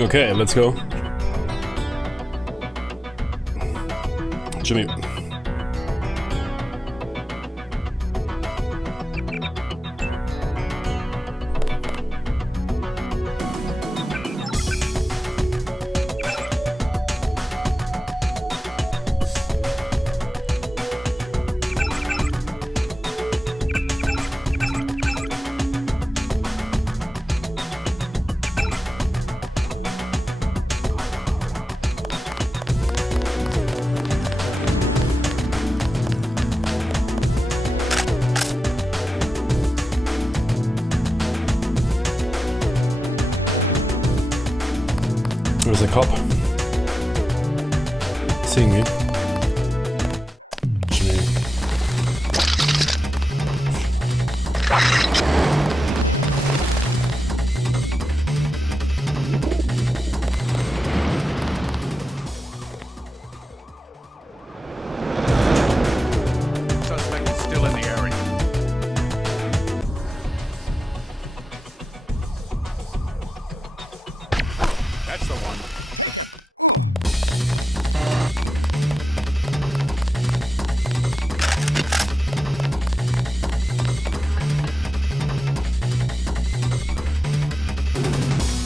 Okay, let's go. Jimmy. There's a cop seeing me. Jimmy. Suspect is still in the area. That's the one.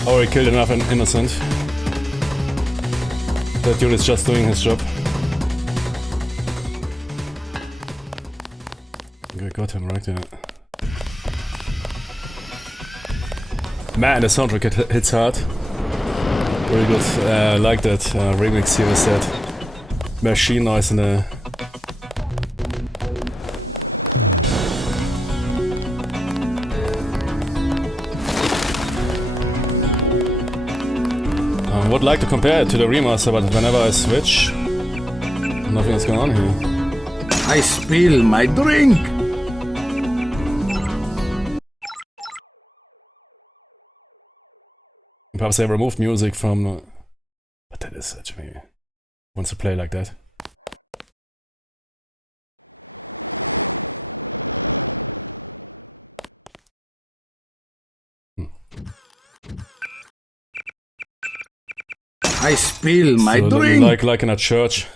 Already killed enough innocent. That dude is just doing his job. I got him right there. Man, the soundtrack hits hard. Very good. I like that remix here with that machine noise in the... I would like to compare it to the remaster, but whenever I switch, nothing is going on here. I spill my drink. Perhaps they removed music from... but that is such a... wants to play like that. I spill my So drink. like in a church.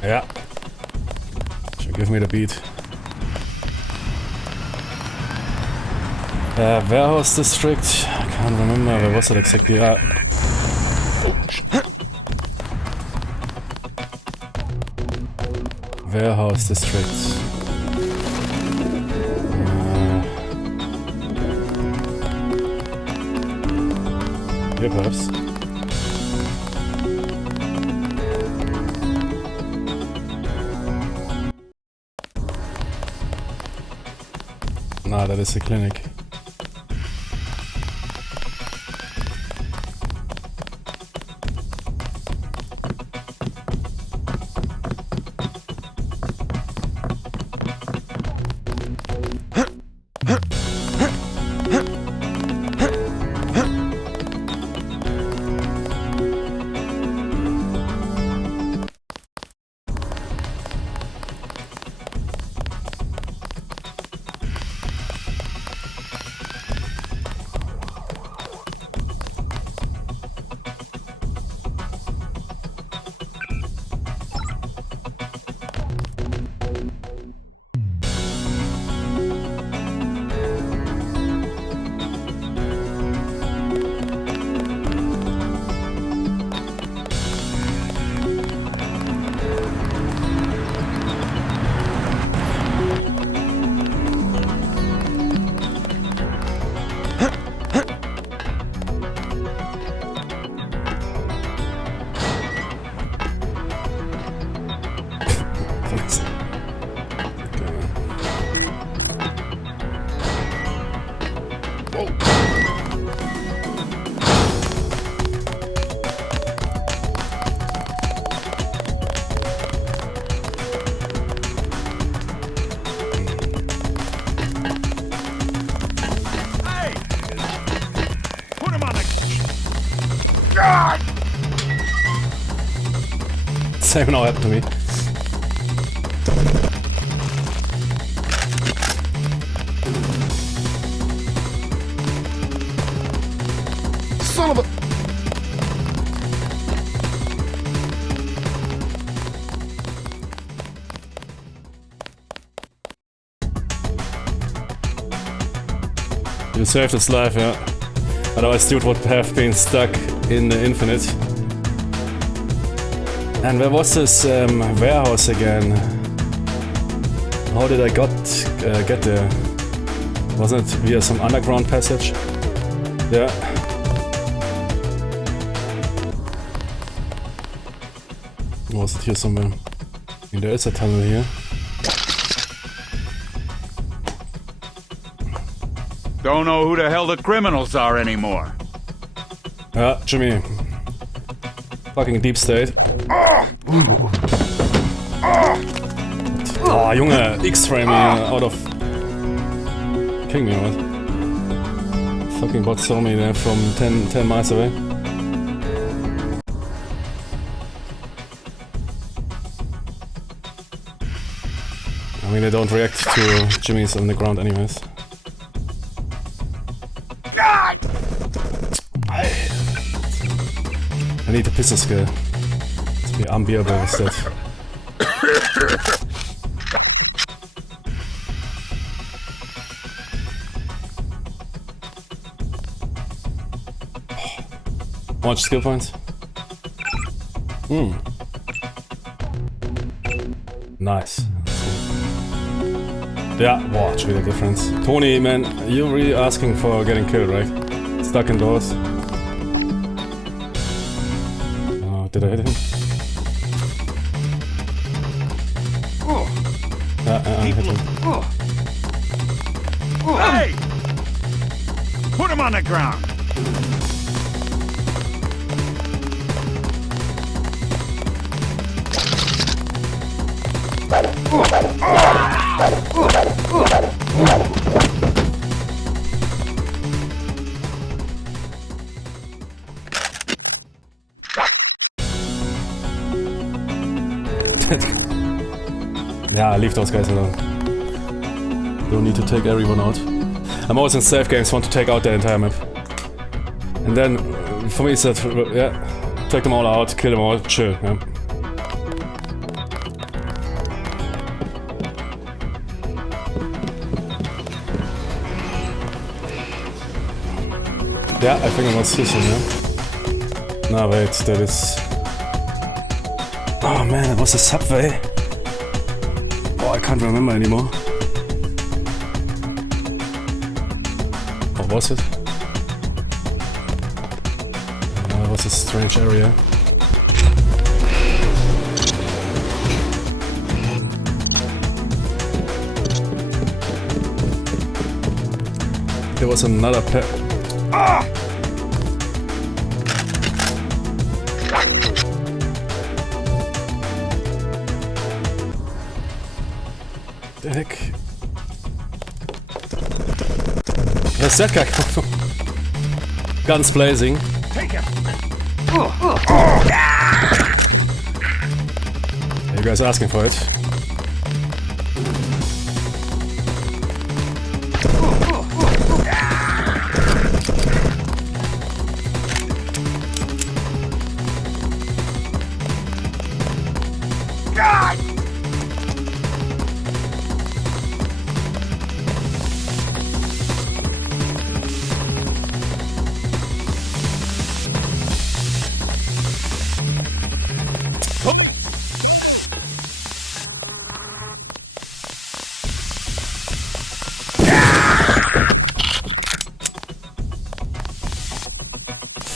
Yeah. Should give me the beat. Warehouse District. I can't remember. Where was it exactly? Warehouse District. Here perhaps. Nah, that is the clinic. Same now happened to me. You saved his life, yeah. Otherwise dude would have been stuck in the infinite. And where was this warehouse again? How did I get there? Wasn't it via some underground passage? Yeah. Or was it here somewhere? I mean, there is a tunnel here. Don't know who the hell the criminals are anymore. Ja, Jimmy. Fucking Deep State. Oh, Junge, X-Frame out of... King me, what? Fucking bot saw me there from 10 miles away. I mean, they don't react to Jimmy's on the ground anyways. I need a pistol skill. Let's be unbearable instead. How much skill points? Nice. Yeah, watch really difference. Tony, man, you're really asking for getting killed, right? Stuck indoors. Oh, did I hit him? I hit him. Hey! Put him on the ground! Yeah, leave those guys alone. Don't need to take everyone out. I'm always in safe games, want to take out the entire map. And then, for me it's that, yeah, take them all out, kill them all, chill, yeah. Yeah, I think I must see some, yeah? No, wait, that is... Oh man, that was a subway. Oh, I can't remember anymore. What was it? It was a strange area. There was another pet. Ah! The heck? Where's that guy come from? Guns blazing. Take him! You guys asking for it?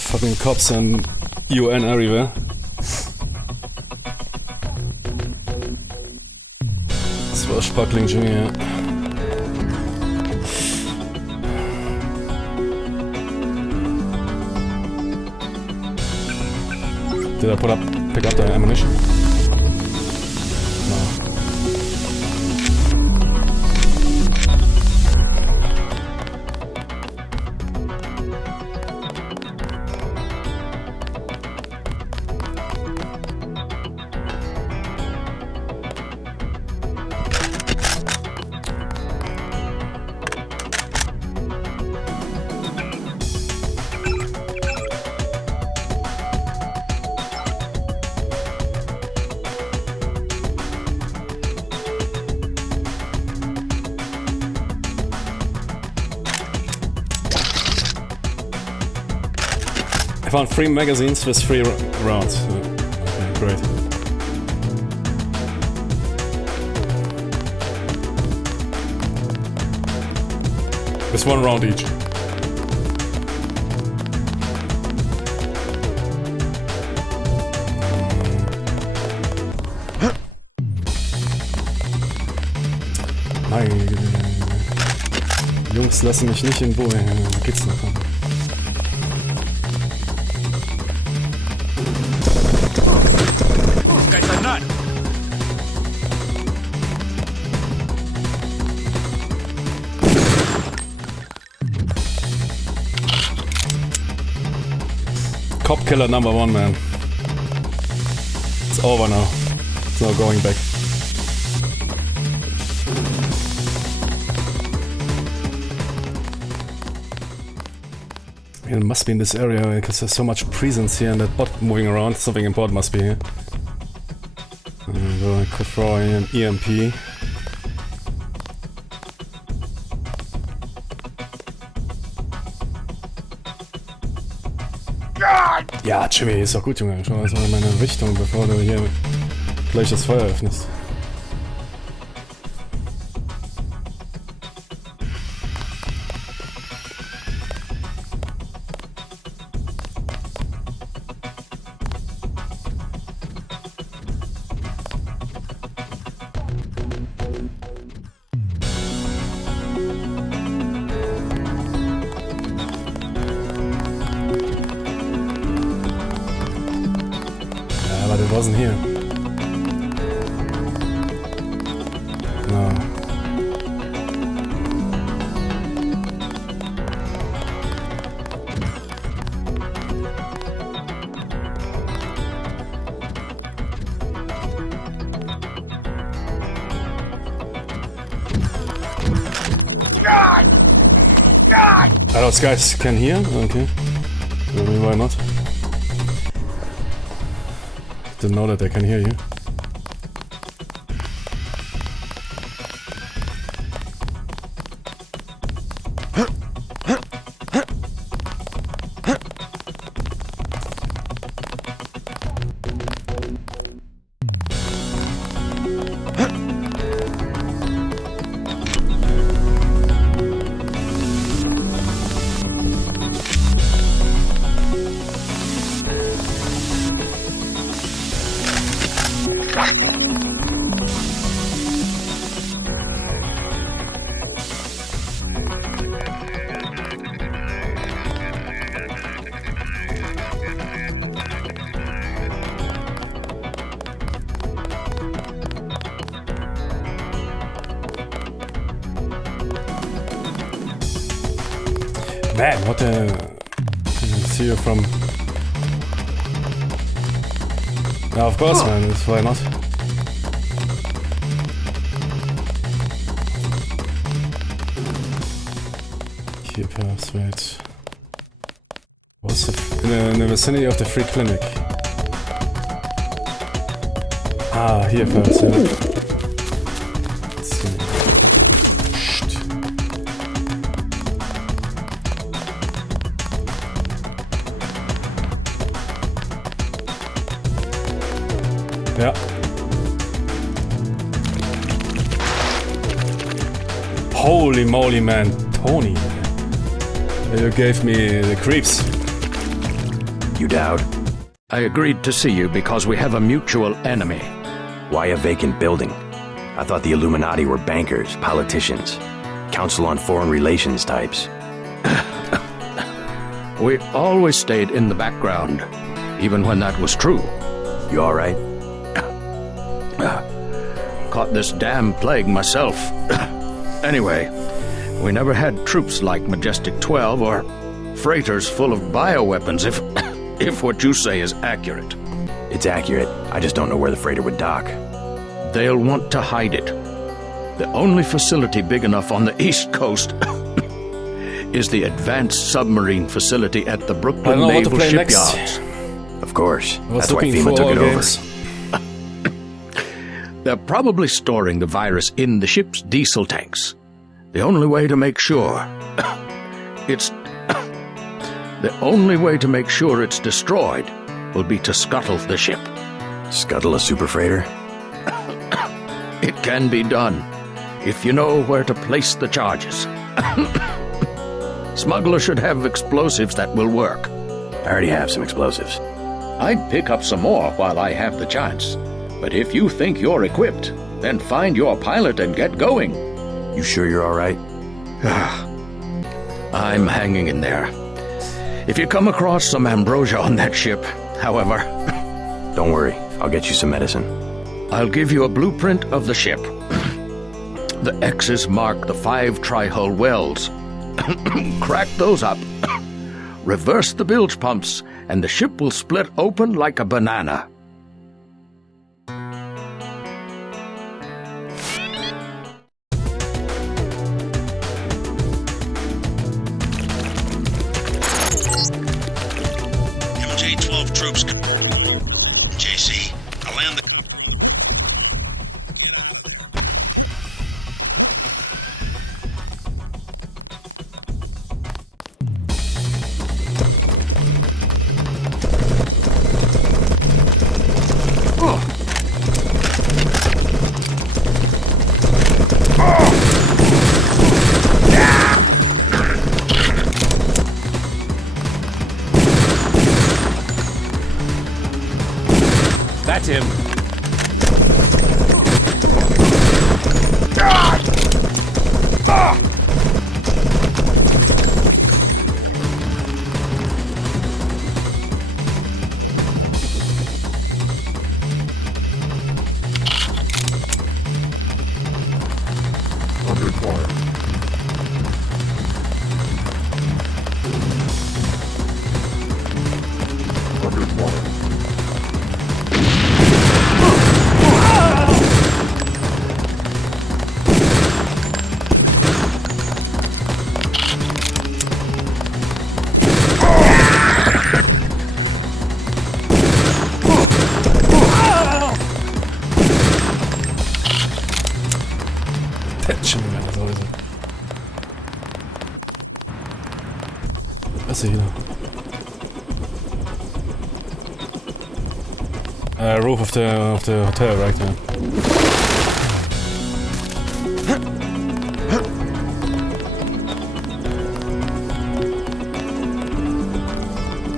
Fucking cops and UN everywhere. Swashbuckling Jimmy, yeah. Did I pick up the ammunition? No. found 3 magazines with 3 rounds. Okay, great. With 1 round each. Meine Güte. Jungs lassen mich nicht in Ruhe. Wo geht's noch? This guy's a nut. Cop killer number 1, man. It's over now. It's no going back. It must be in this area because there's so much presence here and that bot moving around. Something important must be here. I could throw in an EMP. Ja, Jimmy, ist doch gut, Junge. Schau erstmal in meine Richtung, bevor du hier gleich das Feuer öffnest. It wasn't here. No. God! Oh, those guys can hear? Okay. Maybe why not? Didn't know that they can hear you. Man, what the... I can see you from... Yeah, of course, man. Why not? Keepers, wait. What's in the vicinity of the free clinic? Ah, here first, yeah. Let's see. Yeah. Holy moly, man. Tony. You gave me the creeps. You doubt? I agreed to see you because we have a mutual enemy. Why a vacant building? I thought the Illuminati were bankers, politicians, Council on Foreign Relations types. We always stayed in the background, even when that was true. You alright? Caught this damn plague myself. Anyway, we never had troops like Majestic 12 or freighters full of bioweapons, if what you say is accurate. It's accurate. I just don't know where the freighter would dock. They'll want to hide it. The only facility big enough on the East Coast is the Advanced Submarine Facility at the Brooklyn Naval Shipyards. Of course. That's why FEMA took it over. They're probably storing the virus in the ship's diesel tanks. The only way to make sure. It's... The only way to make sure it's destroyed will be to scuttle the ship. Scuttle a super freighter? It can be done, if you know where to place the charges. Smuggler should have explosives that will work. I already have some explosives. I'd pick up some more while I have the chance. But if you think you're equipped, then find your pilot and get going. You sure you're alright? I'm hanging in there. If you come across some ambrosia on that ship, however... Don't worry, I'll get you some medicine. I'll give you a blueprint of the ship. The X's mark the 5 tri-hull wells. Crack those up. Reverse the bilge pumps, and the ship will split open like a banana. MJ-12 troops. JC, I'll land the... That's him. Was ist hier? Roof of the hotel, right there.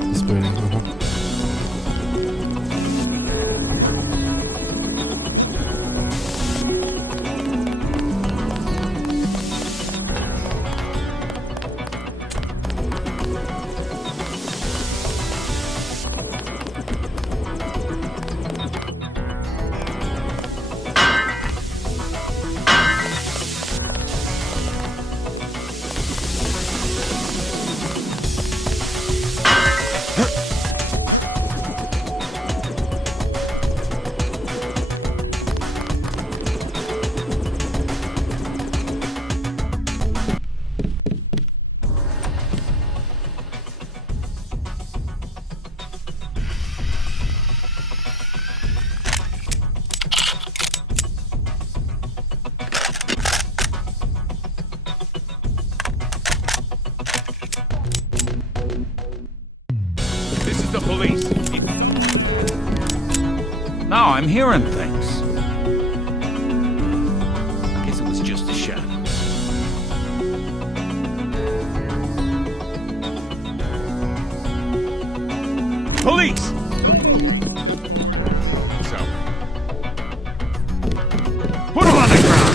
This building, This is the police. Now I'm hearing things. I guess it was just a shadow. Police! So. Put him on the ground!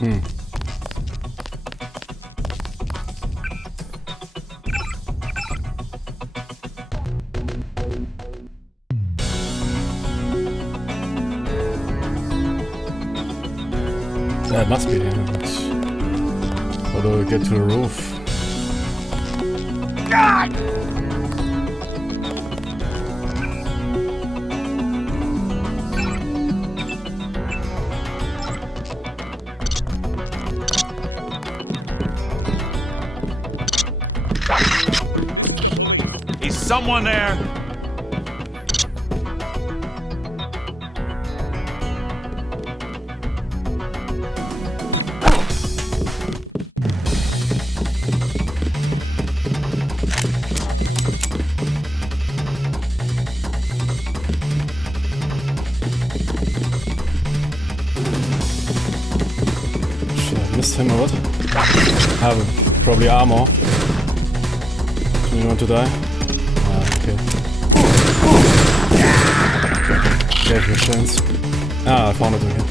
Yeah, it must be. Yeah. How do we get to the roof? God! Is someone there? Missed him or what? Have probably armor. Do you want to die? Ah, okay. Gave you a chance. Ah, I found it again.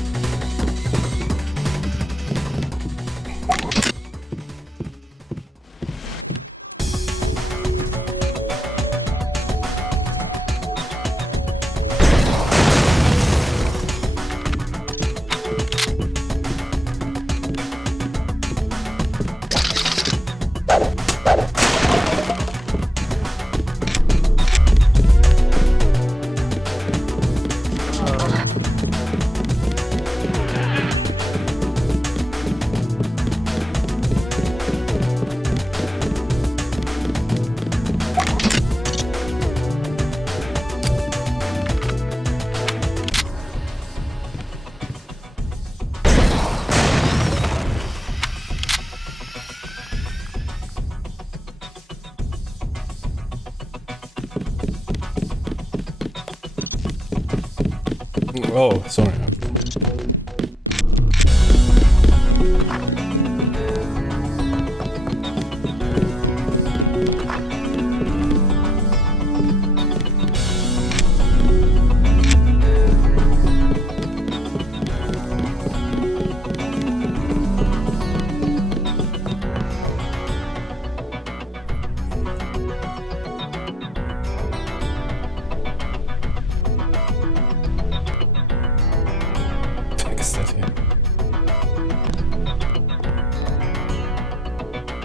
Oh, sorry.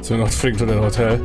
So not freaking to the hotel.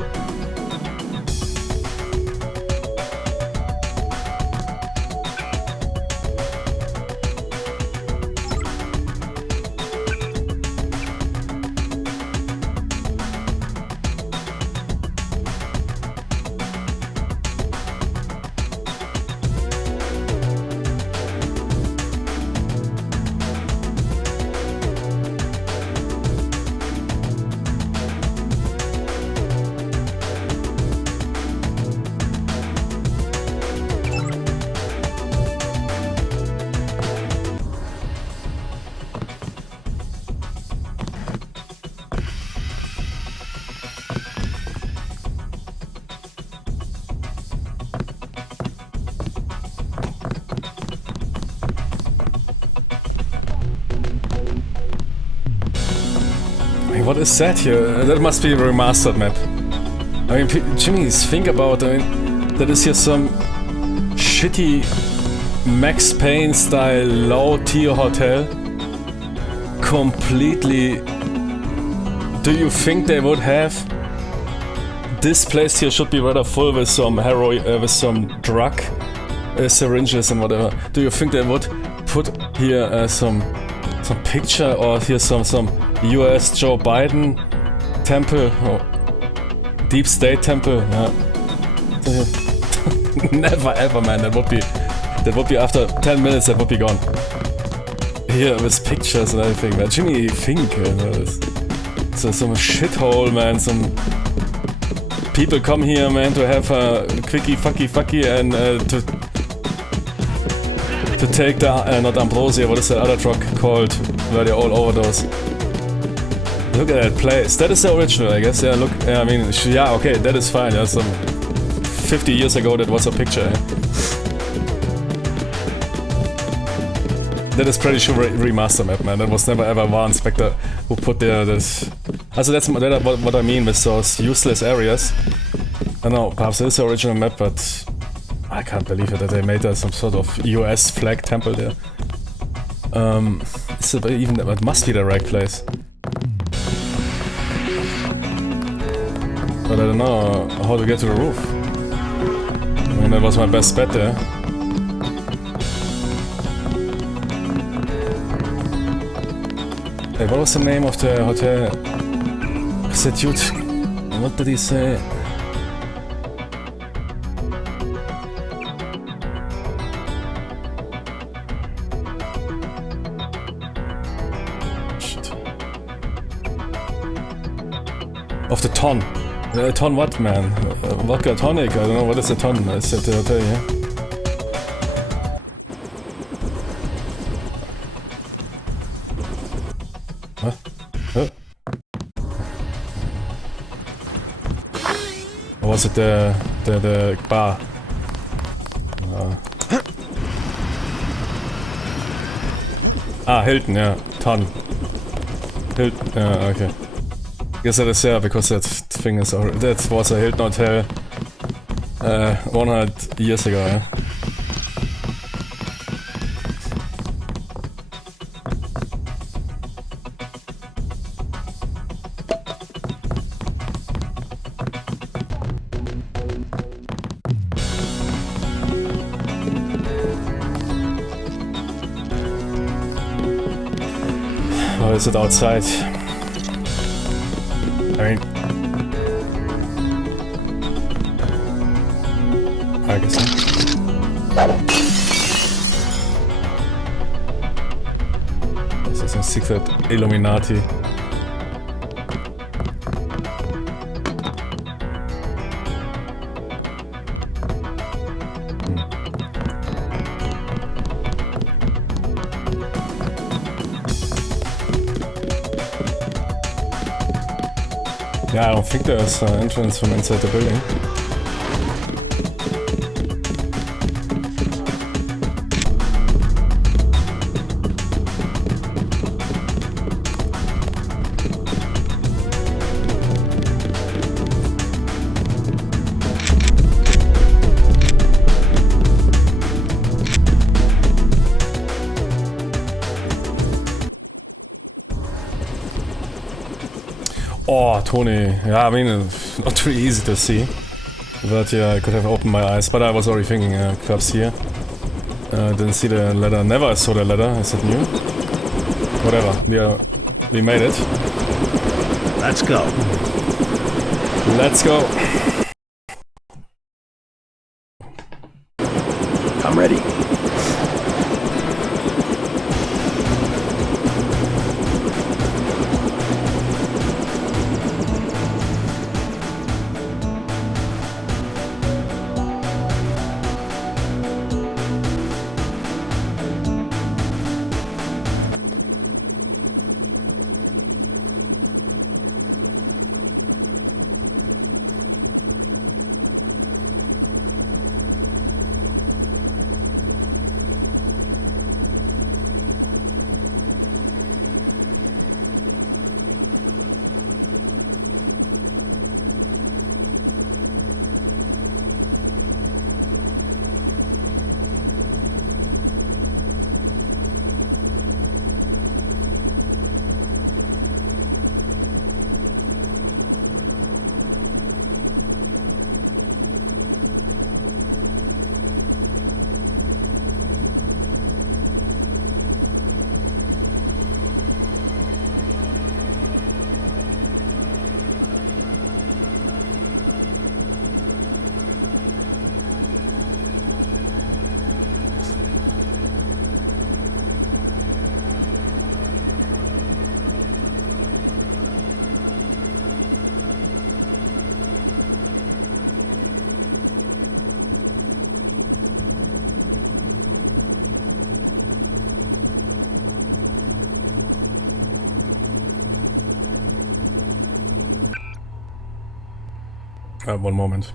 What is that here? That must be a remastered map. I mean, Jimmy's think about, I mean, that is here some shitty Max Payne style low tier hotel. Completely. Do you think they would have? This place here should be rather full with some heroin, with some drug syringes and whatever. Do you think they would put here some picture or here some US Joe Biden temple or deep state temple? Yeah. Never ever, man. That would be after 10 minutes. That would be gone. Here with pictures and everything, man. Jimmy, think so some shithole, man. Some people come here, man, to have a quickie, fucky, and to take the not Ambrosia. What is that other truck called? Where they all overdose. Look at that place. That is the original, I guess. Yeah, look. I mean, yeah, okay, that is fine. That's some 50 years ago. That was a picture. that is pretty sure remaster map, man. That was never ever one Spectre who put there this. Also that's what I mean with those useless areas. I know, perhaps it is the original map, but I can't believe it that they made some sort of US flag temple there. It must be the right place. But I don't know how to get to the roof. I mean, that was my best bet there. Hey, what was the name of the hotel? Institute? What did he say? Shit. Of the ton. Ton what, man? Vodka tonic? I don't know, what is a ton? Is it the hotel, yeah? Huh? Huh? Or was it the bar? Hilton, yeah. Ton. Hilton, yeah, okay. Guess that is there because that thing is that was a Hilton hotel 100 years ago, yeah. Or is it outside? I mean, I guess not. This is a secret Illuminati. Yeah, I don't think there's an entrance from inside the building. Oh, Tony. Yeah, I mean, not really easy to see. But yeah, I could have opened my eyes. But I was already thinking, clubs here. Didn't see the ladder. Never saw the ladder. Is it new? Whatever. We made it. Let's go. Let's go. I'm ready. One moment.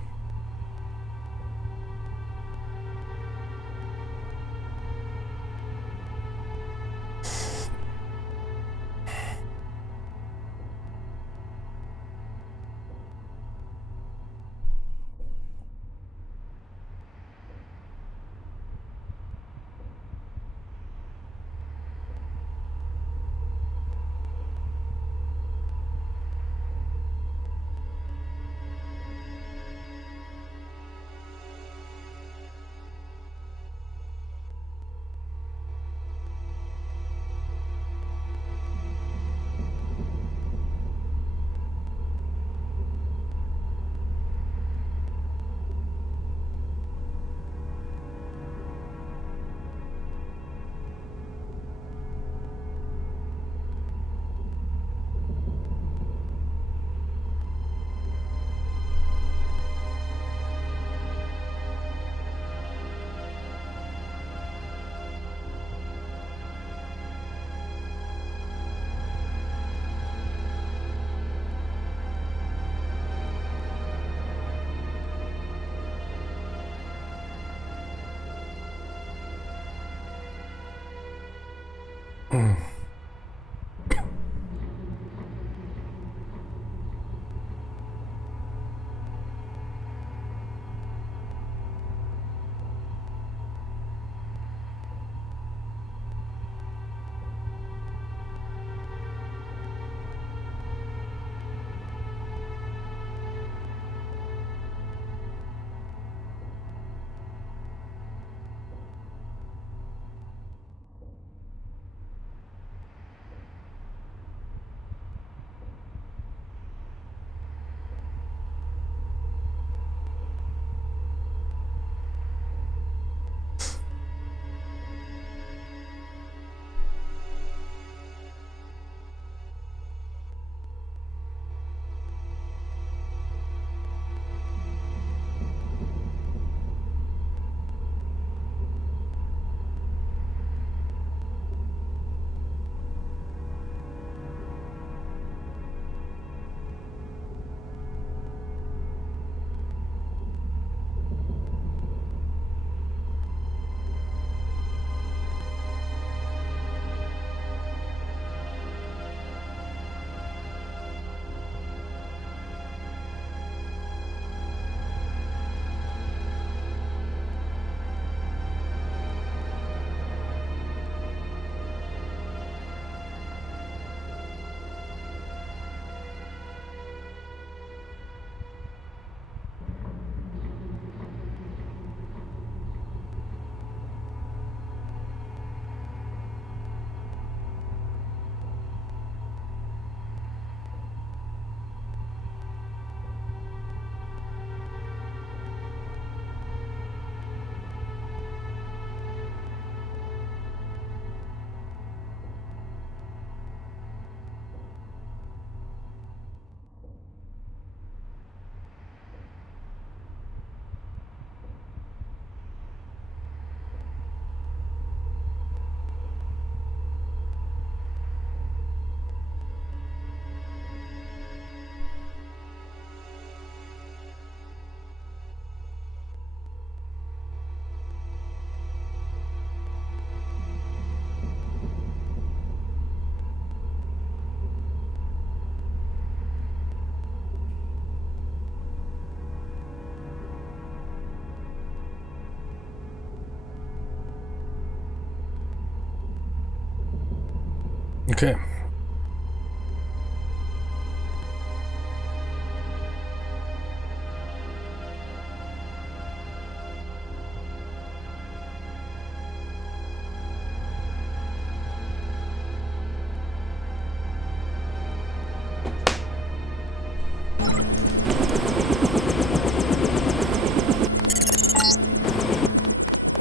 Okay.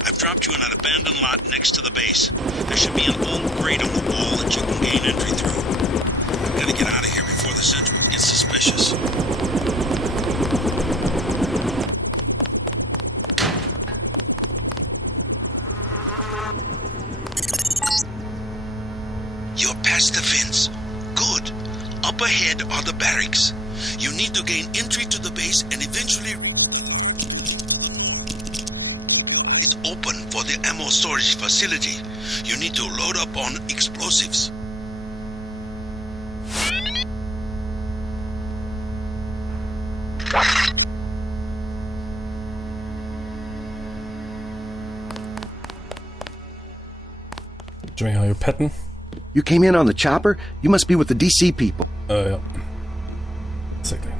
I've dropped you in an abandoned lot next to the base. There should be an old grate on the wall that you can gain entry through. I've got to get out of here before the Central gets suspicious. You're past the fence. Good. Up ahead are the barracks. You need to gain entry to the base and eventually open for the ammo storage facility. You need to load up on explosives. Jimmy, are you petting? You came in on the chopper? You must be with the DC people. Yeah. Exactly.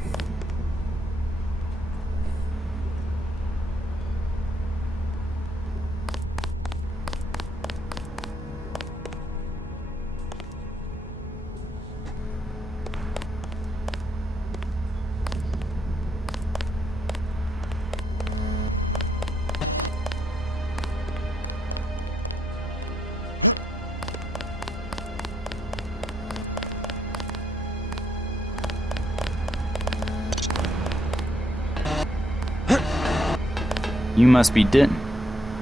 You must be Denton.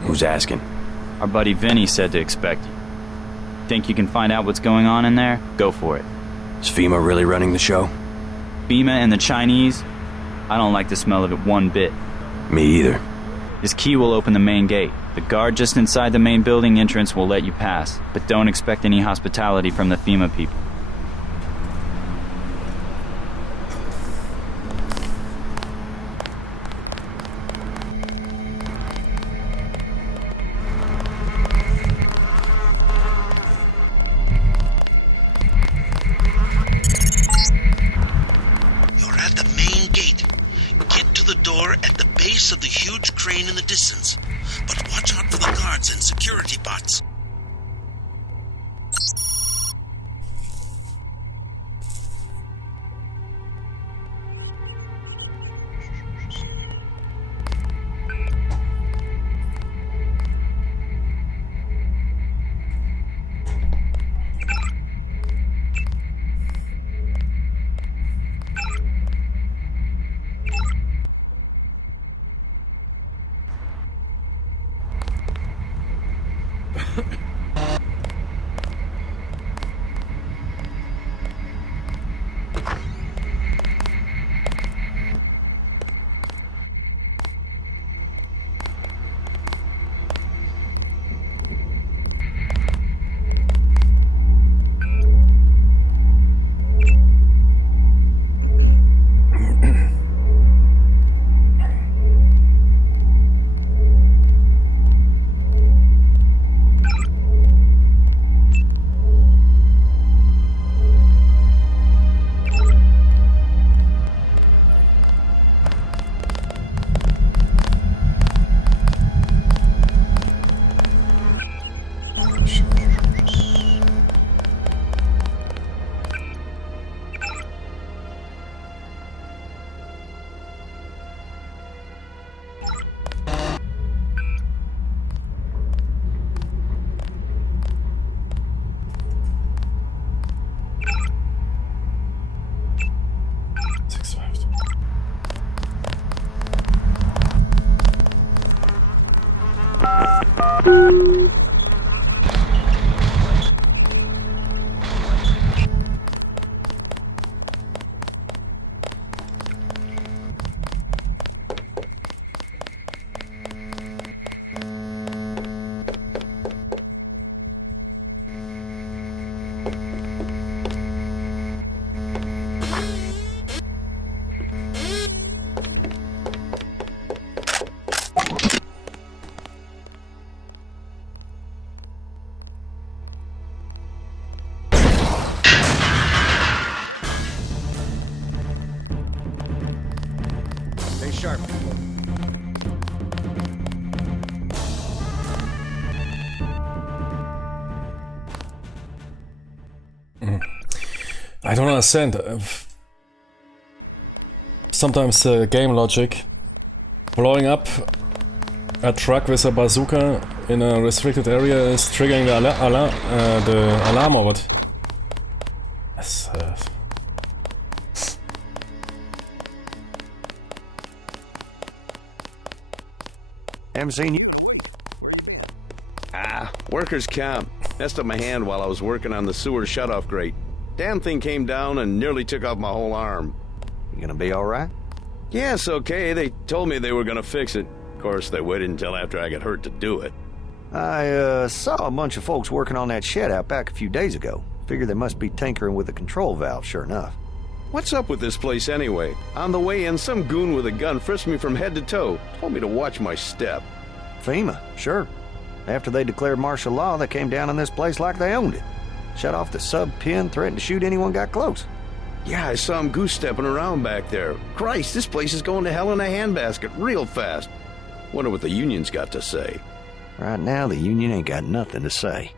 Who's asking? Our buddy Vinny said to expect you. Think you can find out what's going on in there? Go for it. Is FEMA really running the show? FEMA and the Chinese? I don't like the smell of it one bit. Me either. His key will open the main gate. The guard just inside the main building entrance will let you pass, but don't expect any hospitality from the FEMA people. You're at the main gate. Get to the door at the base of the huge crane in the distance. But watch out for the guards and security bots. Stay sharp. I don't understand. Sometimes game logic. Blowing up a truck with a bazooka in a restricted area is triggering the alarm or what? That's, Haven't seen you. Workers' comp. Messed up my hand while I was working on the sewer shutoff grate. Damn thing came down and nearly took off my whole arm. You gonna be alright? Yeah, it's okay. They told me they were gonna fix it. Of course, they waited until after I got hurt to do it. I saw a bunch of folks working on that shed out back a few days ago. Figured they must be tinkering with the control valve, sure enough. What's up with this place anyway? On the way in, some goon with a gun frisked me from head to toe. Told me to watch my step. FEMA, sure. After they declared martial law, they came down on this place like they owned it. Shut off the sub-pin, threatened to shoot anyone got close. Yeah, I saw him goose-stepping around back there. Christ, this place is going to hell in a handbasket real fast. Wonder what the union's got to say. Right now, the union ain't got nothing to say.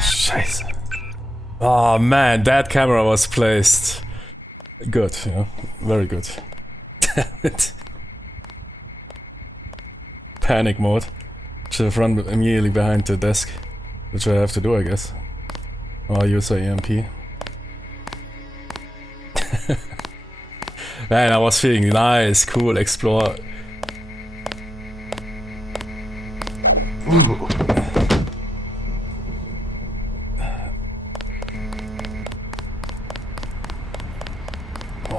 Scheiße. Oh man, that camera was placed good, yeah, very good. Damn it. Panic mode. Should have run immediately behind the desk, which I have to do, I guess. Or use a EMP. Man, I was feeling nice, cool, explore.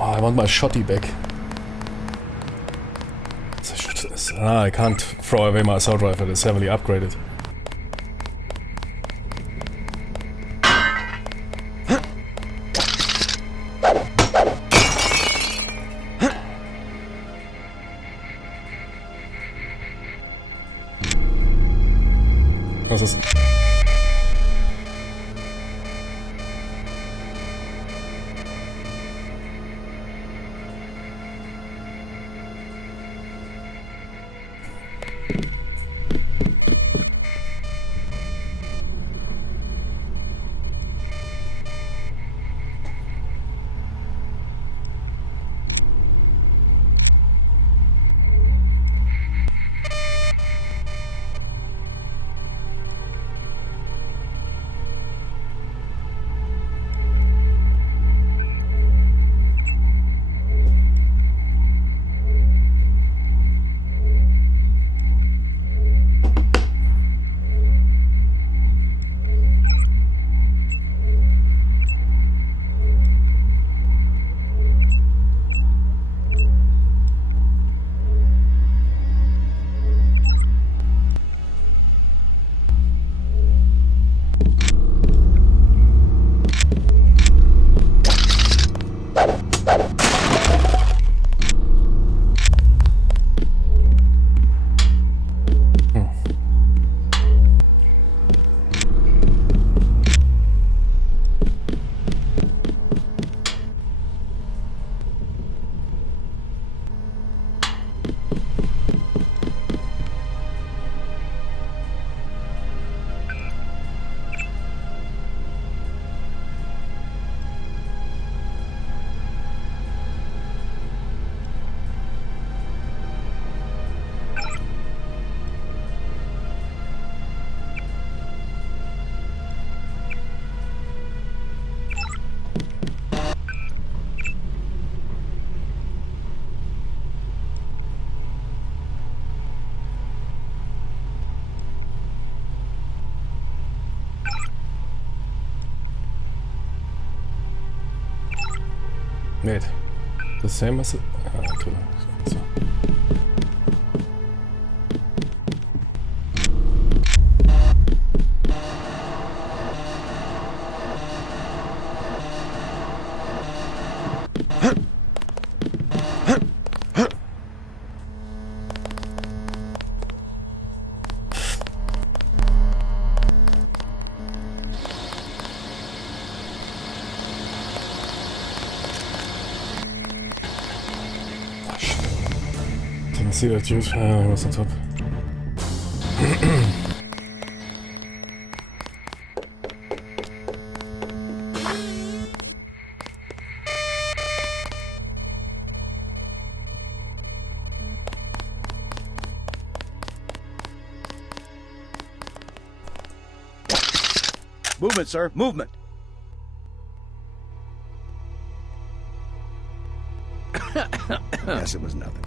I want my shotty back. I can't throw away my assault rifle, it's heavily upgraded. Was ist? Wait, the same as it? Too long. So. See that dude? He was on top. Movement, sir, movement. Yes, it was nothing.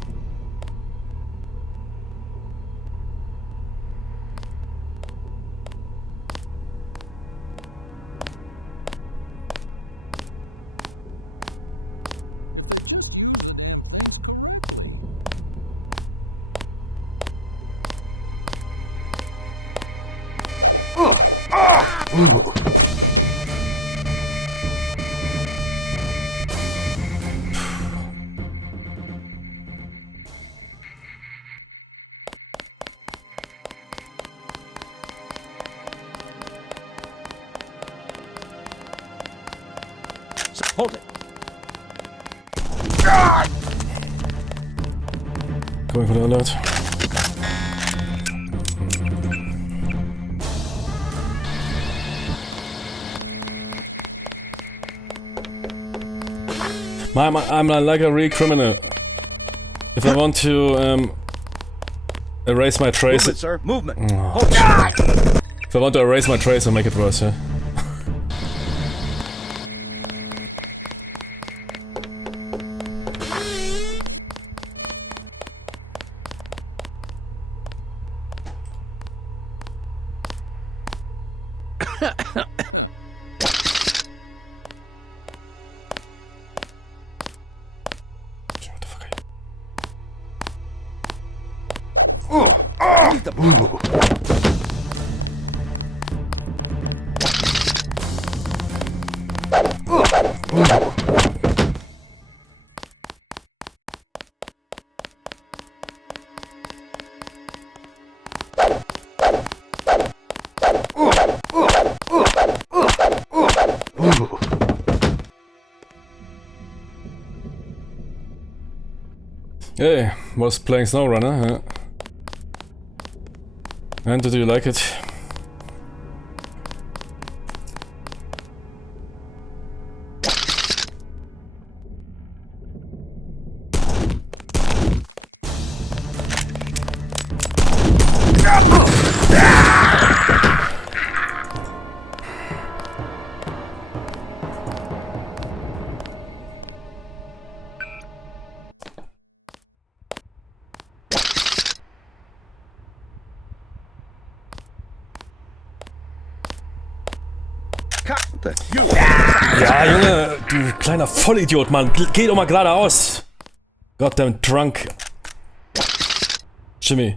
Hold it. Going for the alert. I'm like a real criminal. If I want to erase my trace... Movement, sir. Movement. Oh, Hold it. if I want to erase my trace, I'll make it worse, yeah? Hey, was playing SnowRunner, yeah. And did you like it? Ja, Junge, du kleiner Vollidiot, Mann. Geh doch mal geradeaus. Goddamn drunk. Jimmy.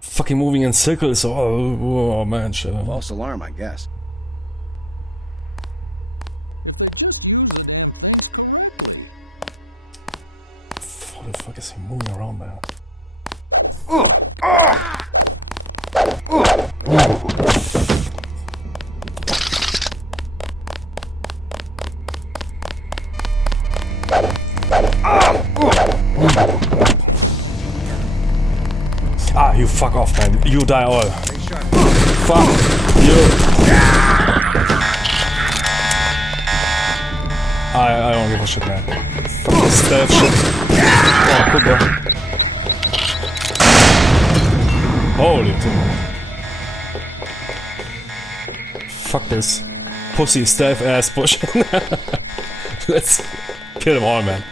Fucking moving in circles. Oh man, shit. False alarm, I guess. What the fuck is he moving around, man? Ah, you fuck off, man. You die all. Fuck you. I don't give a shit, man. Fuck this stealth shit. Oh, guck mal. Holy shit. Fuck this. Pussy stealth ass push. Let's kill them all, man.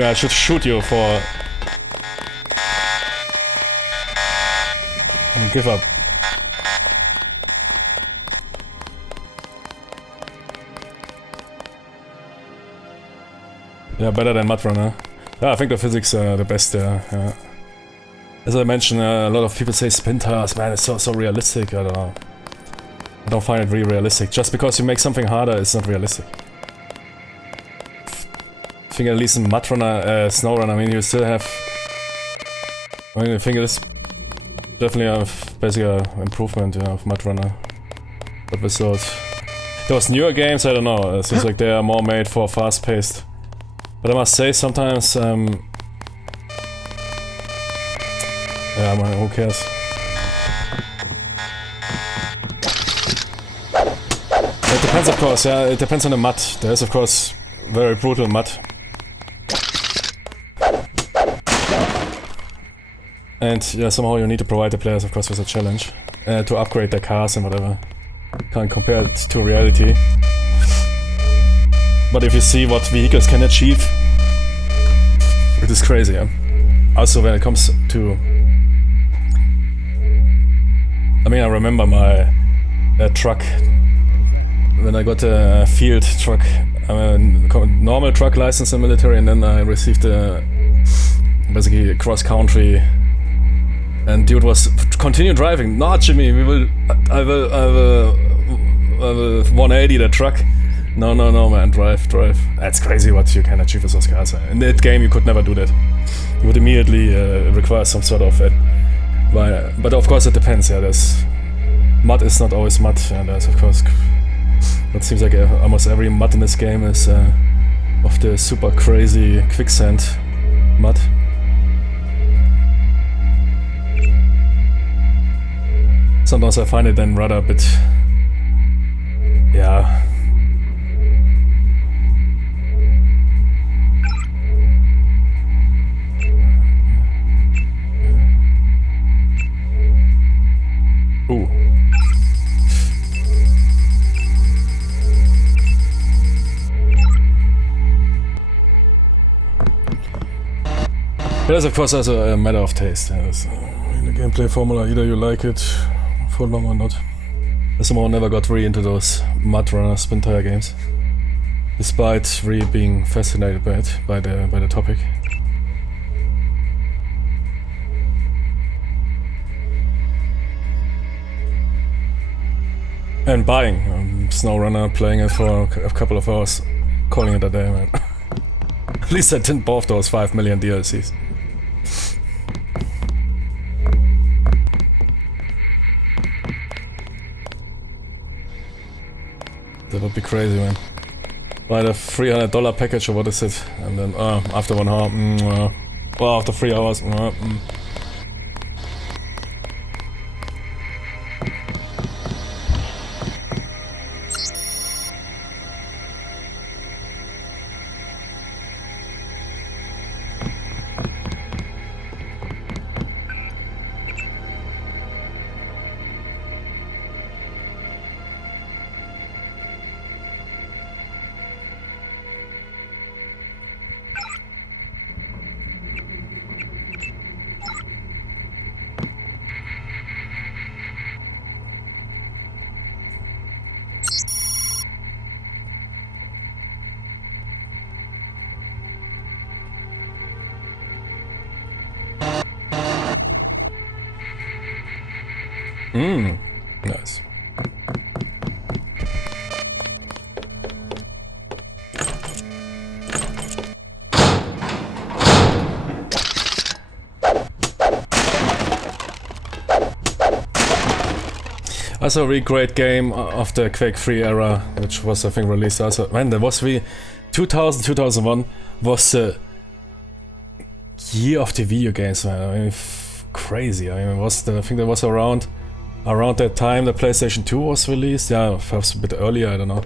I should shoot you for... Give up. Yeah, better than Mud Runner. Yeah, I think the physics are the best there. Yeah. As I mentioned, a lot of people say spin tires, man, it's so realistic. I don't know. I don't find it really realistic. Just because you make something harder, it's not realistic. I think at least in Mud Runner, SnowRunner, I mean, you still have... I mean, I think it is definitely basically an improvement of Mud Runner. But with those newer games, I don't know, it seems like they are more made for fast-paced. But I must say, sometimes, yeah, man, who cares? It depends, of course, yeah, it depends on the mud. There is, of course, very brutal mud. And yeah, somehow you need to provide the players, of course, with a challenge to upgrade their cars and whatever. Can't compare it to reality. But if you see what vehicles can achieve, it is crazy, yeah? Also when it comes to... I mean, I remember my truck, when I got a field truck, a normal truck license in the military, and then I received basically cross-country, and dude was continue driving. No, Jimmy, I will 180 the truck. No, man, drive. That's crazy what you can achieve with those cars. In that game, you could never do that. You would immediately require some sort of... but of course, it depends, yeah. Mud is not always mud, and there's, of course, It seems like almost every mud in this game is of the super crazy quicksand mud. Sometimes I find it then rather a bit, yeah. Ooh. But that's of course also a matter of taste. In the gameplay formula, either you like it for long or not. I somehow never got really into those mud runner spin tire games, despite really being fascinated by it, by the topic. And buying SnowRunner, playing it for a couple of hours, calling it a day, man. At least I didn't buy those 5 million DLCs. That would be crazy, man. Buy the $300 package or what is it? And then, after 1 hour, well, after 3 hours, nice. Also a really great game of the Quake 3 era, which was I think released also. Man, there was 2001 was the year of the video games, man. I mean, crazy. I mean, it was I think that was around that time the PlayStation 2 was released. Yeah, perhaps a bit earlier, I don't know.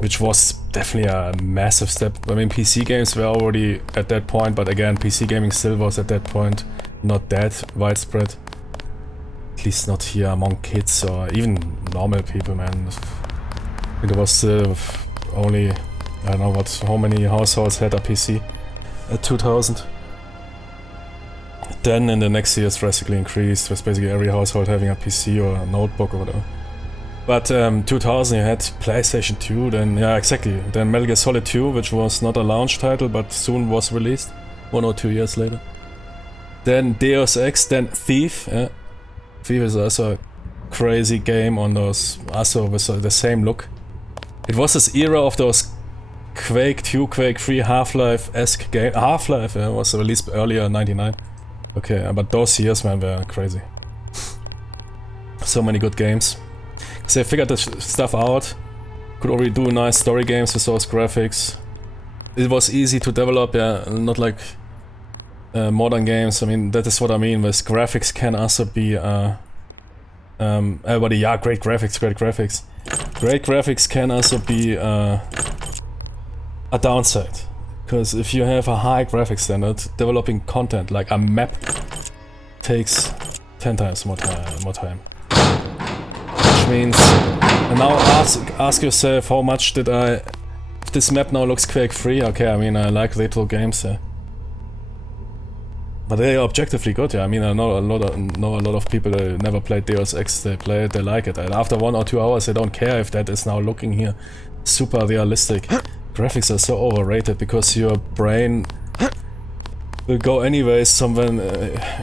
Which was definitely a massive step. I mean, PC games were already at that point, but again, PC gaming still was at that point not that widespread. At least not here among kids or even normal people, man. I think there was only, I don't know how many households had a PC at 2000. Then in the next years drastically increased, with basically every household having a PC or a notebook or whatever. But 2000 you had PlayStation 2, then yeah, exactly. Then Metal Gear Solid 2, which was not a launch title but soon was released, 1 or 2 years later. Then Deus Ex, then Thief. Yeah. Thief is also a crazy game on those, also with the same look. It was this era of those Quake 2, Quake 3, Half-Life-esque game. Half-Life was released earlier, 99. Okay, but those years, man, were crazy. So many good games. So they figured this stuff out. Could already do nice story games with those graphics. It was easy to develop, yeah, not like modern games. I mean, that is what I mean with graphics can also be everybody, yeah, great graphics. Great graphics can also be a downside. Because if you have a high graphics standard, developing content like a map takes 10 times more time. Which means, and now ask yourself, how much did if this map now looks Quake 3, okay, I mean, I like retro games, but they are objectively good, yeah. I mean, I know a lot of people that never played Deus Ex, they play it, they like it, and after 1 or 2 hours they don't care if that is now looking here super realistic. Graphics are so overrated because your brain will go anyways somewhere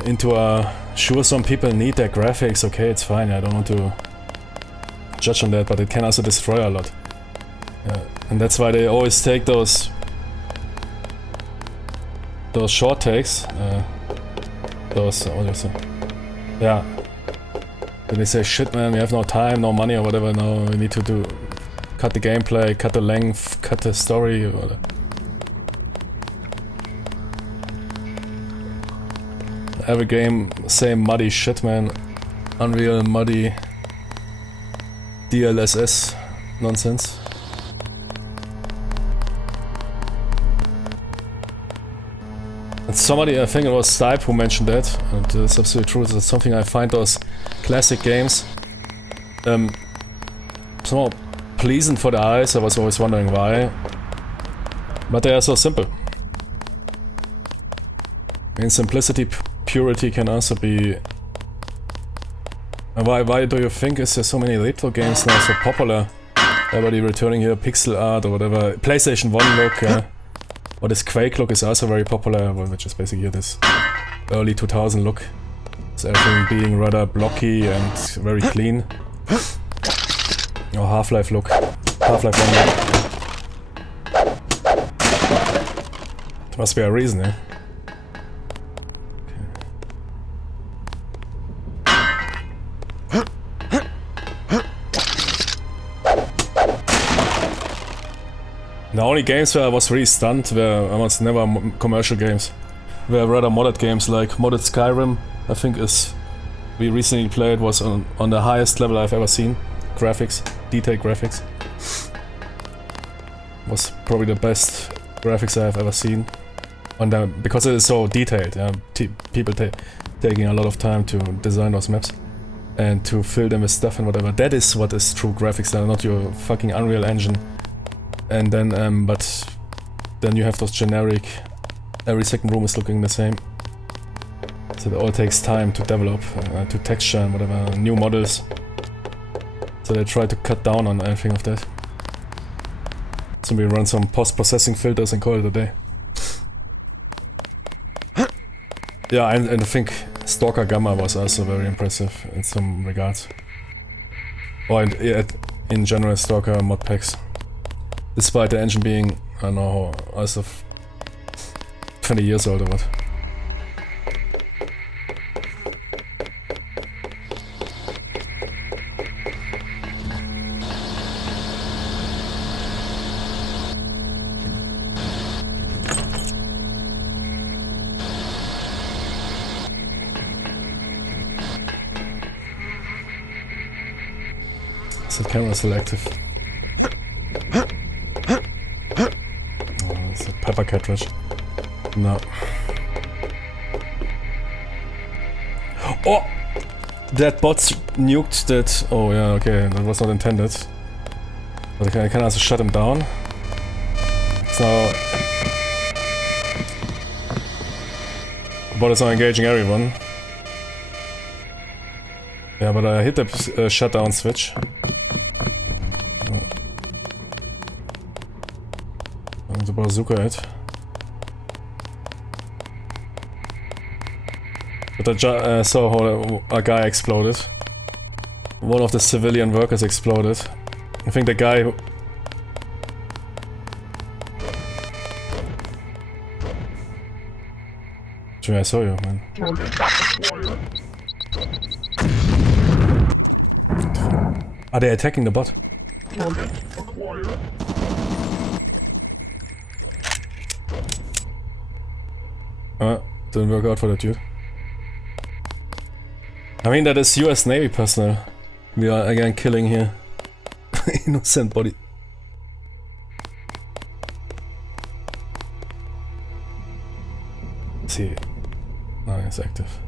into a... Sure, some people need their graphics, okay, it's fine, I don't want to judge on that, but it can also destroy a lot. And that's why they always take those short takes, what do you say? Yeah. Then they say, shit man, we have no time, no money or whatever, no, we need to cut the gameplay, cut the length, cut the story. Or every game, same muddy shit, man. Unreal, muddy DLSS nonsense. And somebody, I think it was Stipe who mentioned that, and it's absolutely true. It's something I find those classic games somehow pleasant for the eyes. I was always wondering why. But they are so simple. In simplicity, purity can also be... Why do you think is there so many retro games now so popular? Everybody returning here, pixel art or whatever. PlayStation 1 look, yeah. Or this Quake look is also very popular, which is basically this early 2000 look. So everything being rather blocky and very clean. Or Half-Life look. Half-Life 1 look. There must be a reason, eh? The only games where I was really stunned were almost never commercial games. Were rather modded games like modded Skyrim, I think we recently played, was on the highest level I've ever seen. Graphics, detailed graphics. Was probably the best graphics I've ever seen. Because it is so detailed, people taking a lot of time to design those maps. And to fill them with stuff and whatever. That is what is true graphics, not your fucking Unreal Engine. And then, but then you have those generic, every second room is looking the same. So it all takes time to develop, to texture and whatever, new models. So they try to cut down on everything of that. So we run some post-processing filters and call it a day. Yeah, and I think Stalker Gamma was also very impressive in some regards. Or in general, Stalker mod packs. Despite the engine being, I don't know, as of 20 years old or what. Is the camera selective? It's a pepper cartridge. No. Oh! That bot nuked that. Oh yeah, okay, that was not intended. But I can also shut him down. So... the bot is now engaging everyone. Yeah, but I hit the shutdown switch. The bazooka it. But I saw how a guy exploded. One of the civilian workers exploded. I think the guy who... Jimmy, I saw you, man. Are they attacking the bot? Didn't work out for that dude. I mean, that is US Navy personnel. We are again killing here. Innocent body. Let's see. No, it's active.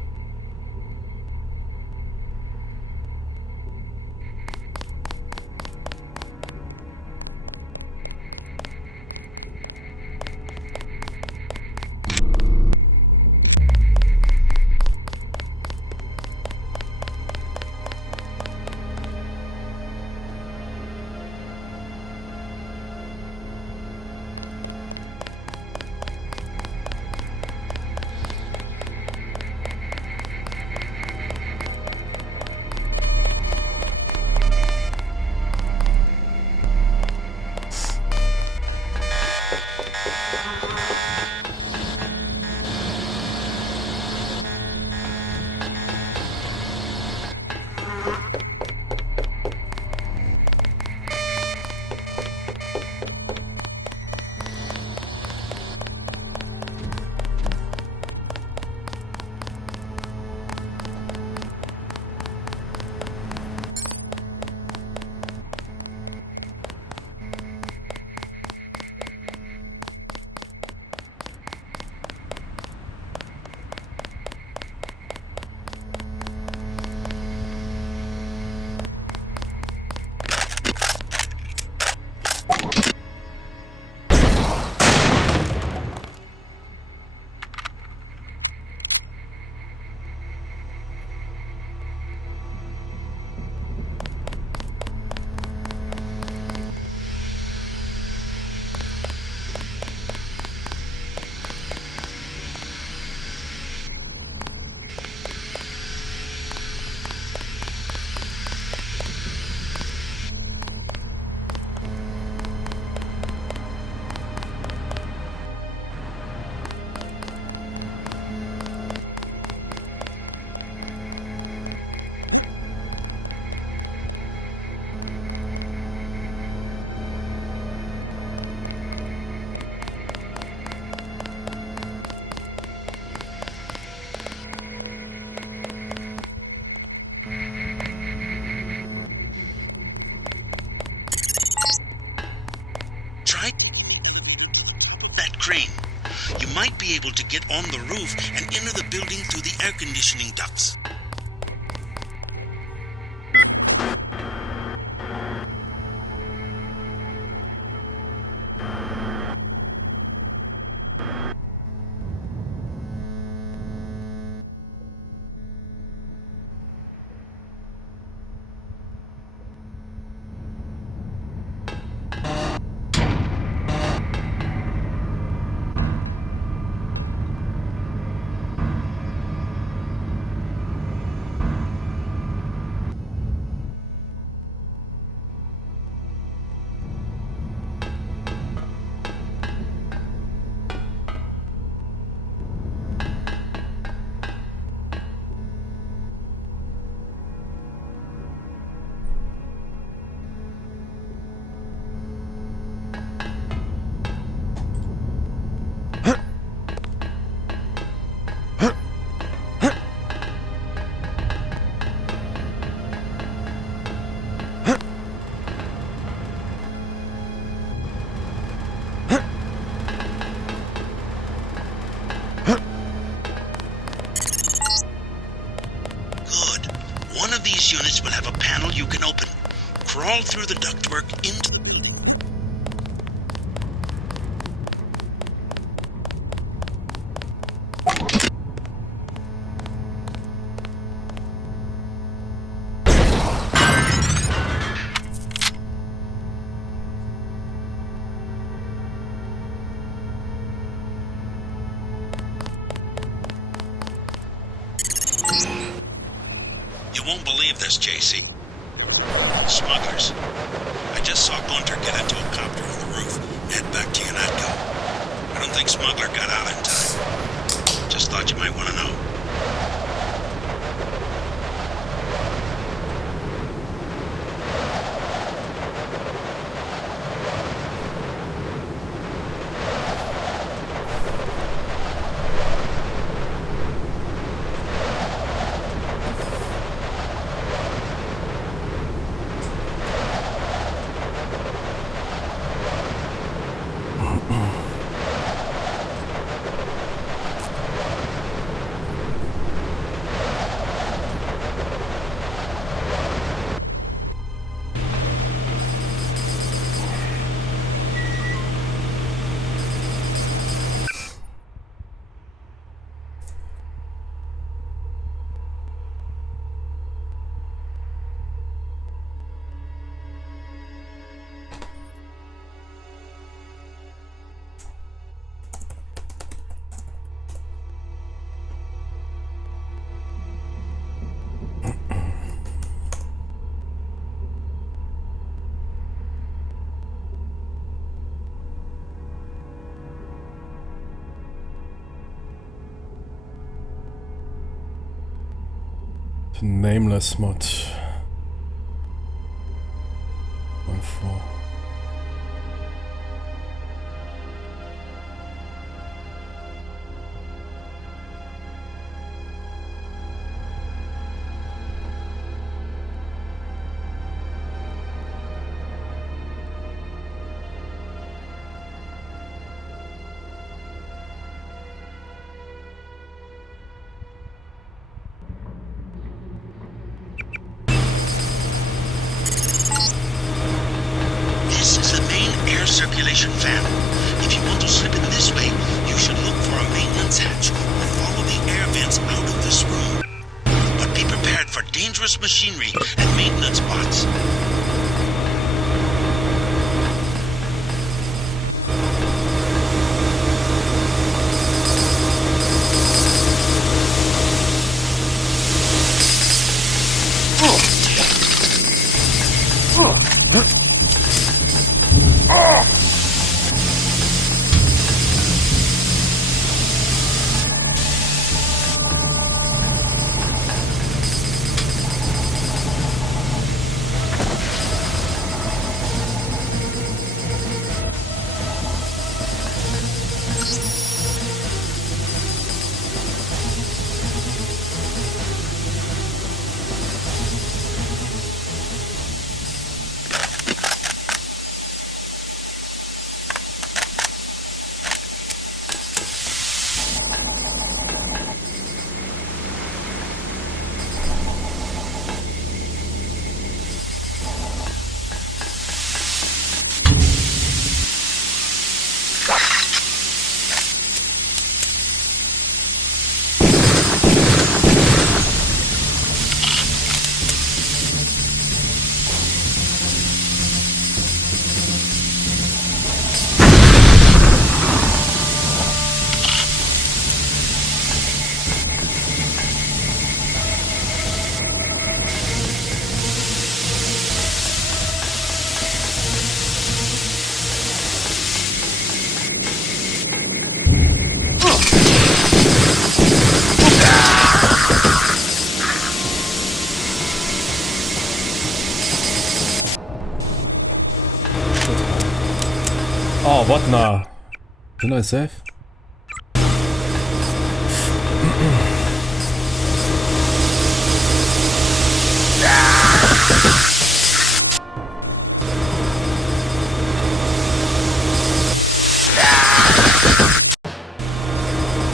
Try that crane. You might be able to get on the roof and enter the building through the air conditioning ducts. One of these units will have a panel you can open. Crawl through the ductwork into... You won't believe this, JC. Smugglers. I just saw Gunter get into a copter on the roof and head back to Yanatko. I don't think Smuggler got out in time. Just thought you might want to know. Nameless mod. 1.4. circulation fan. If you want to slip in this way, you should look for a maintenance hatch or follow the air vents out of this room. But be prepared for dangerous machinery and maintenance bots. Oh, what now? Didn't I save?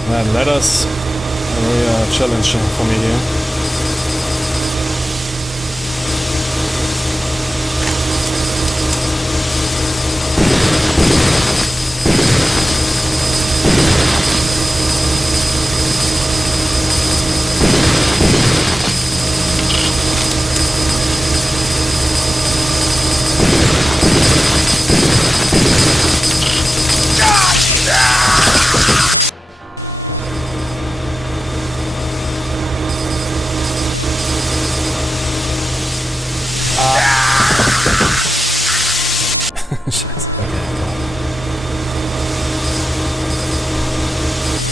Man, ladders are really a challenge for me here.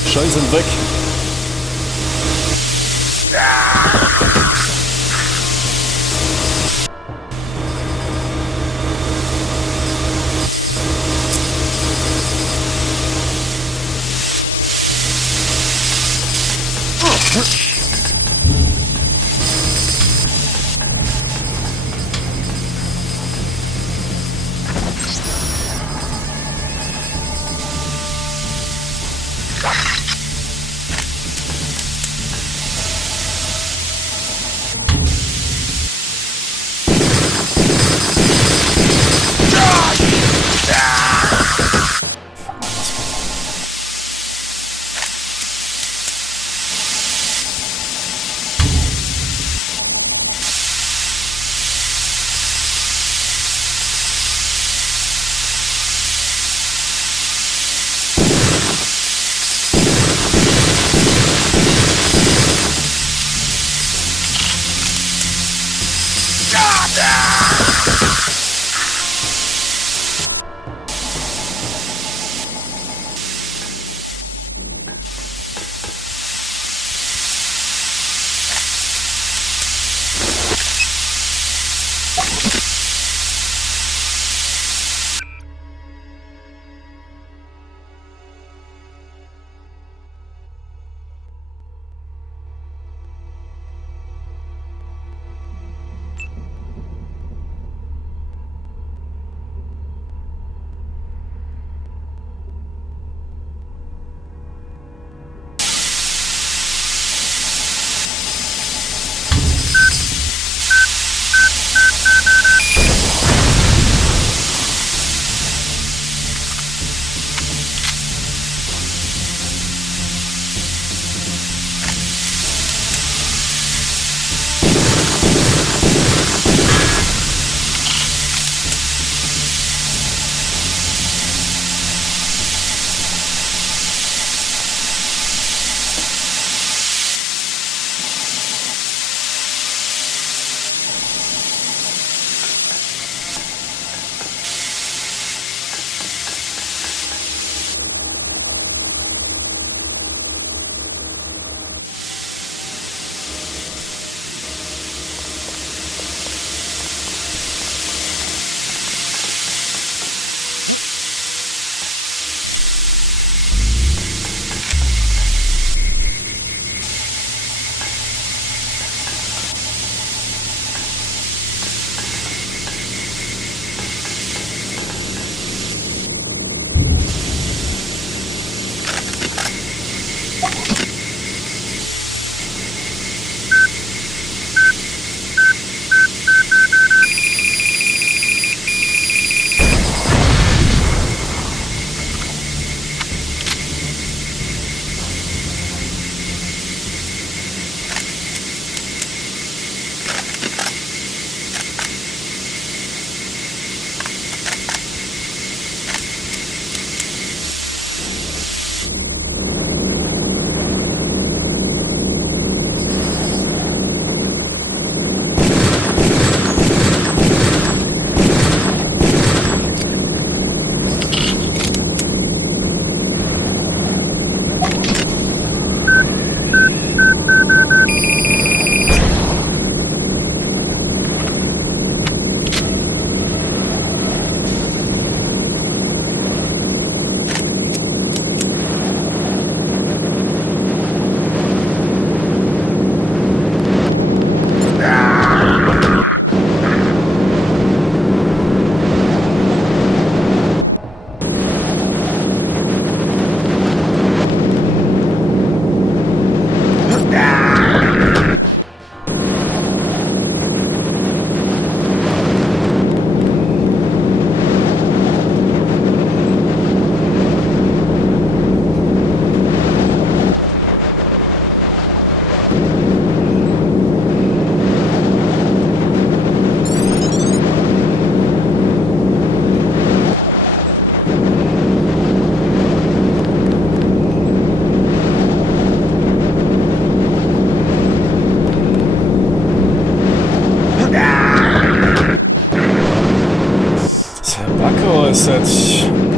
Scheiße, sind weg.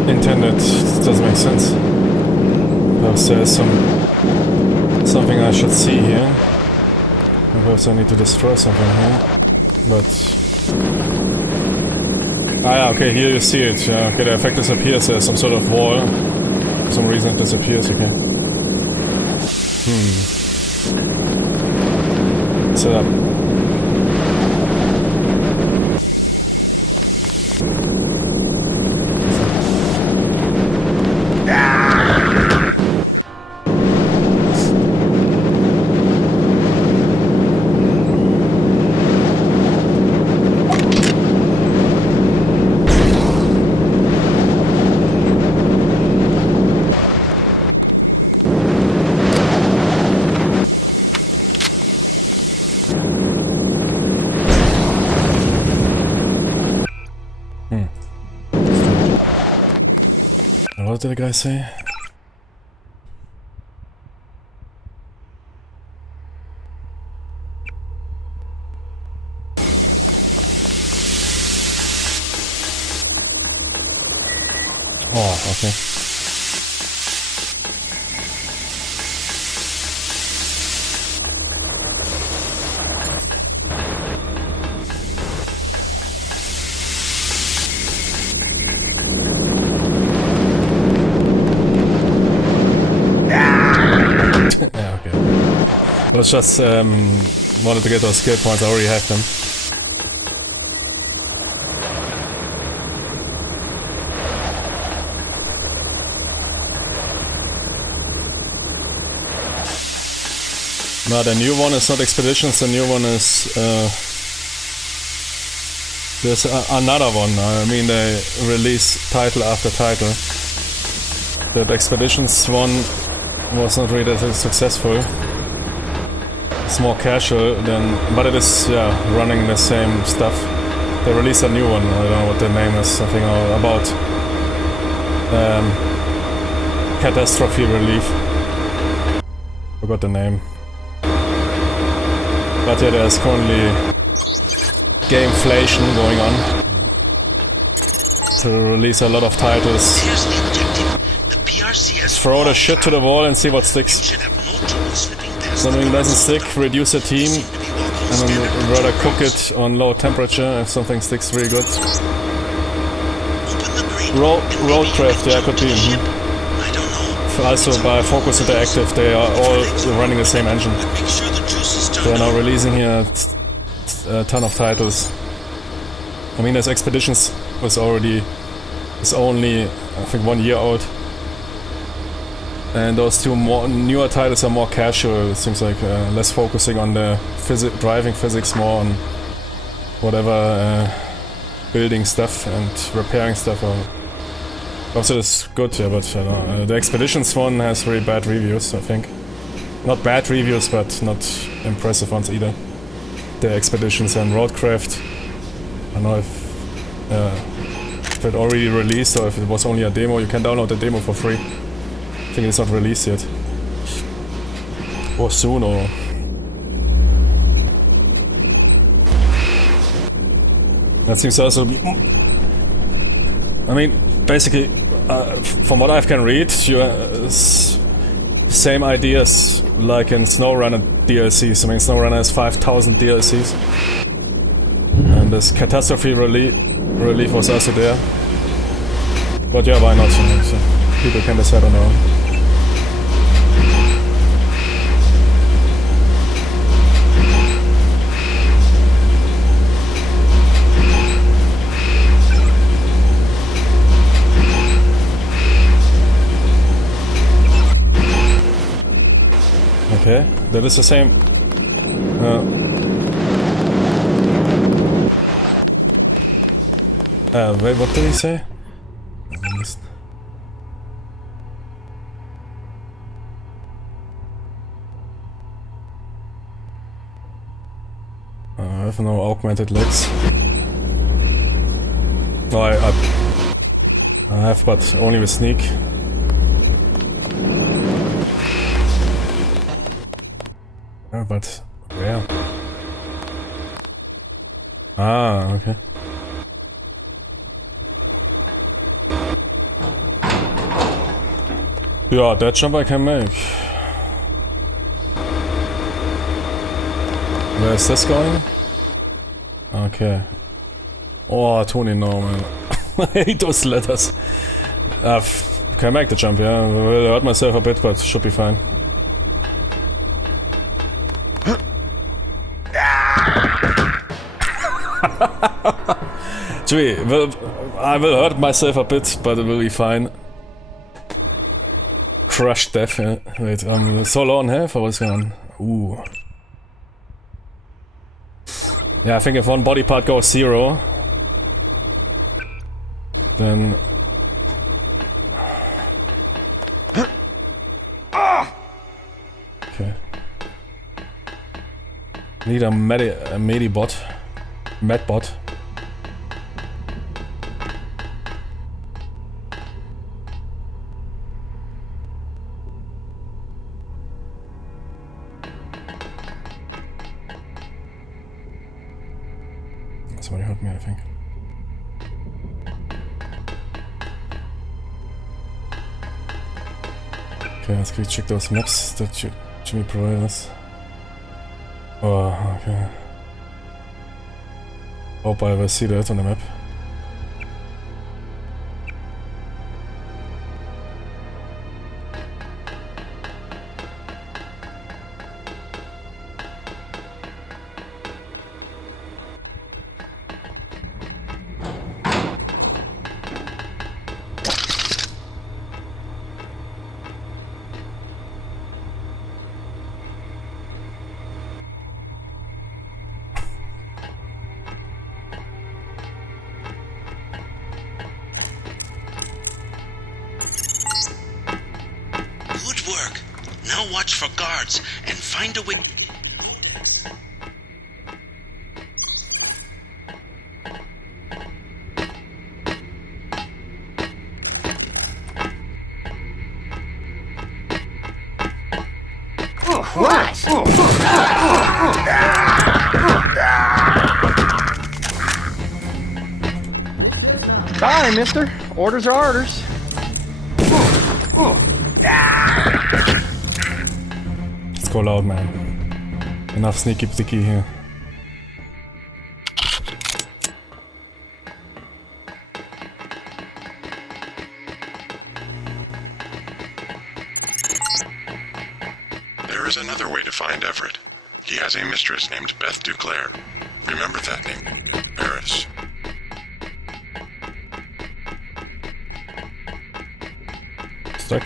intended. It doesn't make sense. Perhaps there's something I should see here. Perhaps I need to destroy something here. But... Ah yeah, okay, here you see it. Yeah, okay, the effect disappears. There's some sort of wall. For some reason it disappears, okay. Set up. What did the guy say? Oh, okay. Yeah, okay. I was just wanted to get those skill points. I already have them. No, the new one is not expeditions. The new one is there's another one. I mean, they release title after title. The expeditions one was not really that successful. It's more casual than, but it is, yeah, running the same stuff. They released a new one. I don't know what the name is. Something about catastrophe relief. Forgot the name. But yeah, there's currently gameflation going on to release a lot of titles. Here's the objective. The PRCS Throw the shit to the wall and see what sticks. should have no trouble slipping past. Something doesn't stick, reduce the team, and then rather cook it on low temperature if something sticks really good. Roadcraft, yeah, could be. I don't know. Also by Focus Interactive, they are all running the same engine. Make sure the juice is They turned are now on. releasing here a ton of titles. I mean, there's Expeditions is only I think 1 year old, and those two newer titles are more casual. It seems like less focusing on the driving physics, more on whatever building stuff and repairing stuff. Also, it's good, yeah, but I don't know. The Expeditions one has very bad reviews, I think. Not bad reviews, but not impressive ones either. The Expeditions and Roadcraft. I don't know if it already released or if it was only a demo. You can download the demo for free. I think it's not released yet. Or soon, or... That seems to also be... I mean, basically, from what I can read, same ideas like in SnowRunner DLCs. I mean, SnowRunner has 5,000 DLCs. And this catastrophe relief was also there. But yeah, why not? So people can decide on their own. Okay, that is the same. Wait, what did he say? I have no augmented legs. No, I have, but only with sneak. But where? Ah, okay. Yeah, that jump I can make. Where is this going? Okay. Oh, Tony, no, man. I hate those letters. Can I make the jump, yeah? I will hurt myself a bit, but should be fine. I will hurt myself a bit, but it will be fine. Crush death, yeah. Wait, I'm so low on health, or what's going on? Ooh. Yeah, I think if one body part goes 0, then... Okay. Need a medibot. Medbot. Somebody help me, I think. Okay, let's quickly check those maps that Jimmy provided us. Oh, okay. Hope I will see that on the map. Good work. Now watch for guards and find a way. Sorry, mister. Orders are orders. Let's go loud, man. Enough sneaky peeky here. There is another way to find Everett. He has a mistress named Beth Duclair. Remember that name. Paris. Stuck.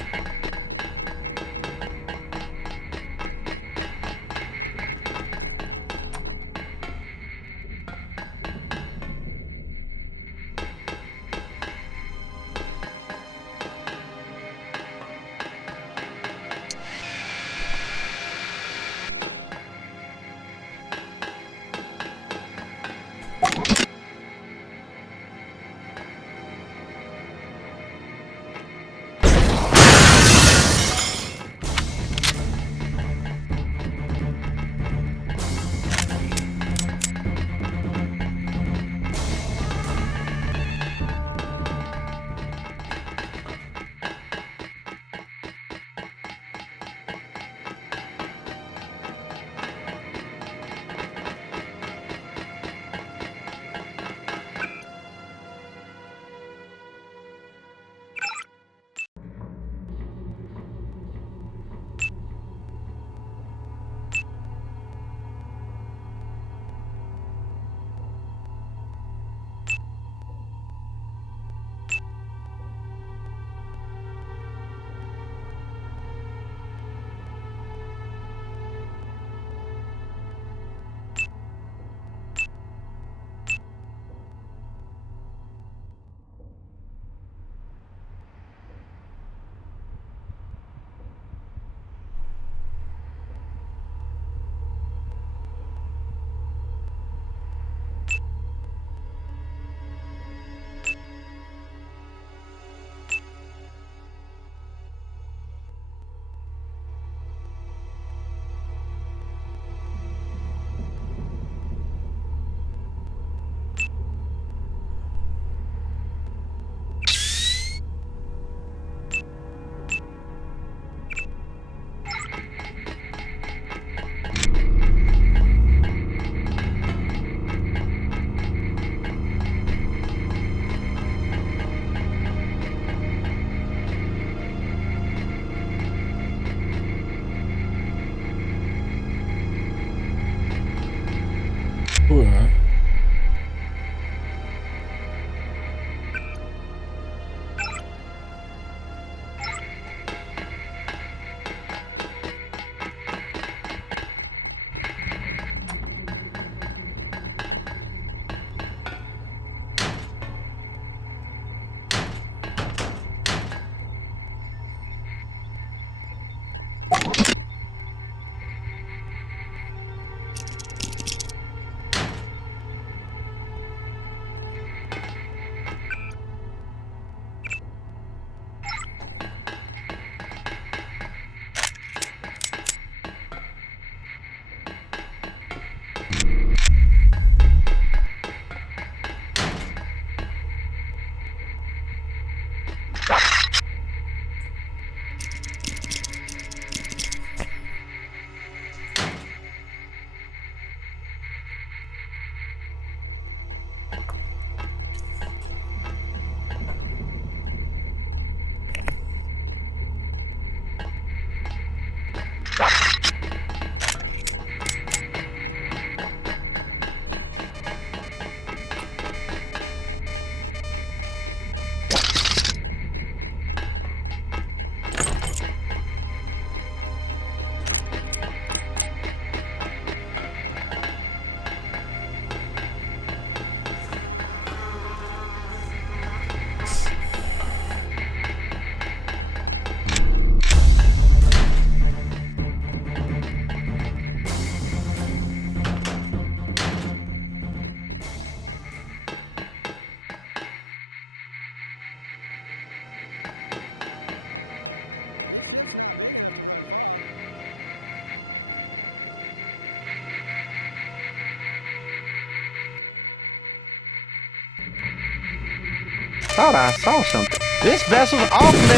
thought I saw something. This vessel's awfully...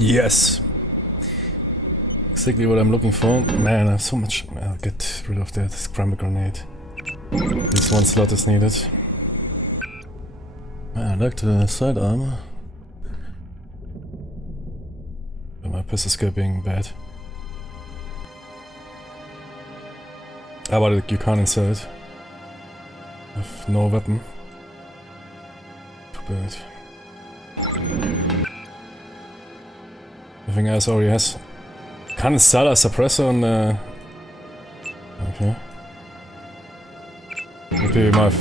Yes! Exactly what I'm looking for. Man, I have so much... I'll get rid of that scramble grenade. This one slot is needed. I like the side armor. But my pistol skill being bad. Ah, but you can't insert it. With no weapon. Too bad. Everything else already has. Can't install a suppressor on the... Okay. Would be my...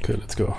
Okay, let's go.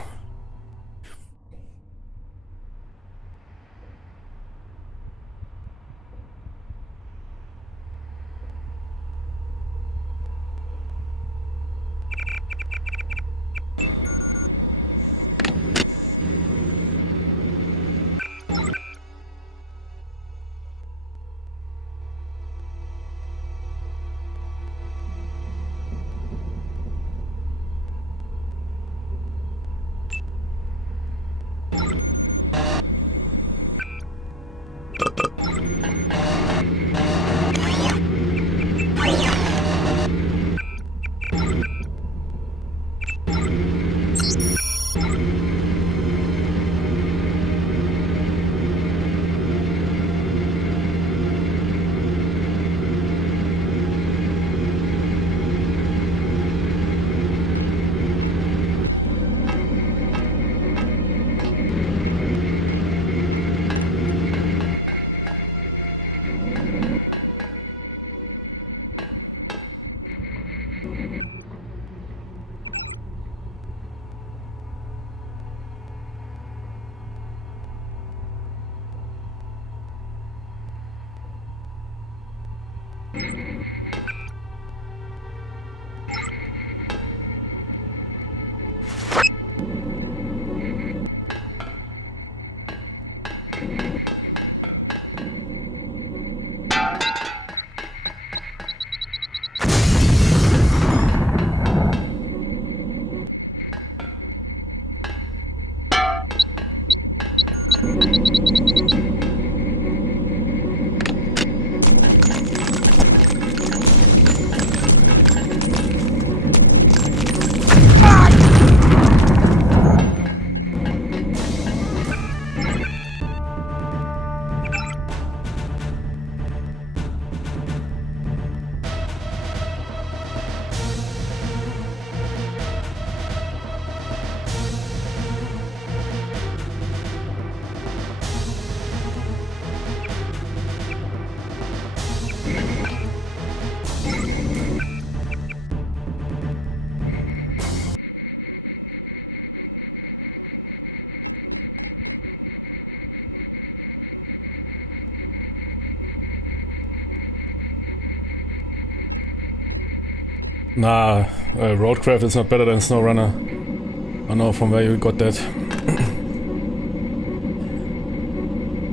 Nah, Roadcraft is not better than SnowRunner. I know from where you got that. I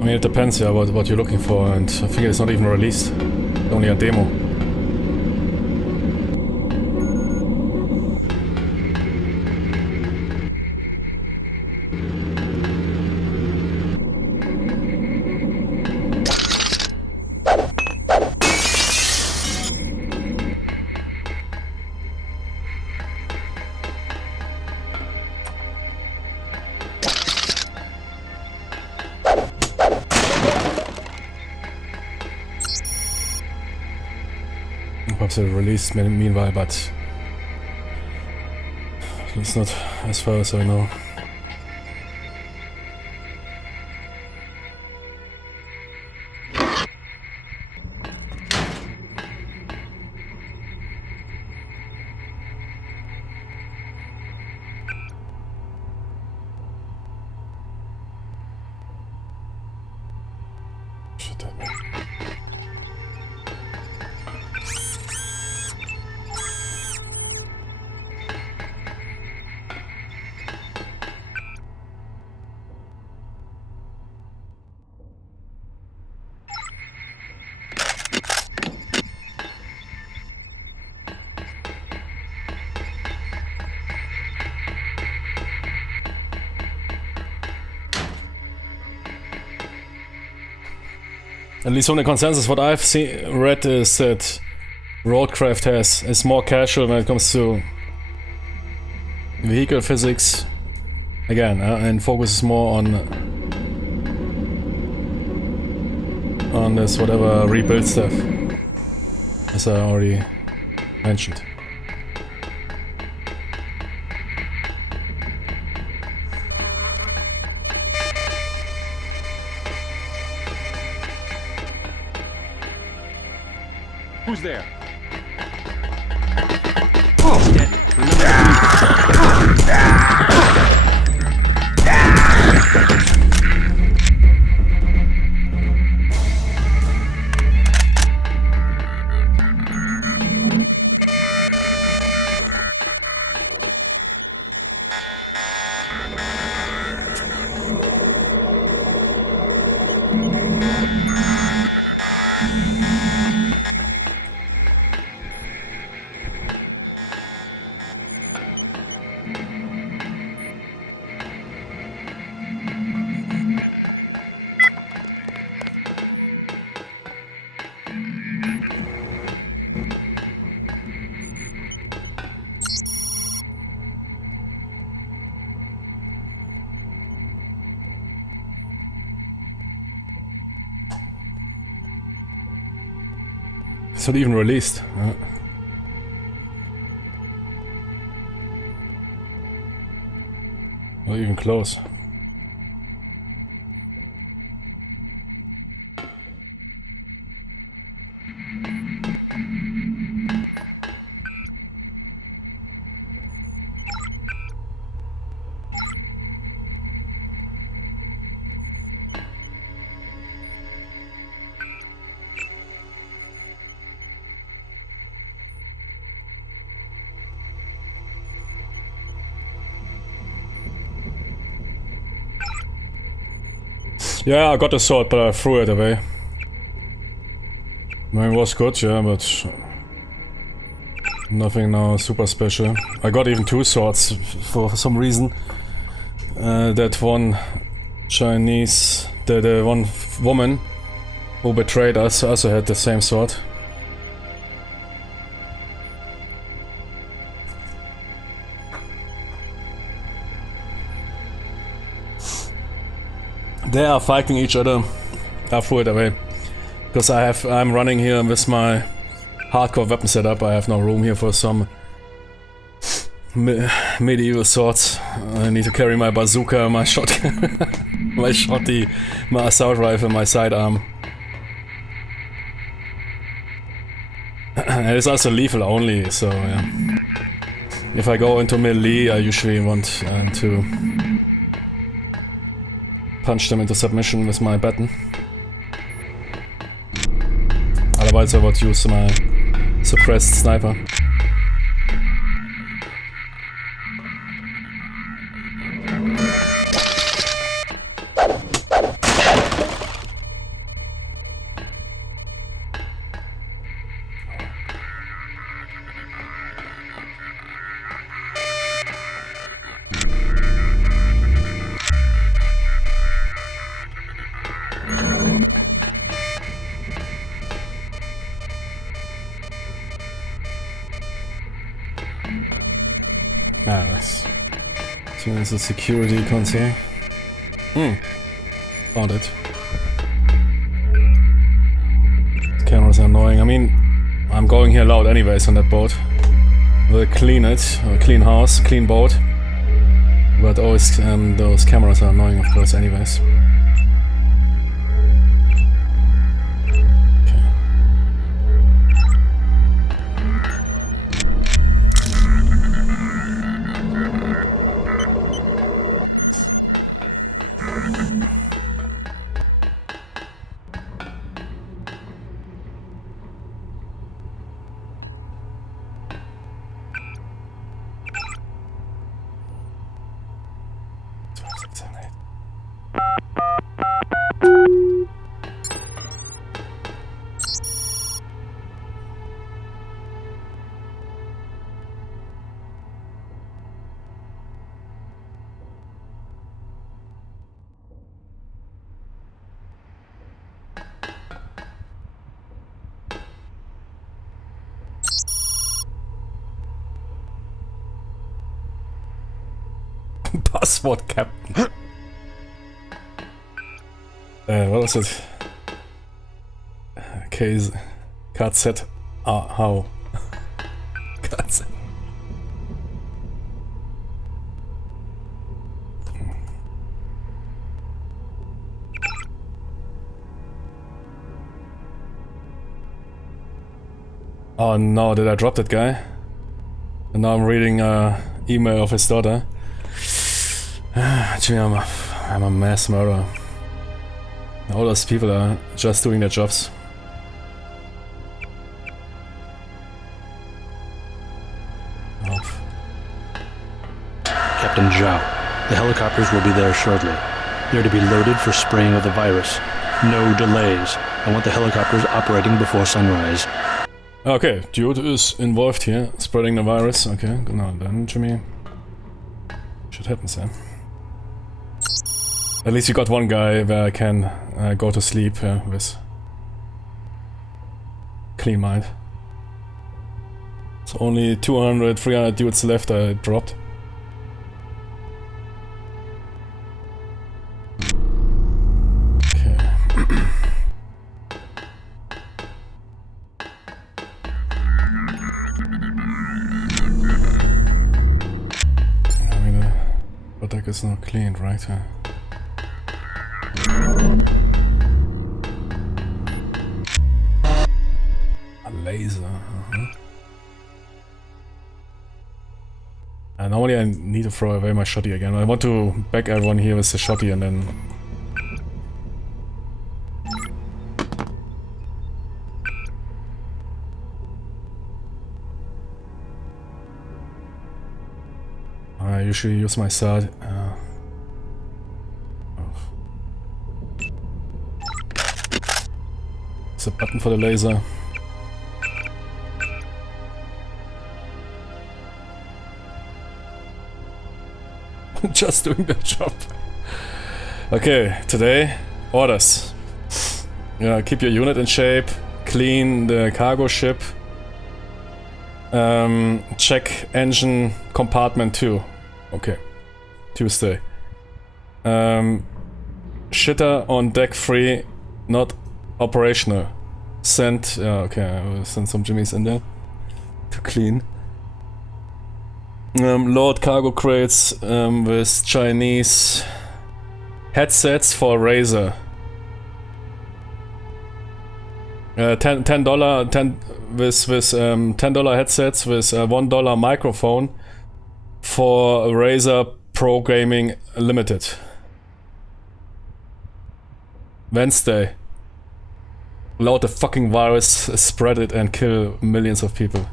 mean, it depends, yeah, what you're looking for, and I think it's not even released. Only a demo. Perhaps a release meanwhile, but it's not as far as I know. Shit, that man. At least from the consensus, what I've read is that Roadcraft is more casual when it comes to vehicle physics, again, and focuses more on this whatever rebuild stuff, as I already mentioned. Who's there? Oh, It's not even released. Not even close. Yeah, I got the sword, but I threw it away. I mean, it was good, yeah, but nothing now super special. I got even 2 swords for some reason. That one Chinese, the one woman who betrayed us also had the same sword. They are fighting each other. I threw it away. Because I'm running here with my hardcore weapon setup. I have no room here for some medieval swords. I need to carry my bazooka, my shotgun, my shotty, my assault rifle, my sidearm. And it's also lethal only, so yeah. If I go into melee, I usually want to punch them into submission with my baton. Otherwise I would use my suppressed sniper. So there's a security console. Found it. The cameras are annoying. I mean, I'm going here loud anyways on that boat. We'll clean it, or clean house, clean boat. But always those cameras are annoying, of course, anyways. Password Captain. What was it? Case card set. How? Card set. Oh no, did I drop that guy? And now I'm reading email of his daughter. Jimmy, I'm a mass murderer. All those people are just doing their jobs. Captain Zhao, the helicopters will be there shortly. They're to be loaded for spraying of the virus. No delays. I want the helicopters operating before sunrise. Okay, Dude is involved here, spreading the virus. Okay, genau, then Jimmy. Shit happens, yeah. At least you got one guy where I can go to sleep with clean mind. So only 200, 300 dudes left I dropped. Okay. upper deck is now cleaned, right? A laser. Normally I need to throw away my shotty again. I want to back everyone here with the shotty and then... I usually use my sword. There's a button for the laser. Just doing the job. Okay, today, orders. Yeah, keep your unit in shape, clean the cargo ship, check engine compartment 2. Okay, Tuesday. Shitter on deck 3, not operational. Send, okay, I will send some jimmies in there to clean. Load cargo crates with Chinese headsets for Razer. $10 headsets with $1 microphone for Razer Pro Gaming Limited. Wednesday. Load the fucking virus, spread it and kill millions of people.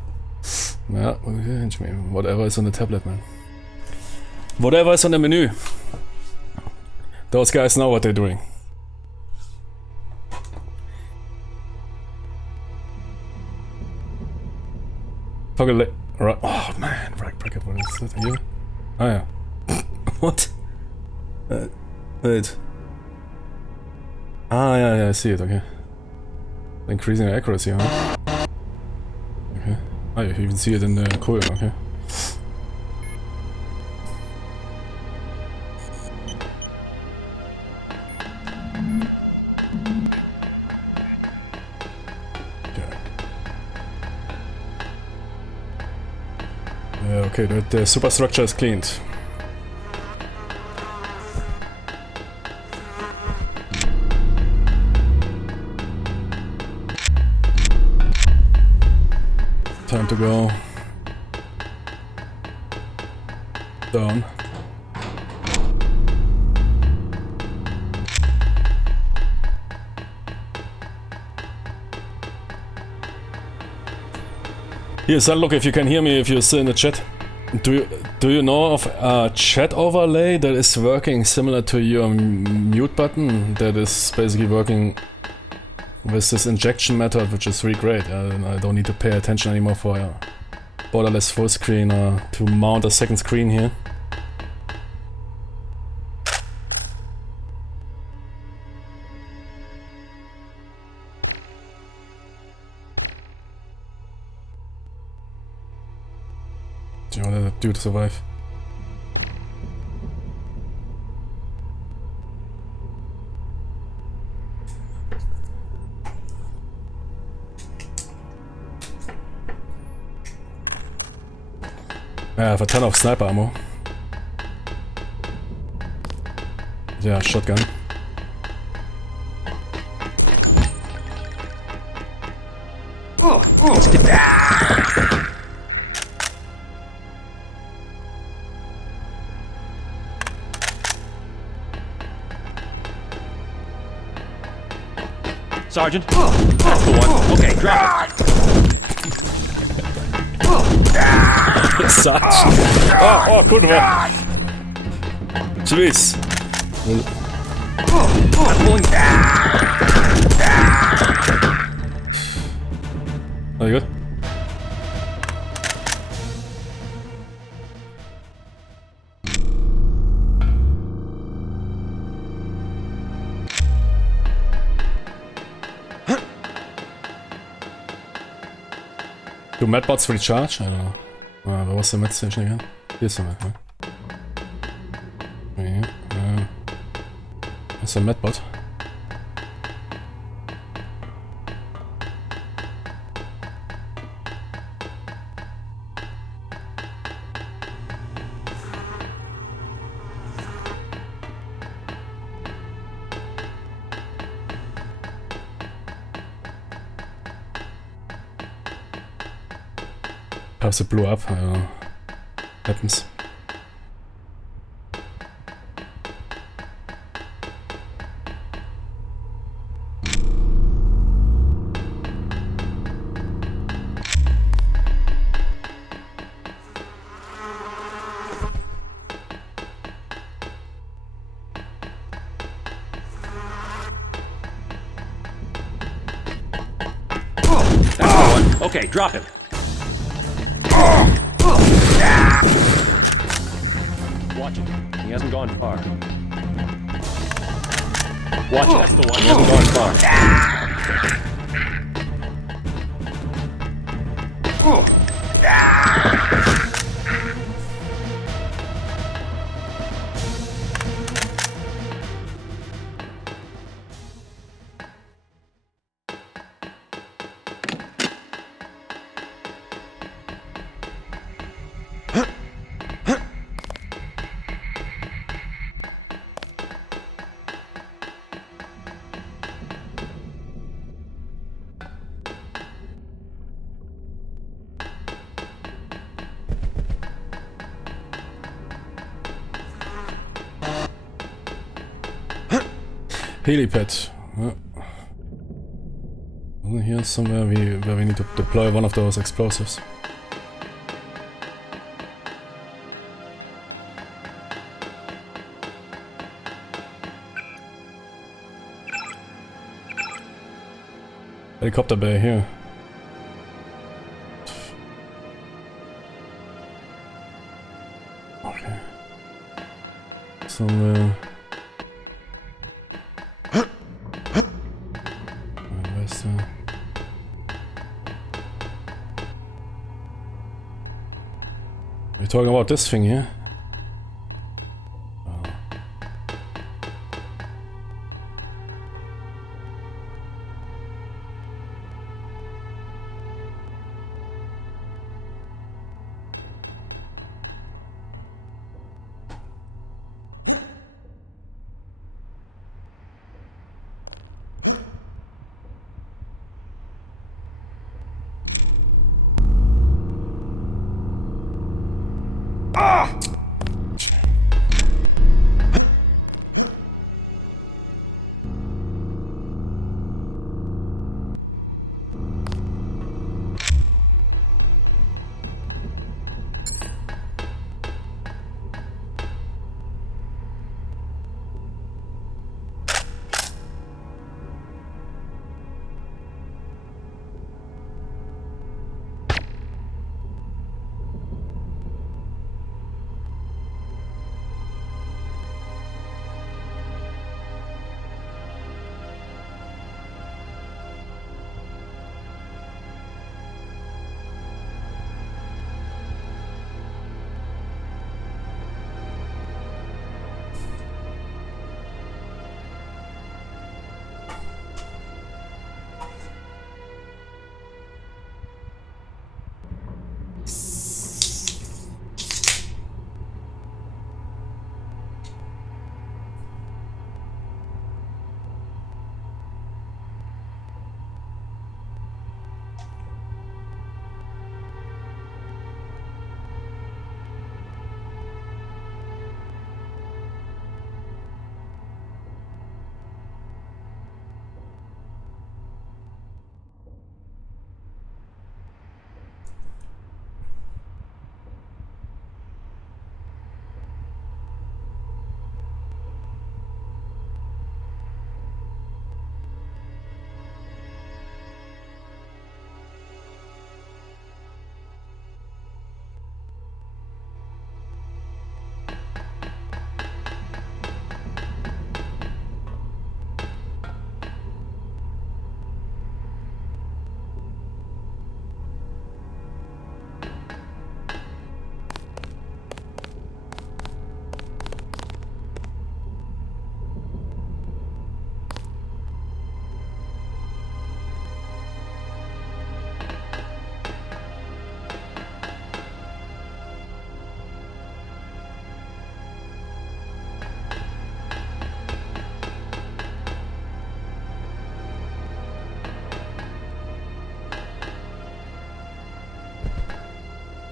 Yeah, whatever is on the tablet, man. Whatever is on the menu. Those guys know what they're doing. Right. Oh man, right bracket, what is that here? Oh yeah. What? Wait. Ah yeah, I see it, okay. Increasing accuracy, huh? Okay. Oh, you even see it in the coil, okay. Okay, the superstructure is cleaned. Time to go down. Here, son, look, if you can hear me, if you're still in the chat. Do you know of a chat overlay that is working similar to your mute button? That is basically working with this injection method, which is really great. I don't need to pay attention anymore for borderless full screen or to mount a second screen here. Do you want to do to survive? I have a ton of sniper ammo. Yeah, shotgun. Sergeant, that's the one. Okay, drop it. Sarge. Oh, cool one. Jeez. Are you good? Do medbots recharge? I don't know. Where was the med station again? Here's the med, right? Yeah, that's a medbot. Perhaps it blew up. I don't know. Happens. Okay, drop him. Watch him. He hasn't gone far. Watch it. That's the one. He hasn't gone far. Helipad. Here's somewhere where we need to deploy one of those explosives. Helicopter bay here. Okay. Somewhere. We're talking about this thing here.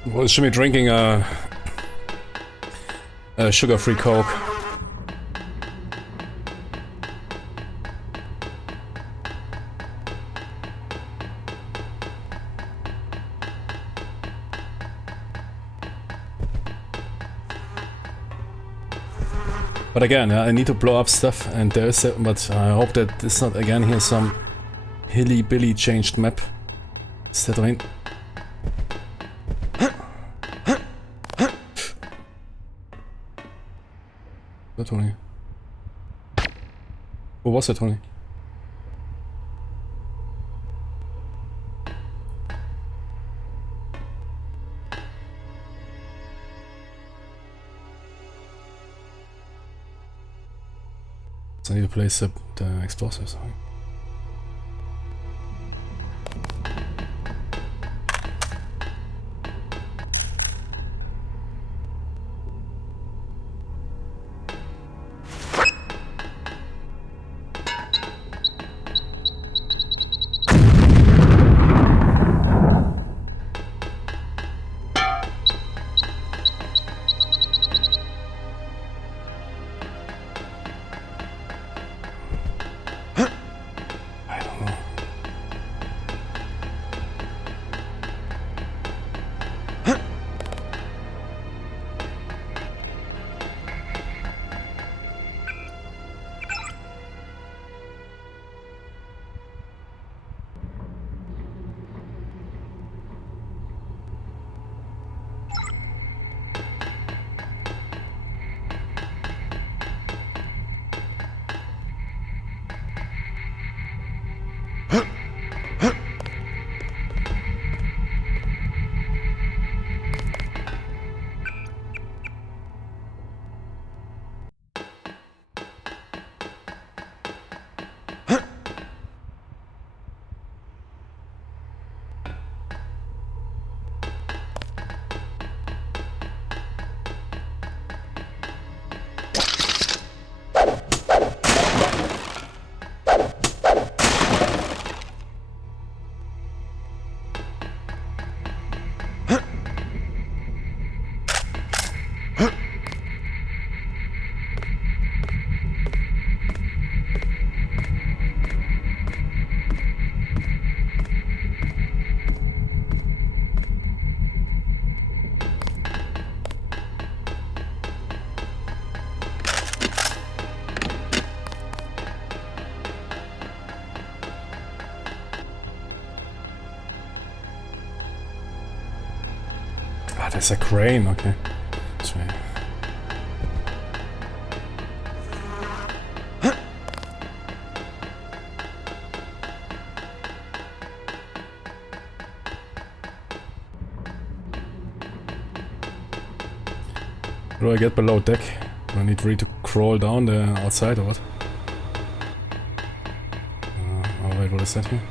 Well, should be drinking a sugar-free Coke. But again, I need to blow up stuff, and there is but I hope that it's not again here some hilly-billy changed map. Is that right? That Tony? Wo was der Tony? So I need to place the explosives. There's a crane, okay. This way. How do I get below deck? Do I need really to crawl down the outside or what? Oh wait, what is that here?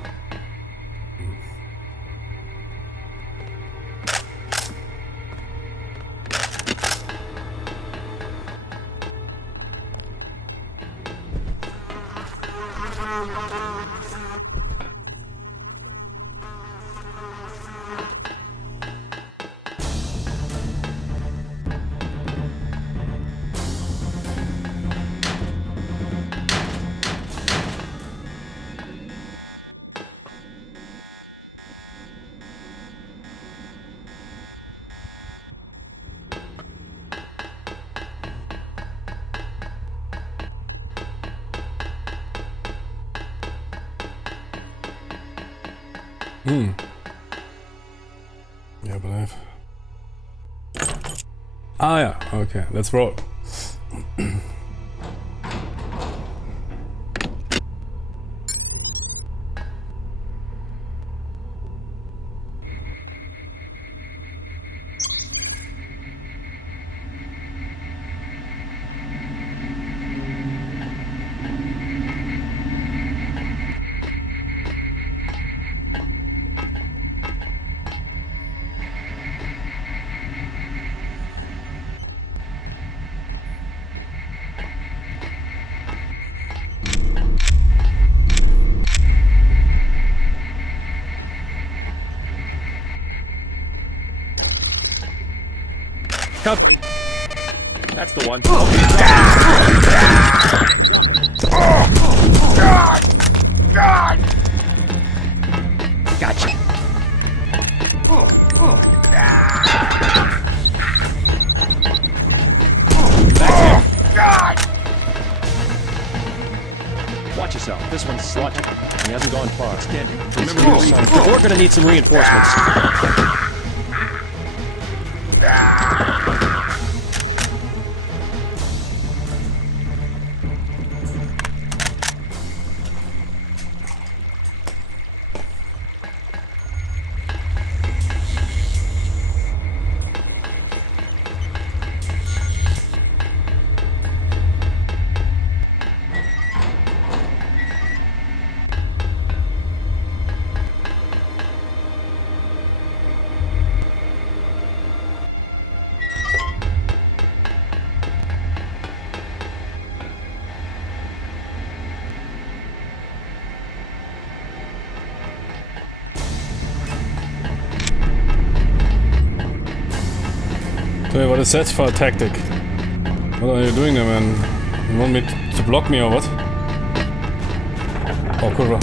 Yeah, but I've... Ah, yeah, okay, let's roll. Come. That's the one. Gotcha. That's him. Watch yourself. This one's sludgy. He hasn't gone far. Remember your son. We're gonna need some reinforcements. Hey, what is that for a tactic? What are you doing there, man? You want me to block me or what? Oh, cool.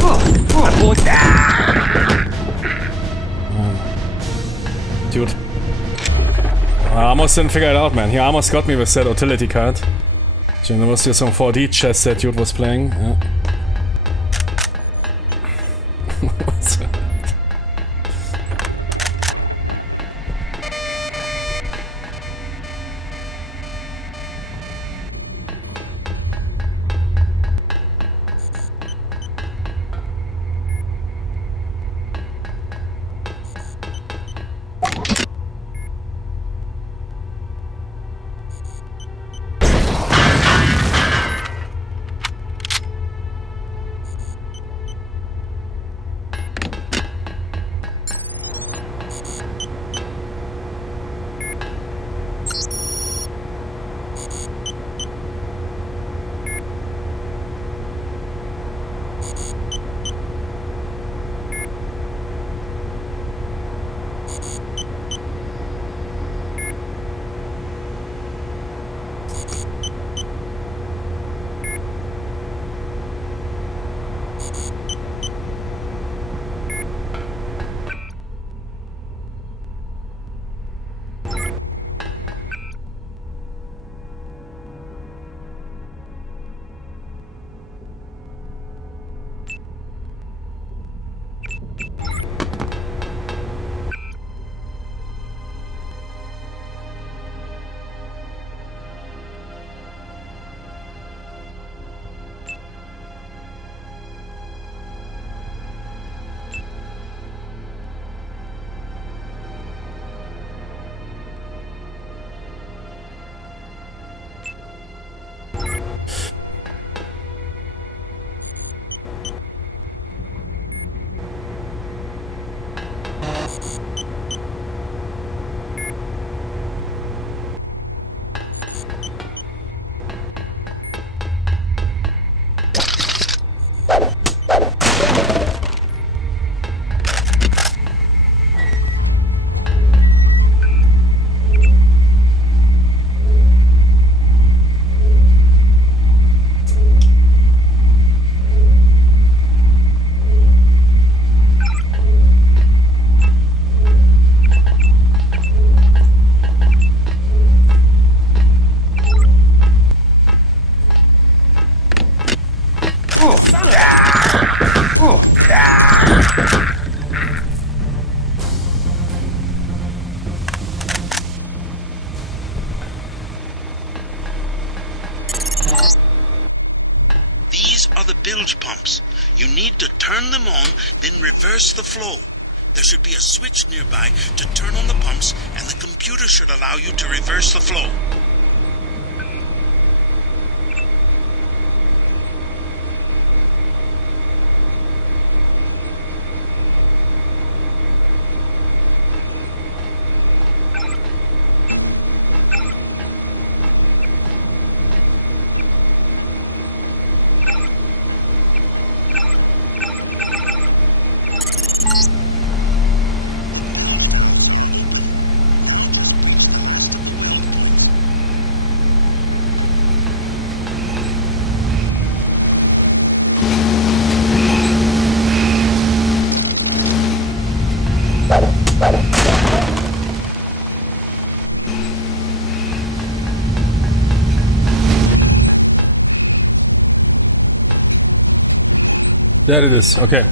Dude. I almost didn't figure it out, man. He almost got me with that utility card. There was here some 4D chess that dude was playing. Yeah. What's that? These are the bilge pumps. You need to turn them on, then reverse the flow. There should be a switch nearby to turn on the pumps, and the computer should allow you to reverse the flow. There it is, okay.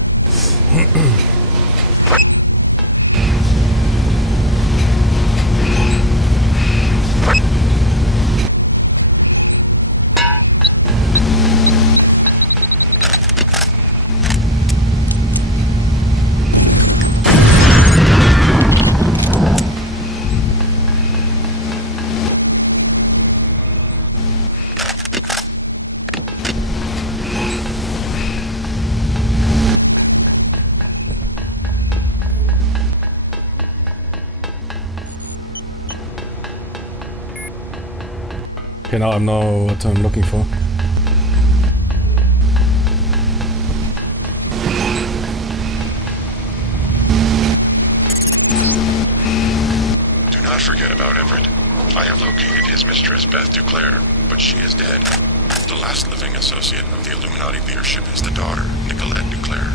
Okay, now I know what I'm looking for. Do not forget about Everett. I have located his mistress, Beth Duclair, but she is dead. The last living associate of the Illuminati leadership is the daughter, Nicolette Duclair.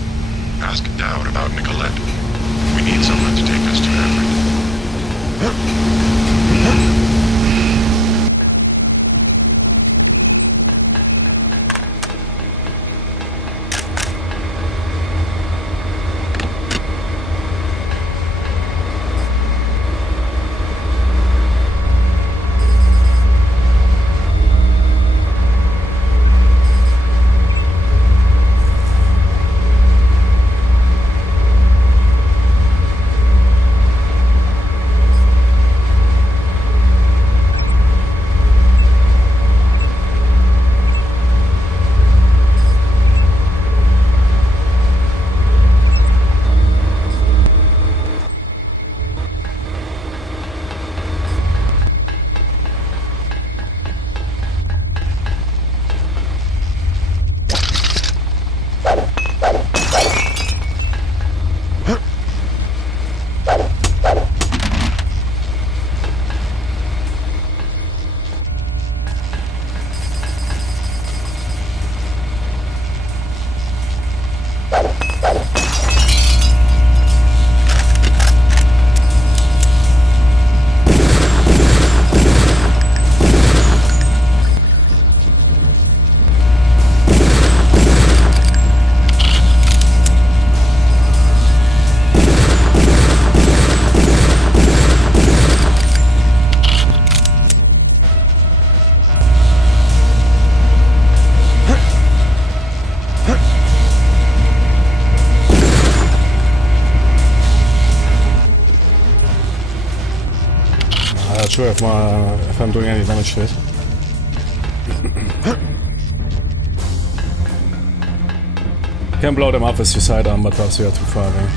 Ask Dowd about Nicolette. We need someone to take us to Everett. Not sure if I'm doing any damage to it. Can blow them up with your sidearm, but that's too far away.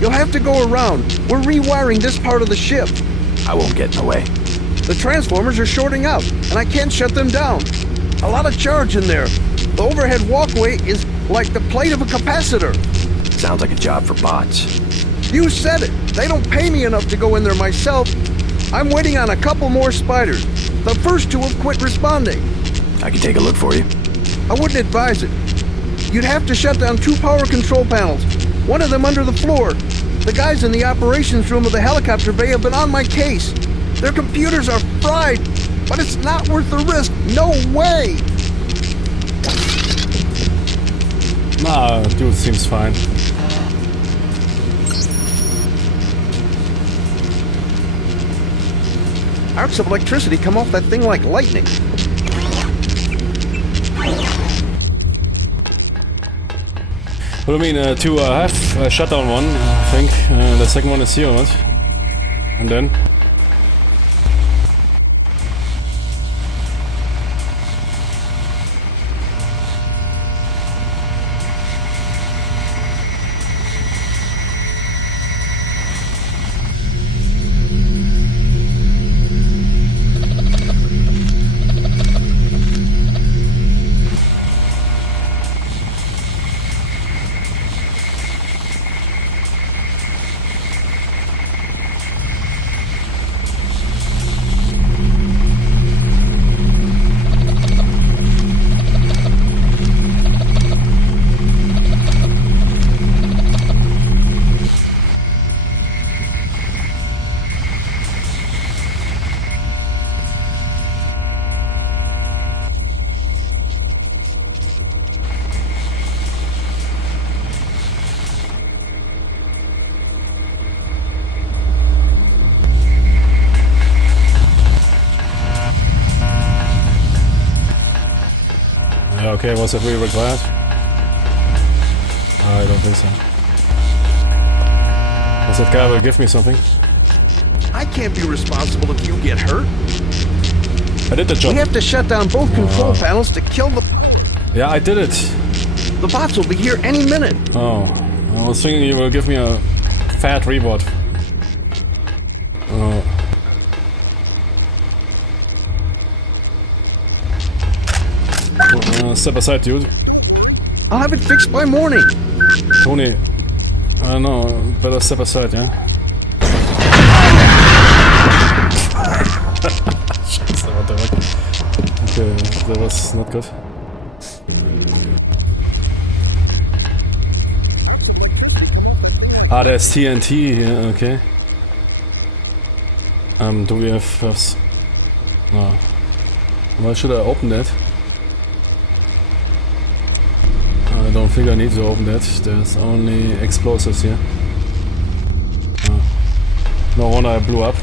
You'll have to go around. We're rewiring this part of the ship. I won't get in the way. The transformers are shorting out, and I can't shut them down. A lot of charge in there. The overhead walkway is like the plate of a capacitor. Sounds like a job for bots. You said it. They don't pay me enough to go in there myself. I'm waiting on a couple more spiders. The first two have quit responding. I can take a look for you. I wouldn't advise it. You'd have to shut down 2 power control panels, one of them under the floor. The guys in the operations room of the helicopter bay have been on my case. Their computers are fried, but it's not worth the risk. No way! Nah, dude seems fine. Arcs of electricity come off that thing like lightning. What do you mean, to have shut down one, I think. The second one is here, right? And then? Okay, was it really required? I don't think so. Was that guy will give me something? I can't be responsible if you get hurt. I did the job. We have to shut down both control panels to kill the... Yeah, I did it. The bots will be here any minute. Oh, I was thinking you will give me a fat reward. Oh. Step aside, dude. I'll have it fixed by morning. Tony, I don't know, better step aside, yeah? Scheiße, what the fuck? Okay, that was not good. Ah, there's TNT here, okay. Do we have... No. Why should I open that? I don't think I need to open that. There's only explosives here. No wonder I blew up.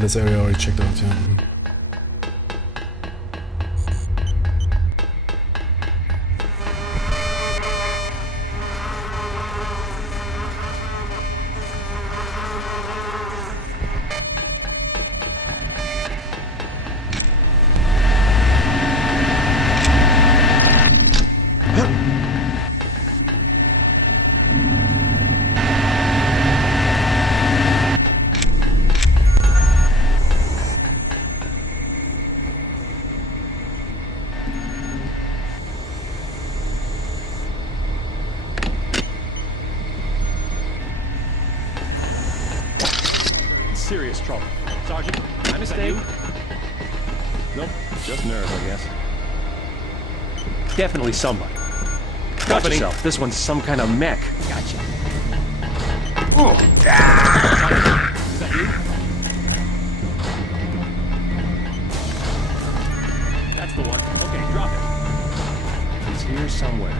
This area I already checked out, yeah. trouble. Sergeant, my mistake. Nope, just nerves, I guess. Definitely somebody. Watch yourself. This one's some kind of mech. Gotcha. Oh. Is that you? That's the one. Okay, drop it. He's here somewhere.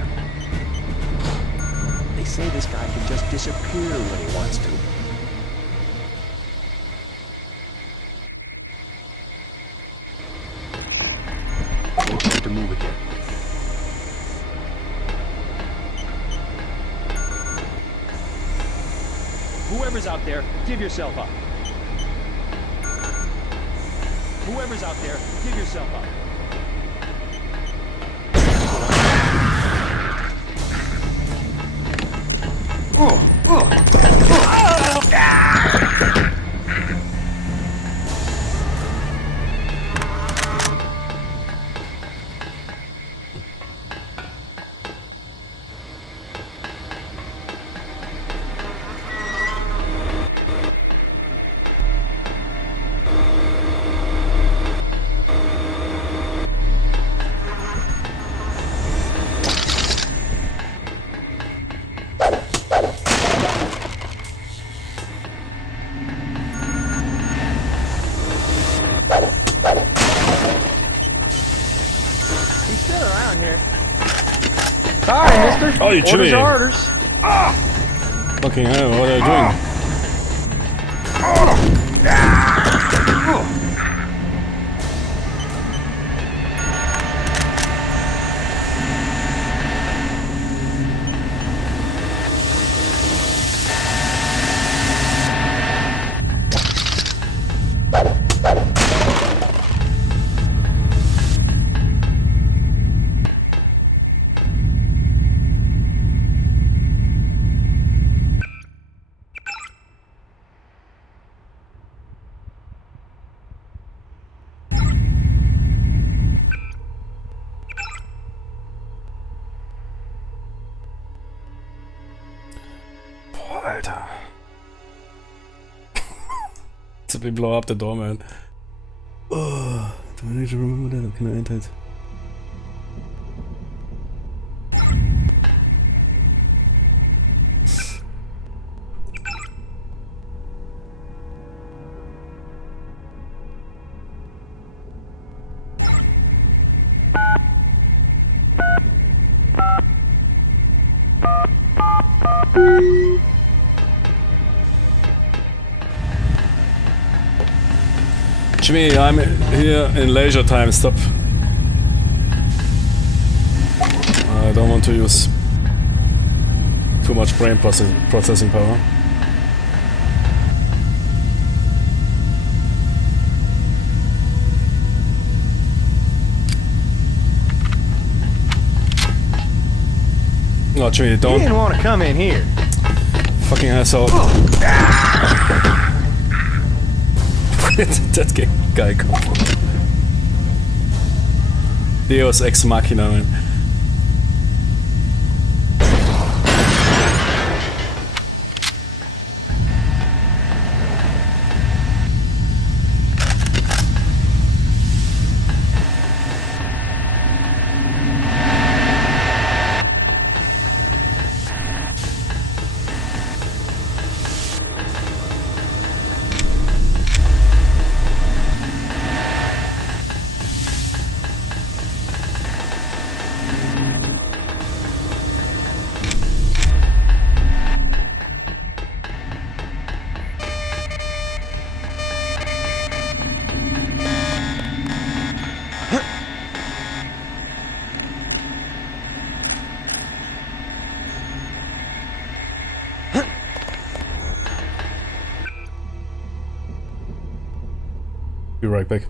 They say this guy can just disappear when he wants to. Don't try to move again. Whoever's out there, give yourself up. Whoever's out there, give yourself up. Sorry, mister. Oh, you orders chewing. are orders. Fucking hell, what are you doing? Boah, Alter. Simply blow up the door, man. Oh, do I need to remember that? Or can I enter it? Jimmy, I'm here in leisure time, stop. I don't want to use too much brain processing power. No, Jimmy, don't. You didn't want to come in here. Fucking asshole. Where did that guy come from? Deus ex machina, man. Be right back.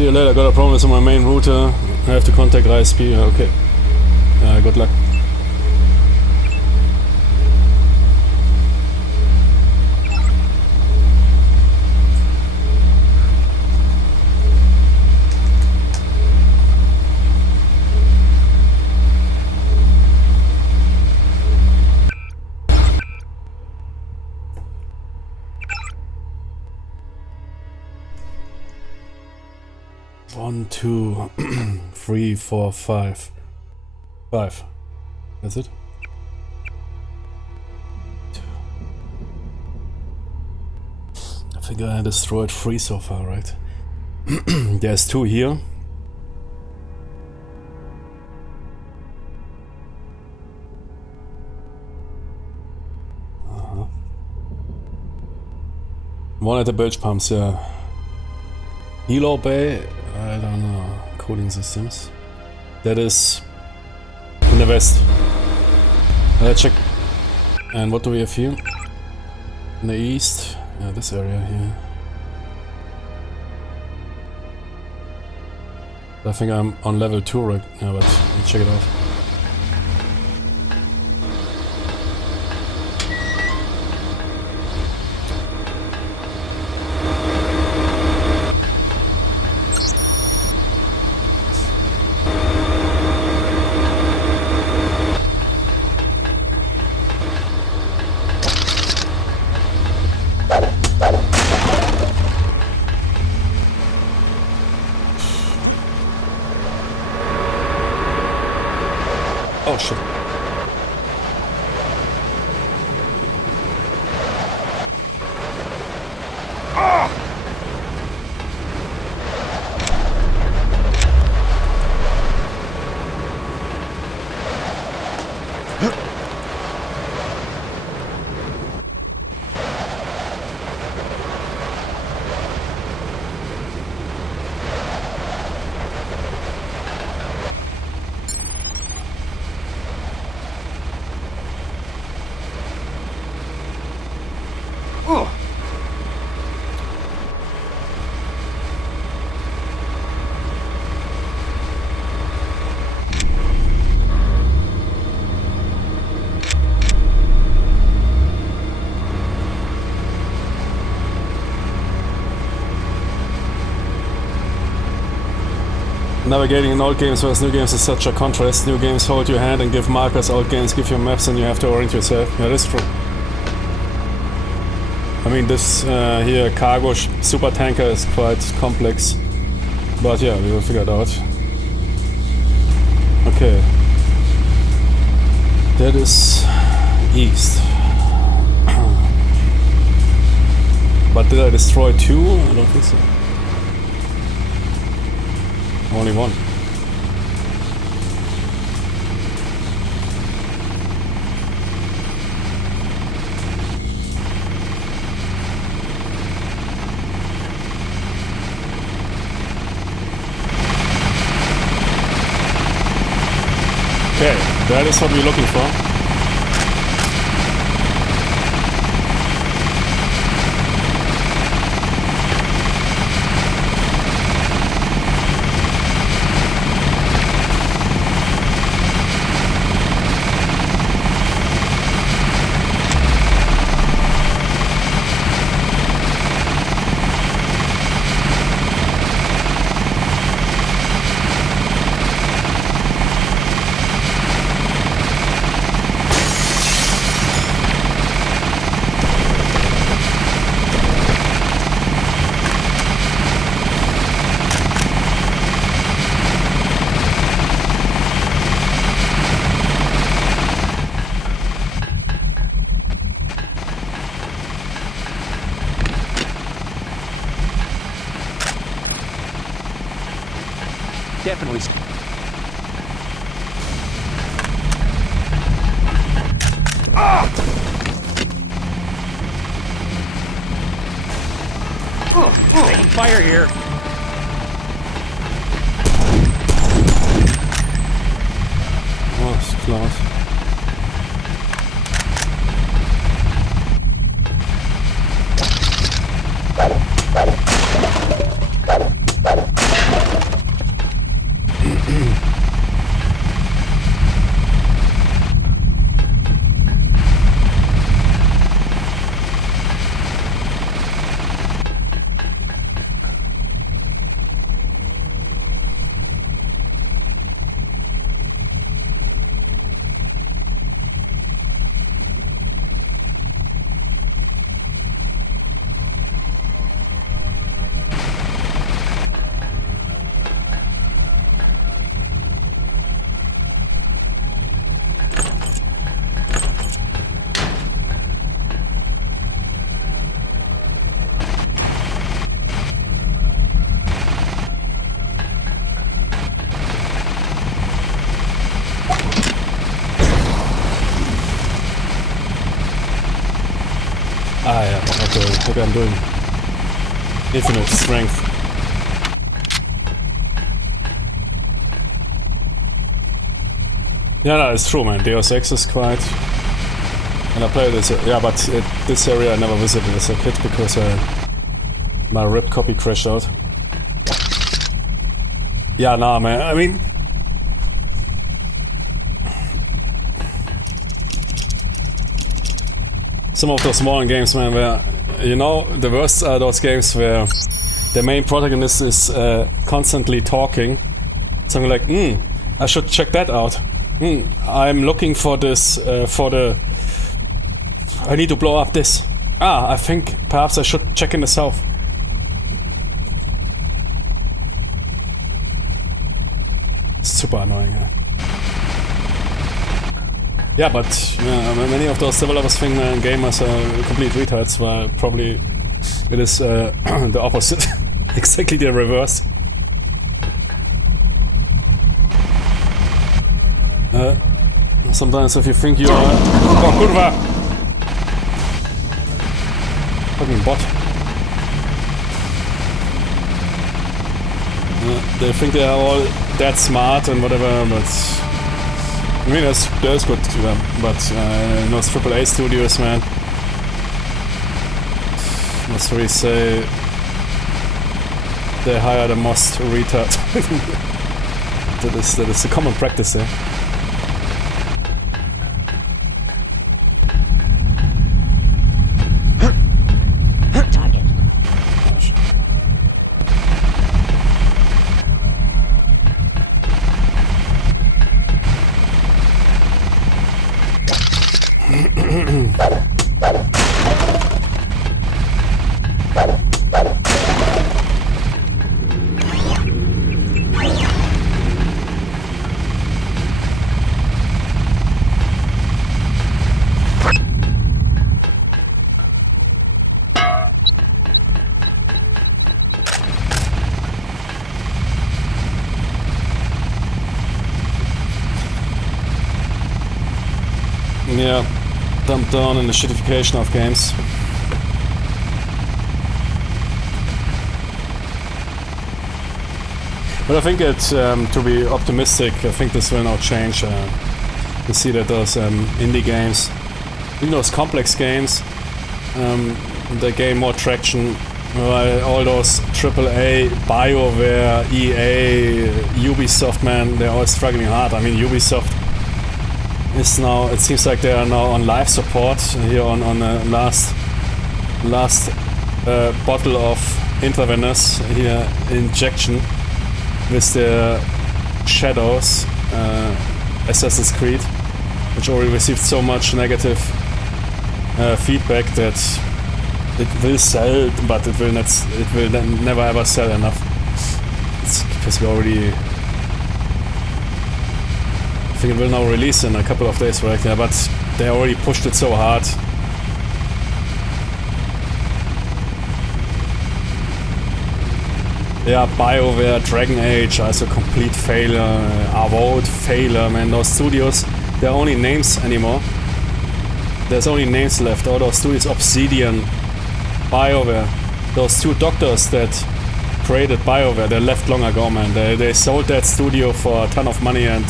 See you later, got a problem with my main router. I have to contact ISP, okay. Good luck. One, two, 3, 4, 5. 5. That's it? 2. I think I destroyed 3 so far, right? There's 2 here. One at the bilge pumps, yeah. Hilo Bay, I don't know. Cooling systems. That is in the west. Let's check. And what do we have here? In the east? Yeah, this area here. I think I'm on level 2 right now, but let's check it out. Oh shit. Navigating in old games versus new games is such a contrast. New games hold your hand and give markers, old games give you maps and you have to orient yourself. Yeah, that's true. I mean, this here cargo super tanker is quite complex. But yeah, we will figure it out. Okay. That is east. But did I destroy 2? I don't think so. Only 1. Okay, that is what we're looking for. Definitely. Taking fire here. Oh, it's close. Ah, yeah. Okay, I'm doing infinite strength. Yeah, no, it's true, man. Deus Ex is quite... And I played this... Yeah, but this area I never visited as a kid because my ripped copy crashed out. Yeah, nah, man. I mean... Some of those modern games, man, where... You know, the worst are those games where the main protagonist is constantly talking. Something like, I should check that out. I'm looking for this, I need to blow up this. I think perhaps I should check in the south. Super annoying, yeah. Yeah, but many of those developers think gamers are complete retards, while probably it is the opposite. Exactly the reverse. Sometimes if you think you are... Oh, kurwa! Fucking bot. They think they are all that smart and whatever, but... I mean, that's good to them, but those AAA studios, man... Must really say... They hire the most retard. That is a common practice there. Yeah, dumped down in the shitification of games. But I think to be optimistic, I think this will now change. You see that those indie games, even those complex games, they gain more traction. All those AAA, BioWare, EA, Ubisoft, man, they're all struggling hard. I mean, Ubisoft is now, it seems like they are now on life support here on the last bottle of intravenous here injection with the Shadows Assassin's Creed, which already received so much negative feedback that it will sell, but it will never ever sell enough. It's because we already, I think it will now release in a couple of days, right? Yeah, but they already pushed it so hard. Yeah, BioWare, Dragon Age, also complete failure, Avowed failure, man. Those studios, they're only names anymore. There's only names left. All those studios, Obsidian, BioWare, those two doctors that created BioWare, they left long ago, man. They sold that studio for a ton of money and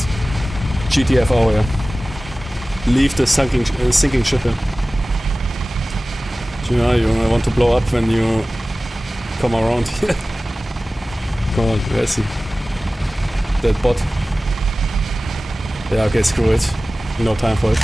GTFO, yeah. Leave the sinking ship in. You know, you want to blow up when you come around here. Come on, where is he? That bot. Yeah, okay, screw it. No time for it.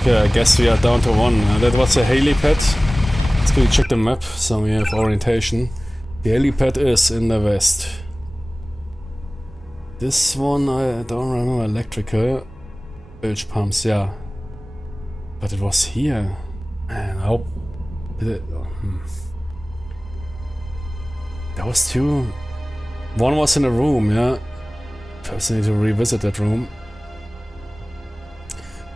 Okay, I guess we are down to one. That was a helipad. Let's quickly check the map so we have orientation. The helipad is in the west. This one, I don't remember. Electrical. Bilge pumps, yeah. But it was here. Man, I hope... There was two. One was in a room, yeah. First I need to revisit that room.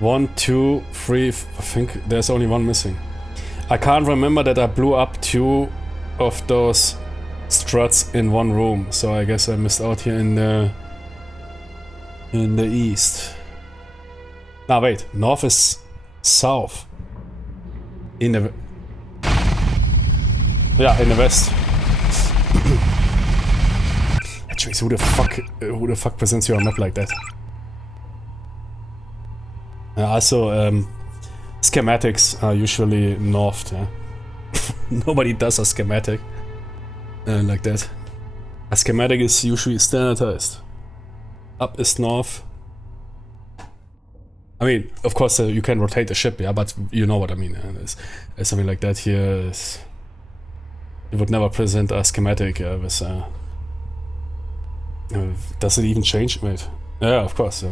1, 2, 3, I think there's only one missing. I can't remember that I blew up 2 of those struts in one room, so I guess I missed out here in the east. Now wait, north is south. In the in the west. Actually, who the fuck presents you a map like that? Also, schematics are usually north. Yeah? Nobody does a schematic like that. A schematic is usually standardized. Up is north. I mean, of course, you can rotate the ship, yeah, but you know what I mean. There's something like that here. You would never present a schematic with. Does it even change? Wait. Yeah, of course.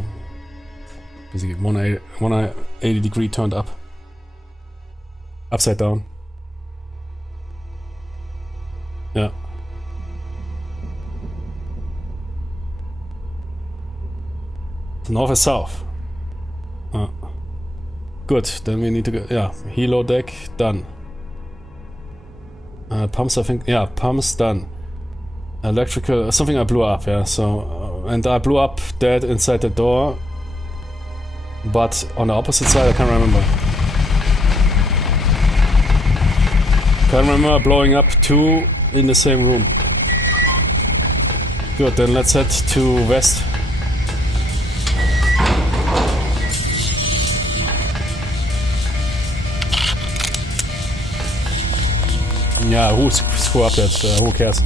Basically, 180 degree turned up. Upside down. Yeah. North is south. Good, then we need to go. Yeah, helo deck done. Pumps, I think. Yeah, pumps done. Electrical, something I blew up. Yeah, so and I blew up that inside the door. But on the opposite side, I can't remember. Can't remember blowing up two in the same room. Good, then let's head to west. Yeah, screw up that, who cares?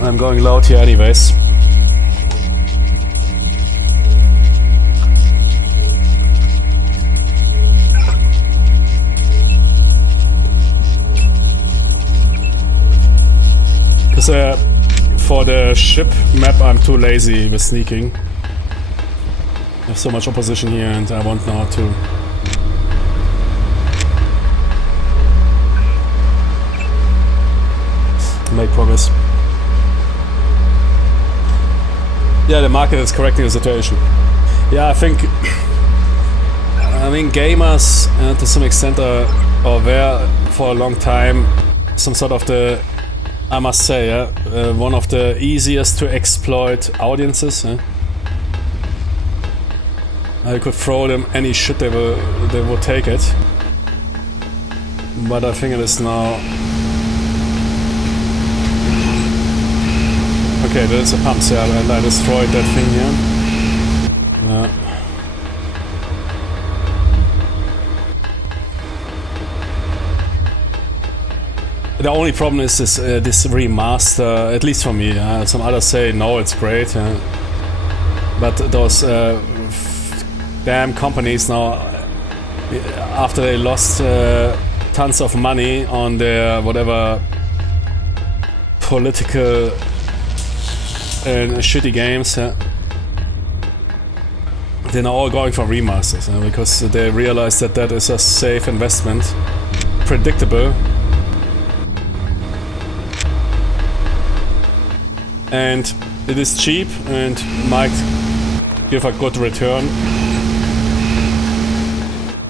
I'm going loud here anyways. Because for the ship map I'm too lazy with sneaking. There's so much opposition here and I want now to... make progress. Yeah, the market is correcting the situation. Yeah, I think... I mean, gamers to some extent are were for a long time some sort of the... I must say, one of the easiest to exploit audiences. I could throw them any shit they would take it. But I think it is now... Okay, there's a pump cell and I destroyed that thing here. The only problem is this remaster, at least for me. Some others say no, it's great. But those damn companies now, after they lost tons of money on their whatever political and shitty games, they're now all going for remasters because they realize that that is a safe investment, predictable, and it is cheap and might give a good return.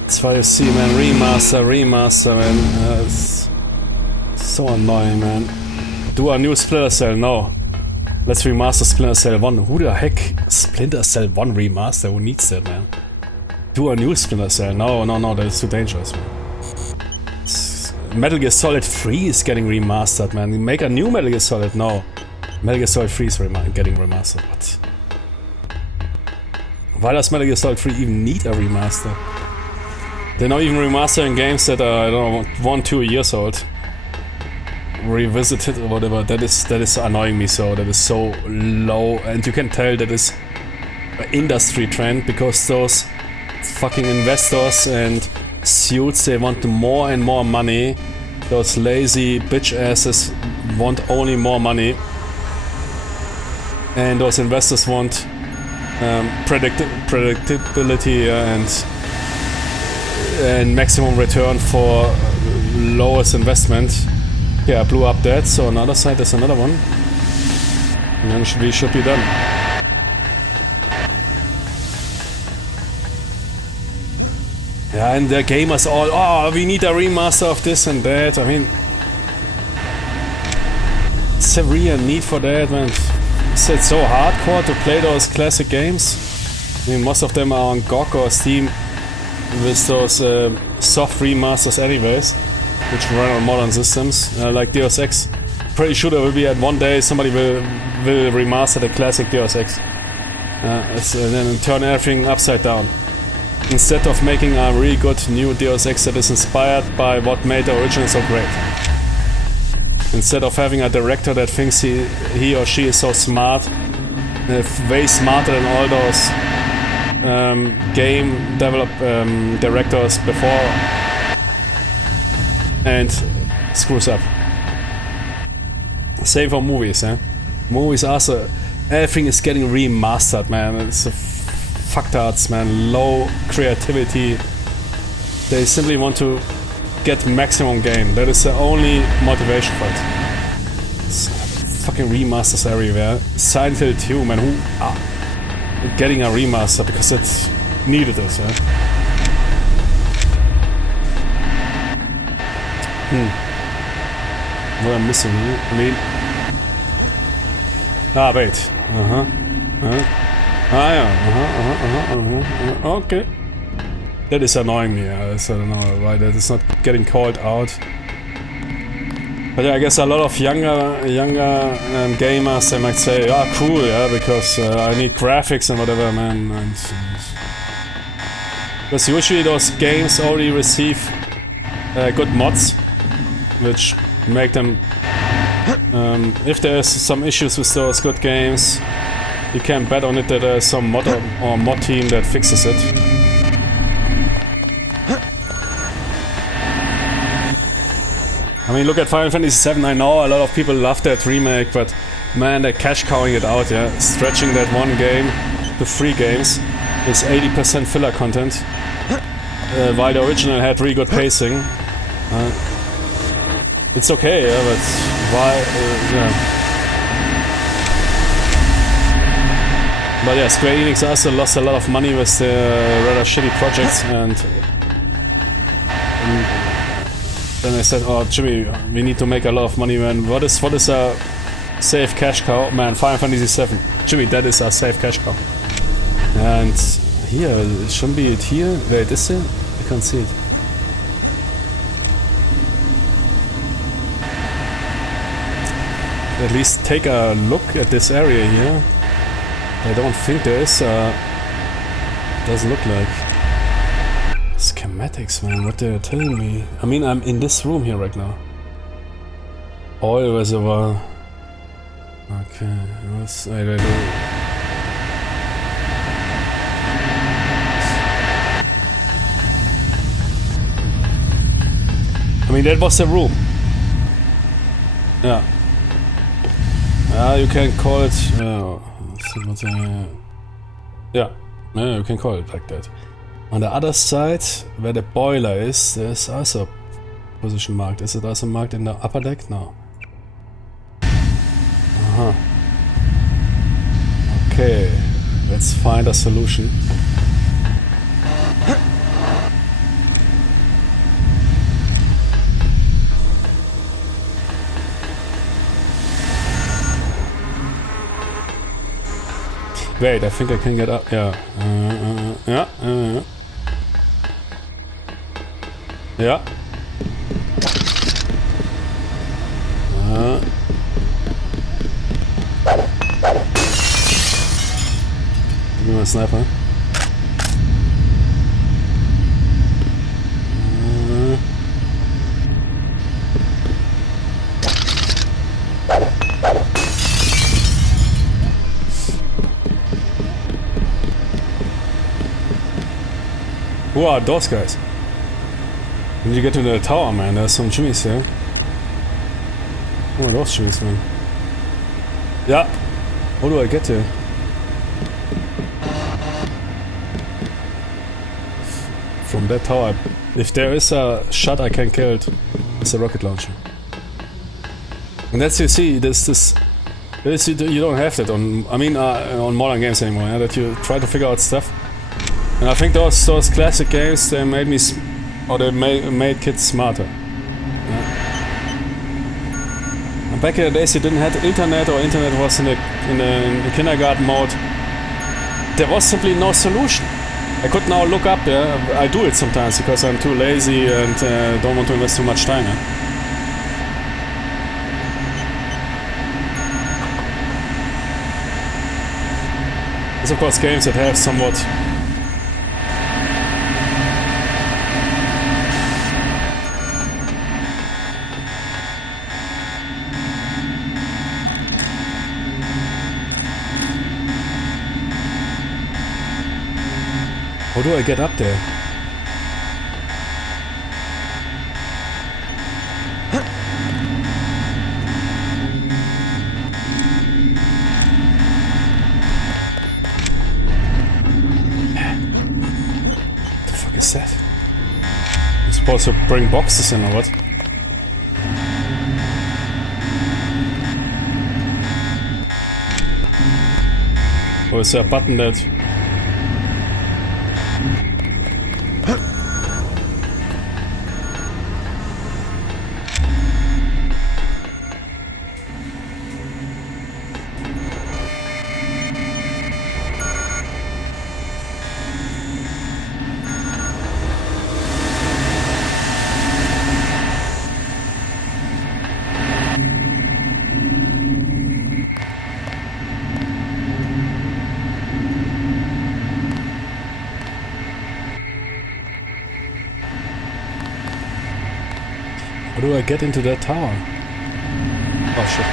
That's why you see, man, remaster, man. It's so annoying, man. Do a new Splinter Cell, no. Let's remaster Splinter Cell 1. Who the heck? Splinter Cell 1 remaster? Who needs that, man? Do a new Splinter Cell. No, that is too dangerous, man. Metal Gear Solid 3 is getting remastered, man. Make a new Metal Gear Solid. No. Metal Gear Solid 3 is getting remastered. What? Why does Metal Gear Solid 3 even need a remaster? They're not even remastering games that are, I don't know, 1-2 years old. Revisited or whatever. That is annoying me so. That is so low, and you can tell that is an industry trend because those fucking investors and suits, they want more and more money. Those lazy bitch asses want only more money, and those investors want predictability and maximum return for lowest investment. Yeah, I blew up that, so on the other side there's another one. And then we should be done. Yeah, and the gamers all, oh, we need a remaster of this and that. I mean, there really a need for that, man? Is it so hardcore to play those classic games? I mean, most of them are on GOG or Steam with those soft remasters anyways, which run on modern systems, like Deus Ex. Pretty sure there will be at one day somebody will remaster the classic Deus Ex. And then turn everything upside down. Instead of making a really good new Deus Ex that is inspired by what made the original so great. Instead of having a director that thinks he or she is so smart, way smarter than all those game directors before, and screws up. Same for movies, eh? Movies also, everything is getting remastered, man. It's a fucktards, man. Low creativity. They simply want to get maximum gain. That is the only motivation for it. It's fucking remasters everywhere. Silent Hill 2, man. Who are getting a remaster because it needed it, yeah? What I'm missing here? I mean... Ah, wait. Okay. That is annoying me. I don't know why that is not getting called out. But yeah, I guess a lot of younger gamers, they might say, "Ah, cool, yeah, because I need graphics and whatever, man." Because usually those games already receive good mods, which make them. If there's some issues with those good games, you can bet on it that there's some mod or mod team that fixes it. I mean, look at Final Fantasy VII. I know a lot of people love that remake, but man, they're cash cowing it out, yeah. Stretching that one game to 3 games is 80% filler content, while the original had really good pacing. It's okay, yeah, but why? Yeah. But yeah, Square Enix also lost a lot of money with their rather shitty projects, and then I said, "Oh, Jimmy, we need to make a lot of money, man. What is a safe cash cow, man? Final Fantasy VII, Jimmy, that is a safe cash cow." And here, shouldn't be it here? Wait, is it? I can't see it. At least take a look at this area here. I don't think there is. Doesn't look like. Schematics, man, what they're telling me. I mean, I'm in this room here right now. Oil reservoir. Okay, what's I do? I mean, that was the room. Yeah. You can call it. Yeah, you can call it like that. On the other side, where the boiler is, there's also a position marked. Is it also marked in the upper deck? No. Okay, let's find a solution. Wait, I think I can get up. Yeah. Yeah. Yeah. Give me my sniper. Who are those guys? When you get to the tower, man, there's some Jimmys there. Who are those Jimmys, man? Yeah. How do I get there? From that tower. If there is a shot I can kill it, it's a rocket launcher. And that's, you see, this you don't have that on, I mean, on modern games anymore, yeah? That you try to figure out stuff. And I think those classic games, they made me, they made kids smarter. Yeah. Back in the days you didn't have internet, or internet was in the kindergarten mode. There was simply no solution. I could now look up, I do it sometimes because I'm too lazy and don't want to invest too much time. There's of course games that have somewhat how do I get up there? What the fuck is that? I'm supposed to bring boxes in or what? Or is there a button that... How do I get into that tower? Oh shit.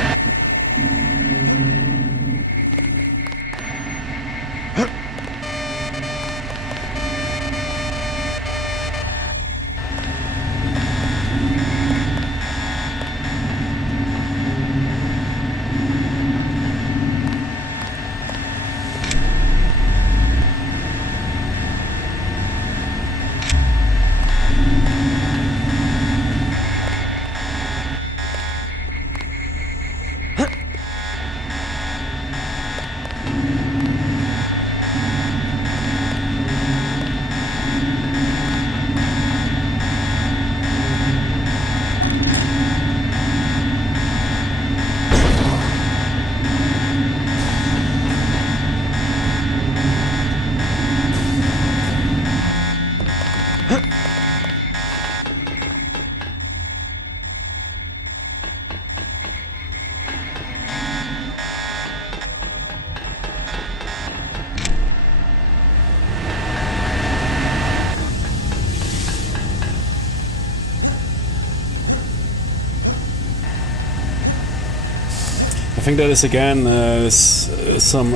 I think that is again some...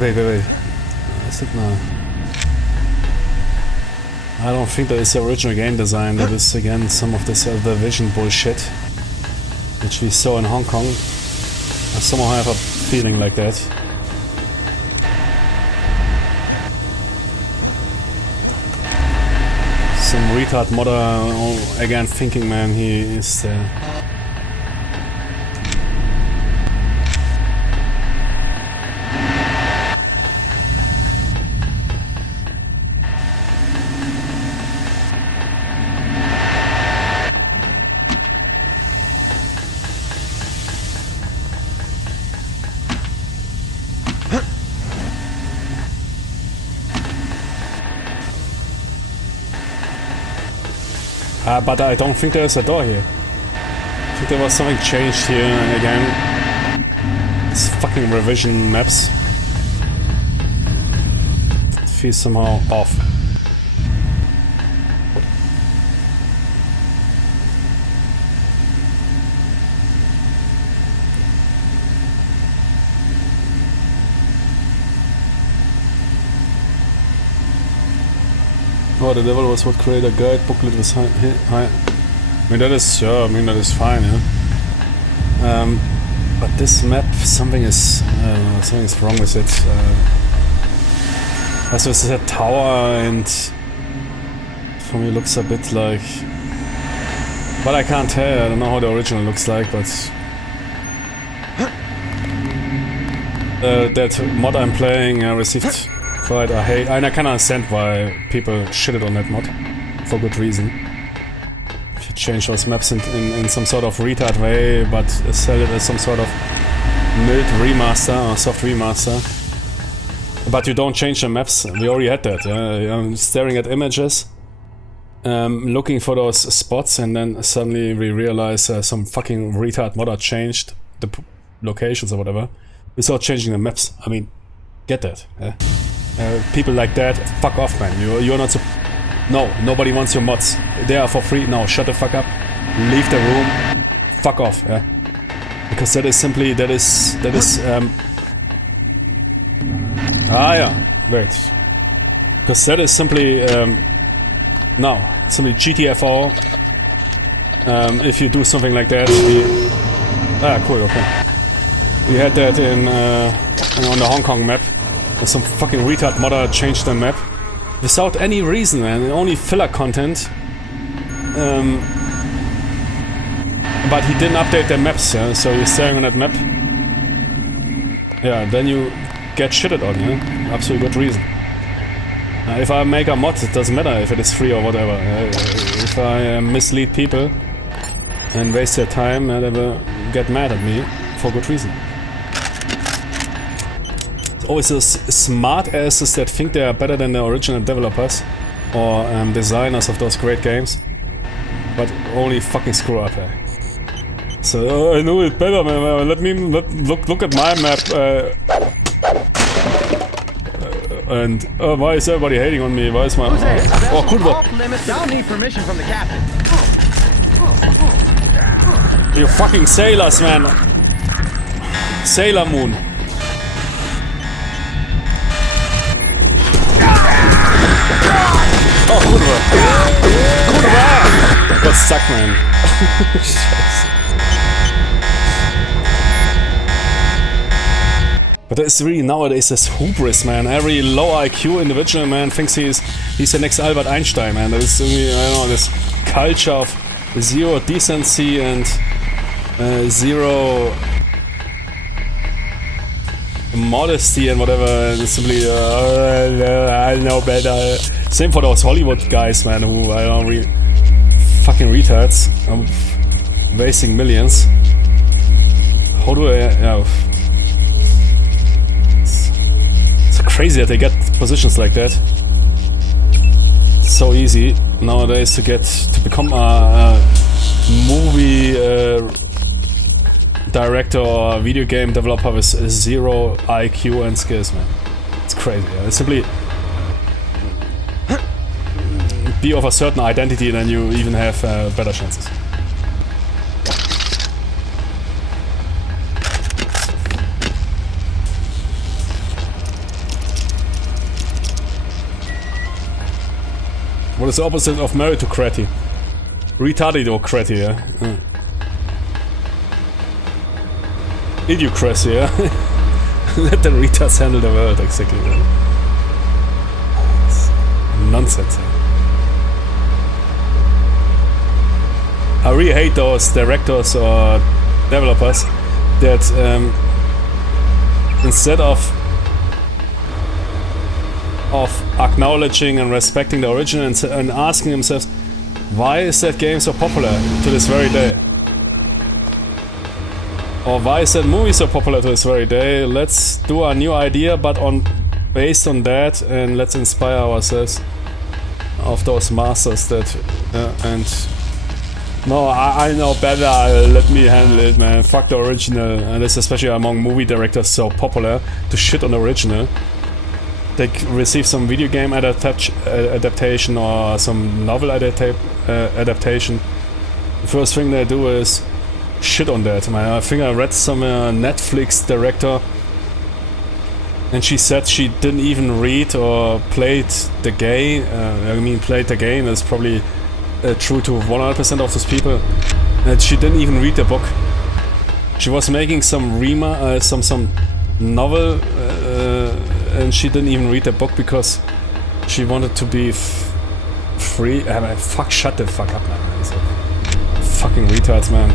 Wait. Is it now? I don't think that is the original game design. That is again some of this other vision bullshit, which we saw in Hong Kong. I somehow have a feeling like that. Some retard modder again thinking, man, he is there. But I don't think there's a door here. I think there was something changed here again. It's fucking revision maps. It feels somehow off. Oh, the devil was what create a guide booklet with high. I mean that is sure. I mean that is fine, yeah. But this map, something's wrong with it. Also, it's a tower, and for me, it looks a bit like. But I can't tell. I don't know how the original looks like, but that mod I'm playing received quite a hate, and I can understand why people shitted on that mod, for good reason. If you change those maps in some sort of retard way, but sell it as some sort of mild remaster or soft remaster. But you don't change the maps. We already had that. I'm staring at images, looking for those spots, and then suddenly we realize some fucking retard modder changed the locations or whatever without changing the maps. I mean, get that. People like that, fuck off, man. You're not so. No, nobody wants your mods. They are for free. No, shut the fuck up. Leave the room. Fuck off. Yeah. Because that is simply wait. Because that is simply simply GTFO. If you do something like that, cool, okay. We had that in on the Hong Kong map. Some fucking retard modder changed the map without any reason, man. Only filler content. But he didn't update the maps, yeah? So you're staring on that map. Yeah, then you get shitted on, yeah? Absolutely good reason. If I make a mod, it doesn't matter if it is free or whatever. If I mislead people and waste their time, they will get mad at me for good reason. Always those smart asses that think they are better than the original developers or designers of those great games, but only fucking screw up. So I know it better, man. Look at my map. And why is everybody hating on me? Why is my off limits? Y'all need permission from the captain. You fucking sailors, man. Sailor Moon. Oh, kurwa! Got stuck, man. But there's really nowadays this hubris, man. Every low IQ individual, man, thinks he's the next Albert Einstein, man. There's really, I don't know, this culture of zero decency and zero modesty and whatever. And it's simply, I know better. Same for those Hollywood guys, man, who I don't really fucking retards, wasting millions. How do I? It's crazy that they get positions like that. It's so easy nowadays to become a movie director or video game developer with zero IQ and skills, man. It's crazy. It's simply be of a certain identity, then you even have better chances. What is the opposite of meritocracy? Retardedocracy, yeah? Idiocracy, yeah? Let the retards handle the world, exactly. It's nonsense, yeah? I really hate those directors or developers that instead of acknowledging and respecting the original and asking themselves, why is that game so popular to this very day? Or why is that movie so popular to this very day? Let's do a new idea, but based on that, and let's inspire ourselves of those masters that and no, I know better, let me handle it, man. Fuck the original. And it's especially among movie directors so popular to shit on the original. They receive some video game adaptation or some novel adaptation. The first thing they do is shit on that, man. I think I read some Netflix director, and she said she didn't even read or played the game. Played the game is probably true to 100% of those people. And she didn't even read the book. She was making some some novel, and she didn't even read the book because she wanted to be free. I mean, shut the fuck up, man. Fucking retards, man.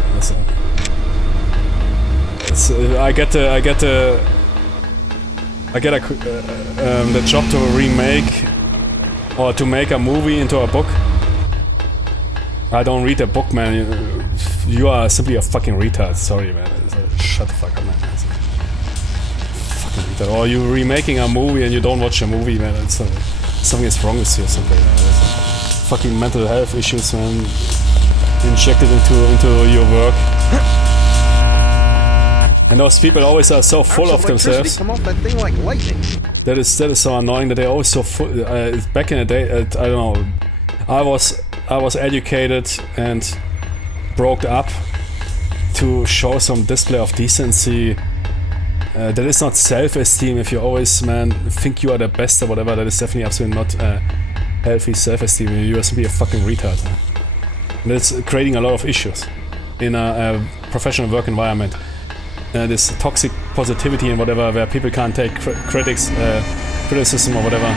I get the job to remake or to make a movie into a book. I don't read a book, man. You are simply a fucking retard. Sorry, man. Shut the fuck up, man. Fucking retard. Or you're remaking a movie and you don't watch a movie, man. Something is wrong with you or something. Fucking mental health issues, man. Injected into your work. And those people always are so full of themselves. Come off that thing like lightning. That is so annoying that they're always so full. Back in the day, I don't know. I was educated and brought up to show some display of decency. That is not self-esteem. If you always, man, think you are the best or whatever, that is definitely absolutely not healthy self-esteem. You are simply a fucking retard. And it's creating a lot of issues in a professional work environment. This toxic positivity and whatever, where people can't take criticism or whatever.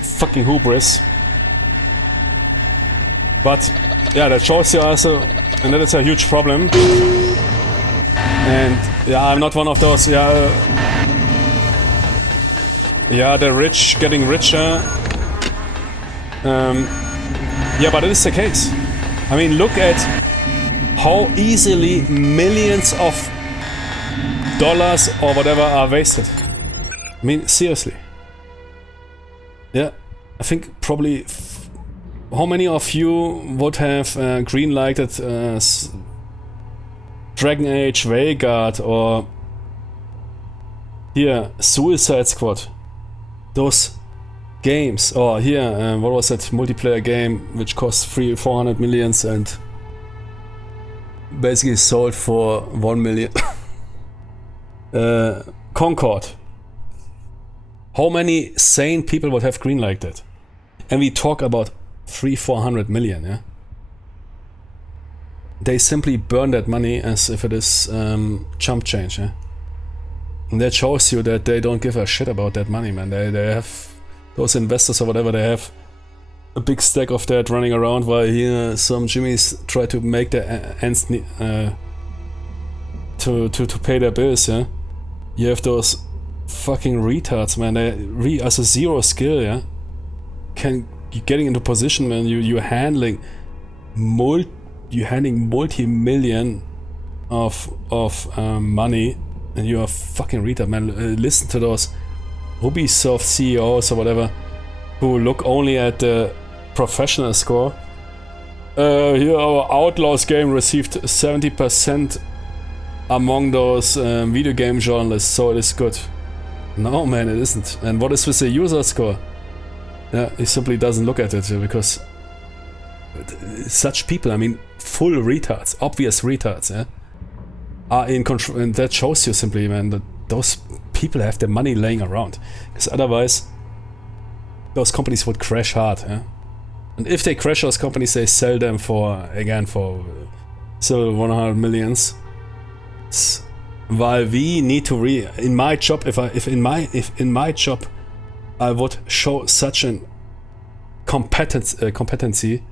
Fucking hubris. But yeah, that shows you also, and that is a huge problem. And yeah, I'm not one of those. Yeah, the rich getting richer. Yeah, but it is the case. I mean, look at how easily millions of dollars or whatever are wasted. I mean, seriously. Yeah, I think probably... how many of you would have green-lighted Dragon Age Vanguard or... here, Suicide Squad? Those games. Or here, what was that multiplayer game which cost 400 millions and... basically sold for 1 million. Concord. How many sane people would have green like that? And we talk about 300-400 million, yeah? They simply burn that money as if it is chump change, yeah? And that shows you that they don't give a shit about that money, man. They have those investors or whatever, they have a big stack of that running around while here some Jimmies try to make their ends to pay their bills, yeah? You have those fucking retards, man. They as a zero skill, yeah? You getting into position, man, you're handling multi-million of money, and you're a fucking retard, man. Listen to those Ubisoft CEOs or whatever who look only at the professional score. Here our Outlaws game received 70% among those video game journalists, so it is good. No, man, it isn't. And what is with the user score? Yeah, he simply doesn't look at it because such people, I mean, full retards, obvious retards, yeah, are in control, and that shows you simply, man, that those people have the money laying around. Because otherwise, those companies would crash hard, yeah. And if they crash those companies, they sell them for still 100 millions. While we need to in my job, if in my job I would show such an competency,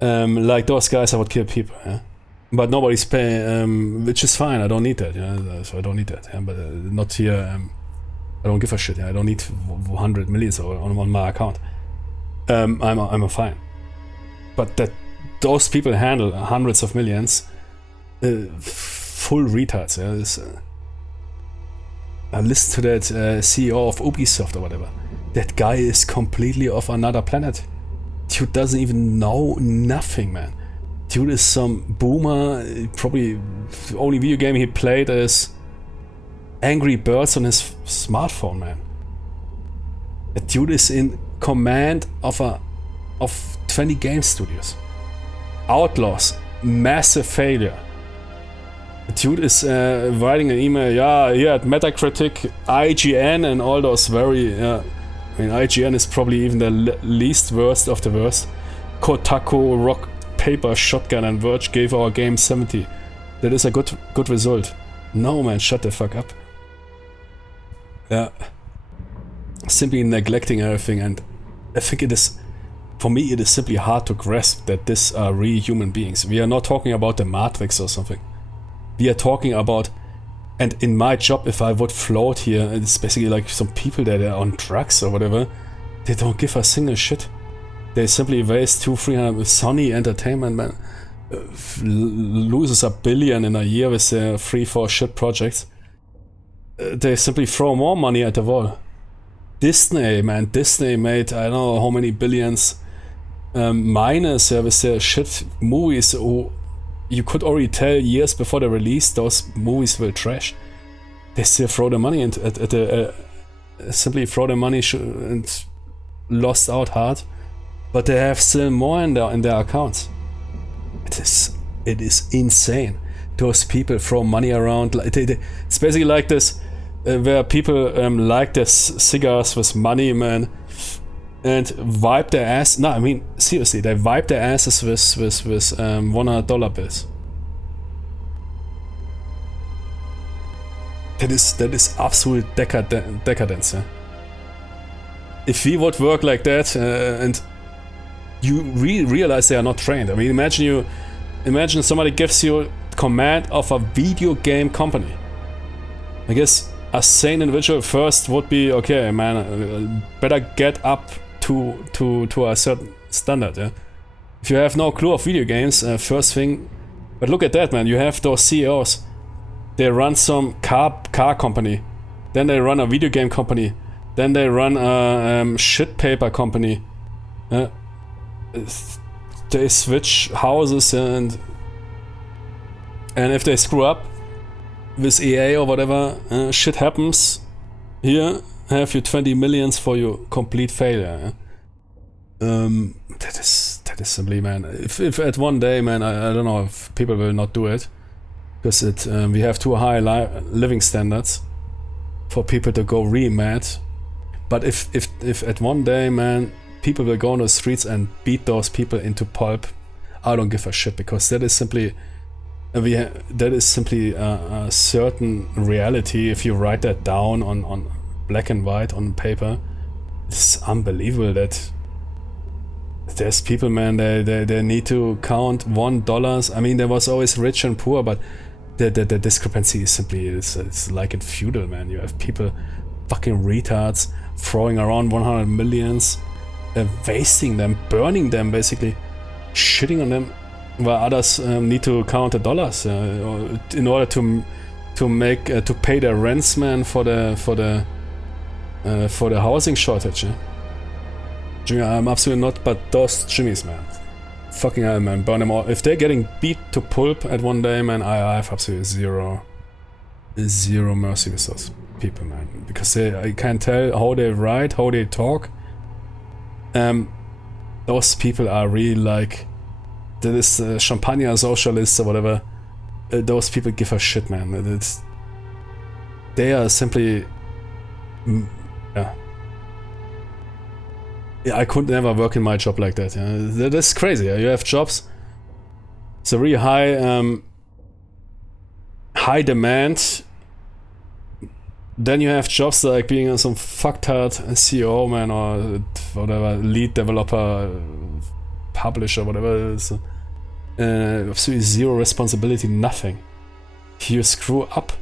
like those guys, I would kill people, yeah? But nobody's paying, which is fine. I don't need that, yeah? So I don't need that, yeah? But not here. I don't give a shit, yeah? I don't need 100 millions on my account. I'm fine. But that those people handle hundreds of millions, full retards, yeah? I listen to that CEO of Ubisoft or whatever. That guy is completely off another planet. Dude doesn't even know nothing, man. Dude is some boomer. Probably the only video game he played is Angry Birds on his smartphone, man. That dude is in command of 20 game studios. Outlaws, massive failure. The dude is writing an email, yeah, at Metacritic, IGN, and all those very, I mean, IGN is probably even the least worst of the worst. Kotaku, Rock, Paper, Shotgun, and Verge gave our game 70. That is a good result. No, man, shut the fuck up. Yeah. Simply neglecting everything, and I think it is, for me, it is simply hard to grasp that these are real human beings. We are not talking about the Matrix or something. We are talking about, and in my job, if I would float here, it's basically like some people that are on drugs or whatever, They don't give a single shit. They simply waste 200-300 with Sony Entertainment, man. Loses $1 billion in a year with their 3-4 shit projects. They simply throw more money at the wall. Disney, man. Disney made I don't know how many billions minus with their shit movies. Who you could already tell years before the release those movies will trash. They still throw the money into at the simply throw the money and lost out hard. But they have still more in their accounts. It is insane. Those people throw money around. It's basically like this, where people like their cigars with money, man, and wipe their ass. No, I mean seriously, they wipe their asses with $100 bills. That is absolute decadence. Yeah? If we would work like that, and you realize they are not trained. I mean, imagine somebody gives you command of a video game company. I guess a sane individual first would be, okay, man, better get up to a certain standard. Yeah. If you have no clue of video games, first thing. But look at that, man. You have those CEOs. They run some car company, then they run a video game company, then they run a shit paper company. They switch houses, and if they screw up with EA or whatever, shit happens. Here, have you 20 millions for your complete failure. That is simply, man. If at one day, man, I don't know if people will not do it, because we have too high living standards for people to go really mad. But if at one day, man, people will go on the streets and beat those people into pulp, I don't give a shit, because that is simply a certain reality. If you write that down on black and white on paper, it's unbelievable that there's people, man, they need to count $1. I mean, there was always rich and poor, but the discrepancy is simply it's like in feudal, man. You have people, fucking retards, throwing around 100 millions. Wasting them, burning them, basically shitting on them, while others need to count the dollars in order to pay their rents, man, for the housing shortage. Jimmy, I'm absolutely not, but those Jimmys, man, fucking hell, man, burn them all. If they're getting beat to pulp at one day, man, I have absolutely zero mercy with those people, man, because I can't tell how they write, how they talk. Those people are really like, that is champagne socialists or whatever. Those people give a shit, man. They are simply, yeah. I could never work in my job like that. Yeah. That's crazy. You have jobs. It's a really high demand. Then you have jobs like being some fucktard CEO, man, or whatever, lead developer, publisher, whatever it is. Absolutely zero responsibility, nothing. If you screw up,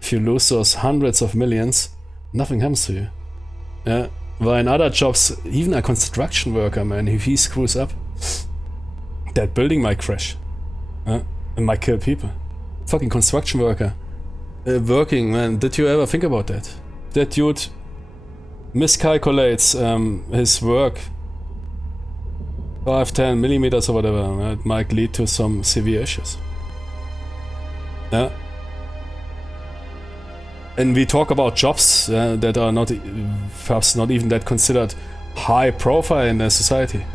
if you lose those hundreds of millions, nothing happens to you. Yeah. While in other jobs, even a construction worker, man, if he screws up, that building might crash. And might kill people. Fucking construction worker. Working, man, did you ever think about that? That dude miscalculates his work 5-10 millimeters or whatever. It might lead to some severe issues. Yeah. And we talk about jobs that are not, perhaps not even that considered high profile in the society.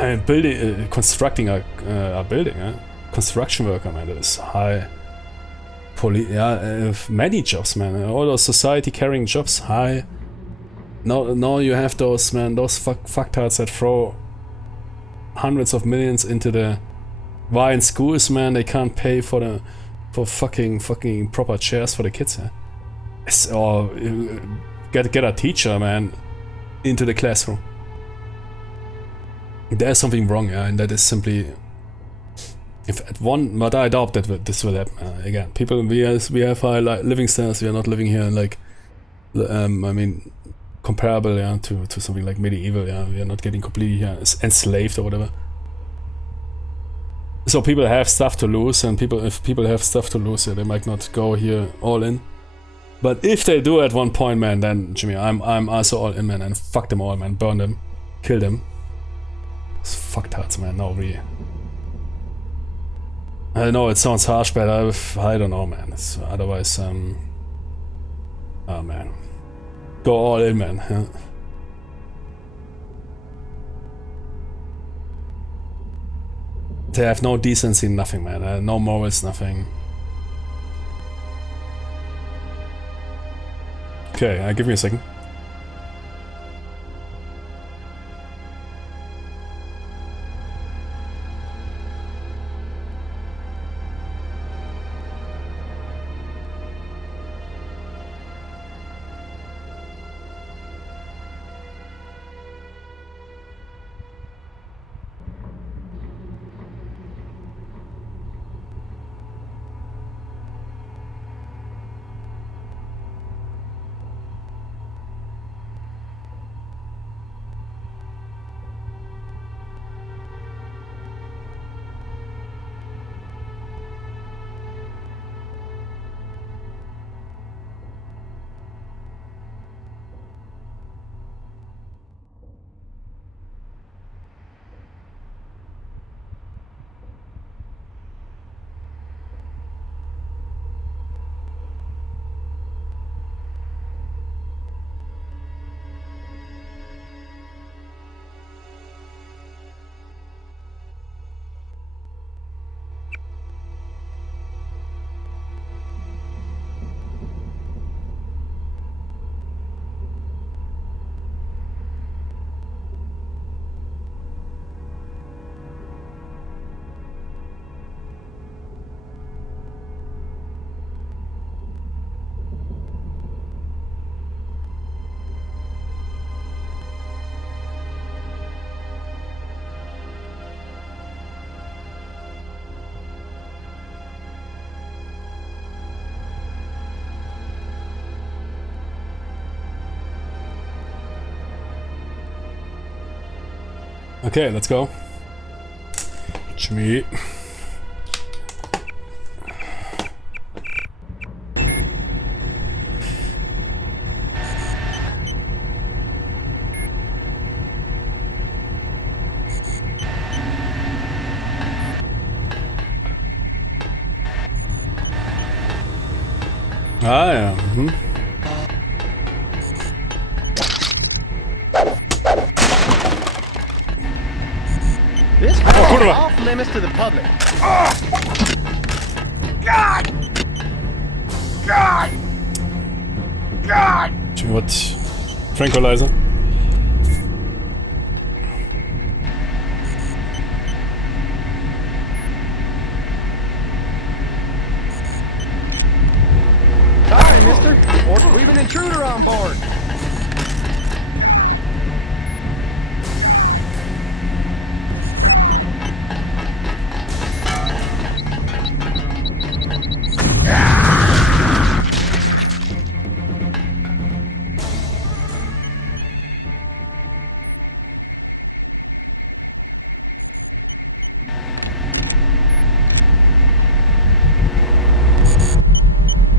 And building, constructing a building. Construction worker, man, that is high. Many jobs, man. All those society carrying jobs, high. Now you have those, man, those fucktards that throw hundreds of millions into the. Why in schools, man, they can't pay for fucking proper chairs for the kids. Or get a teacher, man, into the classroom. There's something wrong, and that is simply. But I doubt that this will happen again. People, we have high living standards. We are not living here in like I mean, comparable, yeah, to something like medieval. Yeah, we are not getting completely enslaved or whatever. So people have stuff to lose, and if people have stuff to lose, yeah, they might not go here all in. But if they do at one point, man, then Jimmy, I'm also all in, man, and fuck them all, man, burn them, kill them. It's fucktards, man. No, really. I know it sounds harsh, but I don't know, man. It's otherwise, oh man, go all in, man. Yeah. They have no decency, nothing, man. No morals, nothing. Okay, give me a second. Okay, let's go. Jimmy. Ah, ja. Mhm. This is off limits to the public. God! God! God! Jimmy, what? Tranquilizer? Sorry, mister. We've an intruder on board.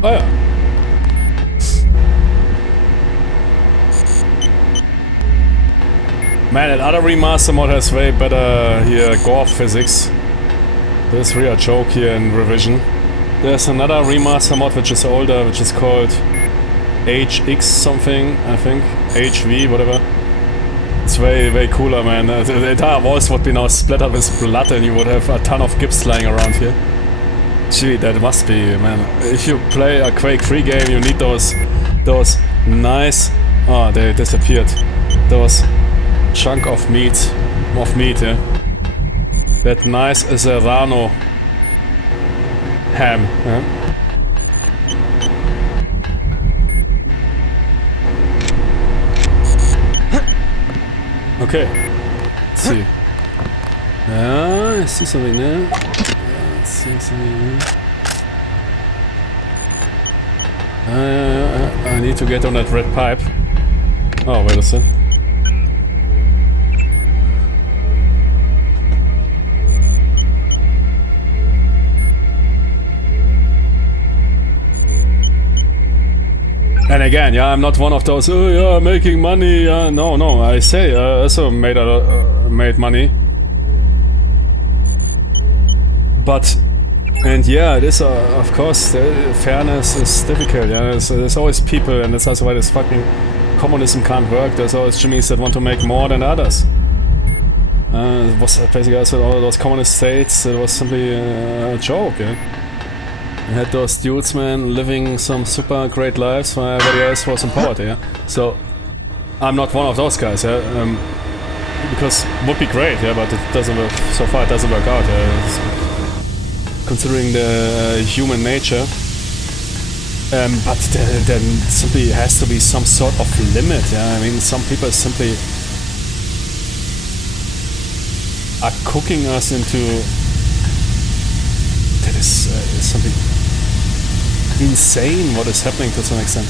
Oh ja. Man, that other remaster mod has way better here gore physics. There's really a joke here in revision. There's another remaster mod which is older, which is called HX something, I think. HV, whatever. It's way cooler, man. The entire walls would be now splattered with blood and you would have a ton of gips lying around here. Gee, that must be, man. If you play a Quake 3 game, you need those nice... Oh, they disappeared. Those chunk of meat, yeah. That nice Serrano ham, yeah. Okay, let's see. I see something there. Let's see something there. I need to get on that red pipe. Oh, wait a second. And again, yeah, I'm not one of those, oh yeah, making money, no, I say, I also made money. But, and yeah, it is, of course, fairness is difficult, yeah, there's always people, and that's also why this fucking communism can't work. There's always Jimmies that want to make more than others. It was basically also all those communist states, it was simply a joke, yeah. You had those dudes, man, living some super great lives while everybody else was empowered, yeah? So, I'm not one of those guys, yeah? Because it would be great, yeah, but it doesn't work, so far it doesn't work out, yeah? Considering the human nature. But then simply has to be some sort of limit, yeah? I mean, some people simply are cooking us into... That is something insane what is happening to some extent.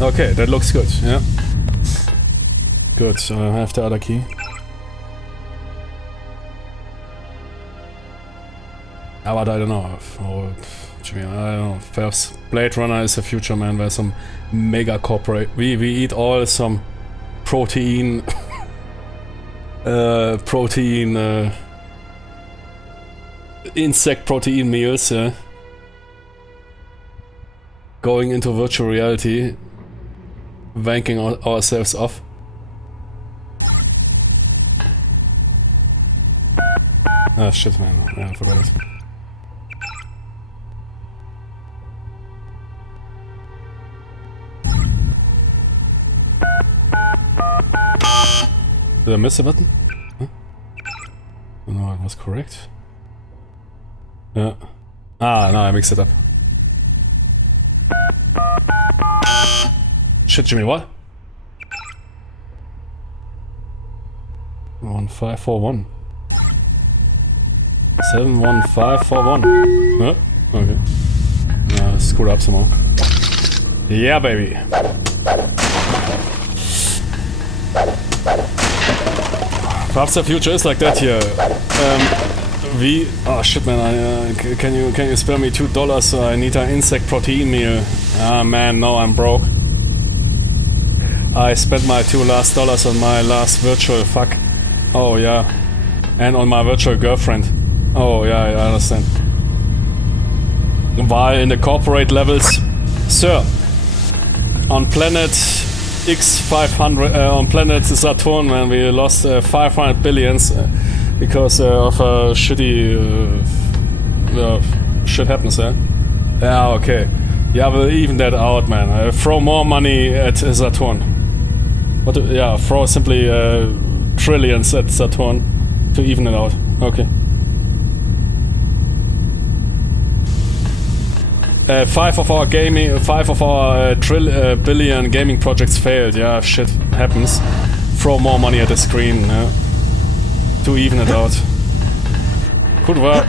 Okay, that looks good, yeah. Good, so I have the other key. But I don't know. I don't know. Perhaps Blade Runner is the future, man, where some mega corporate... We eat all some protein... insect protein meals, yeah. Going into virtual reality. Wanking ourselves off. Ah, shit, man. Yeah, I forgot it. Did I miss a button? Huh? Oh, no, it was correct. Yeah. Ah, no, I mixed it up. Shit, Jimmy, what? 1541. 71541. Huh? Okay. Screwed up somehow. Yeah, baby. Perhaps the future is like that here. Oh shit, man! Can you spare me $2 so I need an insect protein meal? Ah man, no, I'm broke. I spent my $2 last on my last virtual fuck. Oh yeah, and on my virtual girlfriend. Oh yeah, I understand. While in the corporate levels, sir, on planet X500, on planet Saturn, man, we lost 500 billions because of shitty shit happens, yeah? Yeah, okay. Yeah, we'll even that out, man. Throw more money at Saturn. What? Yeah, throw simply trillions at Saturn to even it out. Okay. 5 of our billion gaming projects failed. Yeah, shit happens. Throw more money at the screen to even it out. Could work.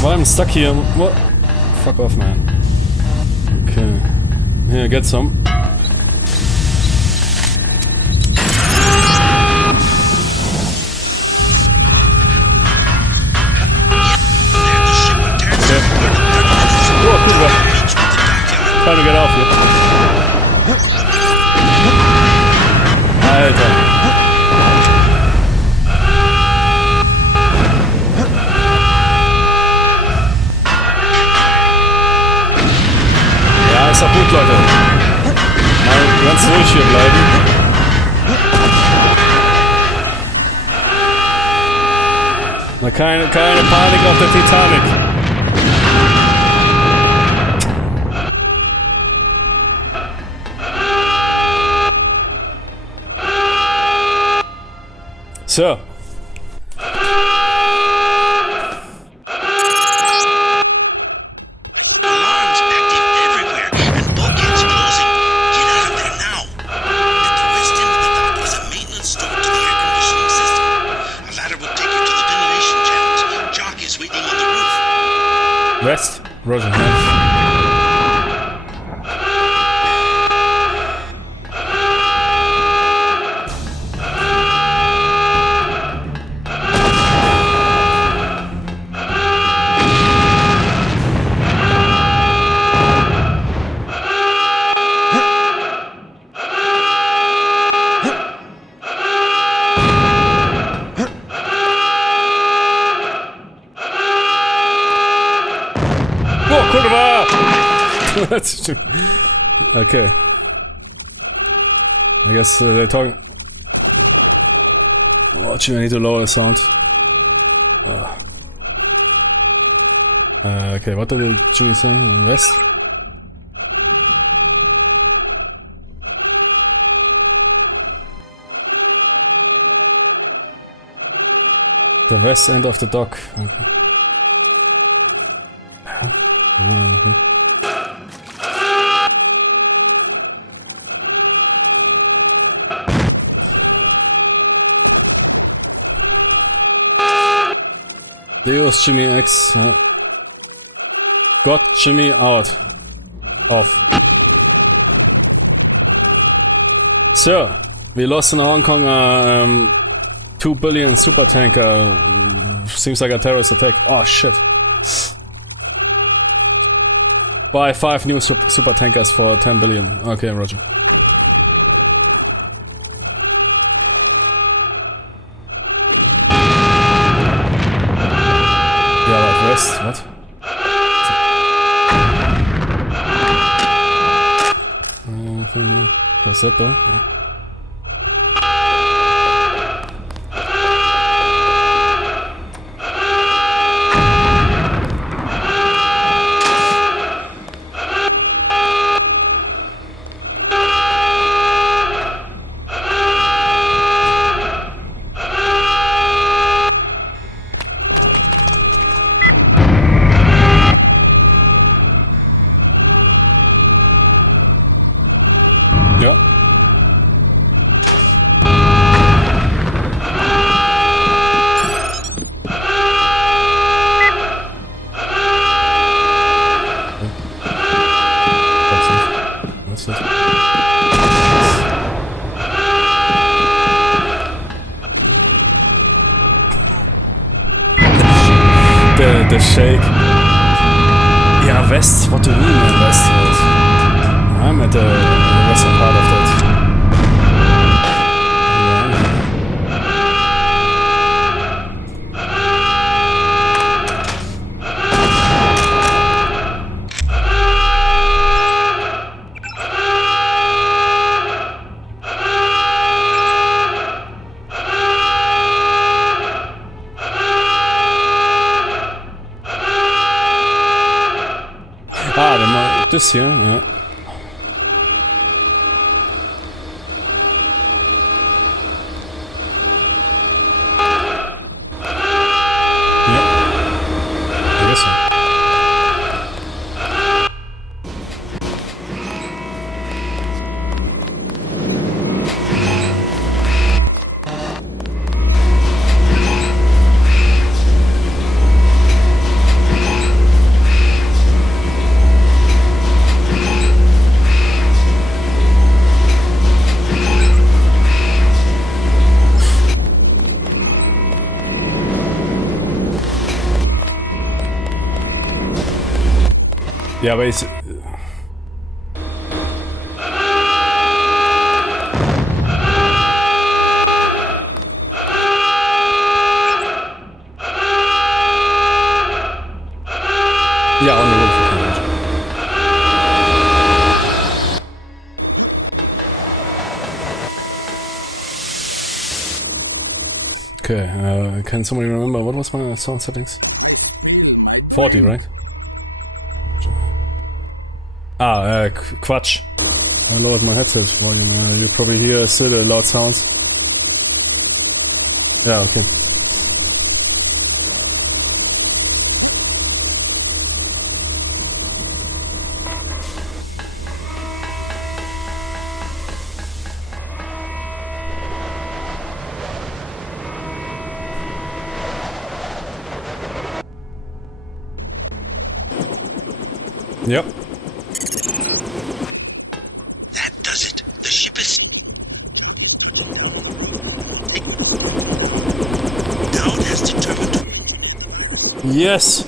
Why I'm stuck here? What? Fuck off, man. Okay. Here, get some. Time to get off here. Alter. Ja, ist doch gut, Leute. Mal ganz ruhig hier bleiben. Na, keine Panik auf der Titanic. Sir. Alarms active everywhere, and bulkheads closing. Get out of there now. At the west end of the dock is a maintenance door to the air conditioning system. West. Roger. That's okay. I guess they're talking. Watch, I need to lower the sound. Okay, what did Jimmy say? West? The west end of the dock. Okay. Deus Jimmy X. Got Jimmy out. Off. Sir, we lost in Hong Kong 2 billion super tanker. Seems like a terrorist attack. Oh shit. Buy 5 new super tankers for 10 billion. Okay, roger. What? What's that though? The shake. Yeah, west. What do you mean, man, west? I'm at the western part of that. This here, yeah. I guess so. Yeah, but it's... Yeah, on the roof. Okay, can somebody remember what was my sound settings? 40, right? Quatsch. I lowered my headset volume. You probably hear still the loud sounds. Yeah, okay. Yep. That does it. The ship is... Dowd has determined to... Yes!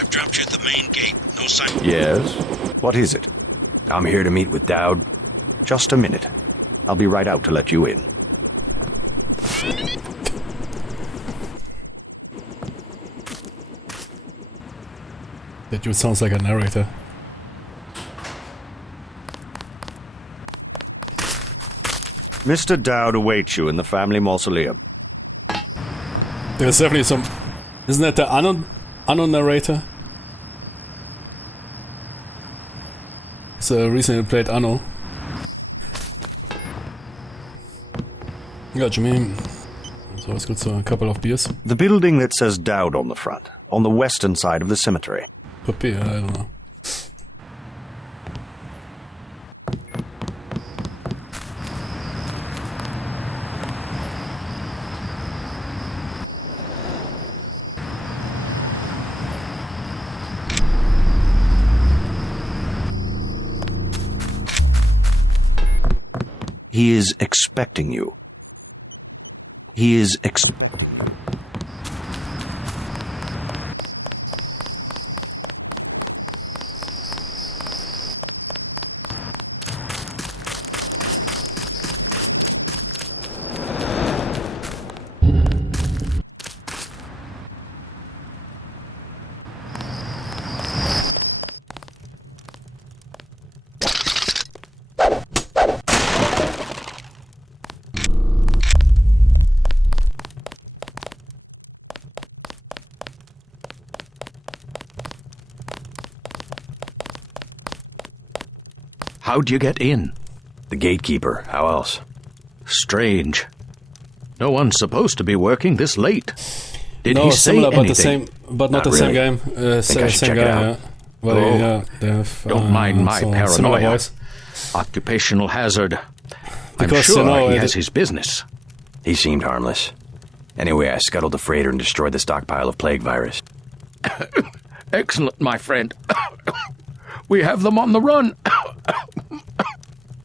I've dropped you at the main gate. No sign... Yes? What is it? I'm here to meet with Dowd. Just a minute. I'll be right out to let you in. That dude sounds like a narrator. Mr. Dowd awaits you in the family mausoleum. There's definitely some... Isn't that the unknown narrator? So recently played Anno. Yeah, Jimmy. It's always good, so a couple of beers. The building that says Dowd on the front, on the western side of the cemetery. Could be, I don't know. He is expecting you. He is How'd you get in? The gatekeeper. How else? Strange. No one's supposed to be working this late. Did he say similar, anything? but the same, but not the same game. Same guy. Yeah. Well, yeah, they have, don't mind my similar paranoia. voice. Occupational hazard. I'm Because, sure you know, he has his business. He seemed harmless. Anyway, I scuttled the freighter and destroyed the stockpile of plague virus. Excellent, my friend. We have them on the run.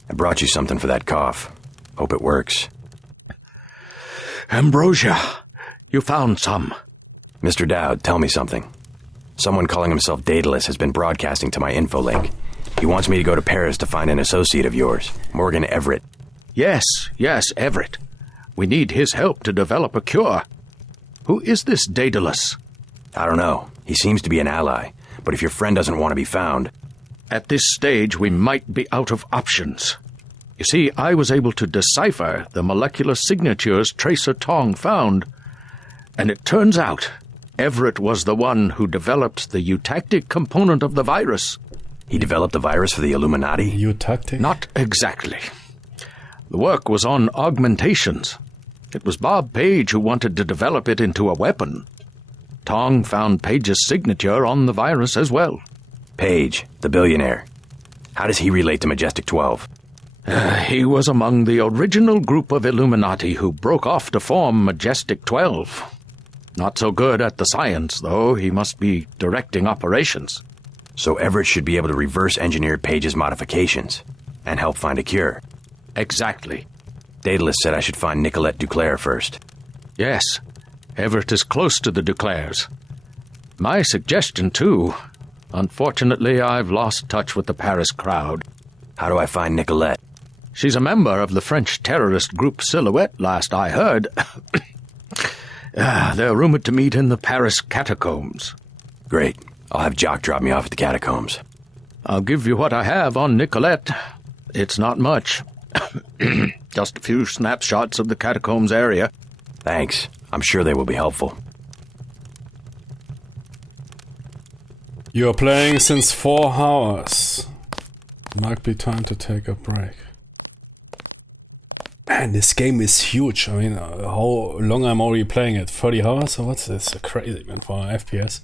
I brought you something for that cough. Hope it works. Ambrosia, you found some. Mr. Dowd, tell me something. Someone calling himself Daedalus has been broadcasting to my infolink. He wants me to go to Paris to find an associate of yours, Morgan Everett. Yes, Everett. We need his help to develop a cure. Who is this Daedalus? I don't know. He seems to be an ally, but if your friend doesn't want to be found... At this stage, we might be out of options. You see, I was able to decipher the molecular signatures Tracer Tong found, and it turns out Everett was the one who developed the eutactic component of the virus. He developed the virus for the Illuminati? Eutactic? Not exactly. The work was on augmentations. It was Bob Page who wanted to develop it into a weapon. Tong found Page's signature on the virus as well. Page, the billionaire. How does he relate to Majestic 12? He was among the original group of Illuminati who broke off to form Majestic 12. Not so good at the science, though. He must be directing operations. So Everett should be able to reverse engineer Page's modifications and help find a cure. Exactly. Daedalus said I should find Nicolette Duclair first. Yes, Everett is close to the Duclairs. My suggestion, too. Unfortunately, I've lost touch with the Paris crowd. How do I find Nicolette? She's a member of the French terrorist group Silhouette, last I heard. They're rumored to meet in the Paris catacombs. Great. I'll have Jock drop me off at the catacombs. I'll give you what I have on Nicolette. It's not much. Just a few snapshots of the catacombs area. Thanks. I'm sure they will be helpful. You're playing since 4 hours. Might be time to take a break. Man, this game is huge. I mean, how long I'm already playing it? 30 hours or what? It's crazy, man, for an FPS.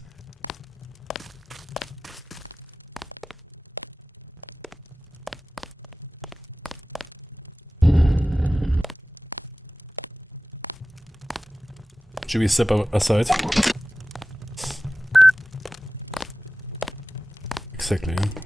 Should we step aside? Exactly, yeah.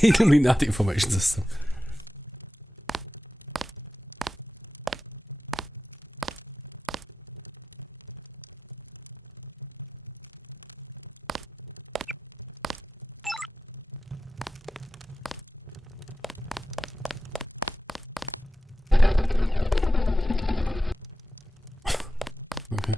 Illuminati Information System. Okay.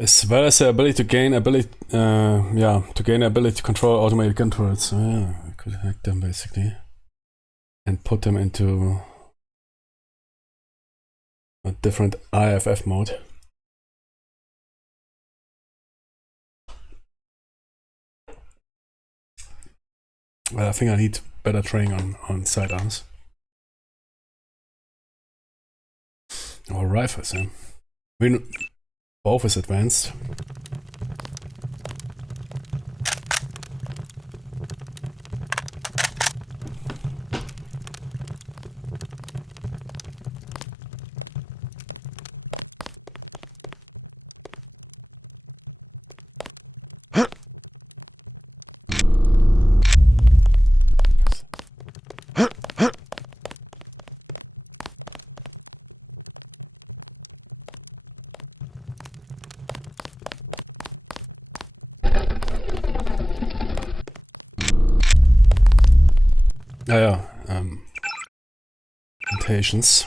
As well as the ability to gain ability, to gain ability to control automated gun turrets. So yeah, we could hack them basically and put them into a different IFF mode. I think I need better training on sidearms. Or rifles, yeah. I mean, both is advanced. Mutations.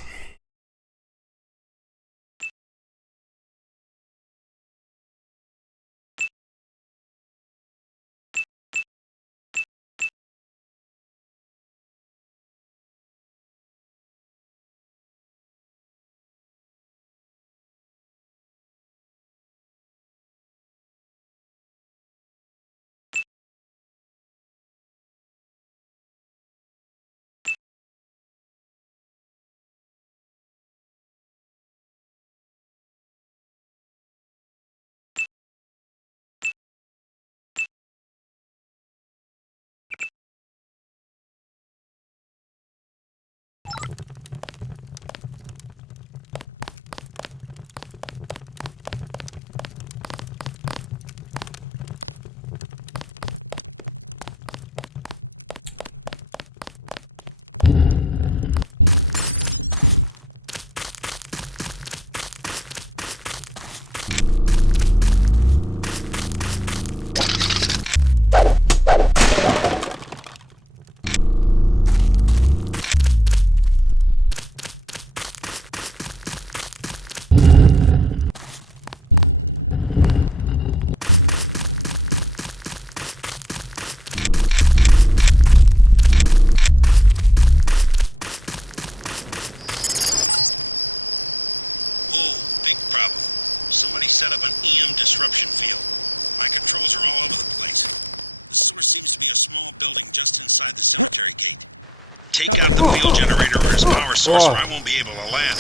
Take out the field generator or his power source, or I won't be able to land.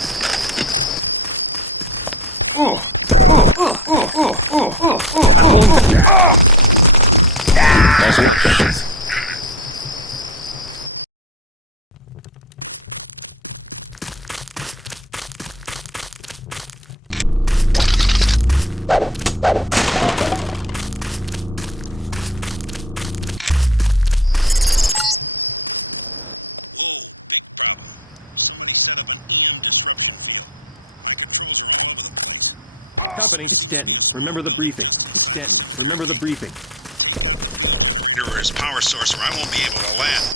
Company, it's Denton. Remember the briefing. It's Denton. Remember the briefing. Or his power source, or I won't be able to land.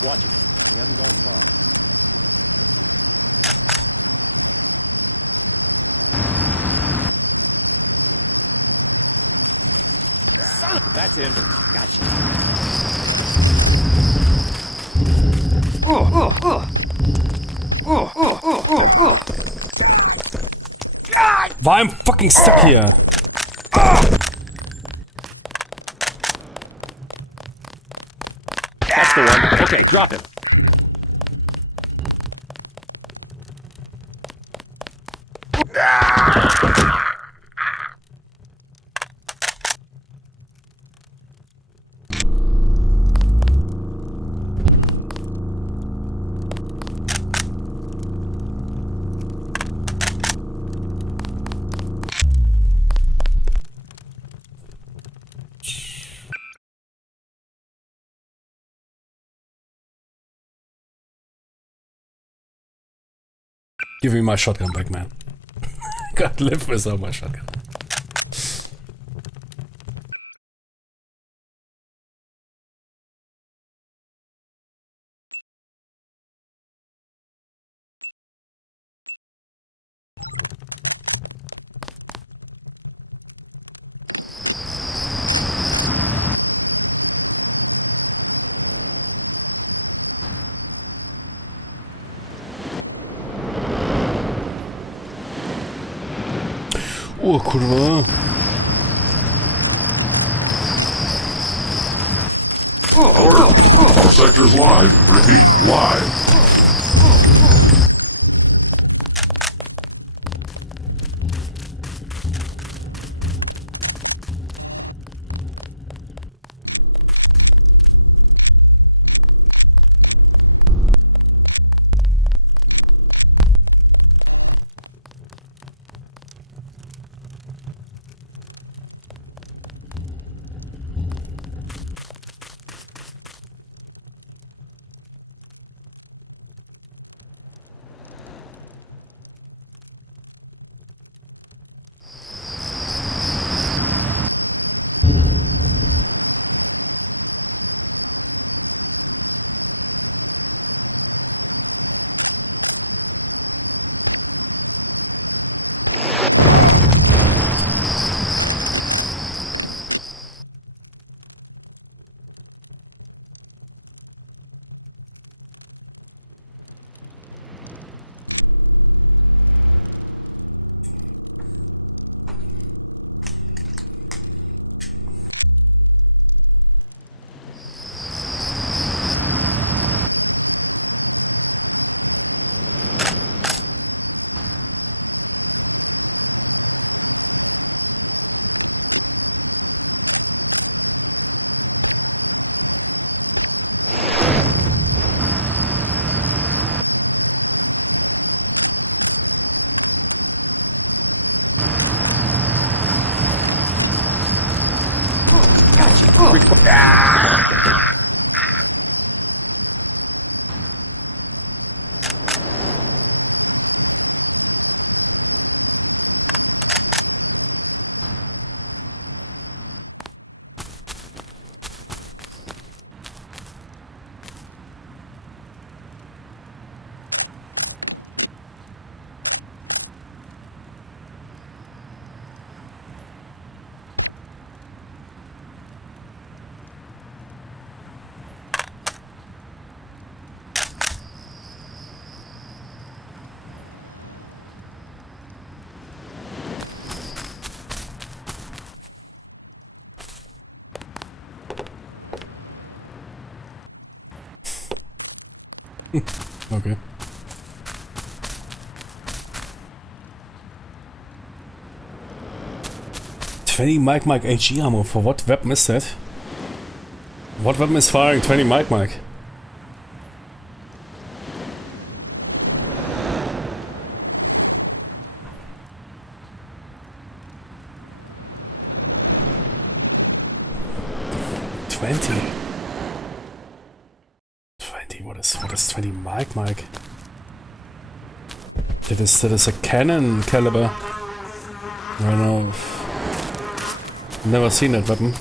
Watch him. He hasn't gone far. That's him. Gotcha. Why I'm fucking stuck here? That's the one. Okay, drop him. Give me my shotgun back, man. Can't live without my shotgun. O kurwa. All sectors live. Repeat, live. Okay. $20 Mike HE ammo. For what weapon is that? What weapon is firing 20 Mike? What is 20 Mike? That is a cannon caliber. I don't know. Never seen that weapon.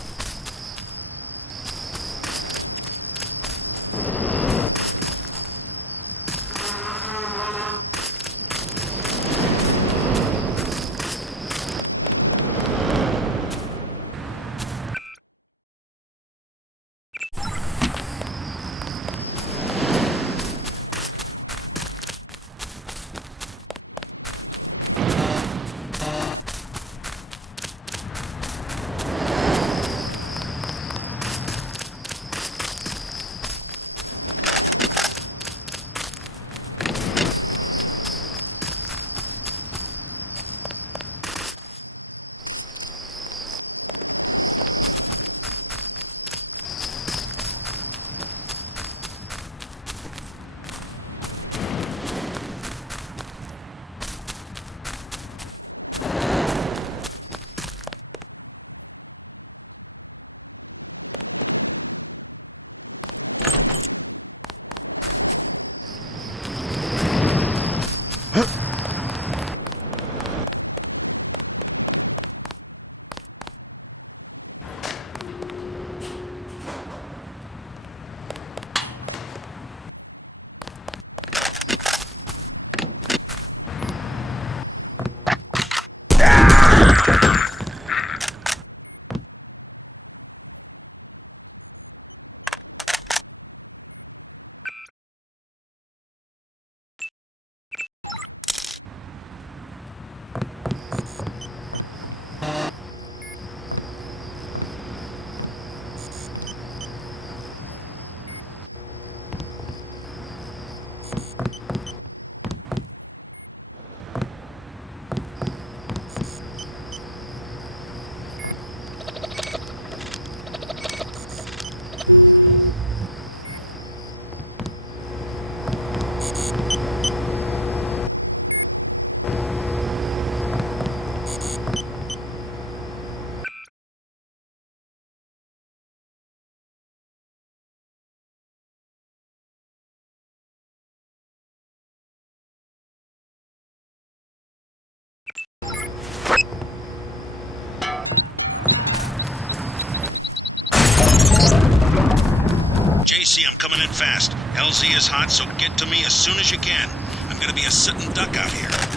JC, I'm coming in fast. LZ is hot, so get to me as soon as you can. I'm gonna be a sitting duck out here.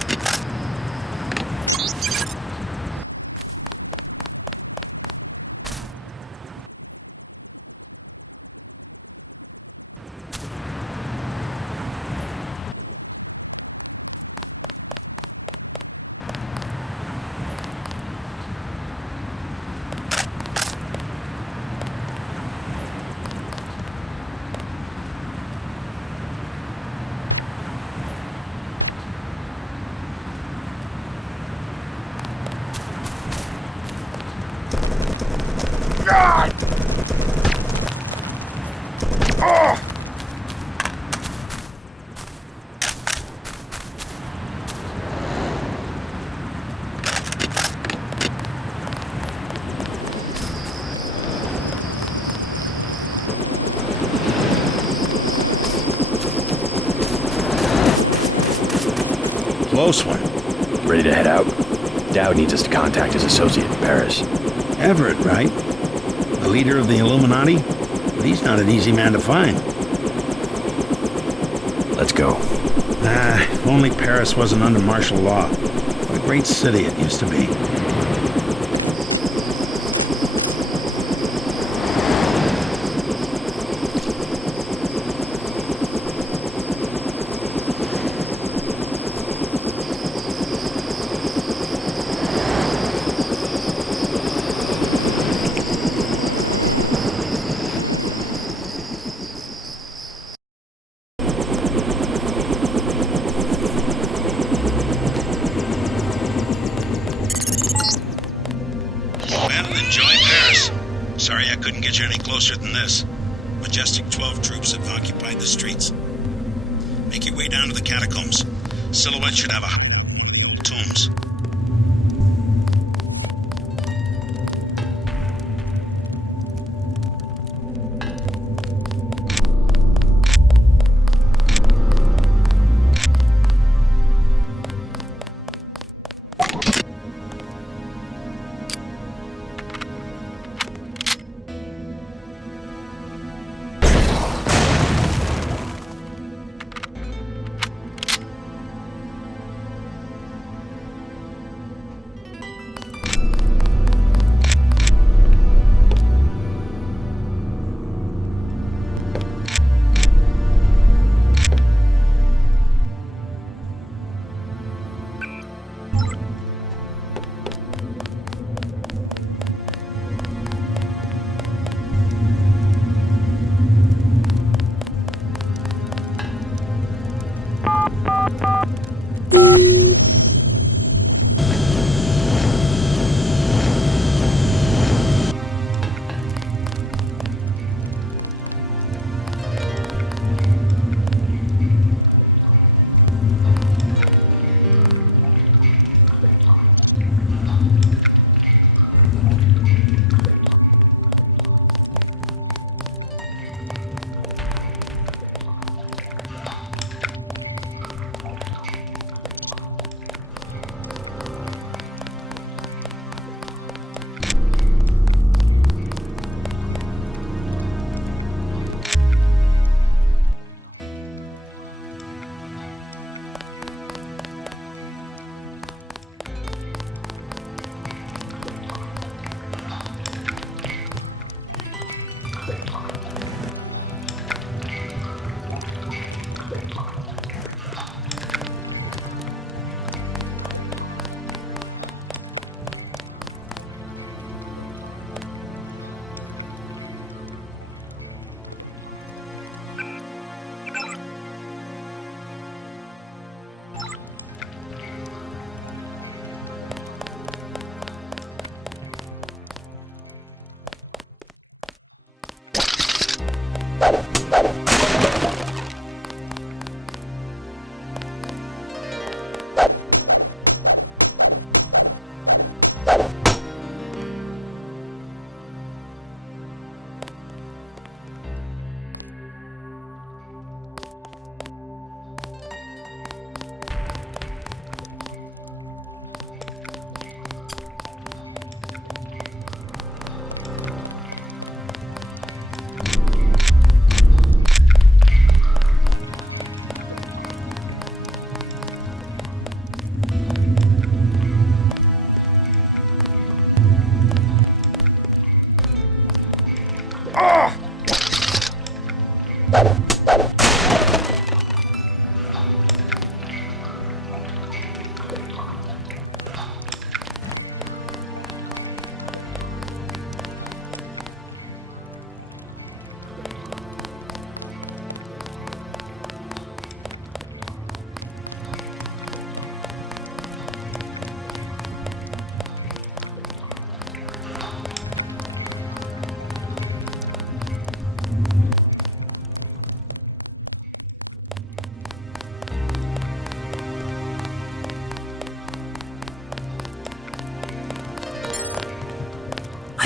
Close one. Ready to head out? Dowd needs us to contact his associate in Paris. Everett, right? The leader of the Illuminati? But he's not an easy man to find. Let's go. If only Paris wasn't under martial law. What a great city it used to be. Sorry I couldn't get you any closer than this. Majestic 12 troops have occupied the streets. Make your way down to the catacombs. Silhouette should have a tombs.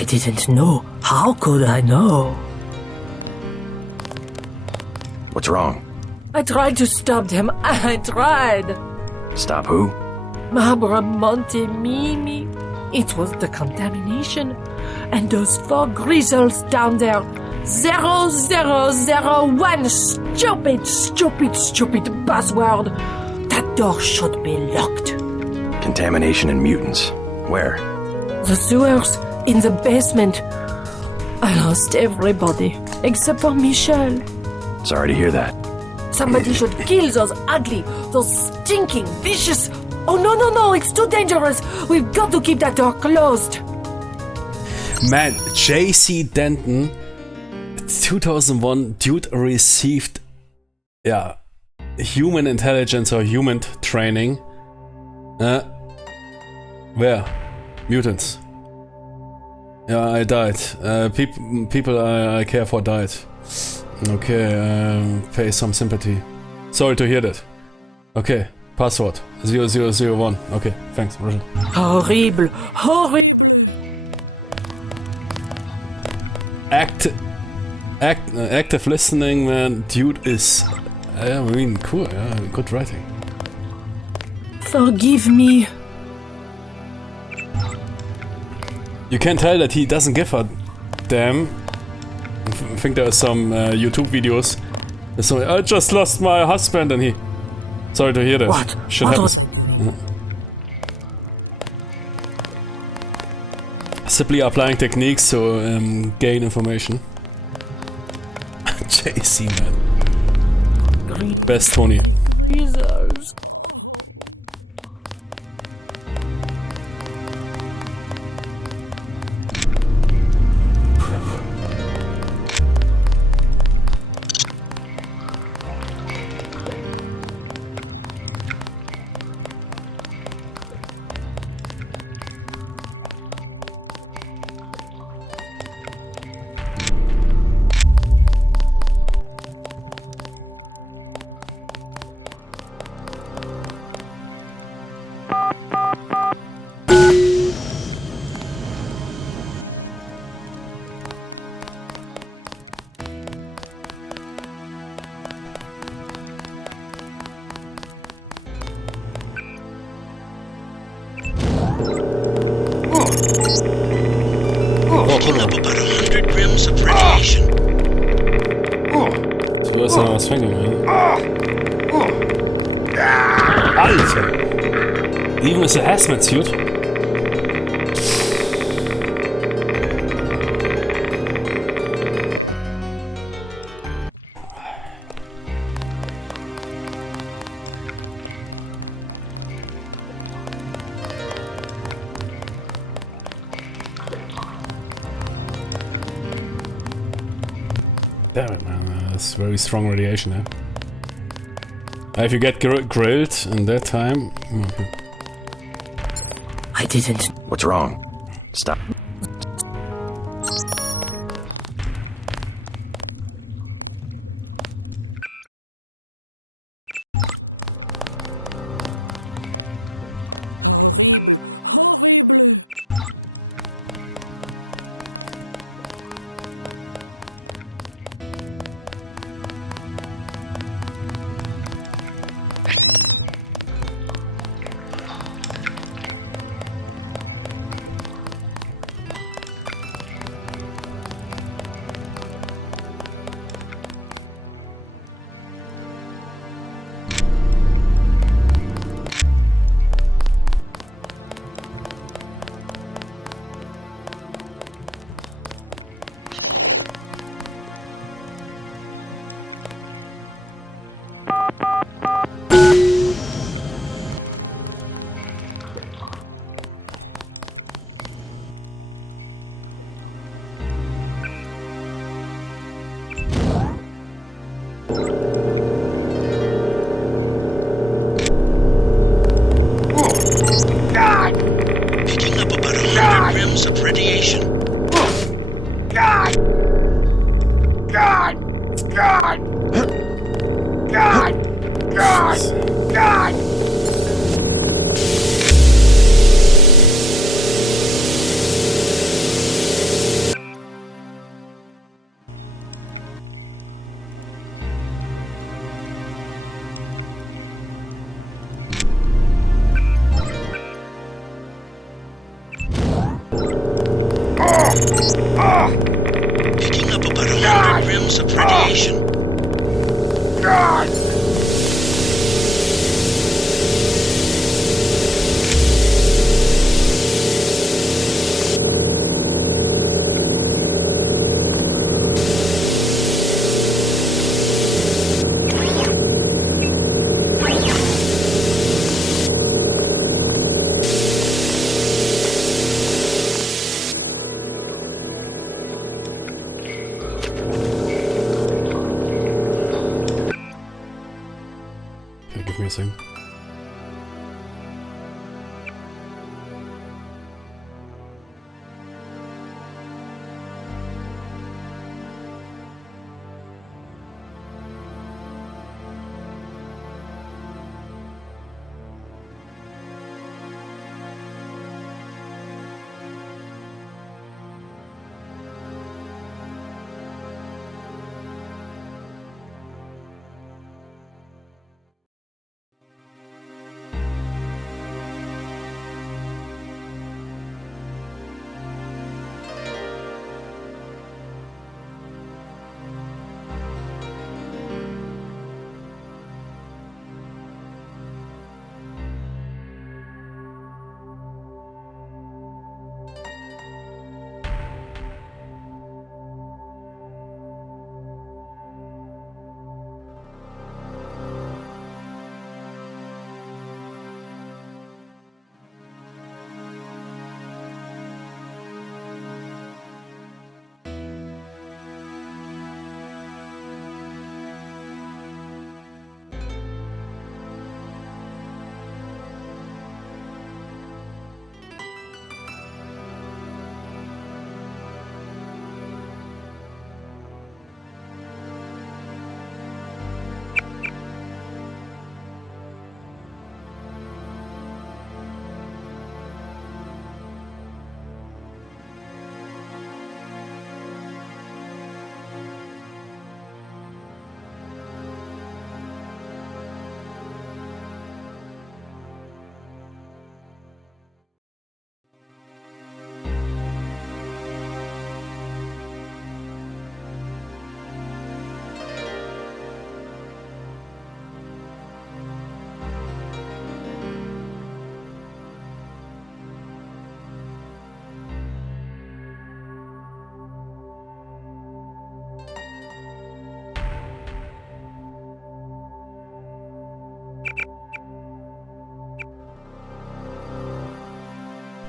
I didn't know. How could I know? What's wrong? I tried to stop them. I tried. Stop who? Mabra Monte Mimi. It was the contamination. And those 4 grizzles down there. 0001. Stupid buzzword. That door should be locked. Contamination and mutants. Where? The sewers. In the basement. I lost everybody. Except for Michel. Sorry to hear that. Somebody should kill those ugly, those stinking, vicious... Oh, no, it's too dangerous. We've got to keep that door closed. Man, J.C. Denton, 2001, dude received, human intelligence or human training. Where? Mutants. Yeah, I died. People I care for died. Okay, pay some sympathy. Sorry to hear that. Okay, password 0001. Okay, thanks, Roger. Horrible. Active listening, man. Dude is, cool. Yeah, good writing. Forgive me. You can tell that he doesn't give a damn. I think there are some YouTube videos. There's some, I just lost my husband, and he. Sorry to hear that. What? Shit happens. Yeah. Simply applying techniques to gain information. JC, man. Best Tony. Jesus. Picking up about 100 grams of radiation. So was I was thinking, man. Alter! Even with a hazmat suit. Damn it, man. That's very strong radiation, eh? If you get grilled in that time... Okay. I didn't... What's wrong? Stop. Picking up about 100 grams of radiation. Picking up about 100 rims of radiation. Give me a second.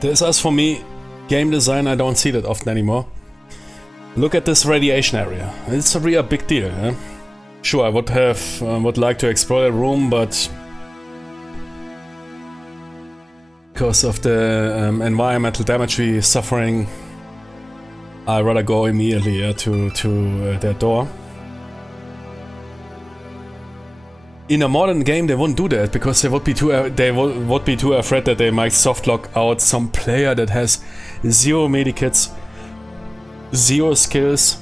This is, for me, game design I don't see that often anymore. Look at this radiation area. It's a real big deal. Eh? Sure, I would like to explore the room, but because of the environmental damage we're suffering, I'd rather go immediately to their door. In a modern game, they wouldn't do that because they would be too afraid that they might softlock out some player that has 0 medikits, 0 skills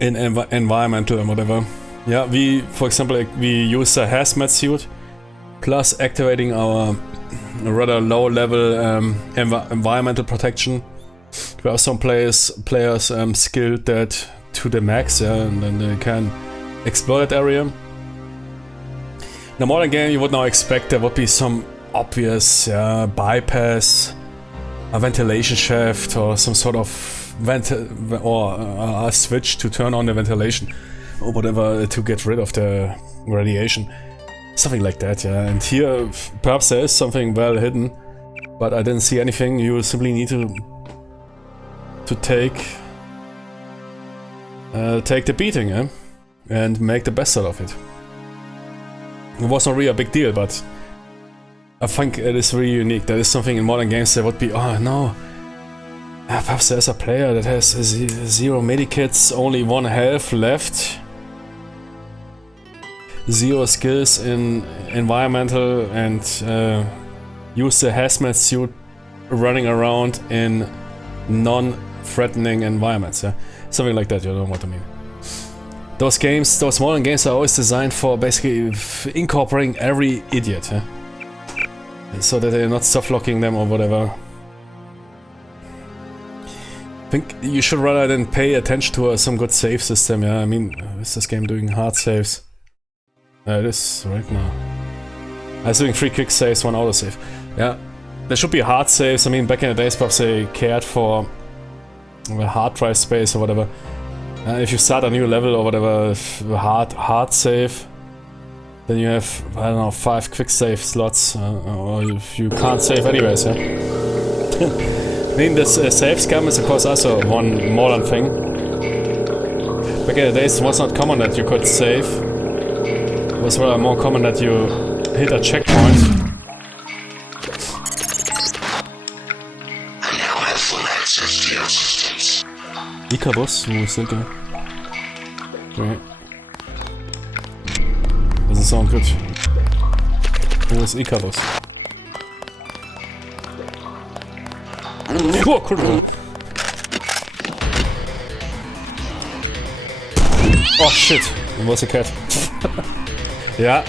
in environmental and whatever. Yeah, for example, we use a hazmat suit plus activating our rather low-level environmental protection. We have some players skilled that to the max, yeah, and then they can explore that area. In a modern game, you would now expect there would be some obvious bypass, a ventilation shaft, or some sort of a switch to turn on the ventilation, or whatever to get rid of the radiation, something like that. Yeah, and here perhaps there is something well hidden, but I didn't see anything. You simply need to take the beating, eh? And make the best out of it. It was not really a big deal, but I think it is really unique. There is something in modern games that would be, oh no, perhaps there's a player that has 0 medikits, only 1 health left, 0 skills in environmental, and use the hazmat suit running around in non-threatening environments. Yeah? Something like that, you know what I mean. Those modern games are always designed for basically incorporating every idiot, eh? So that they're not soft-locking them or whatever. think you should rather than pay attention to some good save system, yeah. I mean, is this game doing hard saves? It is right now. I was doing 3 quick saves, 1 autosave. Yeah, there should be hard saves. I mean, back in the days, perhaps they cared for hard drive space or whatever. If you start a new level or whatever, hard save, then you have, I don't know, 5 quick save slots, or if you can't save anyways, yeah. I mean, this save scam is of course also one modern thing. Back in the days it was not common that you could save. It was rather more common that you hit a checkpoint. I now have full access to your systems. Ichabos, wo sind der? Okay. Doesn't sound good. Wo ist Ichabos? Oh, cool. Oh shit, it was a cat. Yeah,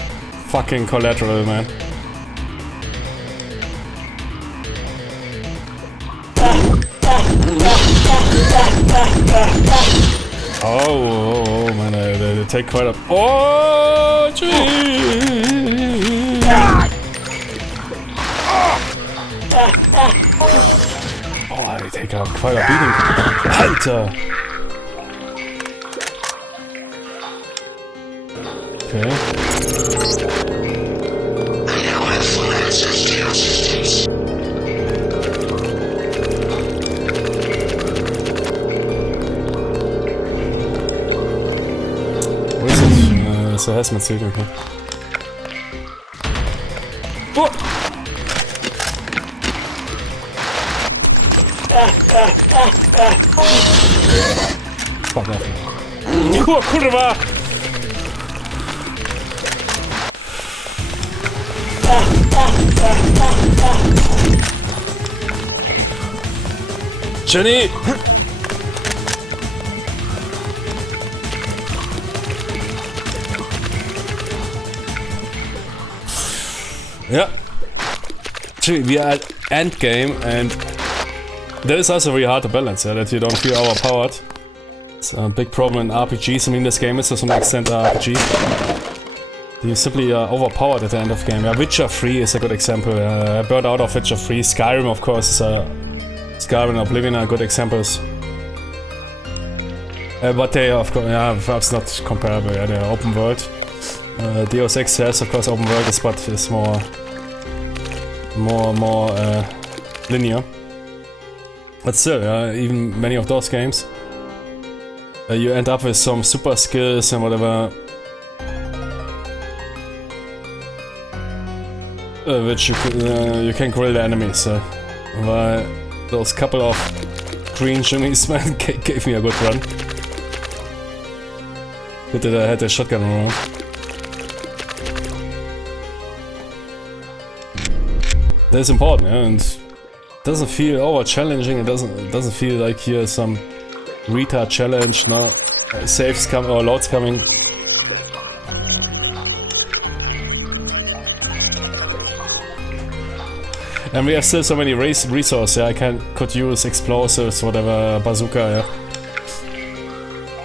fucking collateral, man. Oh, man, they take quite a... Oh, jeez! Oh, they take quite a beating. Alter! Okay. I now have full access to your systems. Wo ist es? Ist der Hazmat-Suit, okay. Oh! Fuck off. Oh, kurwa! Jenny! Yeah. Actually, we are at endgame, and that is also very hard to balance, yeah, that you don't feel overpowered. It's a big problem in RPGs. I mean, this game is to some extent an RPG. You simply are overpowered at the end of the game. Yeah, Witcher 3 is a good example. I burned out of Witcher 3. Skyrim, of course, is Skyrim and Oblivion are good examples. But they are, of course, yeah, perhaps not comparable. Yeah, they are open world. Deus Ex has, of course, open world, but is more linear. But still, even many of those games, you end up with some super skills and whatever, which you can grill the enemies. While those couple of green shimmies, man, gave me a good run. Good that I had a shotgun around. That's important, yeah, and it doesn't feel over challenging. It doesn't feel like here's some retard challenge. No, saves come or loads coming. And we have still so many resources. Yeah, I could use explosives, whatever, bazooka. Yeah,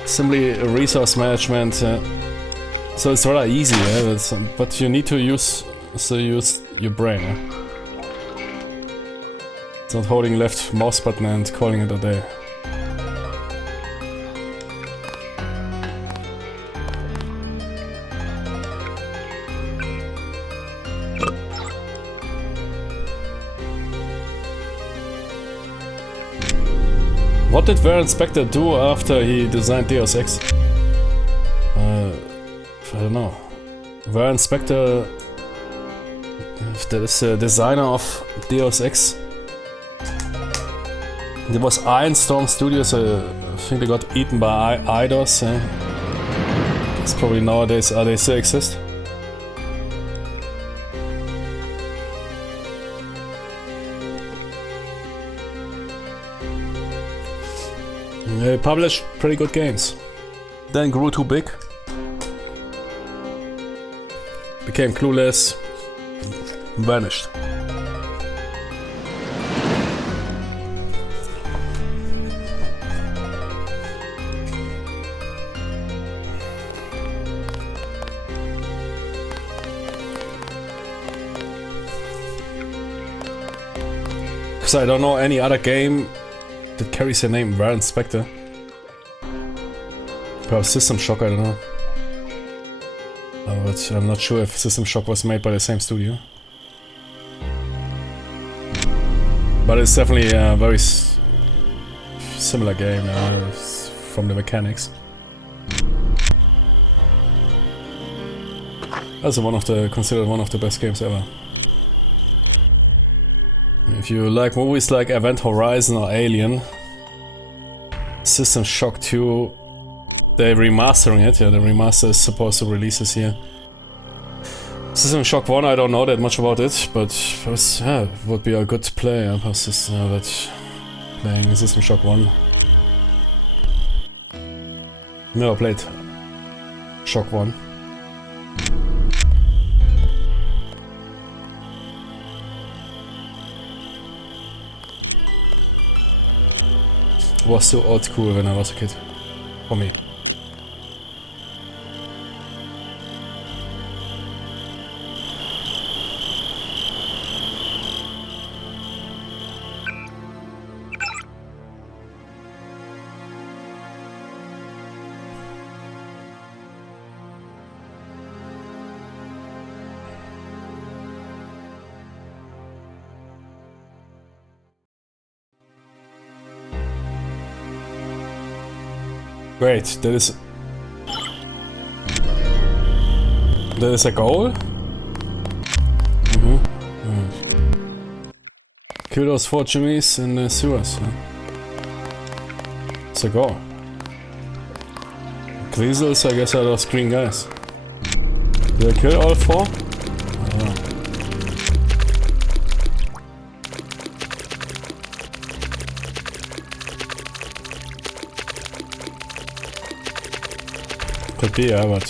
simply resource management. So it's rather easy. Yeah, but you need to use your brain. Yeah? It's not holding left mouse button and calling it a day. What did Warren Spector do after he designed Deus Ex? I don't know. Warren Spector, that is the designer of Deus Ex. There was Ironstorm Studios, I think they got eaten by IDOS. It's probably nowadays, they still exist? They published pretty good games. Then grew too big. Became clueless. Vanished. Because I don't know any other game that carries the name Warren Spector. Perhaps System Shock, I don't know. But I'm not sure if System Shock was made by the same studio. But it's definitely a very similar game from the mechanics. Also considered one of the best games ever. If you like movies like Event Horizon or Alien, System Shock 2, they're remastering it. Yeah, the remaster is supposed to release this year. System Shock 1, I don't know that much about it, but it would be a good play. But playing System Shock 1. Never played Shock 1. It was so old school when I was a kid. For me. Great, that is a goal? Kill those 4 Jimmies in the sewers. Huh? It's a goal. Griezels, I guess, are those green guys. Did I kill all 4? Could be, yeah, but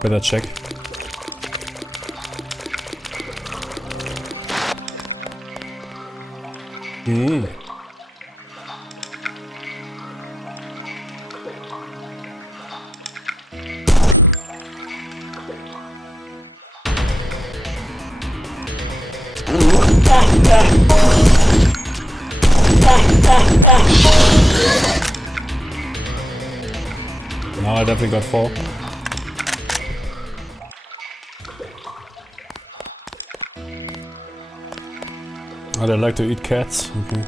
better check. Now I definitely got 4. Oh, they like to eat cats? Okay.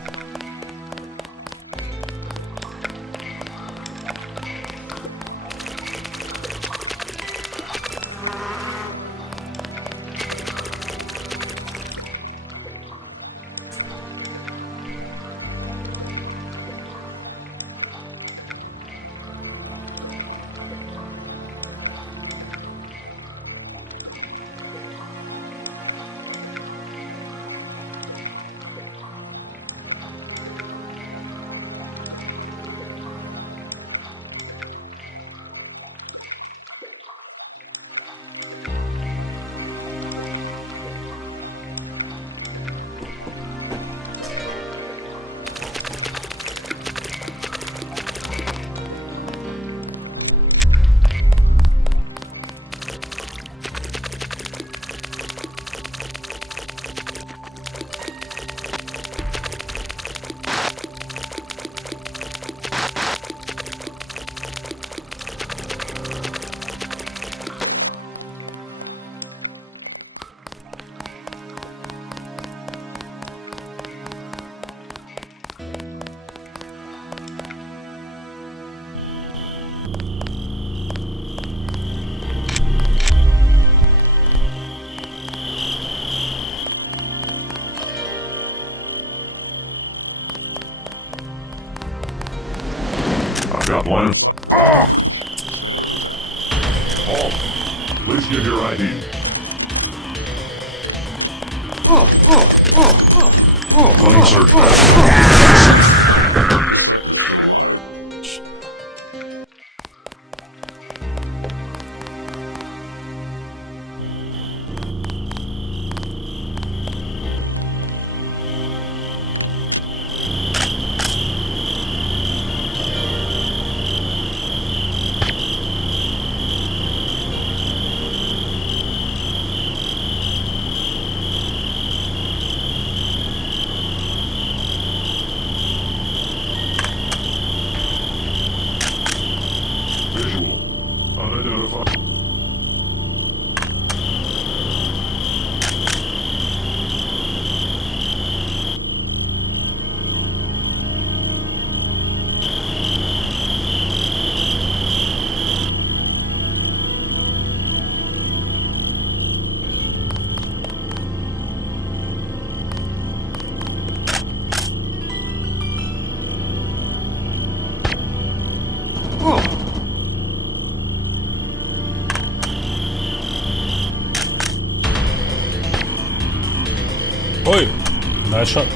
Got one. Ah! Oh, please give your ID. Money search Oi! Nice shot.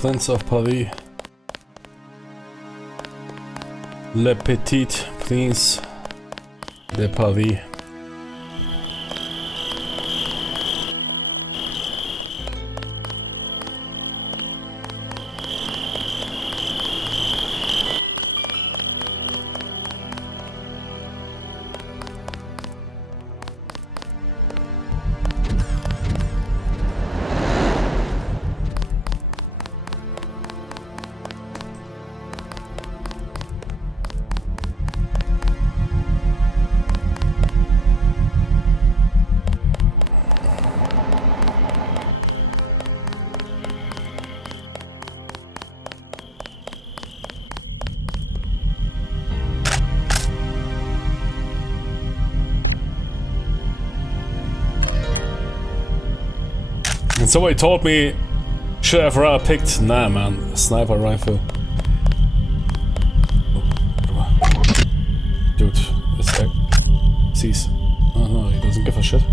Prince of Paris. Le Petit Prince de Paris. And somebody told me, should have rather picked, nah man, sniper rifle. Dude, this guy sees. Oh no, he doesn't give a shit.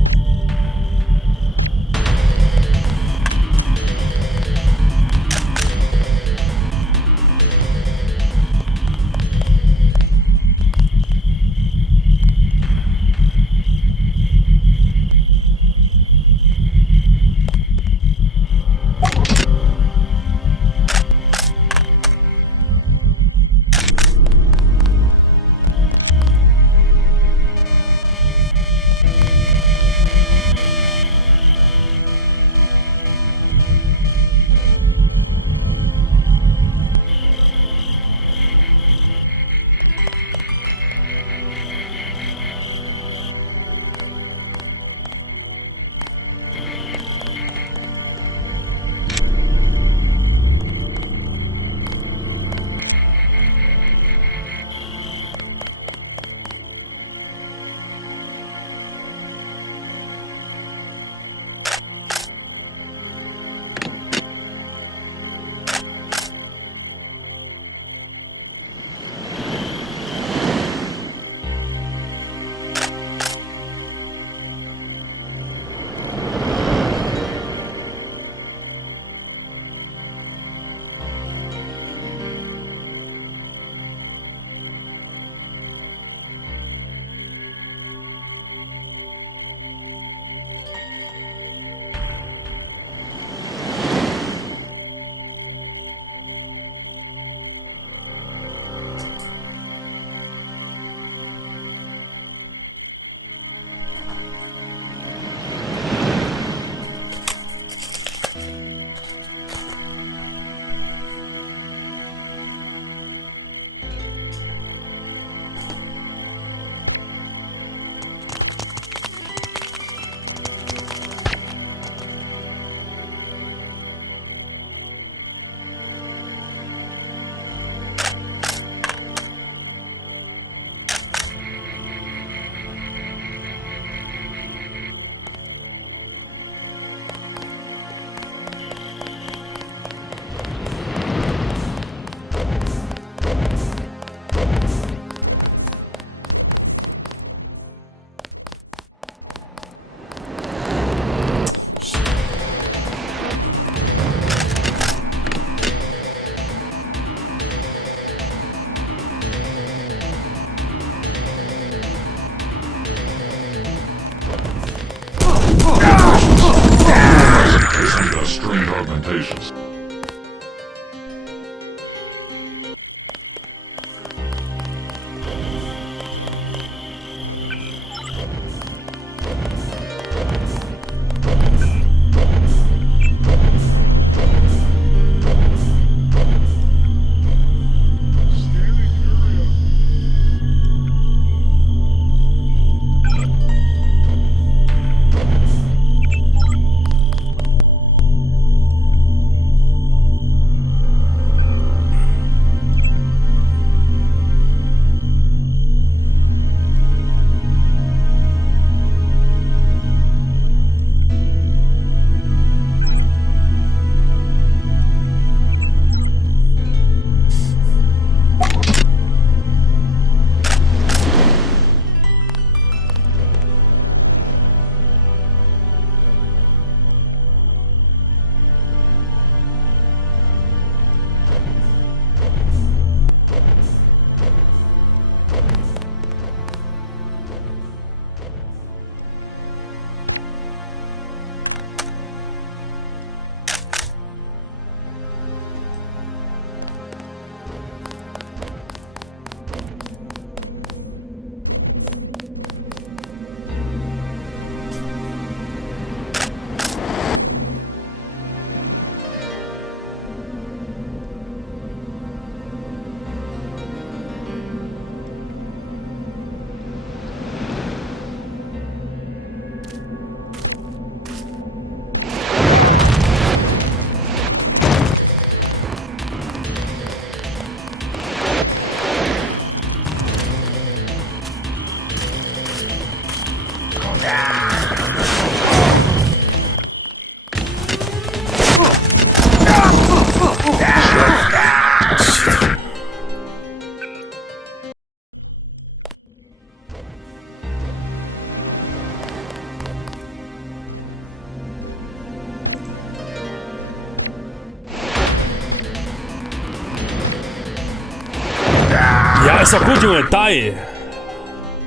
ist doch gut, Junge. Die!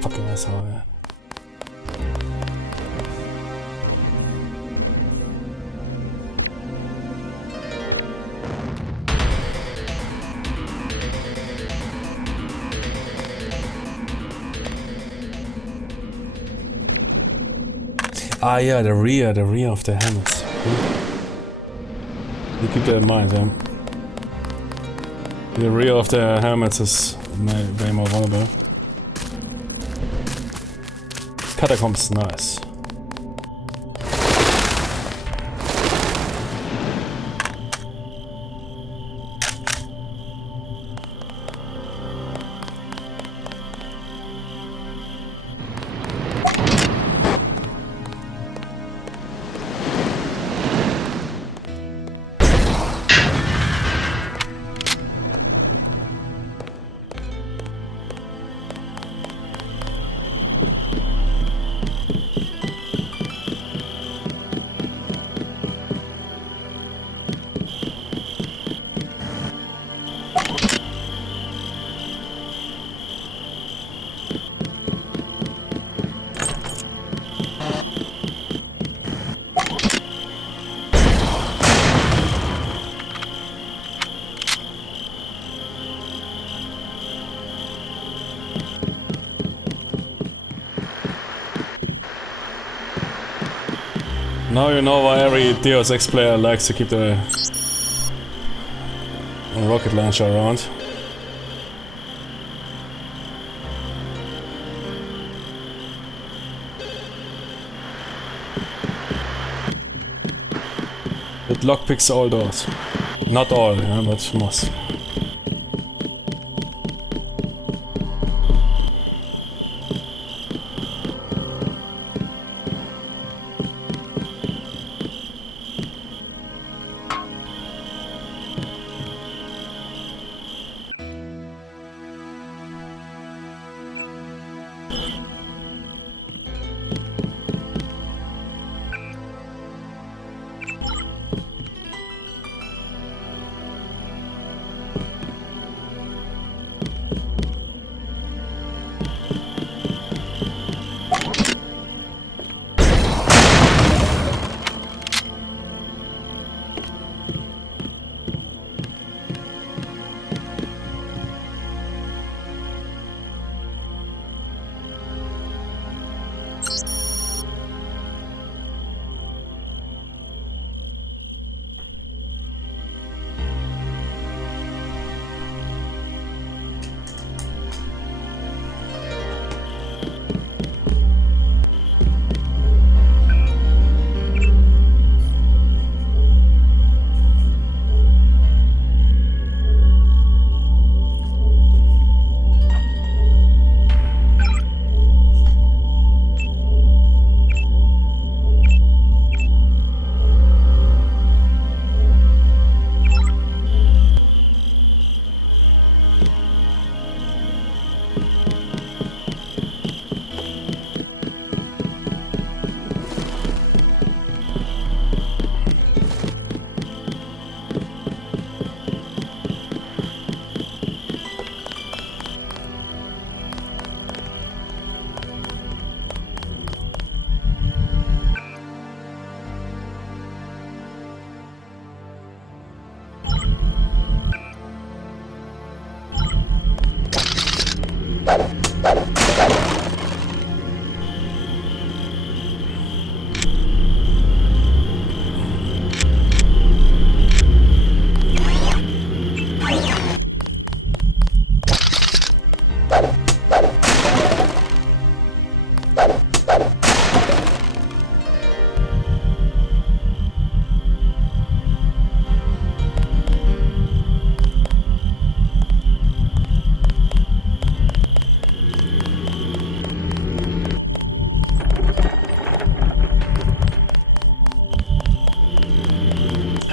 Fucking asshole, ja. Ah, yeah, the rear of the helmets. You keep that in mind, yeah. The rear of the helmets is way more vulnerable. Catacombs, nice. Now you know why every Deus Ex player likes to keep the rocket launcher around. It lockpicks all doors. Not all, yeah, but most.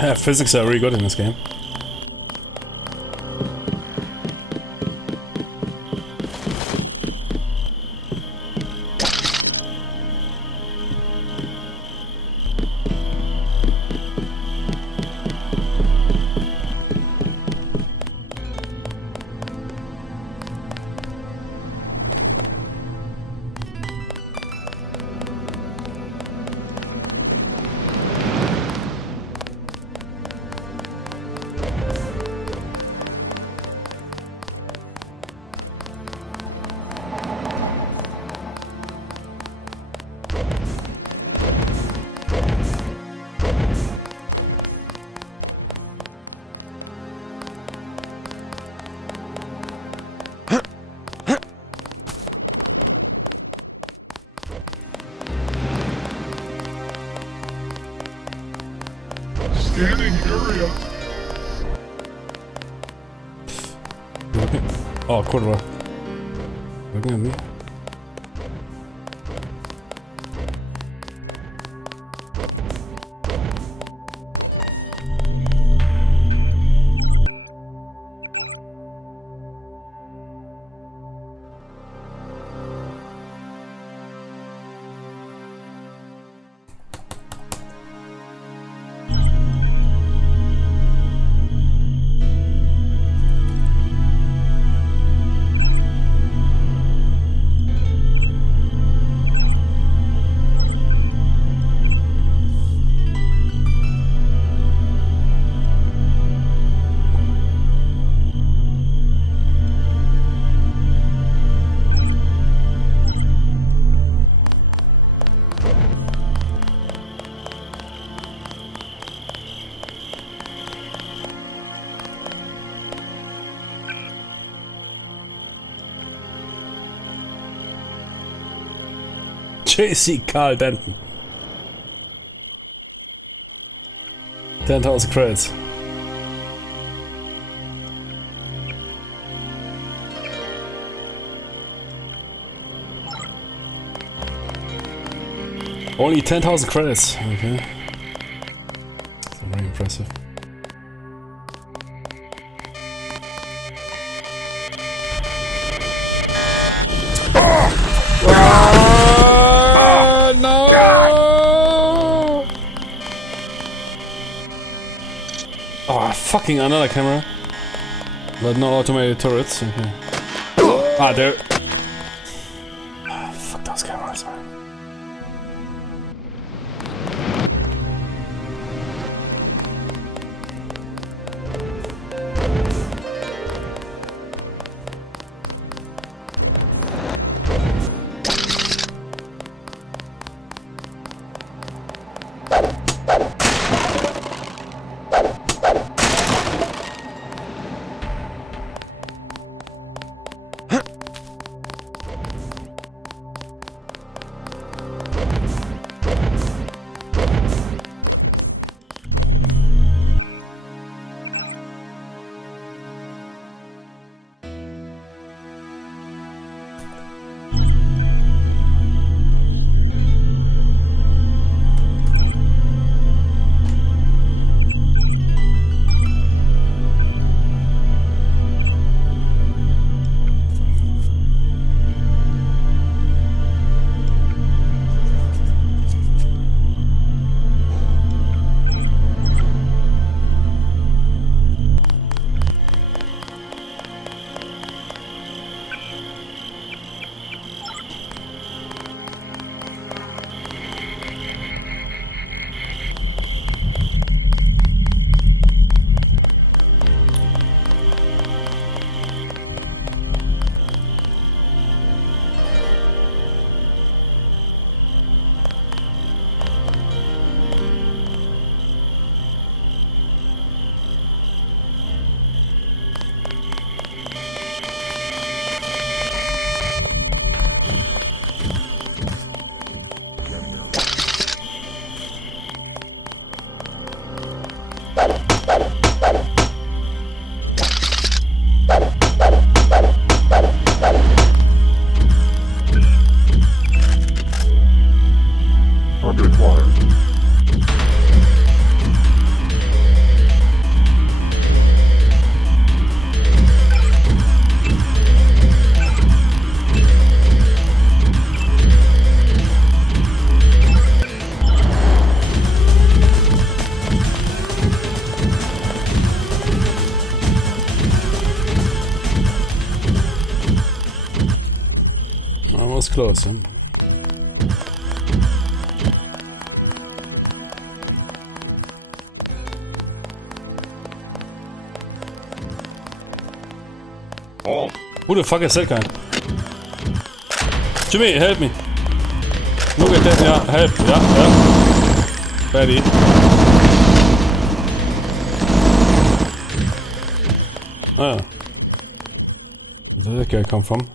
Yeah, physics are really good in this game. Scanning area. O kurwa. Looking at me. JC Carl Denton. 10,000 credits. Only 10,000 credits. Okay. That's very impressive. No! Oh, fucking another camera. But no automated turrets. Okay. Ah, there. Ah, fuck those cameras, man. Almost close, huh? Oh. Who the fuck is that guy? Jimmy, help me! Look at that, yeah, help, yeah. Ready. Ah. Where did that guy come from?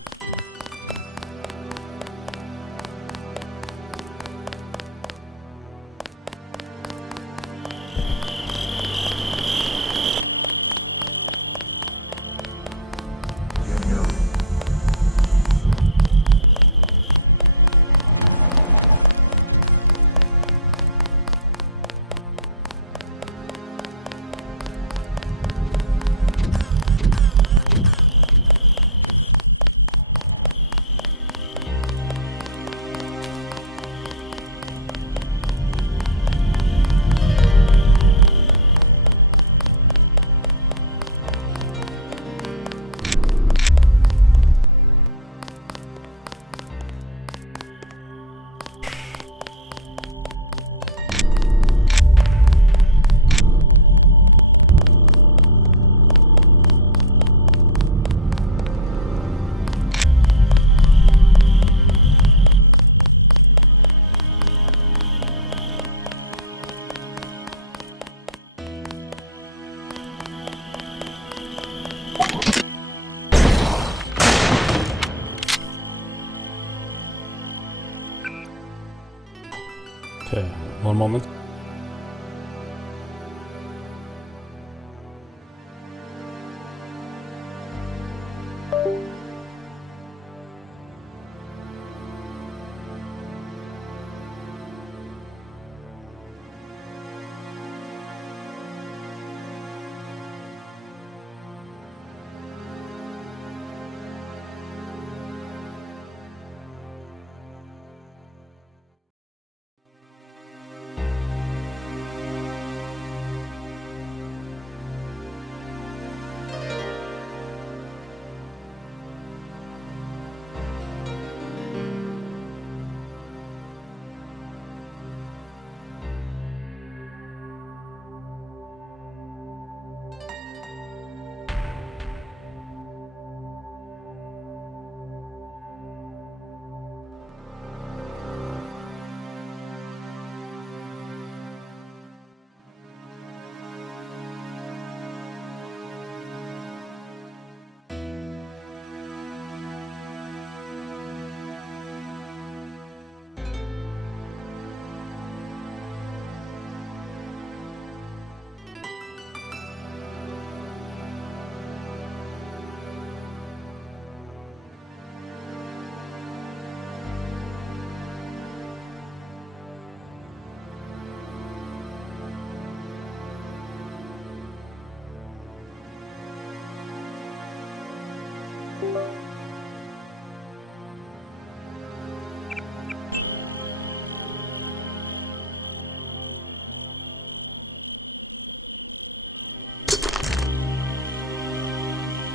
One moment.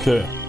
Okay.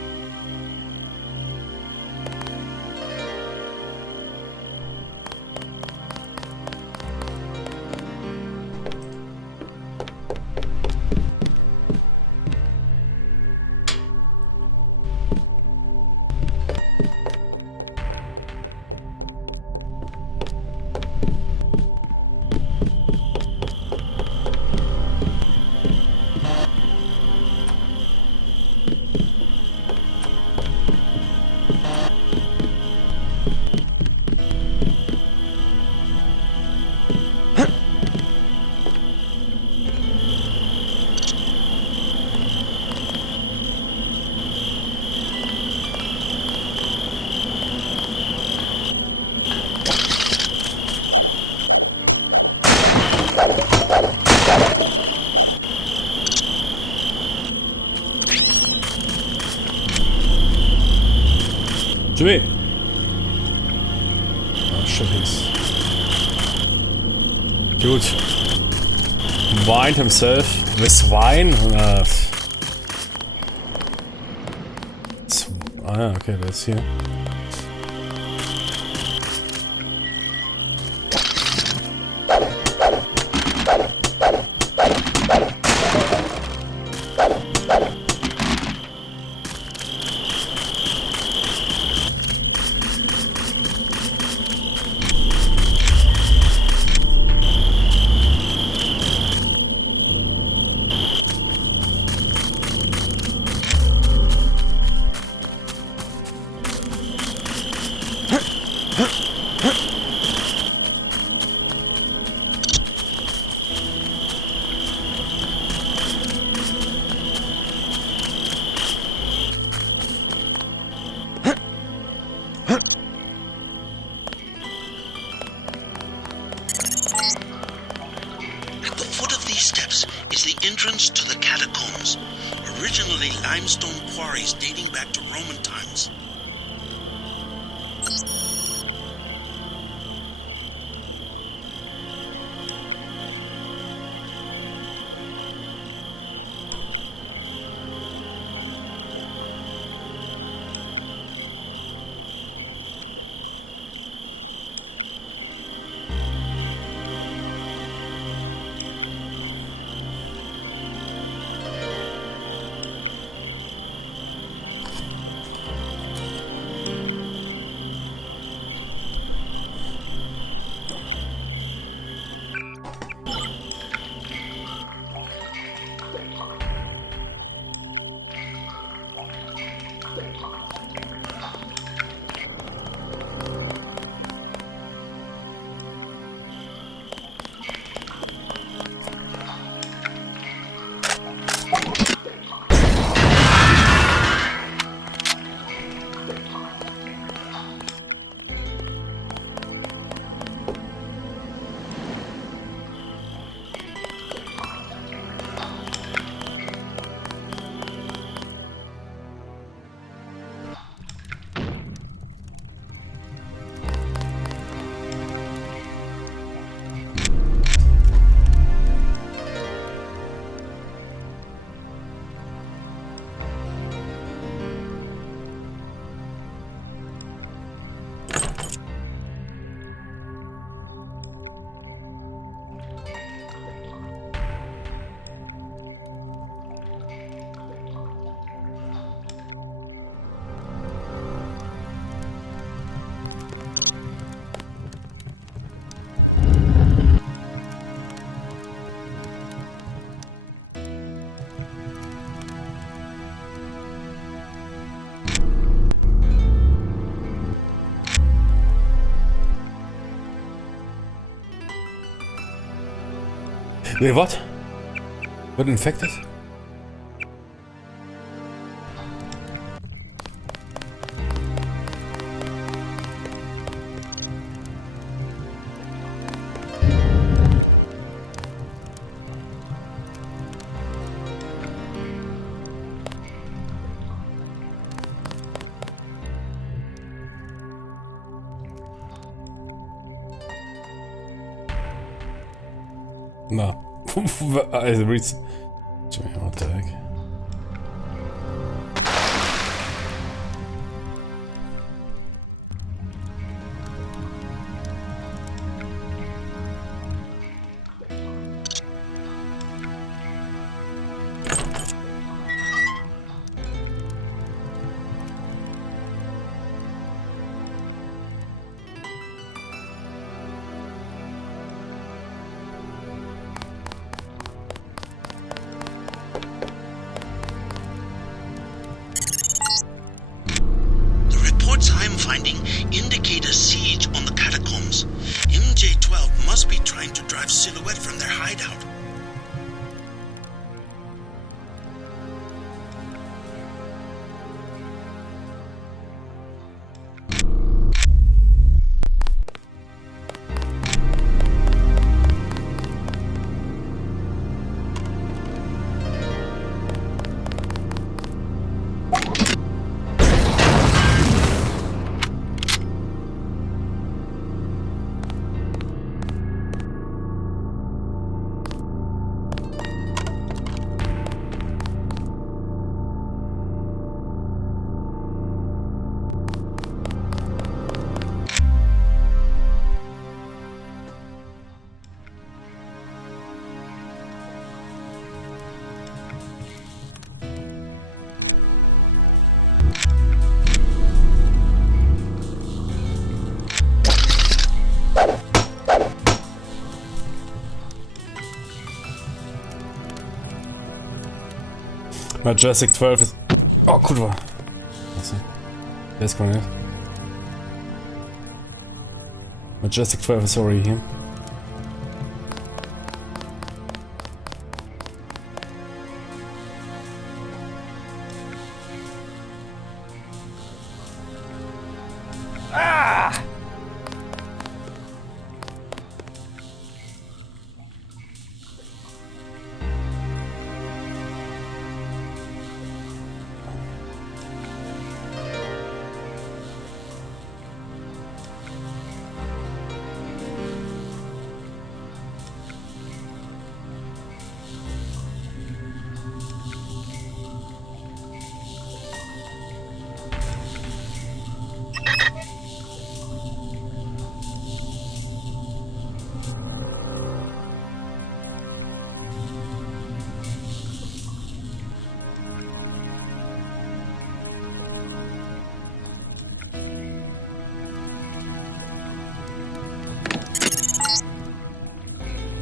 Jimmy! Oh shit, he's... Dude. Wined himself with wine? Okay, that's here. Wait, what? Got infected? No. I read. What the heck? Indicate a siege on the catacombs. MJ-12 must be trying to drive Silhouette from their hideout. Majestic 12 ist... Oh, kurwa. Jest koniec. Majestic 12 is already here.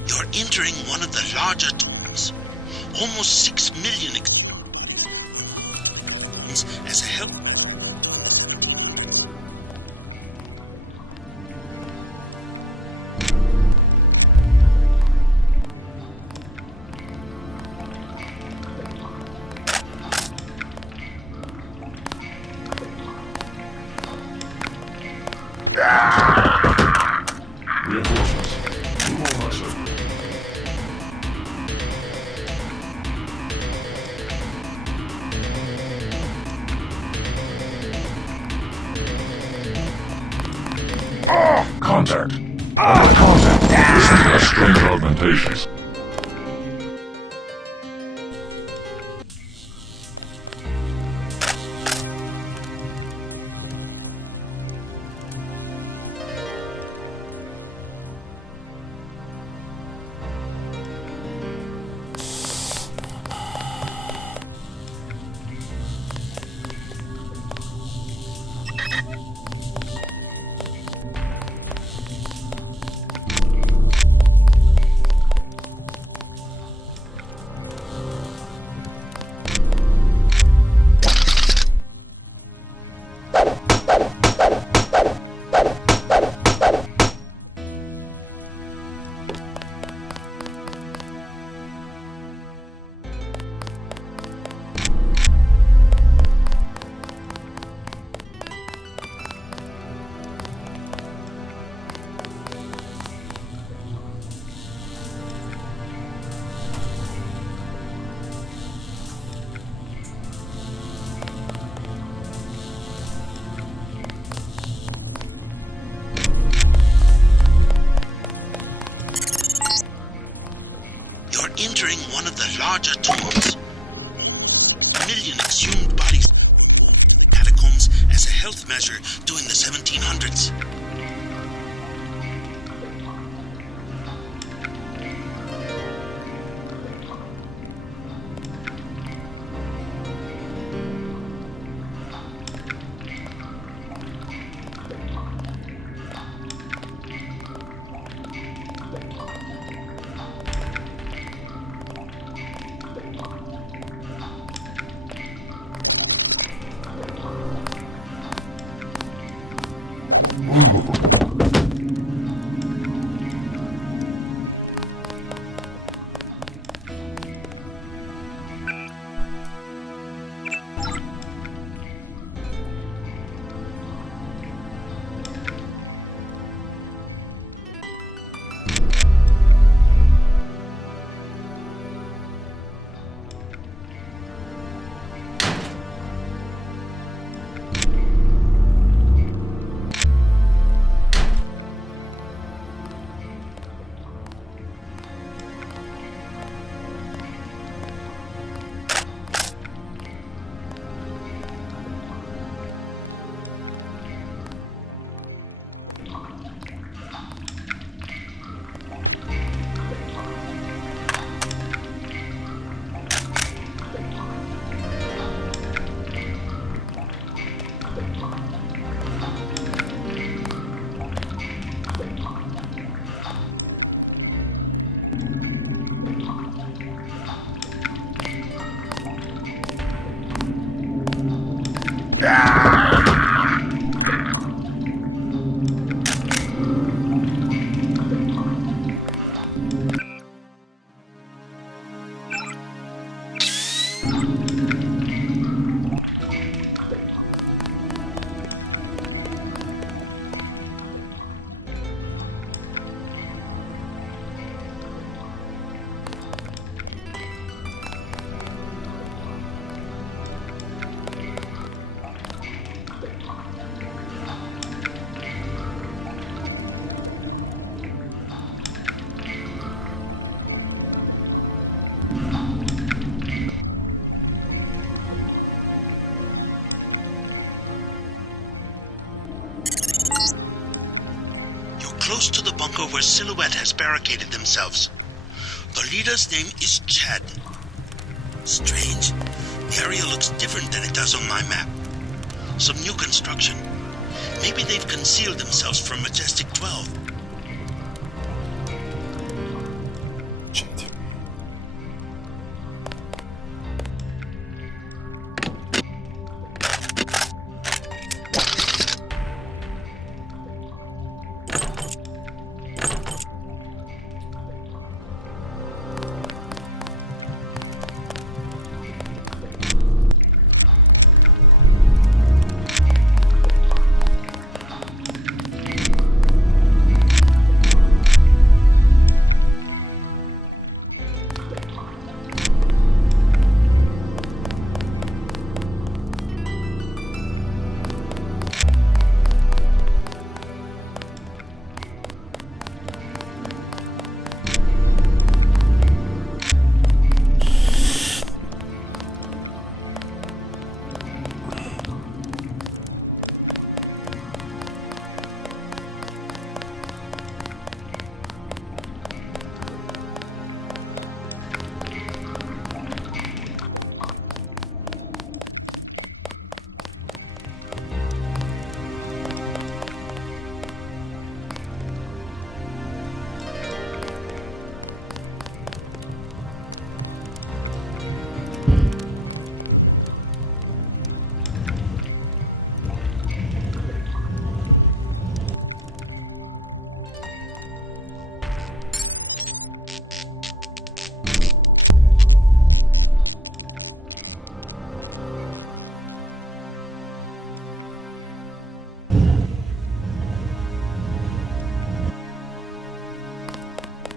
You're entering one of the larger towns. Almost 6 million as a help. Contact. Contact. Listen to strange augmentations. You're entering one of the larger tombs. A million exhumed bodies. Catacombs as a health measure during the 1700s. Close to the bunker where Silhouette has barricaded themselves. The leader's name is Chad. Strange. The area looks different than it does on my map. Some new construction. Maybe they've concealed themselves from Majestic 12.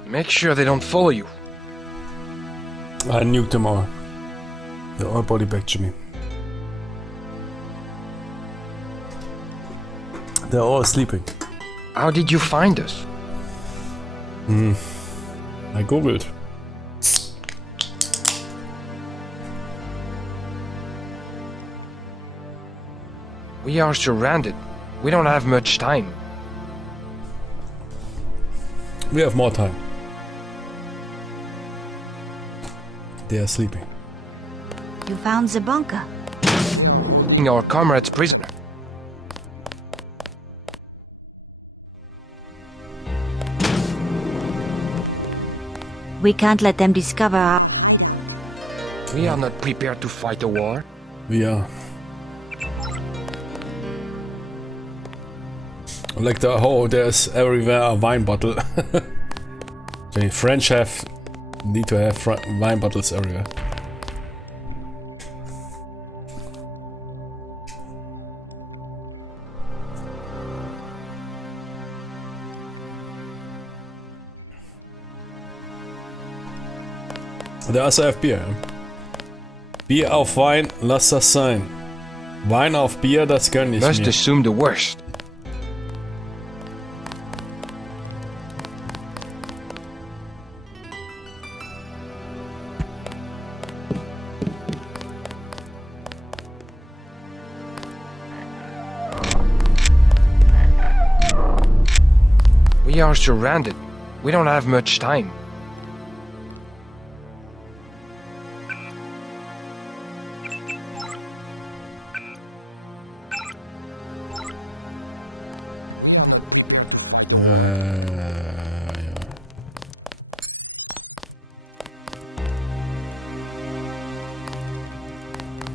Make sure they don't follow you. I nuked them all. They're all body back to me. They're all sleeping. How did you find us? I googled. We are surrounded. We don't have much time. We have more time. They are sleeping. You found the bunker. Our comrades prisoner. We can't let them discover our... We are not prepared to fight a war. We are. Like the whole, there's everywhere a wine bottle. The French need to have wine bottles everywhere. They also have Bier. Bier auf Wein, lass das sein. Wein auf Bier, das gönn ich Must mir. assume the worst. We are surrounded. We don't have much time.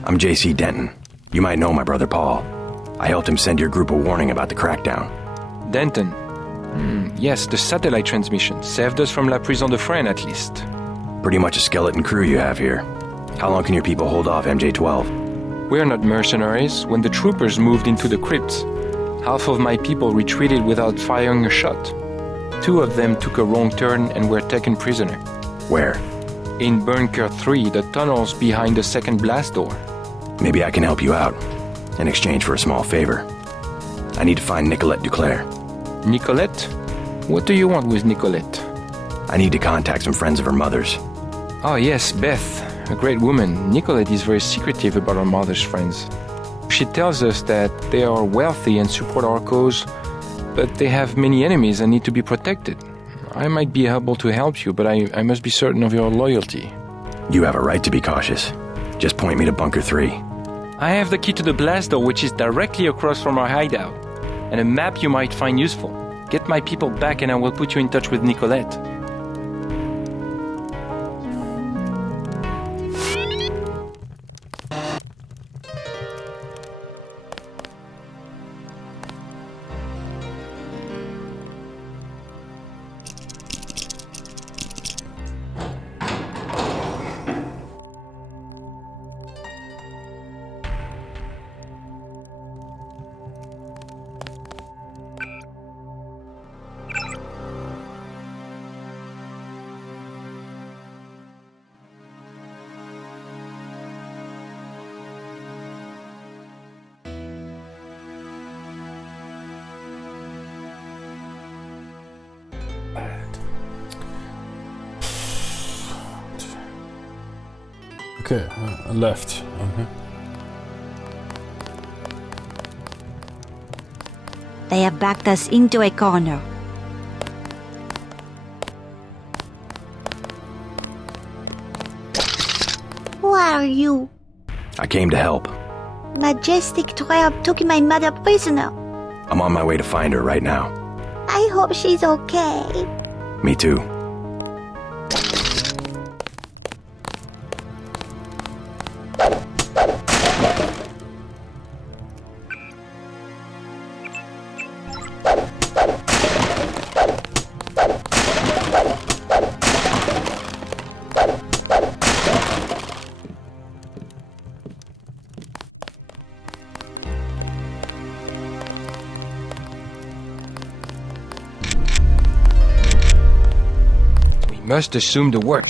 I'm J.C. Denton. You might know my brother Paul. I helped him send your group a warning about the crackdown. Denton. Yes, the satellite transmission saved us from La Prison de Fresnes at least. Pretty much a skeleton crew you have here. How long can your people hold off MJ-12? We're not mercenaries. When the troopers moved into the crypts, half of my people retreated without firing a shot. 2 of them took a wrong turn and were taken prisoner. Where? In Bunker 3, the tunnels behind the second blast door. Maybe I can help you out, in exchange for a small favor. I need to find Nicolette Duclair. Nicolette? What do you want with Nicolette? I need to contact some friends of her mother's. Oh yes, Beth. A great woman. Nicolette is very secretive about her mother's friends. She tells us that they are wealthy and support our cause, but they have many enemies and need to be protected. I might be able to help you, but I must be certain of your loyalty. You have a right to be cautious. Just point me to Bunker 3. I have the key to the blast door, which is directly across from our hideout, and a map you might find useful. Get my people back and I will put you in touch with Nicolette. Okay, left. Okay. They have backed us into a corner. Who are you? I came to help. Majestic 12 took my mother prisoner. I'm on my way to find her right now. I hope she's okay. Me too. Must assume the work.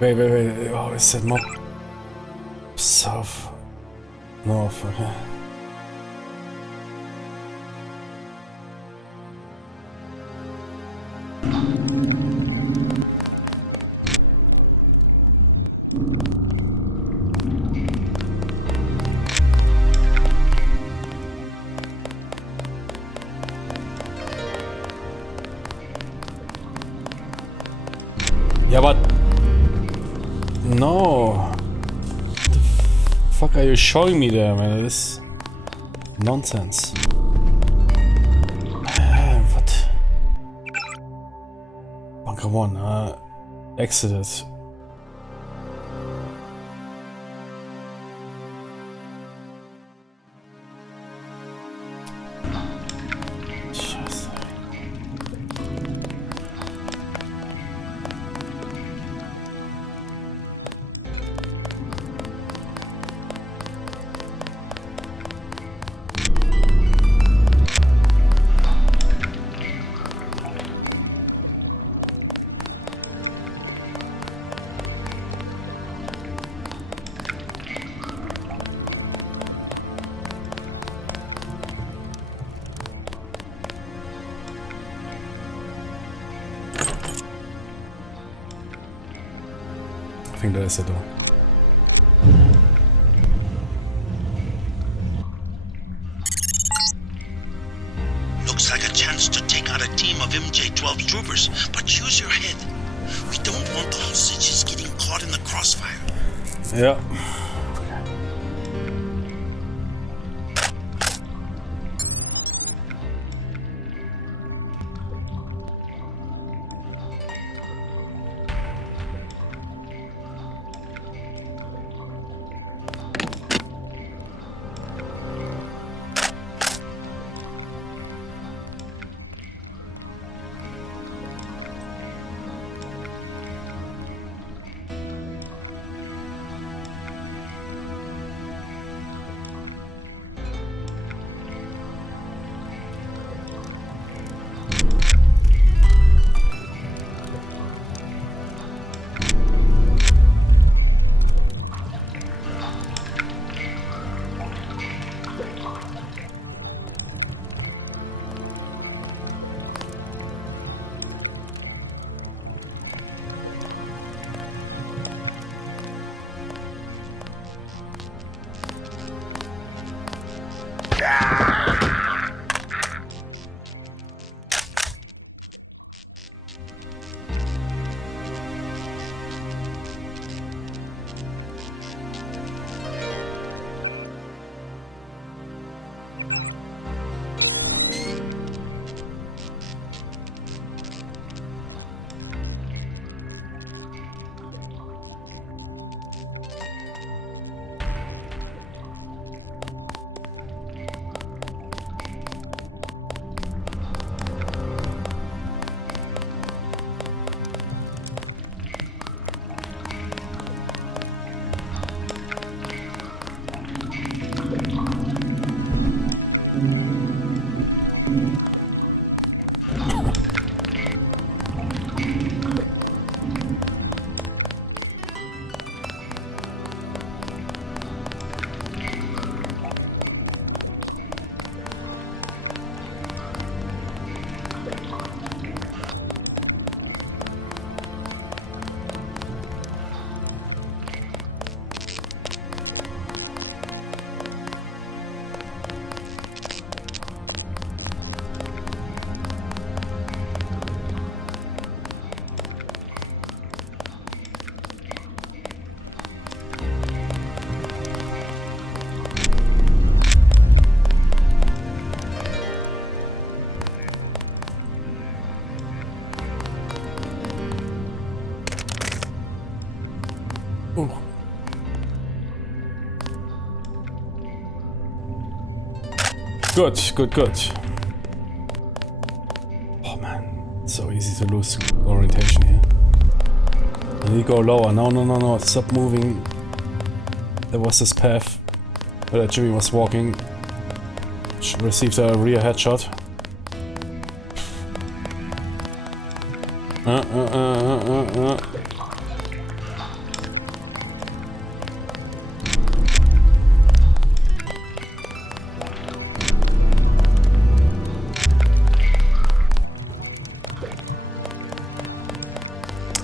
Wait. Oh, is that more south? North, okay. Yeah, but no. What the fuck are you showing me there, man? That is nonsense. What? Bunker 1, exited. I think that is the door. Looks like a chance to take out a team of MJ-12 troopers, but use your head. We don't want the hostages getting caught in the crossfire. Yeah. Good. Oh man, so easy to lose orientation here. I need to go lower. No, stop moving. There was this path where that Jimmy was walking. Received a rear headshot.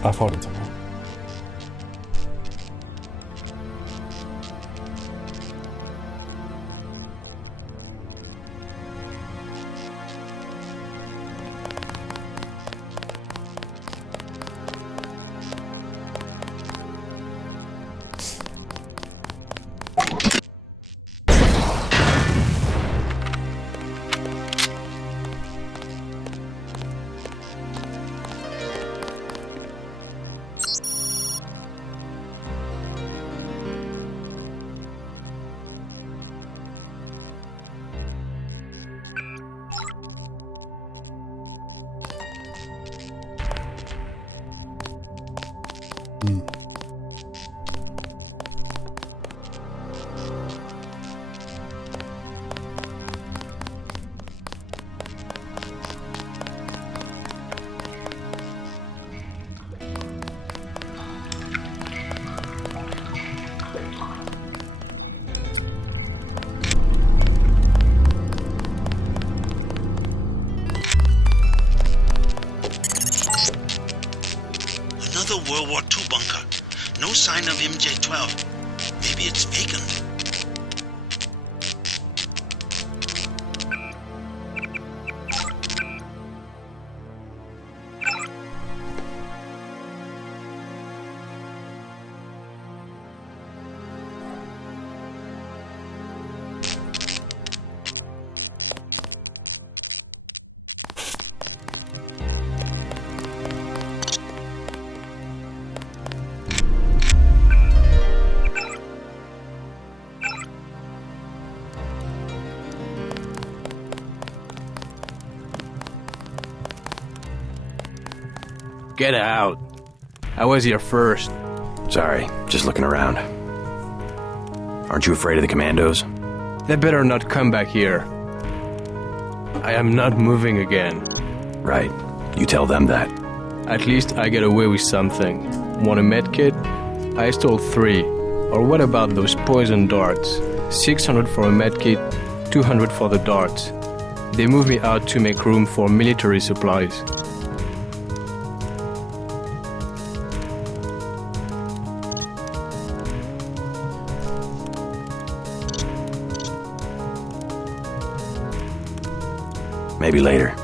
I found it. Another World War II bunker. No sign of MJ-12. Maybe it's vacant. Get out. I was here first. Sorry, just looking around. Aren't you afraid of the commandos? They better not come back here. I am not moving again. Right. You tell them that. At least I get away with something. Want a medkit? I stole 3. Or what about those poison darts? 600 for a medkit, 200 for the darts. They moved me out to make room for military supplies. Maybe later.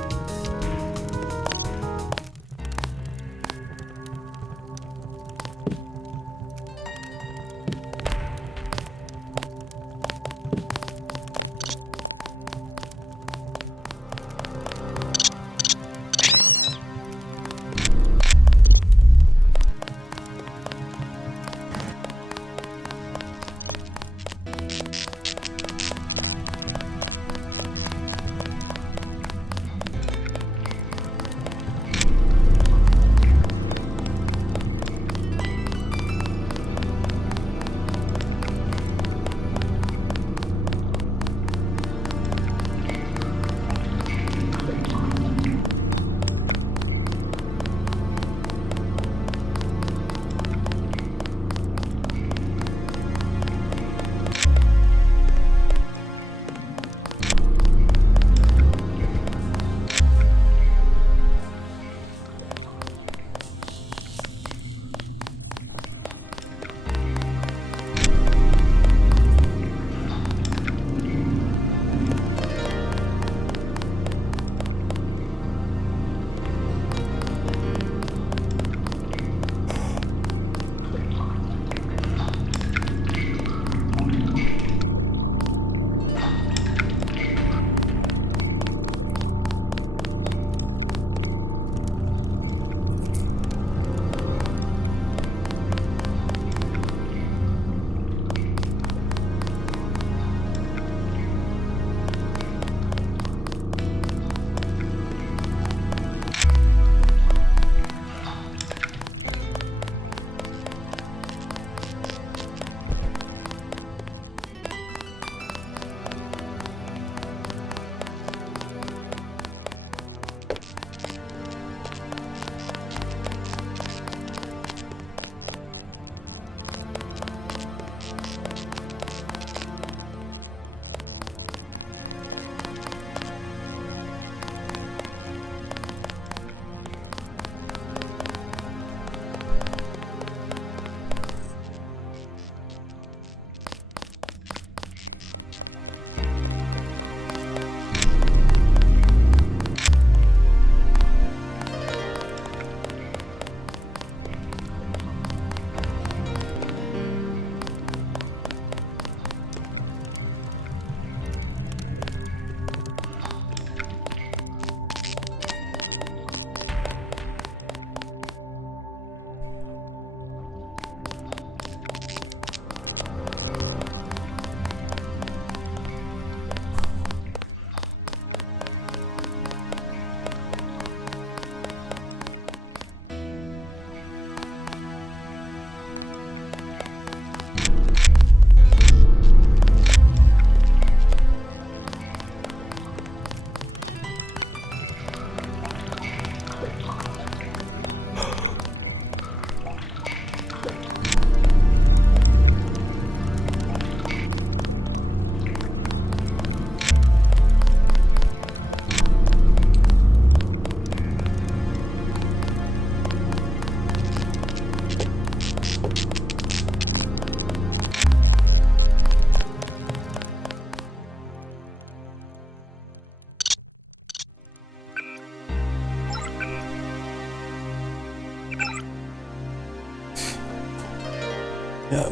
Yeah.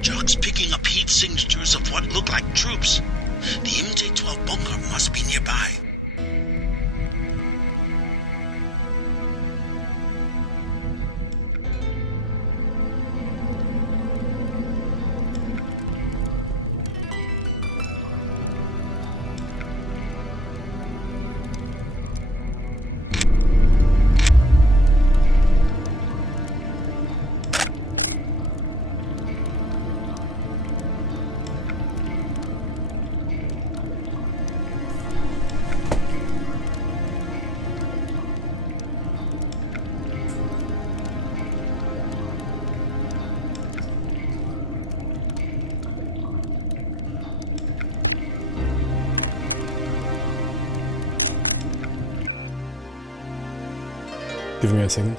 Jock's picking up heat signatures of what look like troops. The MJ-12 bunker must be nearby. Give me a second.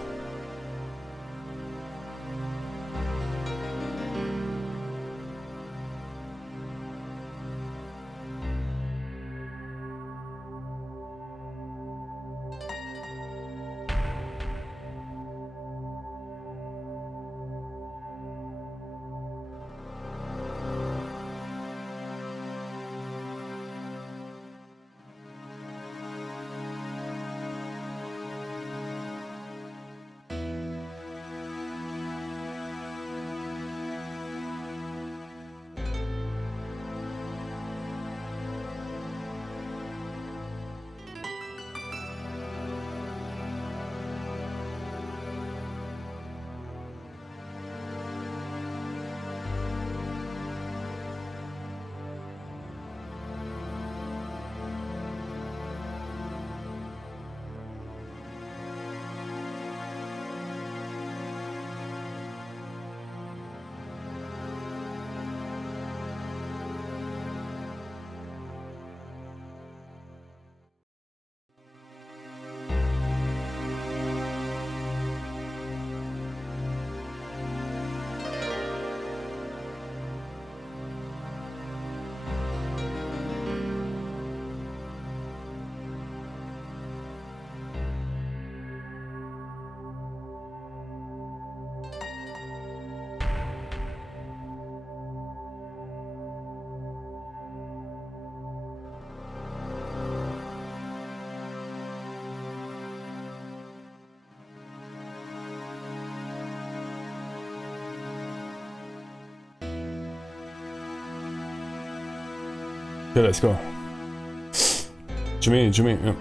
Okay, let's go. Jimmy, yeah.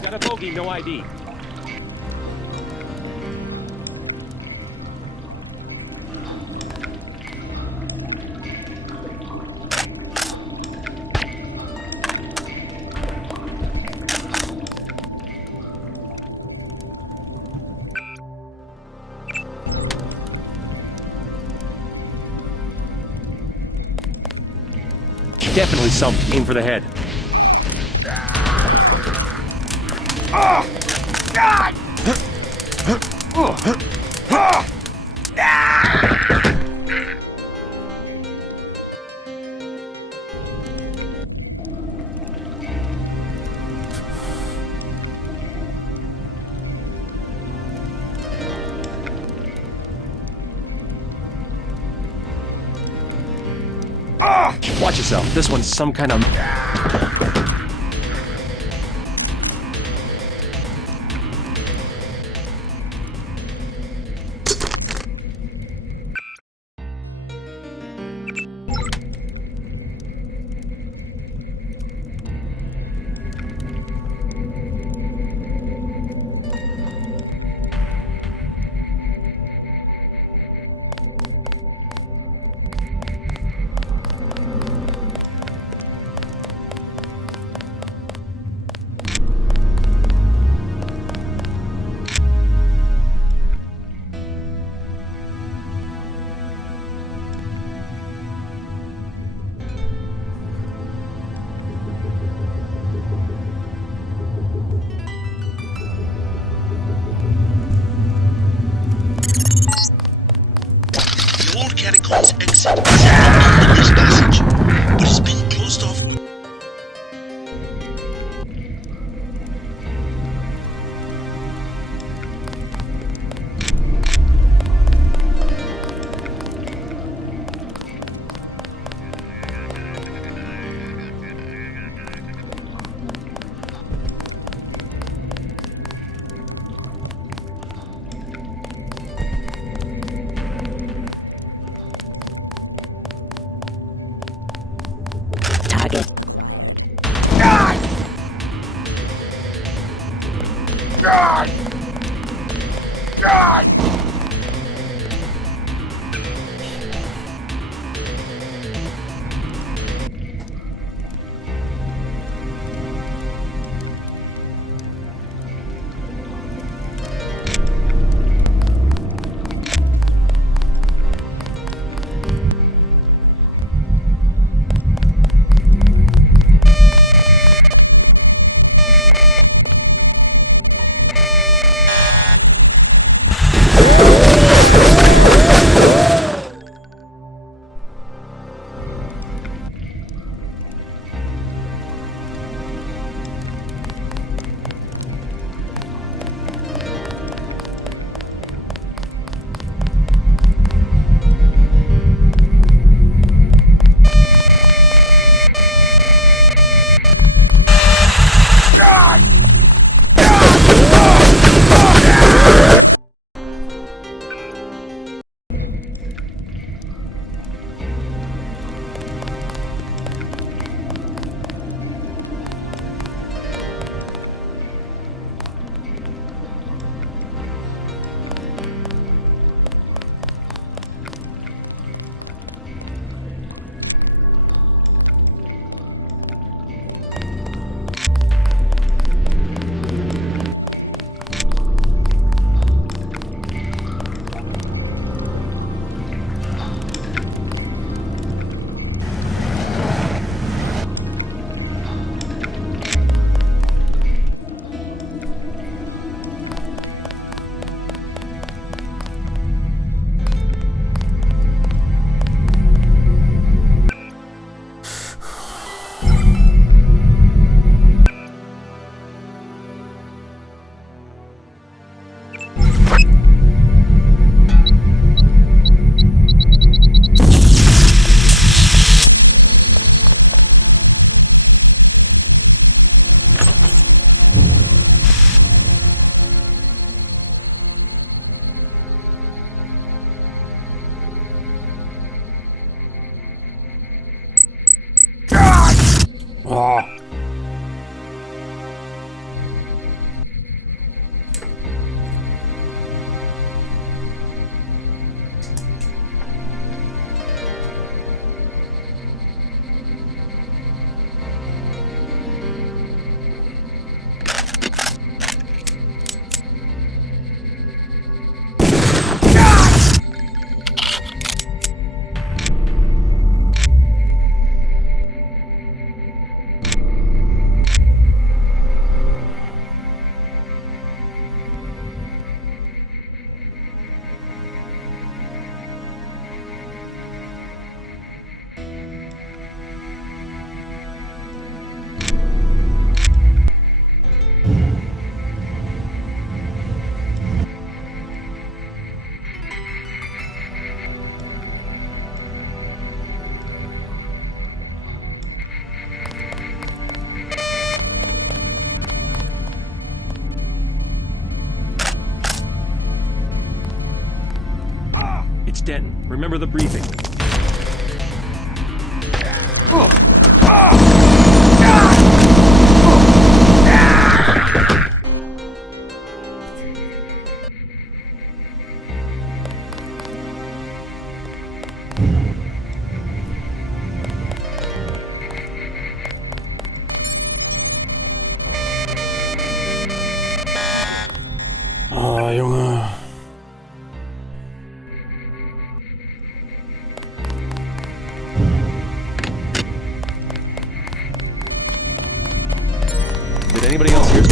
Got a bogey, no ID. Definitely something. Aim for the head. Oh! God! Watch yourself. This one's some kind of... Catacombs exit is in this passage, but it's been closed off. Target. God! God! Oh. It's Denton. Remember the briefing. Ah, Junge. Did anybody else hear?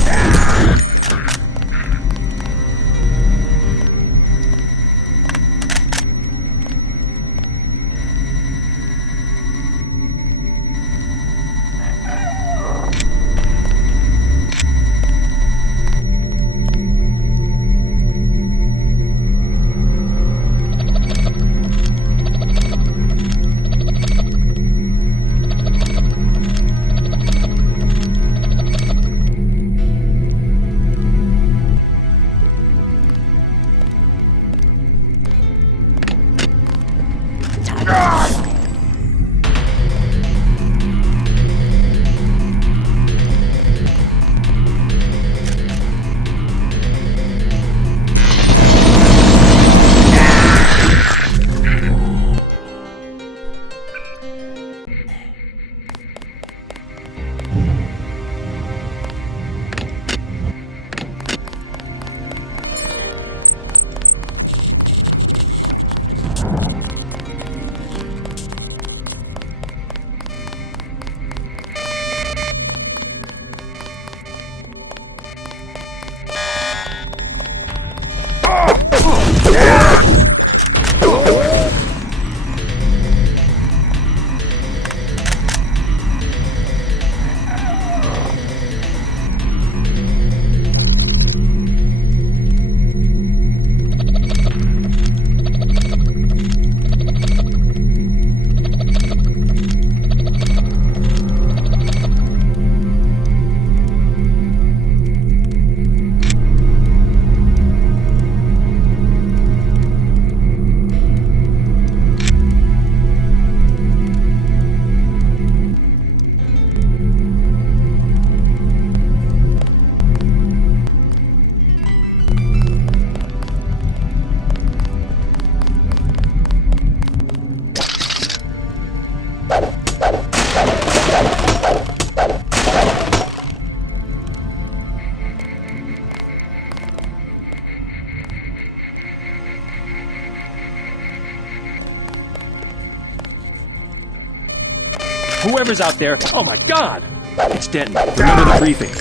whoever's out there. Oh my god! It's Denton. Remember the briefing.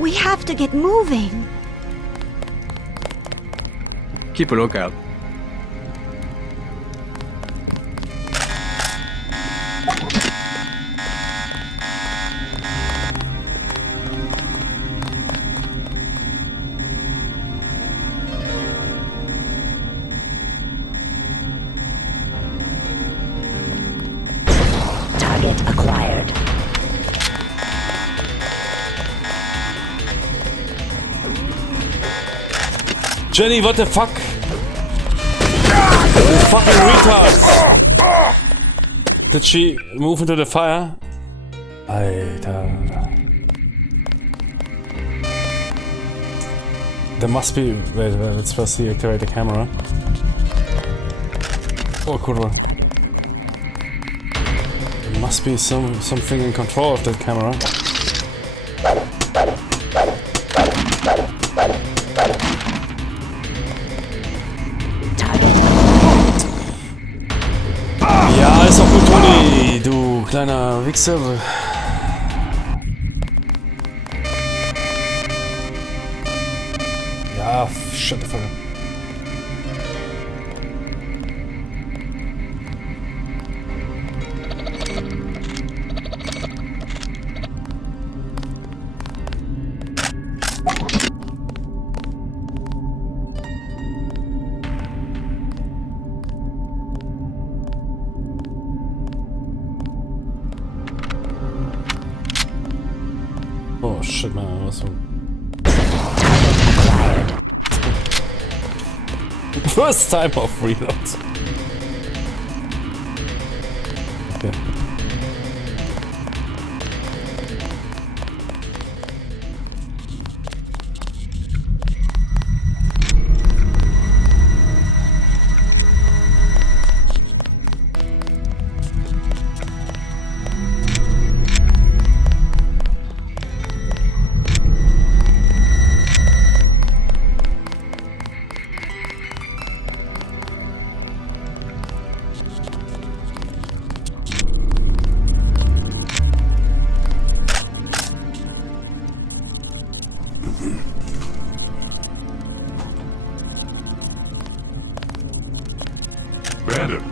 We have to get moving. Keep a lookout. Target acquired. Jenny, what the fuck? You fucking retards! Did she move into the fire? Alter. There must be... Wait, let's first see, activate the camera. Oh, kurwa. There must be something in control of that camera. Ja, ist doch gut, Toni, du kleiner Wichser. Ja, shut the fuck up. Oh shit, man, I was so... First time of reload. Okay. Bandit.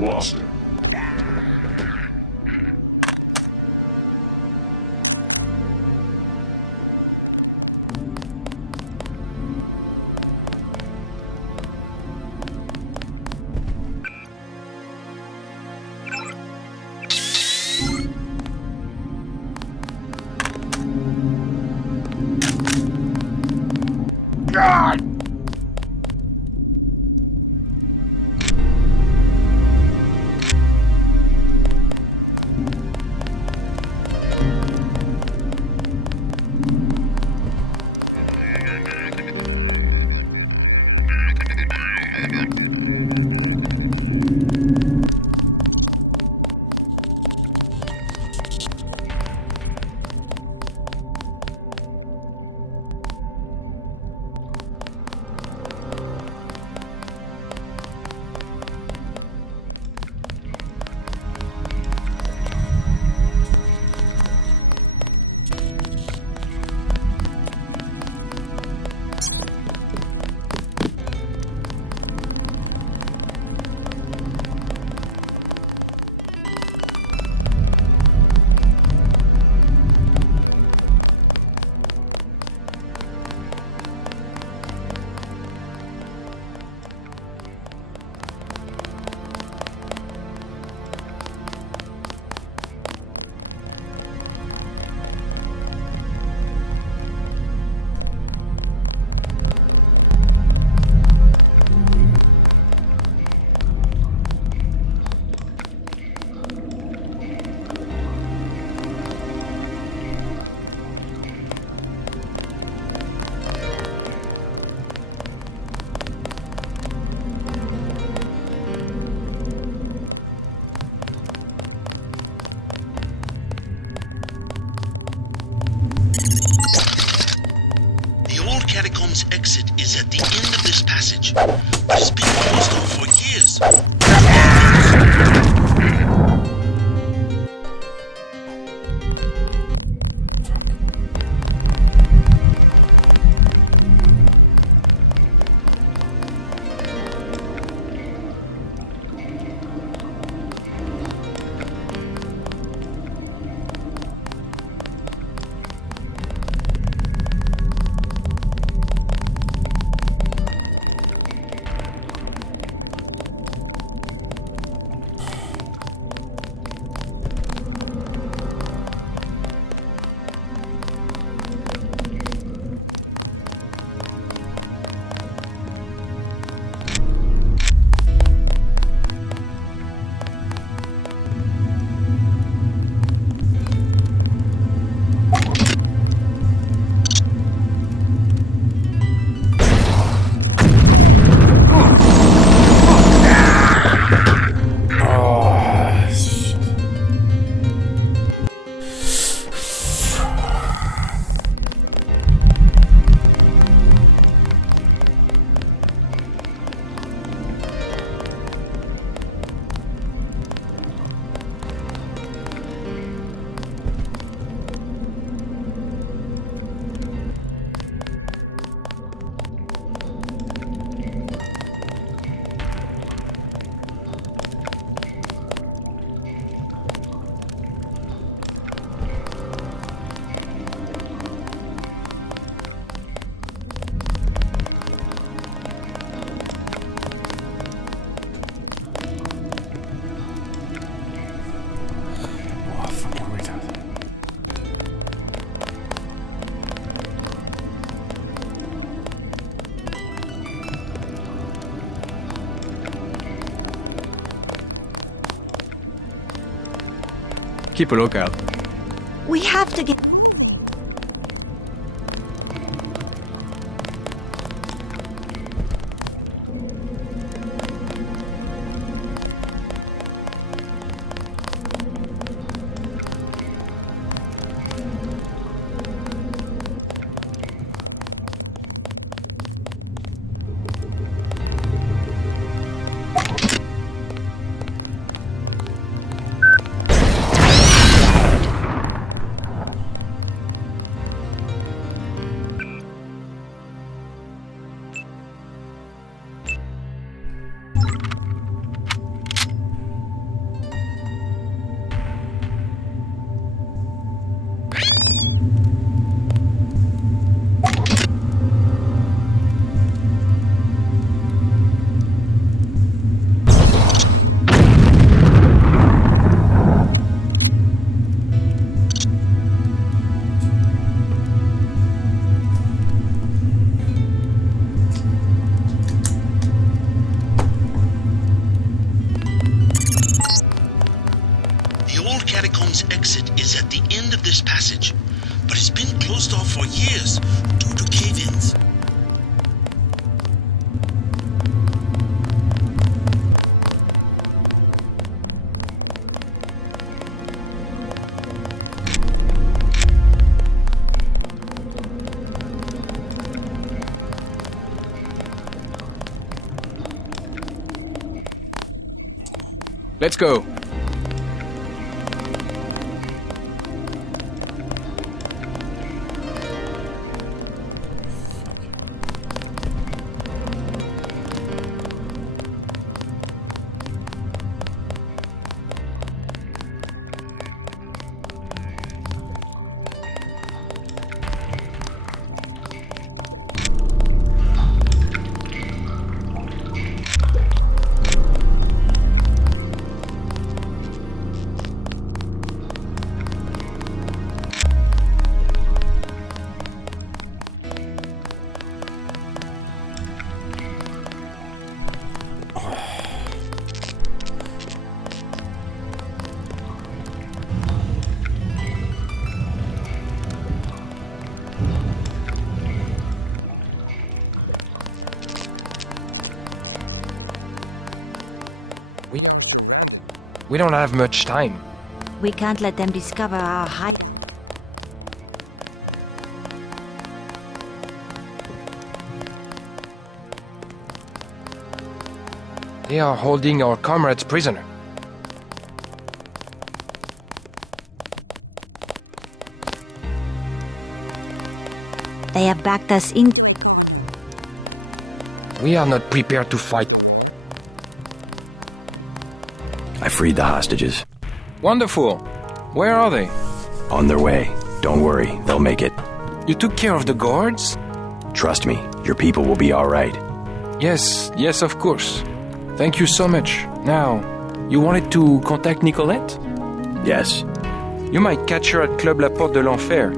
Lost it. God! Catacombs exit is at the end of this passage, but it's been closed off for years. Keep a lookout. We have to get... The old catacombs exit is at the end of this passage, but it's been closed off for years due to cave-ins. Let's go. We don't have much time. We can't let them discover our hide... They are holding our comrades prisoner. They have backed us in... We are not prepared to fight. I freed the hostages. Wonderful. Where are they? On their way. Don't worry, they'll make it. You took care of the guards? Trust me, your people will be all right. Yes, yes, of course. Thank you so much. Now, you wanted to contact Nicolette? Yes. You might catch her at Club La Porte de l'Enfer.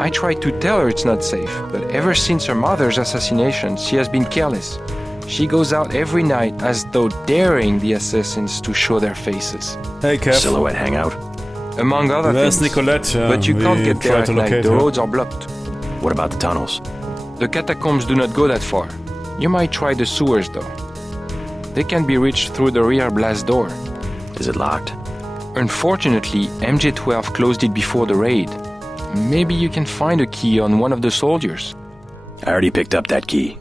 I tried to tell her it's not safe, but ever since her mother's assassination, she has been careless. She goes out every night as though daring the assassins to show their faces. Hey, Kev. Silhouette hangout? Among other There's things. Nicolette. But you can't get there at night. The her. roads are blocked. What about the tunnels? The catacombs do not go that far. You might try the sewers, though. They can be reached through the rear blast door. Is it locked? Unfortunately, MJ-12 closed it before the raid. Maybe you can find a key on one of the soldiers. I already picked up that key.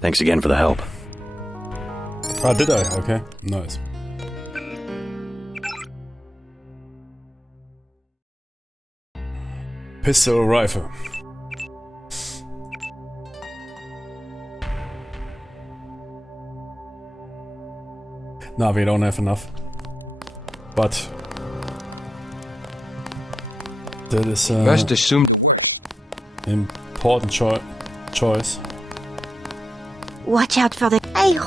Thanks again for the help. Ah, did I? Okay, nice. Pistol or rifle? Nah, we don't have enough. But that is Must assume important choice. Watch out for the... Hey!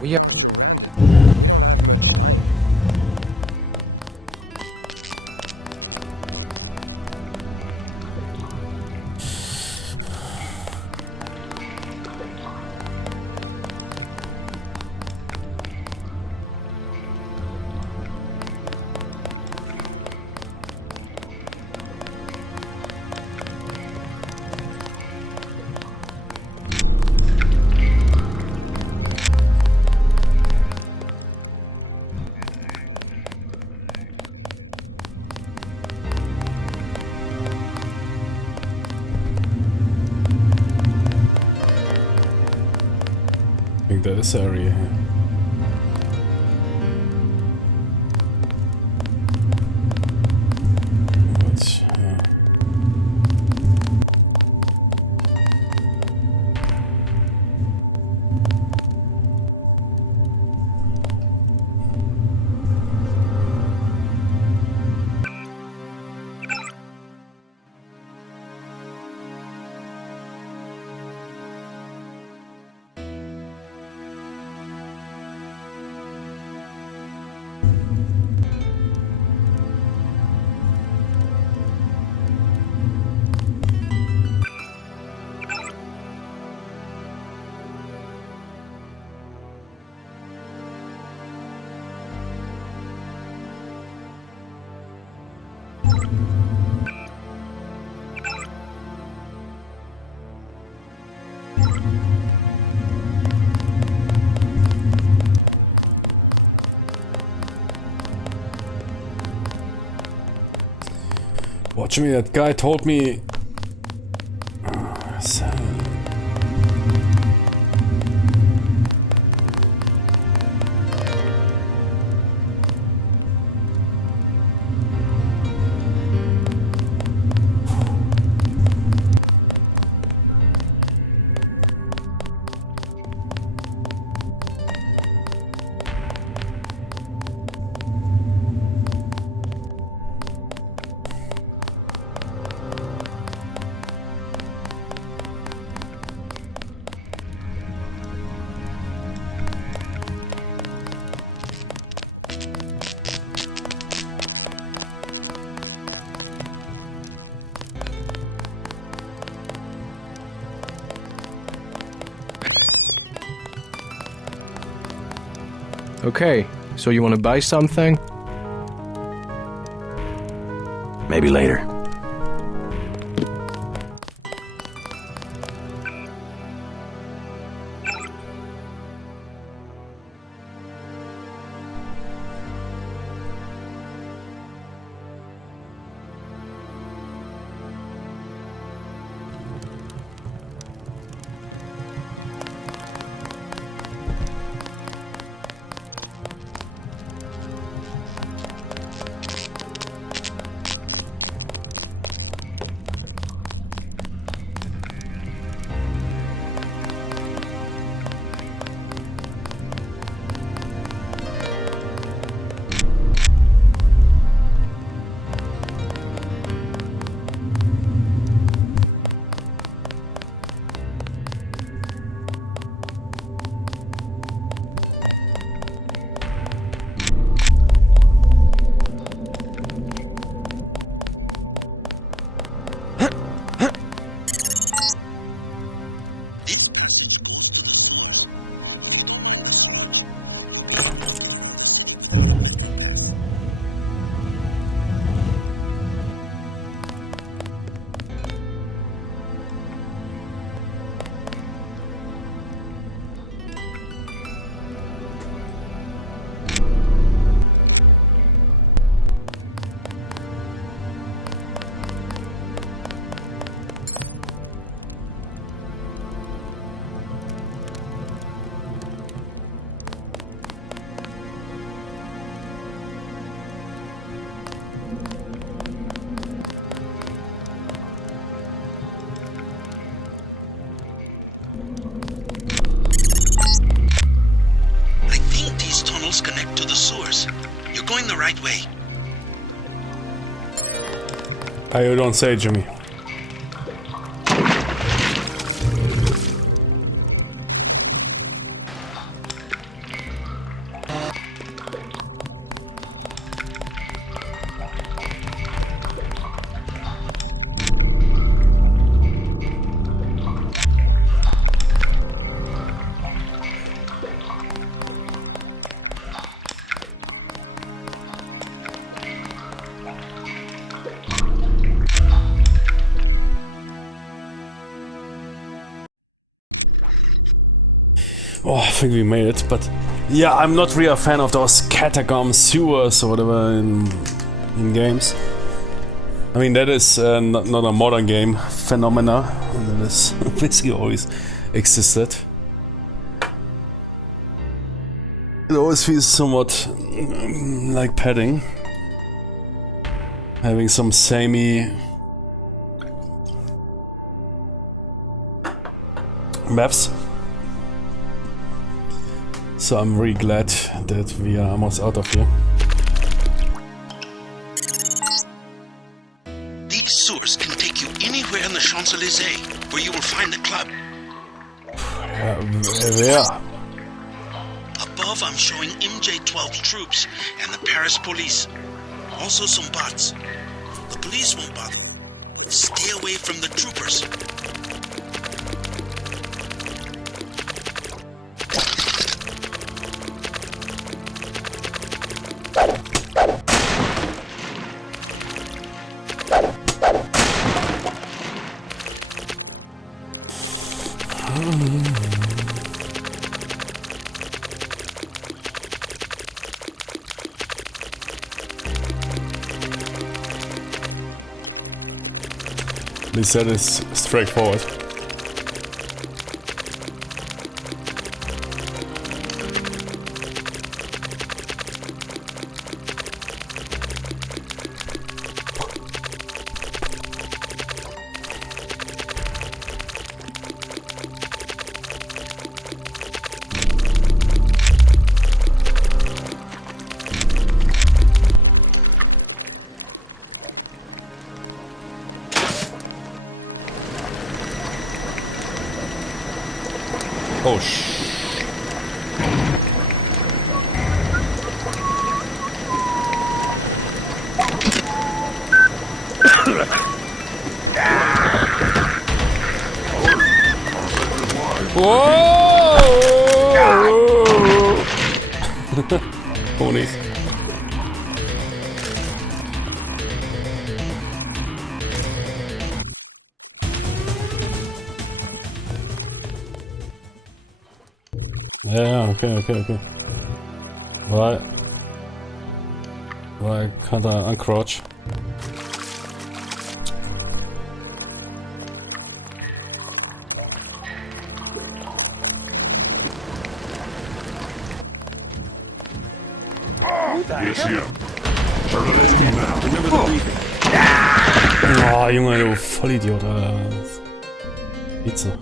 We are... think there is an area here. Watch me, that guy told me... Okay, so you want to buy something? Maybe later. Connect to the source. You're going the right way. You don't say, Jimmy. Oh, I think we made it, but yeah, I'm not really a fan of those catacomb sewers or whatever in games. I mean, that is not a modern game phenomena, that has basically always existed. It always feels somewhat like padding. Having some samey maps. So I'm really glad that we are almost out of here. These sewers can take you anywhere in the Champs-Élysées, where you will find the club. Where? Above, I'm showing MJ-12 troops and the Paris police. Also some bots. The police won't bother. Stay away from the troopers. At least that is straightforward. Oh Whoa! Ponies. Yeah, okay. Why can't I uncrouch? Yes, here. Terminating now. Remember the briefing. Oh, Junge, du Vollidiot, Alter. Geht's noch?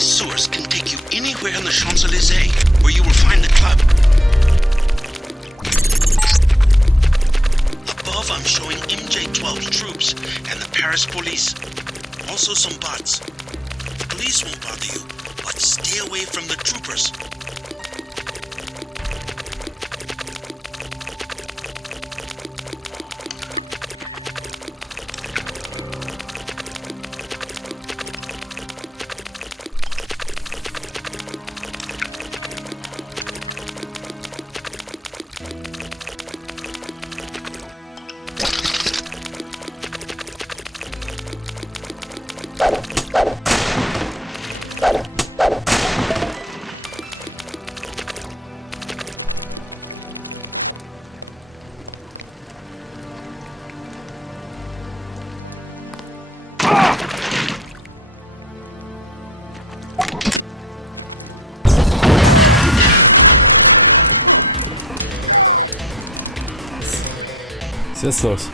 Sewers can take you anywhere in the Champs-Élysées, where you will find the club. Above, I'm showing MJ-12 troops and the Paris police. Also some bots. The police won't bother you, but stay away from the troopers. Was ist jetzt los?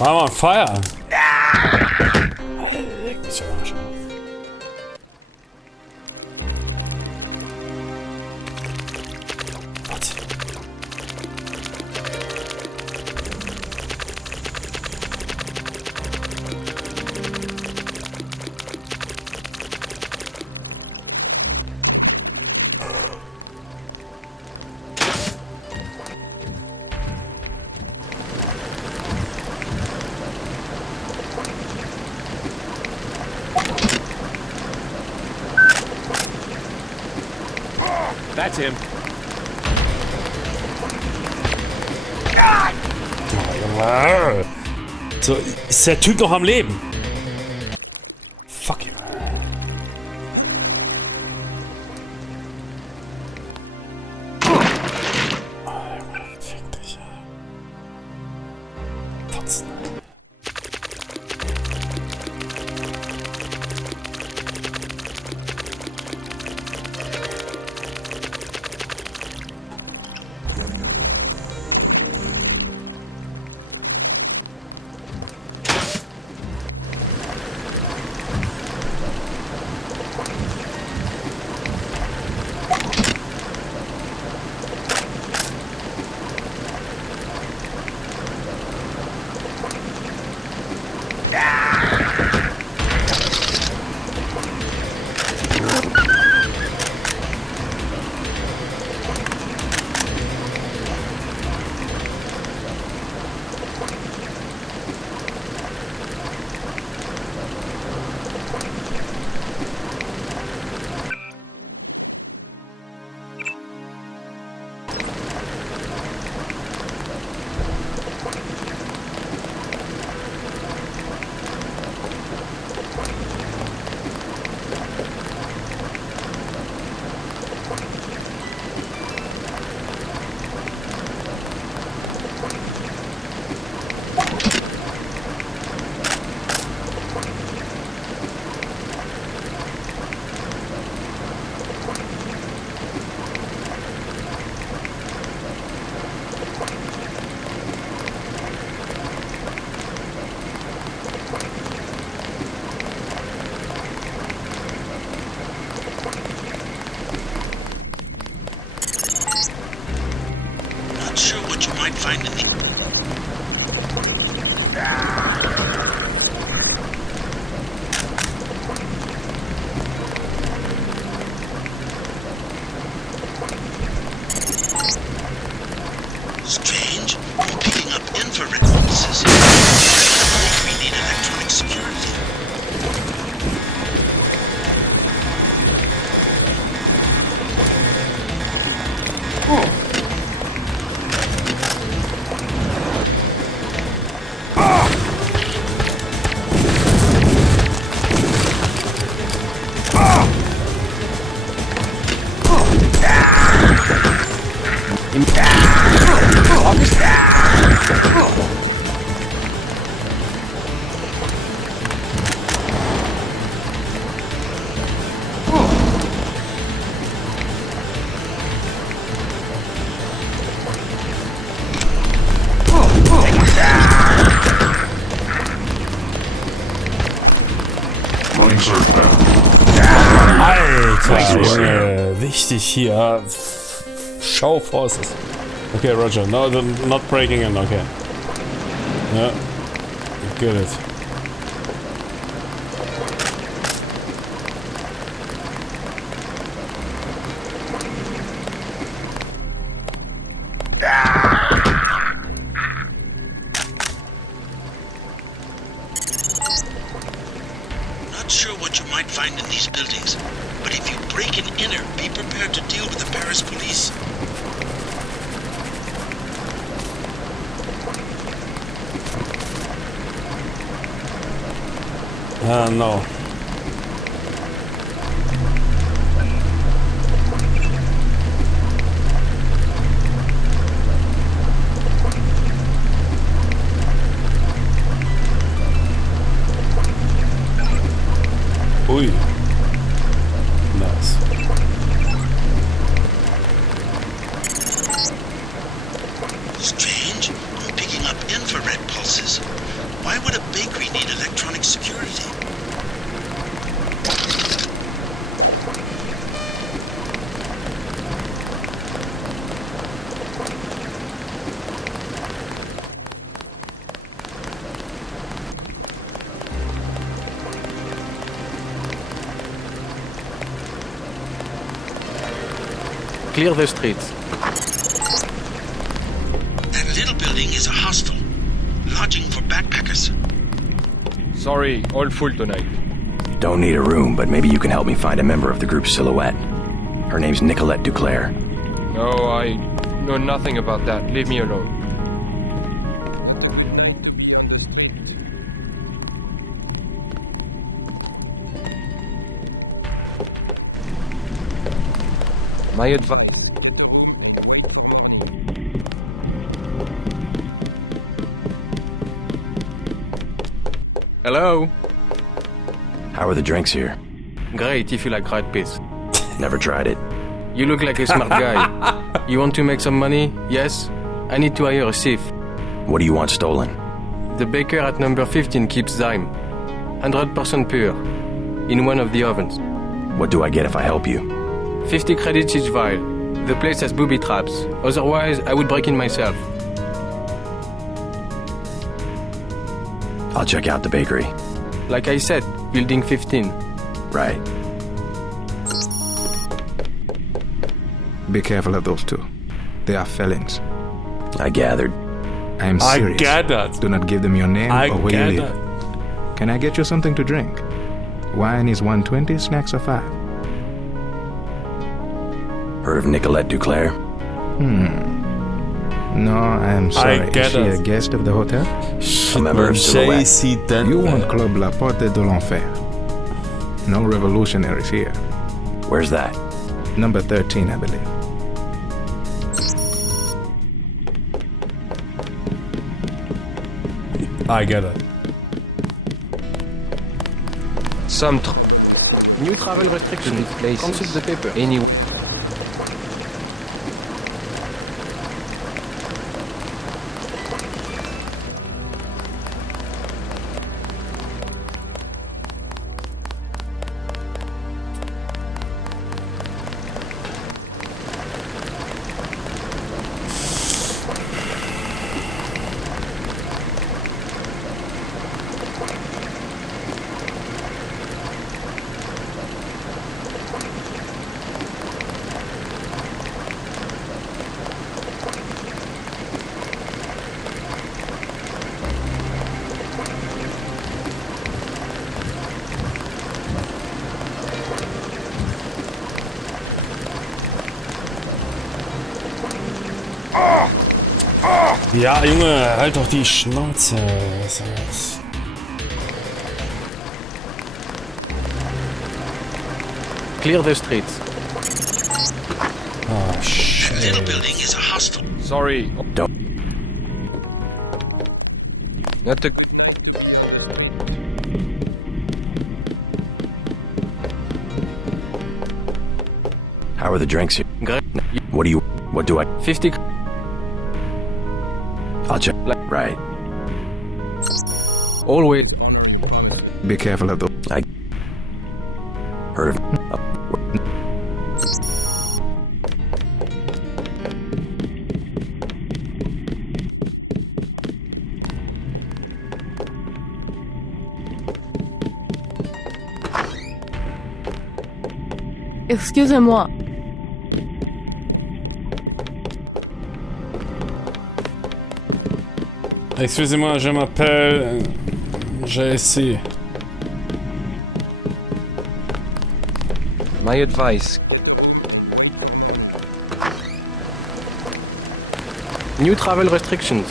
I'm on fire! Leck mich am Arsch. That's him. So, ist der Typ noch am Leben? Fuck you. Fick dich. Fotzen. Strange. I'm picking up infrared pulses. I think we need electronic security. Alter, Junge, wichtig hier. Show forces. Okay, Roger. No, not breaking in. Okay. Yeah. Get it. Not sure what you might find in these buildings, but if you break an inner, be prepared to deal with the Paris police. No. Ui. Nice. Strange. I'm picking up infrared pulses. Why would a bakery need electronic security? Clear the streets. That little building is a hostel. Lodging for backpackers. Sorry, all full tonight. Don't need a room, but maybe you can help me find a member of the group Silhouette. Her name's Nicolette Duclair. No, I know nothing about that. Leave me alone. My advice. Hello? How are the drinks here? Great if you like rat piss. Never tried it. You look like a smart guy. You want to make some money? Yes? I need to hire a thief. What do you want stolen? The baker at number 15 keeps zyme. 100% pure. In one of the ovens. What do I get if I help you? 50 credits each vial. The place has booby traps. Otherwise, I would break in myself. I'll check out the bakery. Like I said, building 15. Right. Be careful of those two. They are felons. I gathered. I am serious. I gathered. Do not give them your name or where you live. Can I get you something to drink? Wine is 120, snacks are 5. Heard of Nicolette Duclair? No, I am sorry. Is she a guest of the hotel? A member of Silhouette. You want Club La Porte de l'Enfer. No revolutionaries here. Where's that? Number 13, I believe. I get it. Some New travel restrictions. Consult the paper. Anyway. Ja, Junge, halt doch die Schnauze. Clear the streets. Oh, shit. That little building is a hostel. Sorry. Don't. Not the. How are the drinks here? Great. What do I? 50. I'll check. Right. Always. Be careful of those. I heard of. Excusez-moi. Excusez-moi, je m'appelle JC. My advice. New travel restrictions.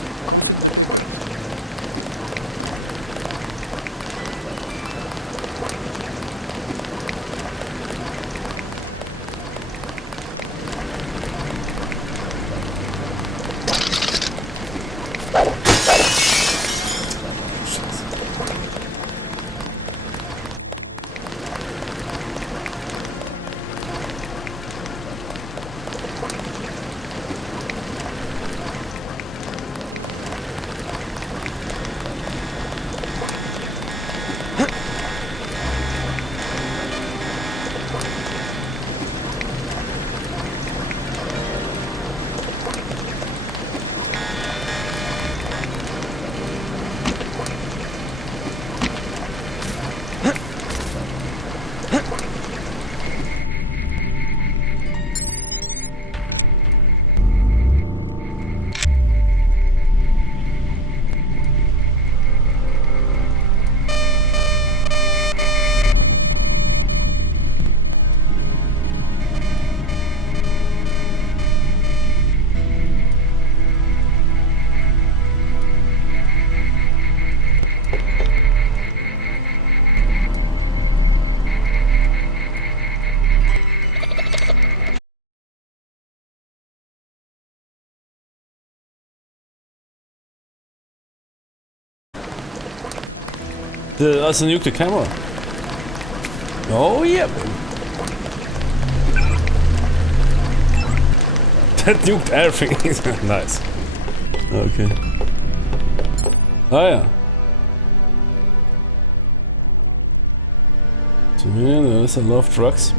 That's a nuclear camera. Oh yeah. That nuked everything. Nice. Okay. Oh yeah. To me, there's a lot of drugs.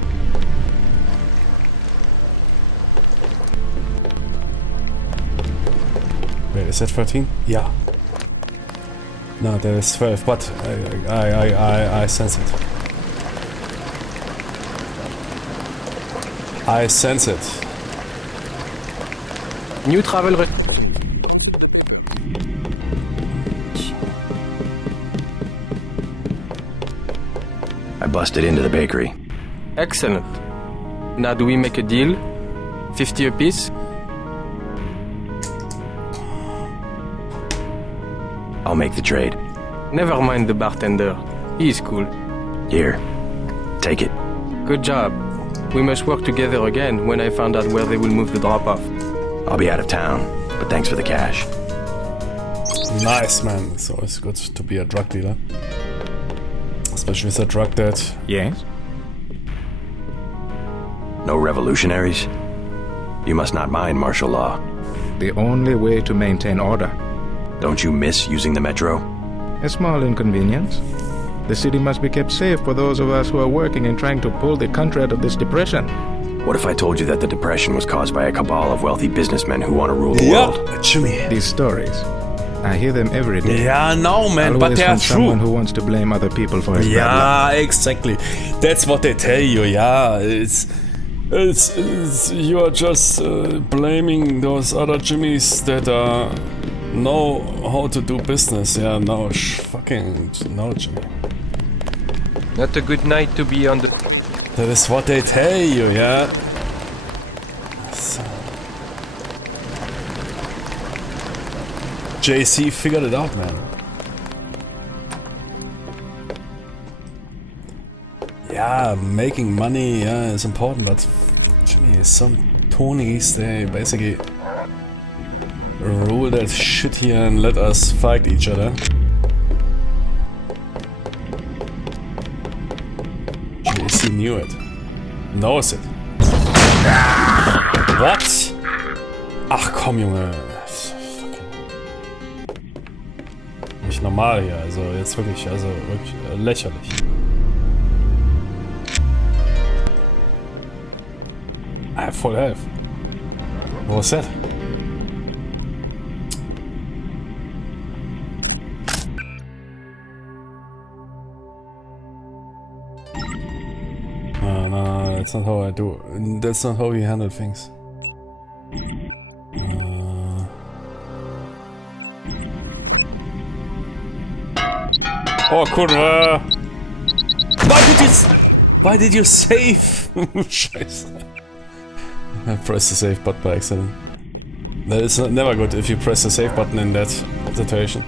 Wait, is that 13? Yeah. No, there is 12, but I sense it. I sense it. New travel. I busted into the bakery. Excellent. Now do we make a deal? 50 apiece? I'll make the trade. Never mind the bartender. He's cool. Here. Take it. Good job. We must work together again when I find out where they will move the drop-off. I'll be out of town, but thanks for the cash. Nice, man. It's always good to be a drug dealer. Especially with a drug that... Yes? No revolutionaries? You must not mind martial law. The only way to maintain order. Don't you miss using the metro? A small inconvenience. The city must be kept safe for those of us who are working and trying to pull the country out of this depression. What if I told you that the depression was caused by a cabal of wealthy businessmen who want to rule the world? Jimmy. These stories. I hear them every day. Yeah, no, man, always but they are from someone true. who wants to blame other people for his bad Yeah, luck. exactly. That's what they tell you. Yeah, it's you are just blaming those other Jimmys that know how to do business. Yeah, no, fucking no, Jimmy. Not a good night to be on the... That is what they tell you. Yeah. So. JC figured it out, man. Yeah, making money, yeah, is important, but Jimmy, some Tonys, they basically rule that shit here and let us fight each other. JC knew it. Knows it. What? Ach komm, Junge. Nicht normal hier, also jetzt wirklich, lächerlich. I have full health. What was that? No, that's not how I do. That's not how you handle things. Oh, kurwa! Why did you save? Scheiße. I pressed the save button by accident. That is never good if you press the save button in that situation.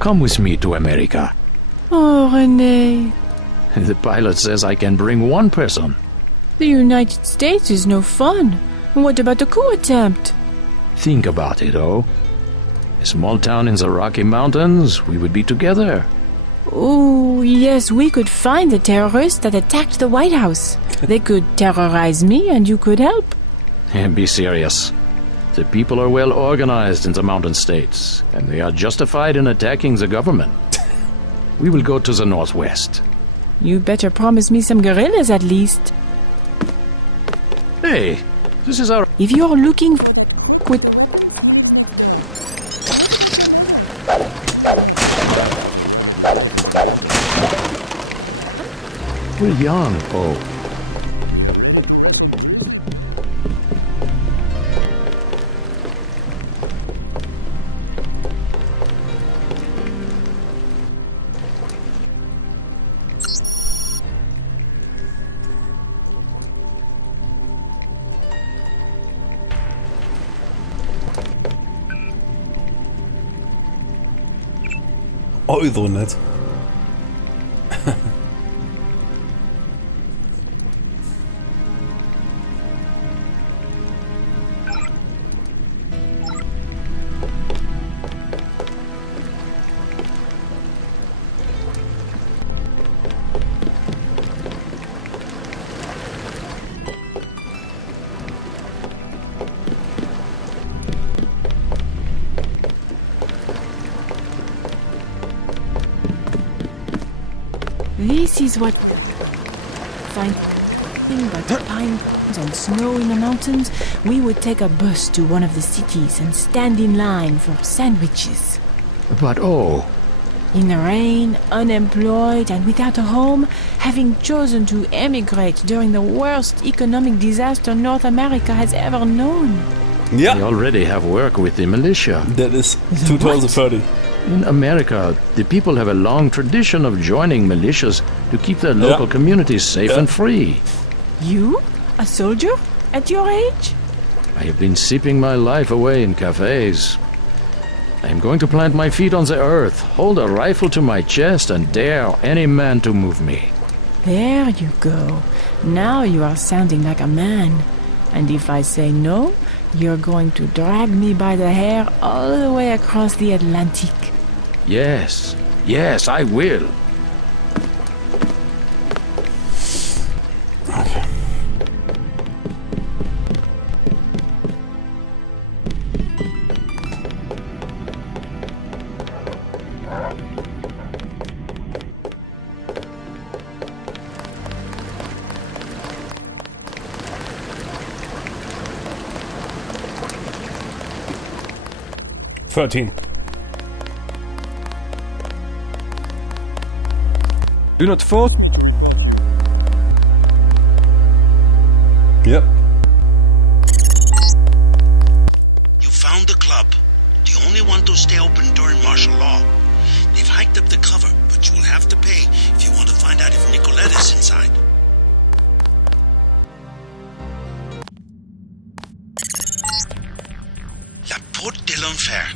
Come with me to America. Oh, René. The pilot says I can bring one person. The United States is no fun. What about the coup attempt? Think about it, oh. A small town in the Rocky Mountains, we would be together. Oh, yes, we could find the terrorists that attacked the White House. They could terrorize me and you could help. And be serious. The people are well organized in the mountain states, and they are justified in attacking the government. We will go to the northwest. You better promise me some guerrillas at least. Hey, this is our... If you're looking... Quit... We're young, oh. Euronet. This is what find but pines and snow in the mountains. We would take a bus to one of the cities and stand in line for sandwiches. But oh, In the rain, unemployed and without a home, having chosen to emigrate during the worst economic disaster North America has ever known. Yeah. They already have work with the militia. That is 2030. In America, the people have a long tradition of joining militias to keep their local communities safe and free. You? A soldier? At your age? I have been sipping my life away in cafes. I am going to plant my feet on the earth, hold a rifle to my chest, and dare any man to move me. There you go. Now you are sounding like a man. And if I say no, you're going to drag me by the hair all the way across the Atlantic. Yes, yes, I will. Do not fall. Yep. You found the club. The only one to stay open during martial law. They've hiked up the cover, but you will have to pay if you want to find out if Nicolette is inside. La Porte de l'Enfer.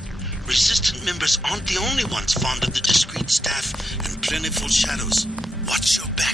Resistant members aren't the only ones fond of the discreet staff and plentiful shadows. Watch your back.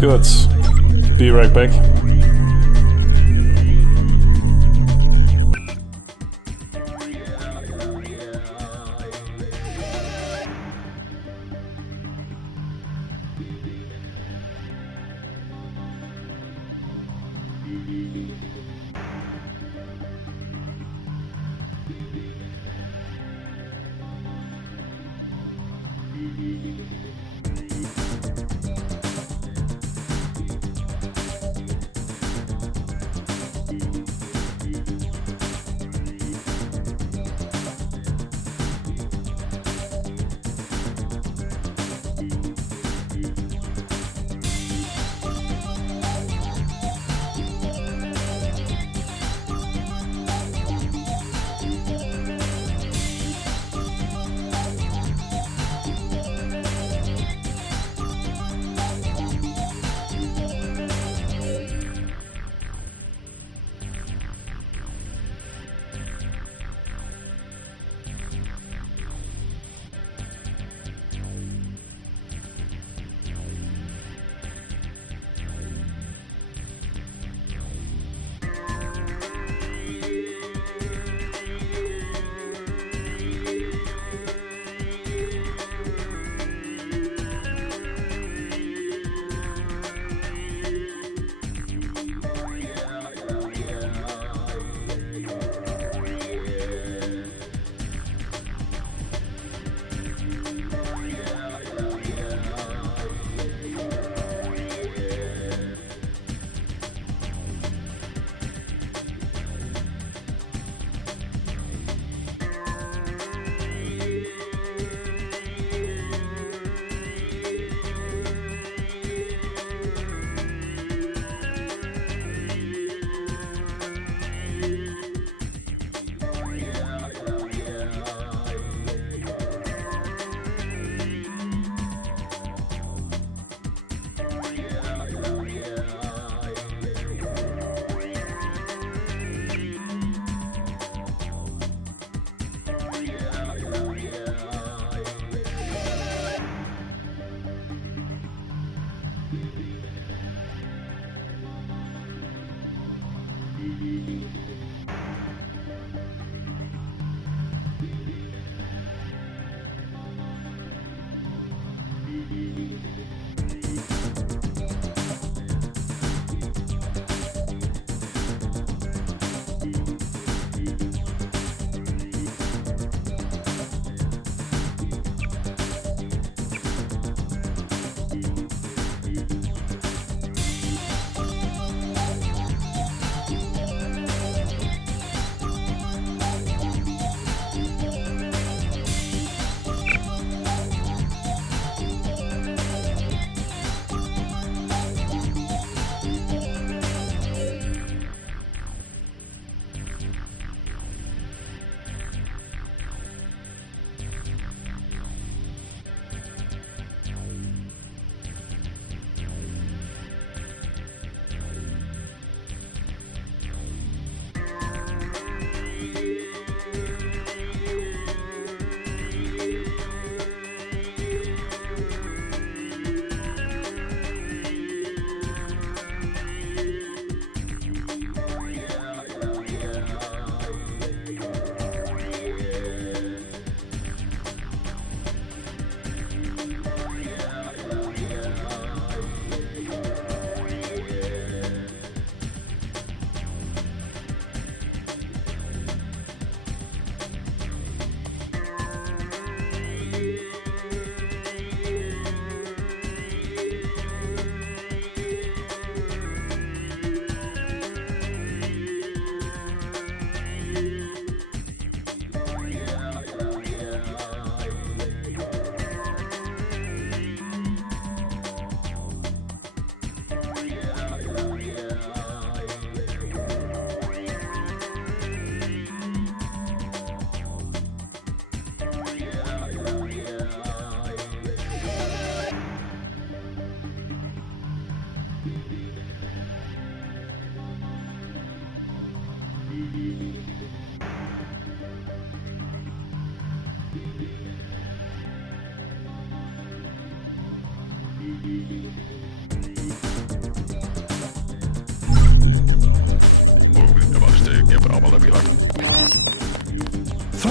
Good. Be right back.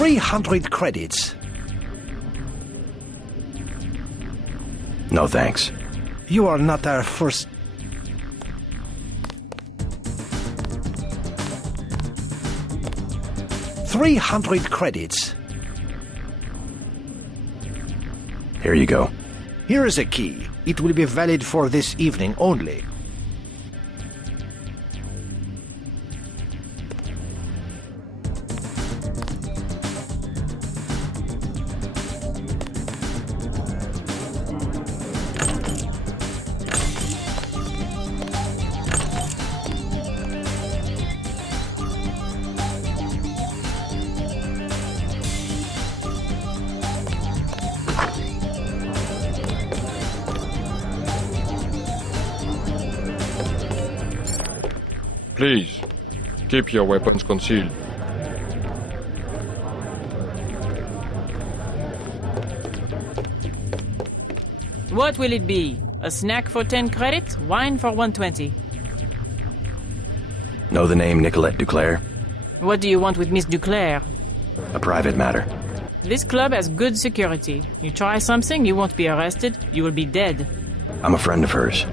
$300 credits. No thanks. You are not our first... $300 credits. Here you go. Here is a key. It will be valid for this evening only. Please, keep your weapons concealed. What will it be? A snack for 10 credits? Wine for 120. Know the name Nicolette Duclair? What do you want with Miss Duclair? A private matter. This club has good security. You try something, you won't be arrested. You will be dead. I'm a friend of hers.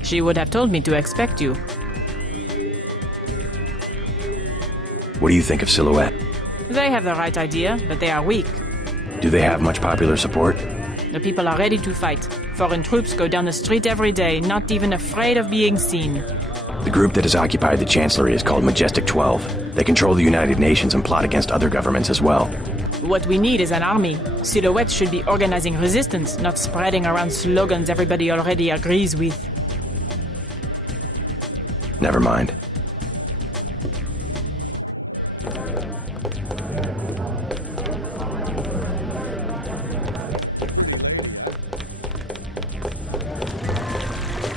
She would have told me to expect you. What do you think of Silhouette? They have the right idea, but they are weak. Do they have much popular support? The people are ready to fight. Foreign troops go down the street every day, not even afraid of being seen. The group that has occupied the Chancellery is called Majestic 12. They control the United Nations and plot against other governments as well. What we need is an army. Silhouette should be organizing resistance, not spreading around slogans everybody already agrees with. Never mind.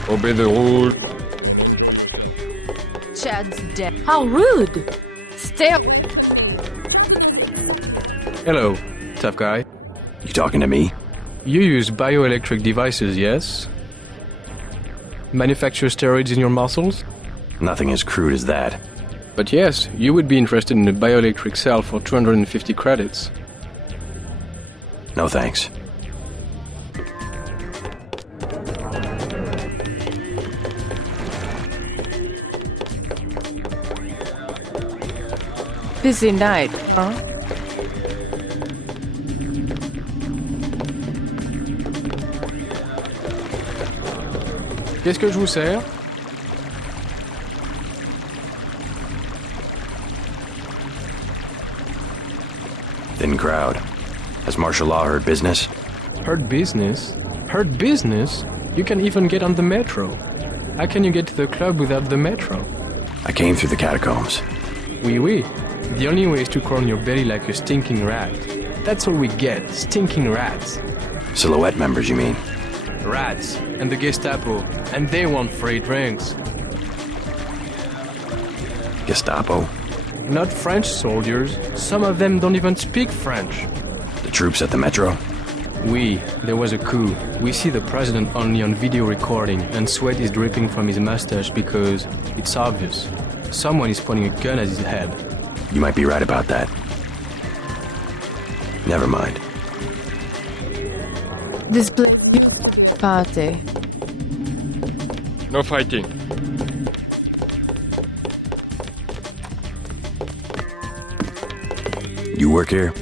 Obey the rule. Chad's dead. How rude! Stay. Hello, tough guy. You talking to me? You use bioelectric devices, yes? Manufacture steroids in your muscles? Nothing as crude as that. But yes, you would be interested in a bioelectric cell for 250 credits. No thanks. Busy night, huh? Qu'est-ce que je vous sers? Thin crowd. Has martial law heard business? Heard business? Heard business? You can even get on the metro. How can you get to the club without the metro? I came through the catacombs. Oui. The only way is to crawl on your belly like a stinking rat. That's all we get, stinking rats. Silhouette members, you mean? Rats, and the Gestapo, and they want free drinks. Gestapo? Not French soldiers. Some of them don't even speak French. The troops at the metro? Oui, there was a coup. We see the president only on video recording, and sweat is dripping from his mustache because it's obvious. Someone is pointing a gun at his head. You might be right about that. Never mind. This party. No fighting. You work here?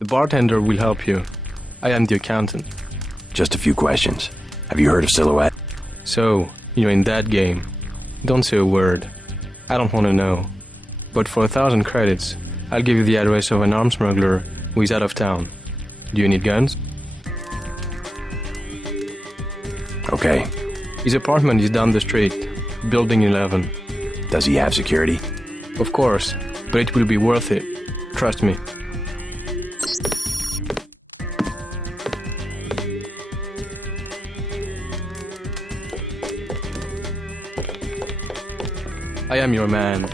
The bartender will help you. I am the accountant. Just a few questions. Have you heard of Silhouette? So, you're in that game. Don't say a word. I don't want to know. But for 1,000 credits, I'll give you the address of an arms smuggler who is out of town. Do you need guns? Okay. His apartment is down the street, building 11. Does he have security? Of course, but it will be worth it. Trust me. I am your man.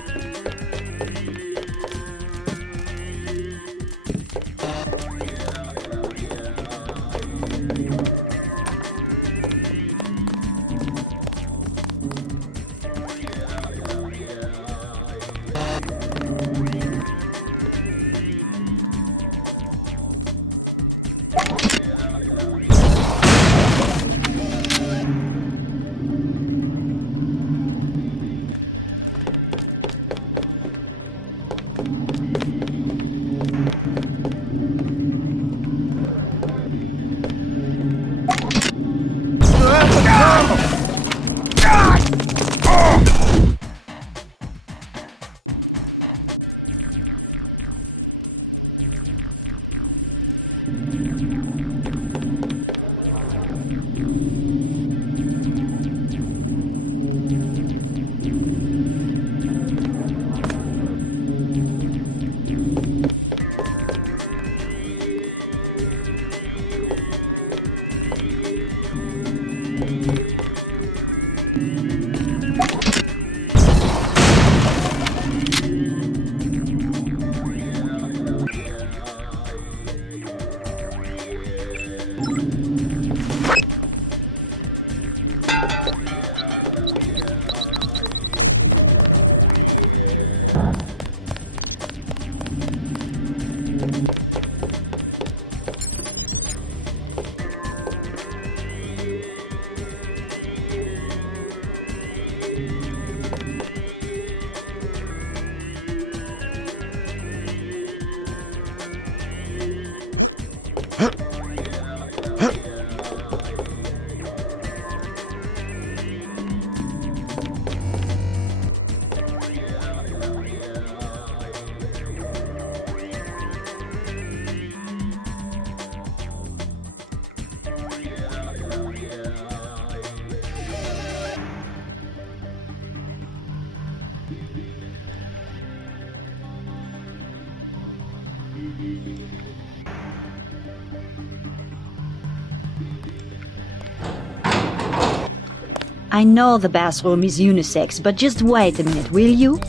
I know the bathroom is unisex, but just wait a minute, will you?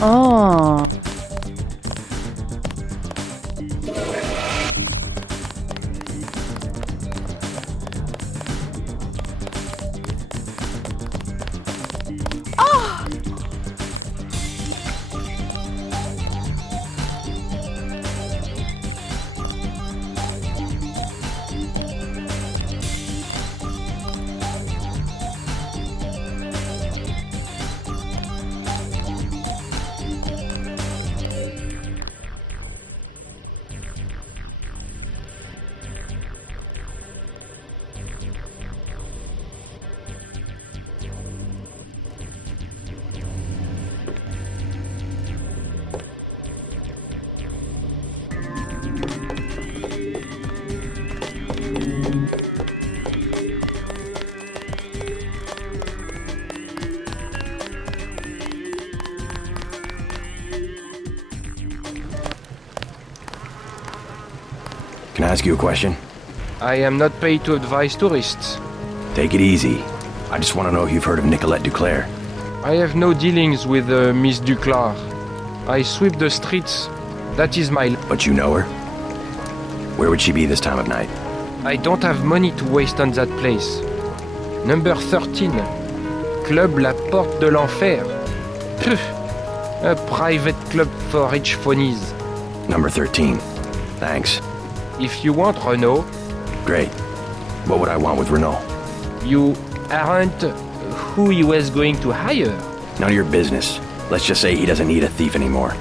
Oh. Can I ask you a question? I am not paid to advise tourists. Take it easy. I just want to know if you've heard of Nicolette Duclair. I have no dealings with Miss Duclair. I sweep the streets. That is my... But you know her? Where would she be this time of night? I don't have money to waste on that place. Number 13. Club La Porte de l'Enfer. Pff, a private club for rich phonies. Number 13. Thanks. If you want Renault... Great. What would I want with Renault? You aren't who he was going to hire. None of your business. Let's just say he doesn't need a thief anymore.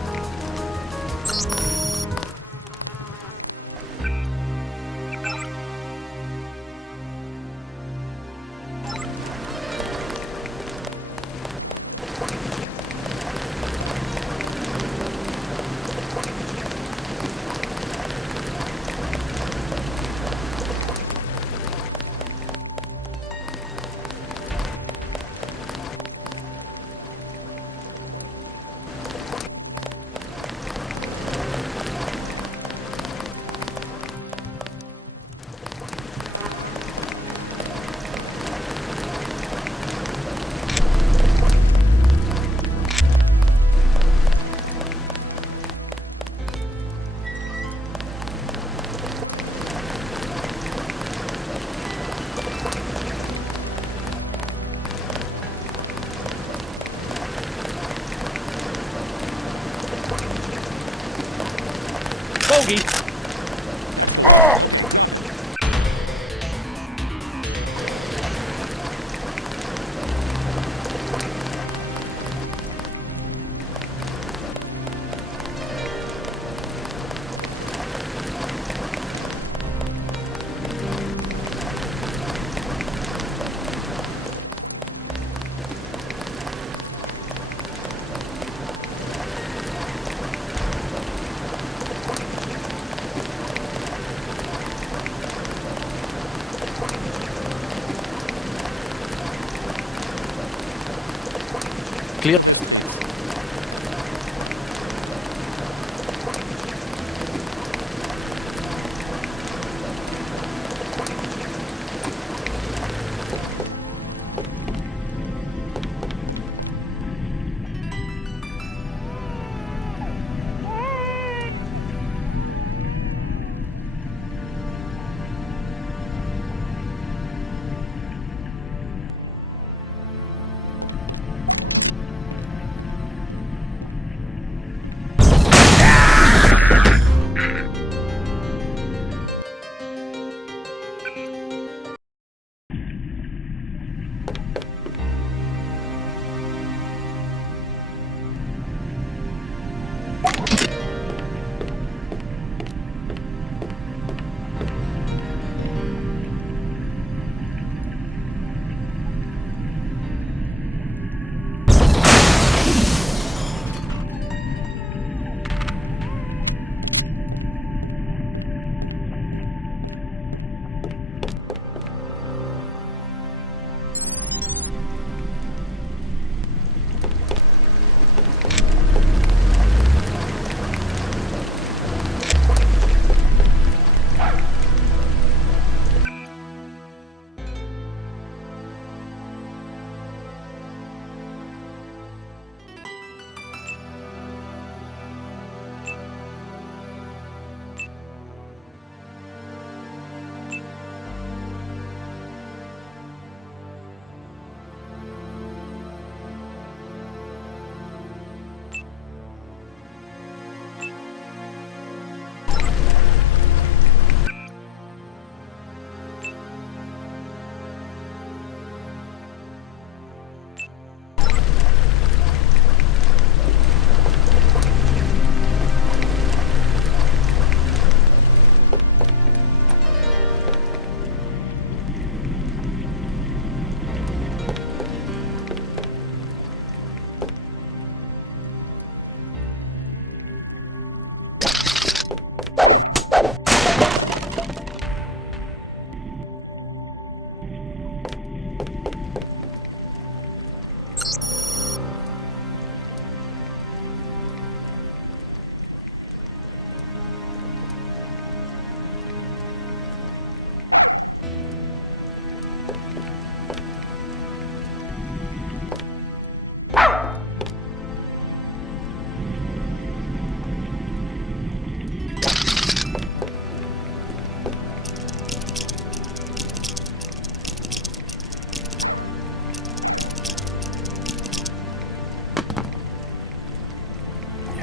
Bogey! Clear.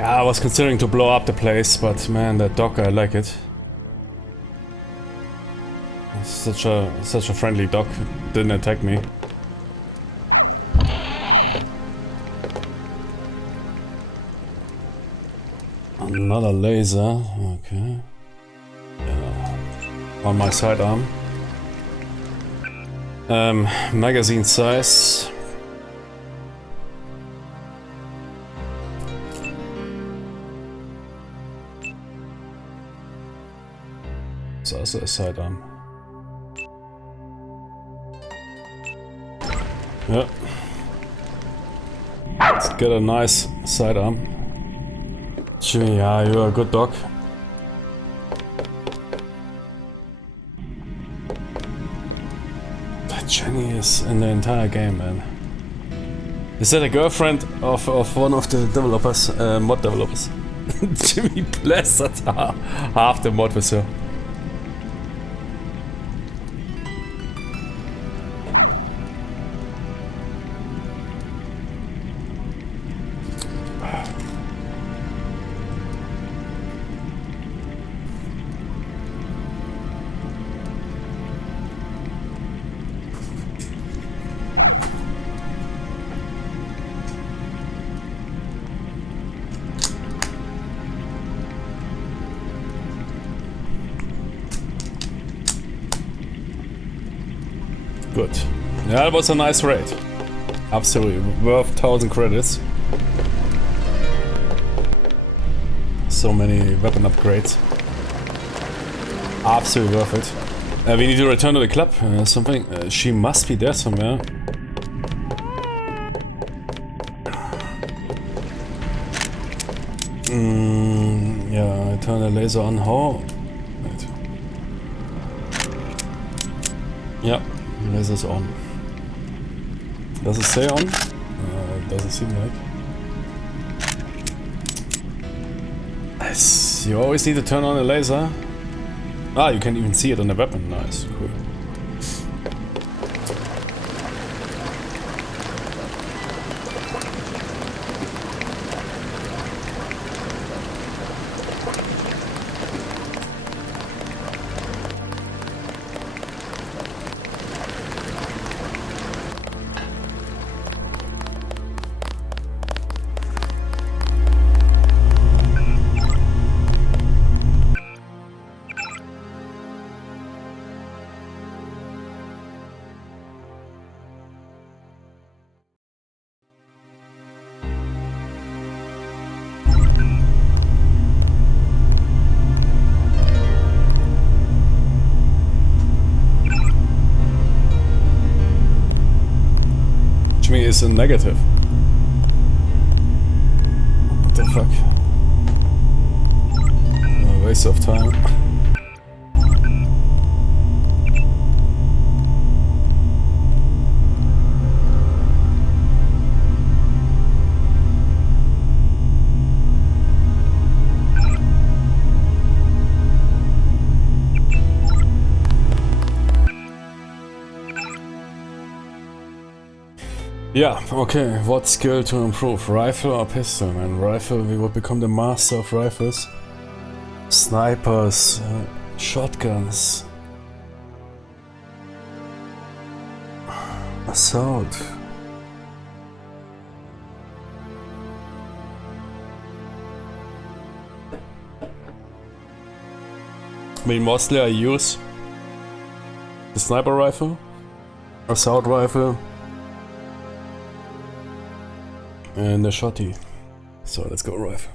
Yeah, I was considering to blow up the place, but man, that dog, I like it. Such a friendly dog. Didn't attack me. Another laser. Okay. Yeah. On my sidearm. Magazine size. So also a sidearm. Yeah. Let's get a nice sidearm. Jimmy, yeah, you're a good dog. That Jenny is in the entire game, man. Is that a girlfriend of one of the developers, mod developers? Jimmy plastered half the mod with her. Good. Yeah, that was a nice raid. Absolutely worth 1,000 credits. So many weapon upgrades. Absolutely worth it. We need to return to the club. Something. She must be there somewhere. Yeah, I turn the laser on. How? Wait. Yeah. Laser's on. Does it say on? It doesn't seem like. Nice. You always need to turn on a laser. Ah, you can even see it on the weapon. Nice, cool. Is a negative. What the fuck? A waste of time. Yeah, okay, what skill to improve? Rifle or pistol? Man, rifle, we would become the master of rifles. Snipers, shotguns. Assault. I mean, mostly I use the sniper rifle, assault rifle, and the shotty. So let's go rifle.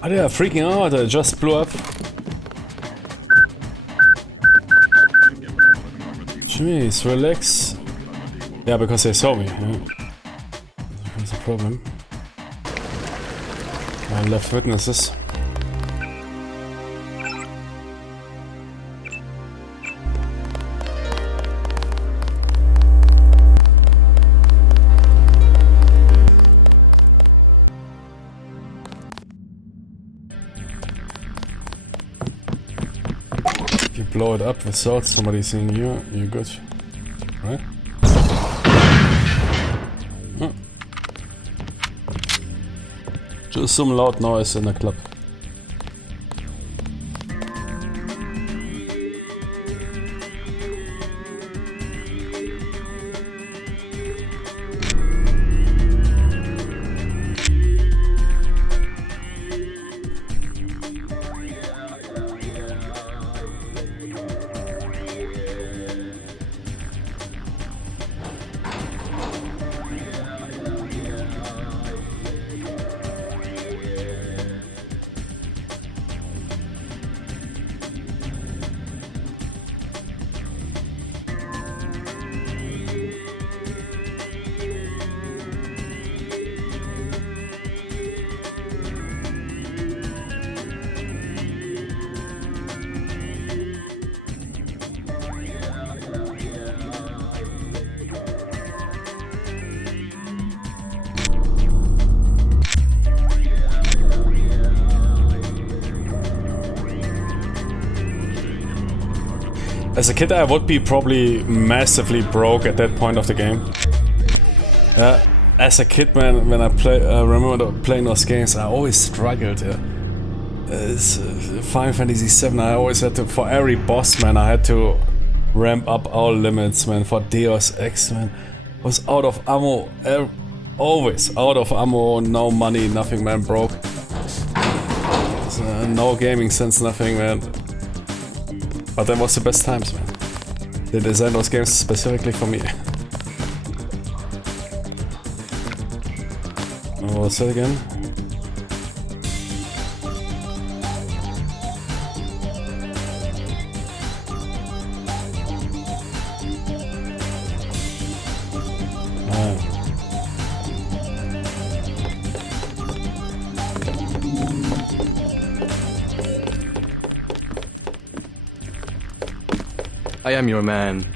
Oh, they are freaking out, I just blew up. Jeez, relax. Yeah, because they saw me. Yeah. That's a problem. I left witnesses. If you blow it up without somebody seeing you, you're good. Right? Oh. Just some loud noise in the club. As a kid, I would be probably massively broke at that point of the game. As a kid, man, when I remember playing those games, I always struggled. Final Fantasy VII, I always had to, for every boss, man, I had to ramp up all limits, man. For Deus Ex, man, I was out of ammo, always out of ammo, no money, nothing, man, broke. No gaming sense, nothing, man. But that was the best times, man. They designed those games specifically for me. What's that again? I am your man.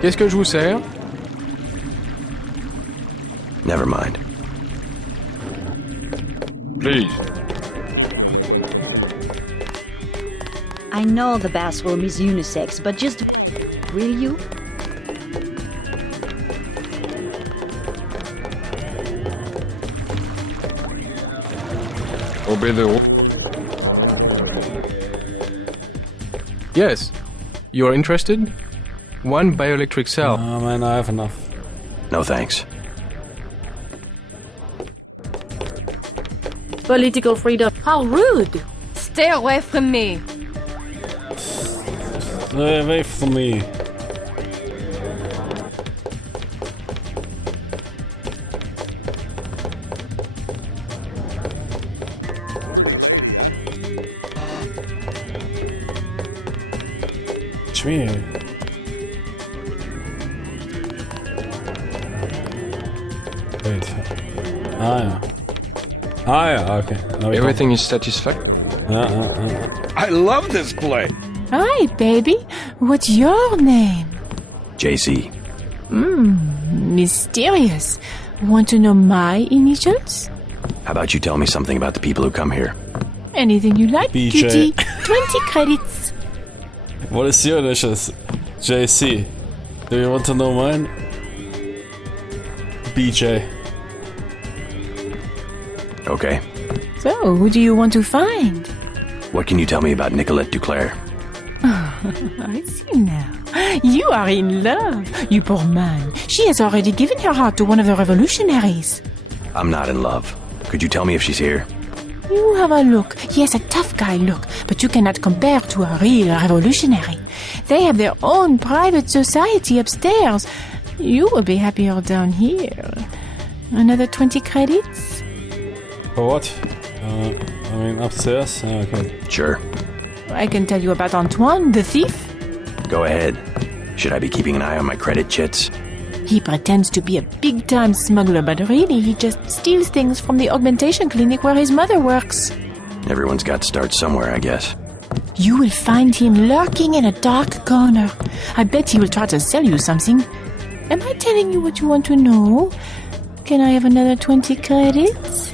Qu'est-ce que je vous sers? Never mind. Please. I know the bathroom is unisex, but just... will you? Obey the rule. Yes. You are interested? One bioelectric cell. Oh man, I have enough. No thanks. Political freedom. How rude! Stay away from me. Stay away from me. Wait. Ah, yeah, okay. Everything is satisfactory. I love this place. Hi, baby. What's your name? JC. Mysterious. Want to know my initials? How about you tell me something about the people who come here? Anything you like, BJ. cutie. 20 credits. What is your initials? JC. Do you want to know mine? BJ. Okay. So, who do you want to find? What can you tell me about Nicolette Duclair? I see now. You are in love, you poor man. She has already given her heart to one of the revolutionaries. I'm not in love. Could you tell me if she's here? You have a look. Yes, a tough guy look, but you cannot compare to a real revolutionary. They have their own private society upstairs. You will be happier down here. Another 20 credits? For what? I mean, upstairs? Okay. Sure. I can tell you about Antoine, the thief. Go ahead. Should I be keeping an eye on my credit chits? He pretends to be a big-time smuggler, but really he just steals things from the augmentation clinic where his mother works. Everyone's got to start somewhere, I guess. You will find him lurking in a dark corner. I bet he will try to sell you something. Am I telling you what you want to know? Can I have another 20 credits?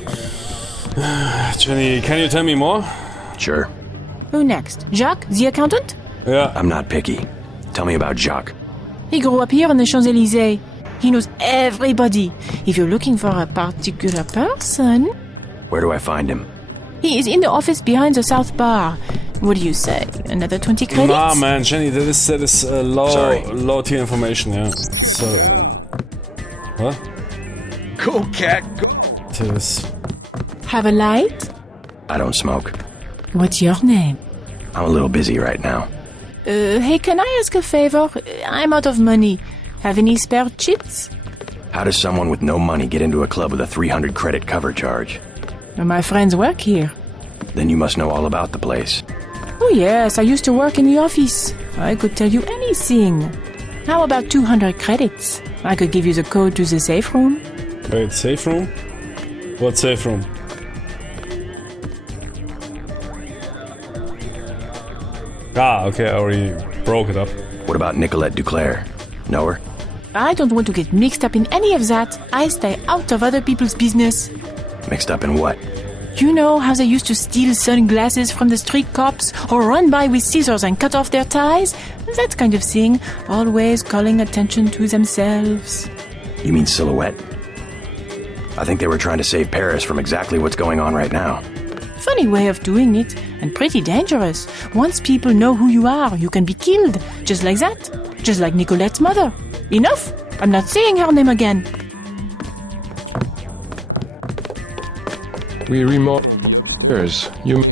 Jenny, can you tell me more? Sure. Who next? Jacques, the accountant? Yeah. I'm not picky. Tell me about Jacques. He grew up here on the Champs-Élysées. He knows everybody. If you're looking for a particular person... Where do I find him? He is in the office behind the South Bar. What do you say? Another 20 credits? Nah, man, Jenny, that is low tier information, yeah. So, what? Go, cat, go. It is. Have a light? I don't smoke. What's your name? I'm a little busy right now. Hey, can I ask a favor? I'm out of money. Have any spare chits? How does someone with no money get into a club with a 300 credit cover charge? My friends work here. Then you must know all about the place. Oh yes, I used to work in the office. I could tell you anything. How about 200 credits? I could give you the code to the safe room. Wait, safe room? What safe room? Ah, okay, I already broke it up. What about Nicolette Duclair? Know her? I don't want to get mixed up in any of that. I stay out of other people's business. Mixed up in what? You know how they used to steal sunglasses from the street cops or run by with scissors and cut off their ties? That kind of thing, always calling attention to themselves. You mean Silhouette? I think they were trying to save Paris from exactly what's going on right now. Funny way of doing it, and pretty dangerous. Once people know who you are, you can be killed. Just like that. Just like Nicolette's mother. Enough! I'm not saying her name again. We remote... You...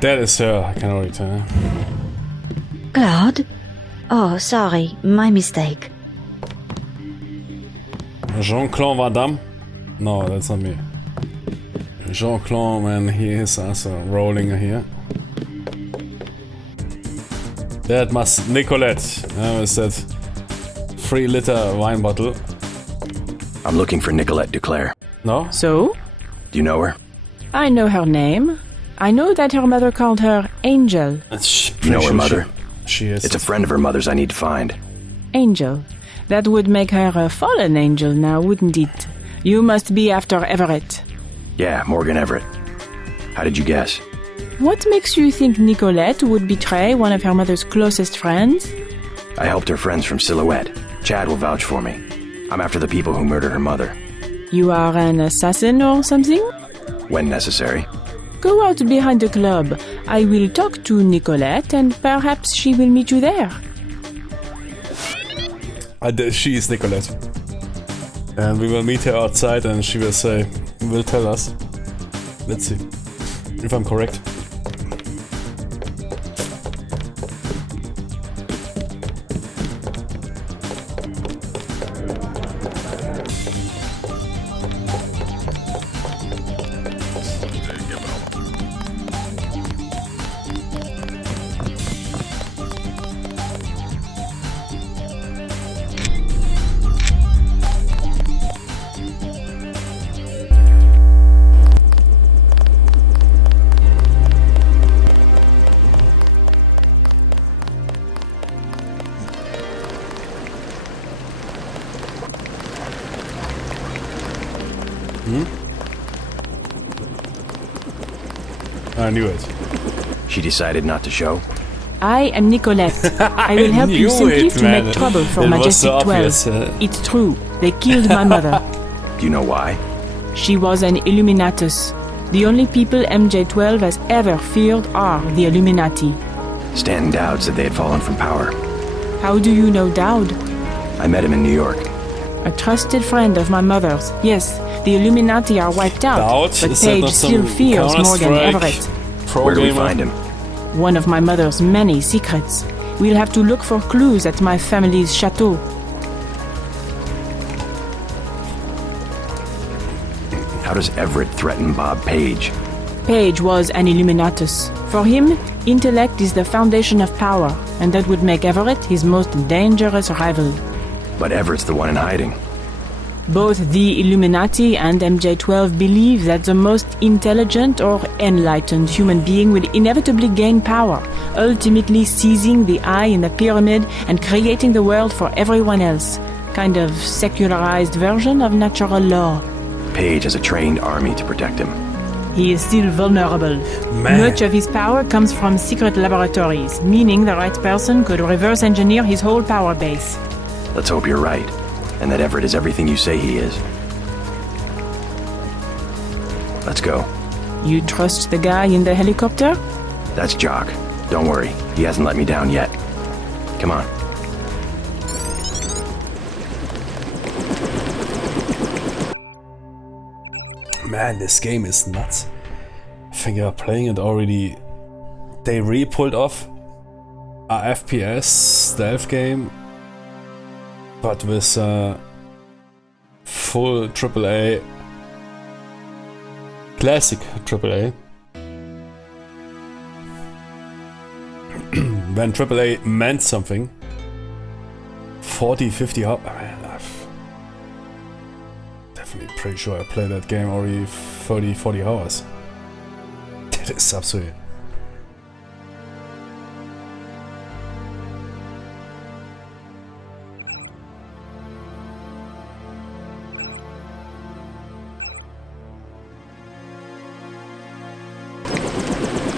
That is her, I can already tell. Claude? Oh, sorry, my mistake. Jean-Claude Van Damme? No, that's not me. Jean-Claude, man, he is also rolling here. That must... Nicolette. With that 3-liter wine bottle. I'm looking for Nicolette Duclair. No? So? Do you know her? I know her name. I know that her mother called her Angel. You know her mother? She is. It's a friend of her mother's I need to find. Angel. That would make her a fallen angel now, wouldn't it? You must be after Everett. Yeah, Morgan Everett. How did you guess? What makes you think Nicolette would betray one of her mother's closest friends? I helped her friends from Silhouette. Chad will vouch for me. I'm after the people who murdered her mother. You are an assassin or something? When necessary. Go out behind the club. I will talk to Nicolette and perhaps she will meet you there. She is Nicolette. And we will meet her outside and she will tell us. Let's see if I'm correct. I knew it. She decided not to show? I am Nicolette. I will help you simply to make trouble for Majestic 12. It's true. They killed my mother. Do you know why? She was an Illuminatus. The only people MJ12 has ever feared are the Illuminati. Stanton Dowd said they had fallen from power. How do you know Dowd? I met him in New York. A trusted friend of my mother's. Yes, the Illuminati are wiped out, but Paige still fears Morgan Everett. Where do we find him? One of my mother's many secrets. We'll have to look for clues at my family's chateau. How does Everett threaten Bob Page? Page was an Illuminatus. For him, intellect is the foundation of power, and that would make Everett his most dangerous rival. But Everett's the one in hiding. Both the Illuminati and MJ-12 believe that the most intelligent or enlightened human being will inevitably gain power, ultimately seizing the eye in the pyramid and creating the world for everyone else. Kind of secularized version of natural law. Page has a trained army to protect him. He is still vulnerable. Much of his power comes from secret laboratories, meaning the right person could reverse engineer his whole power base. Let's hope you're right, and that Everett is everything you say he is. Let's go. You trust the guy in the helicopter? That's Jock. Don't worry, he hasn't let me down yet. Come on. Man, this game is nuts. I think I'm playing it already. They re-pulled off a FPS stealth game, but with full AAA, classic AAA. When AAA meant something. 40, 50 hours. Definitely pretty sure I played that game already 30, 40 hours. That is absurd.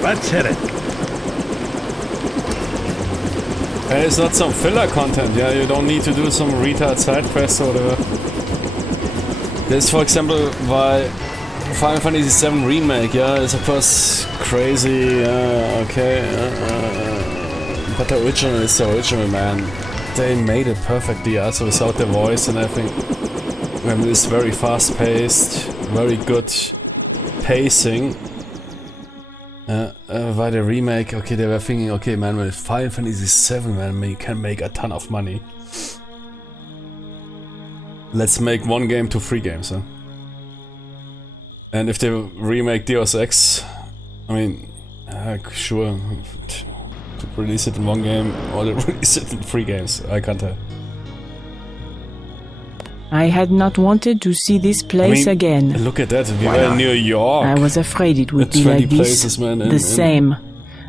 Let's hit it. It's not some filler content, yeah, you don't need to do some retard side quest or whatever. This, for example, why Final Fantasy VII Remake, yeah, is of course crazy, okay, but the original is the original, man. They made it perfectly, also without the voice and everything. And it's very fast paced, very good pacing. By the remake, okay, they were thinking, okay, man, with Final Fantasy VII, man, we can make a ton of money. Let's make one game to 3 games, huh? And if they remake Deus Ex, I mean, sure, to release it in 1 game or to release it in 3 games, I can't tell. I had not wanted to see this place again. Look at that, we were in New York. I was afraid it would be like this, the same.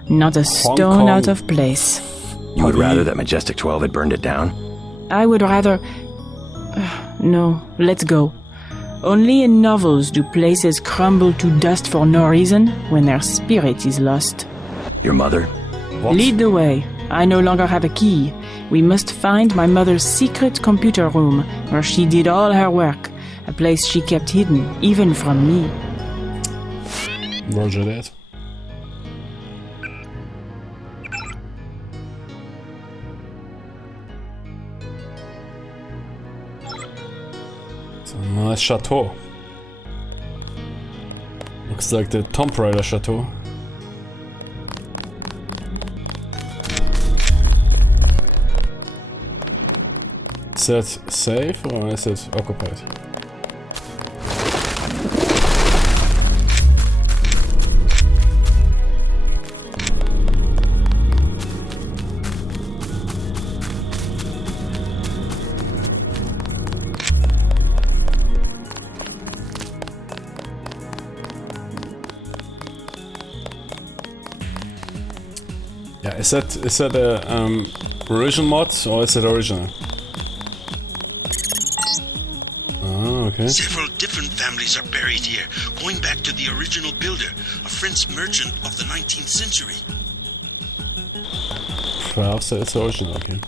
Not a stone out of place. You would rather that Majestic 12 had burned it down? I would rather... No, let's go. Only in novels do places crumble to dust for no reason when their spirit is lost. Your mother? What? Lead the way. I no longer have a key. We must find my mother's secret computer room, where she did all her work. A place she kept hidden, even from me. Roger that. It's a nice chateau. Looks like the Tomb Raider chateau. Is that safe or is it occupied? Yeah, is that a original mod or is it original? Okay. Several different families are buried here, going back to the original builder, a French merchant of the 19th century. Perhaps it's original, okay.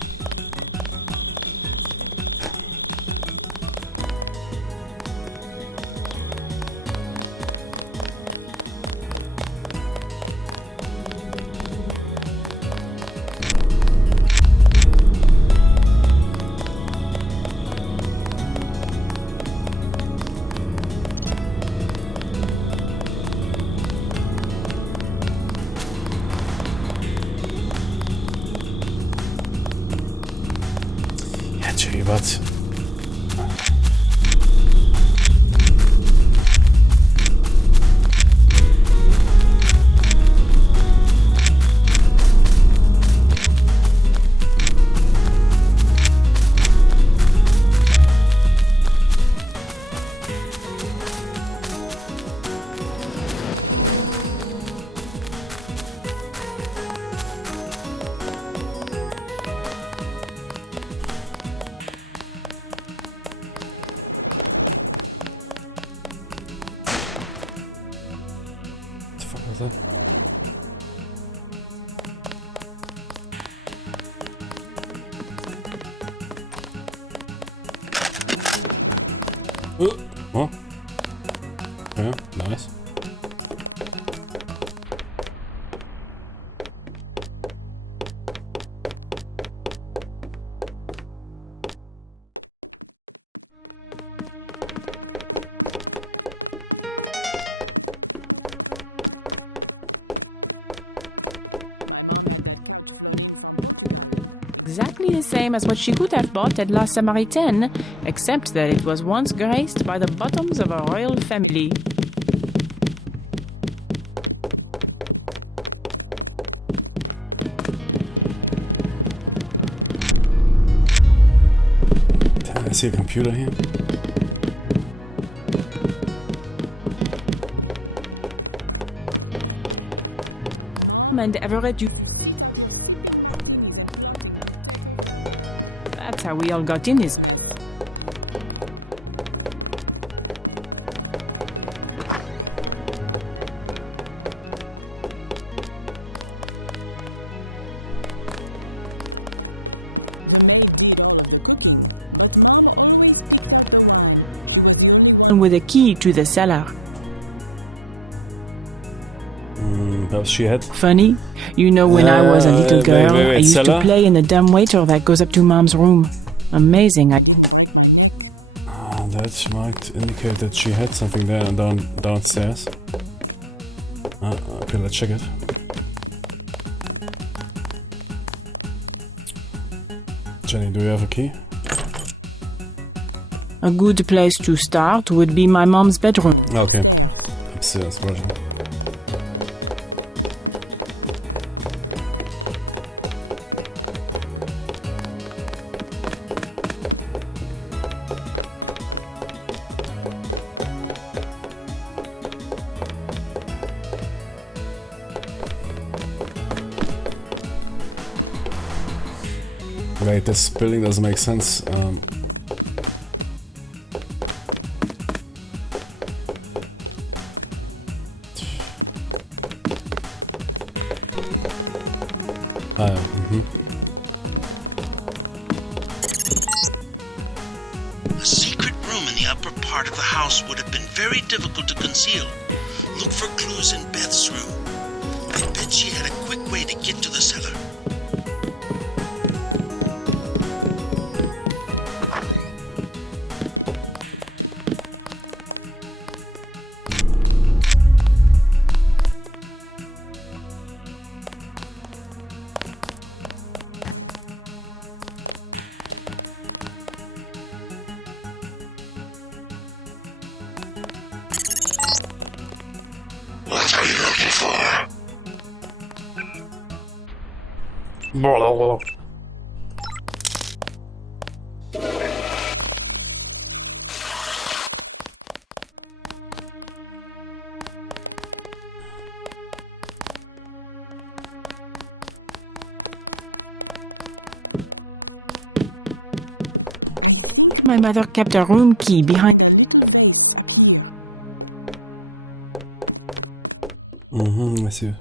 but... Oh. Yeah, nice. Exactly the same as what she could have bought at La Samaritaine, except that it was once graced by the bottoms of a royal family. I see a computer here. And Everett, that's how we all got in this. And with a key to the cellar. Perhaps she had. Funny, you know, when I was a little girl, wait, I used cellar? to play in the dumbwaiter that goes up to Mom's room. Amazing. That might indicate that she had something there downstairs. Okay, let's check it. Jenny, do you have a key? A good place to start would be my mom's bedroom. Okay. Upstairs, roger. Wait, this building doesn't make sense. A secret room in the upper part of the house would have been very difficult to conceal. Look for clues in Beth's room. I bet she had a quick way to get to the cellar. What are you looking for? My mother kept a room key behind. I see.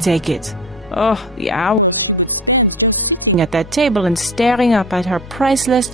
Take it. Oh, the hour. At that table and staring up at her priceless.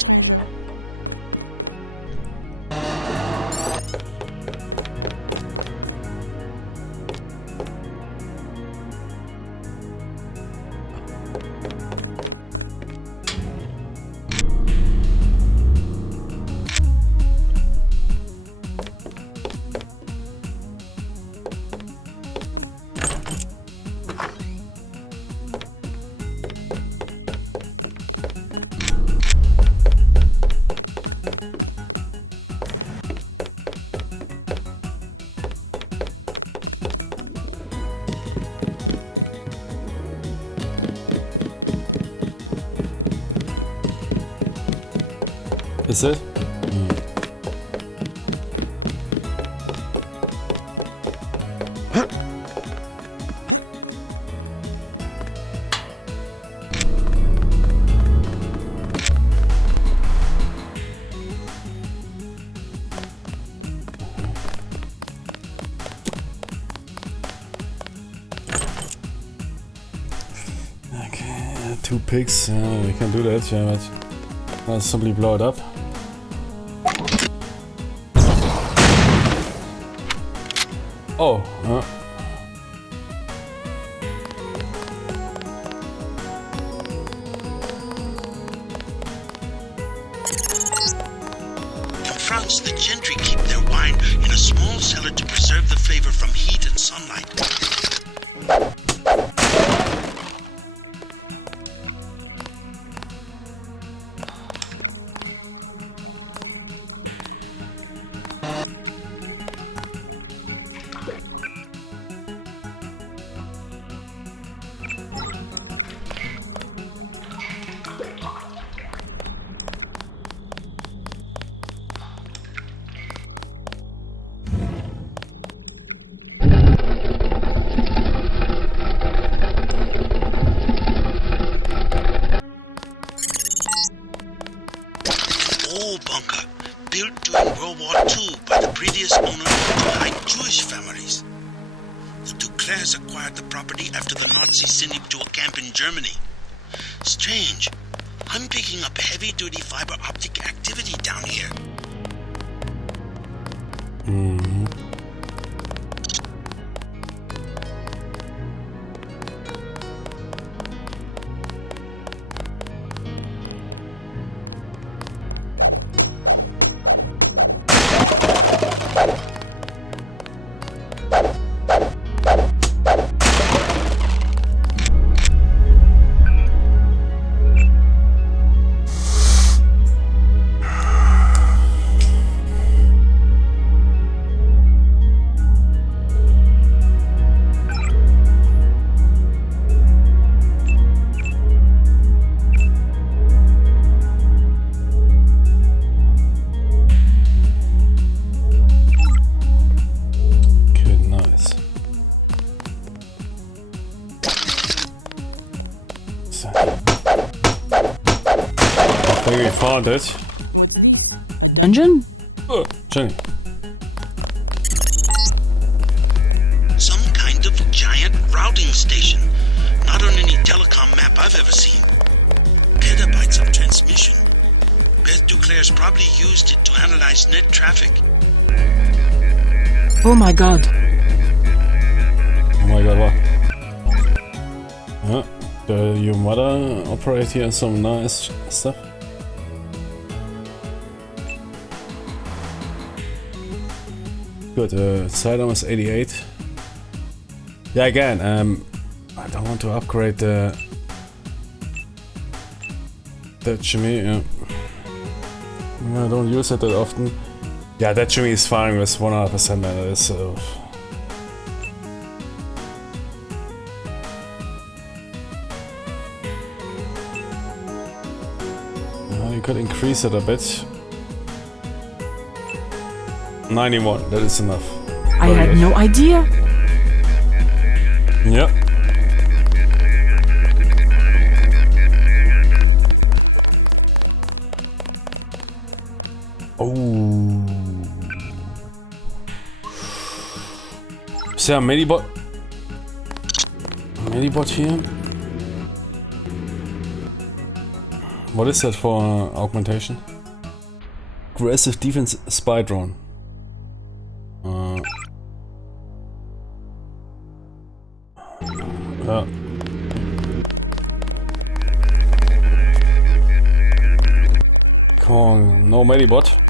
Is it? Okay, 2 pigs. We can do that, yeah, but I'll simply blow it up. Oh, In France, the gentry keep their wine in a small cellar to preserve the flavor from heat and sunlight. Bunker, built during World War II by the previous owner of two high Jewish families. The Duclairs acquired the property after the Nazis sent him to a camp in Germany. Strange. I'm picking up heavy-duty fiber optic activity down here. We found it. Dungeon? Oh, Jenny. Some kind of giant routing station. Not on any telecom map I've ever seen. Petabytes of transmission. Beth Duclair's probably used it to analyze net traffic. Oh my god. Oh my god, what? Your mother operate here some nice stuff. Good, side armor is 88. Yeah, again, I don't want to upgrade the chimney. Yeah. I don't use it that often. Yeah, that chimney is fine with 100% mana, so. You could increase it a bit. 91, that is enough. I had no idea. Yep. Oh. Is there a medibot? Medibot here? What is that for augmentation? Aggressive defense spy drone. Yeah. Come on, no medibot.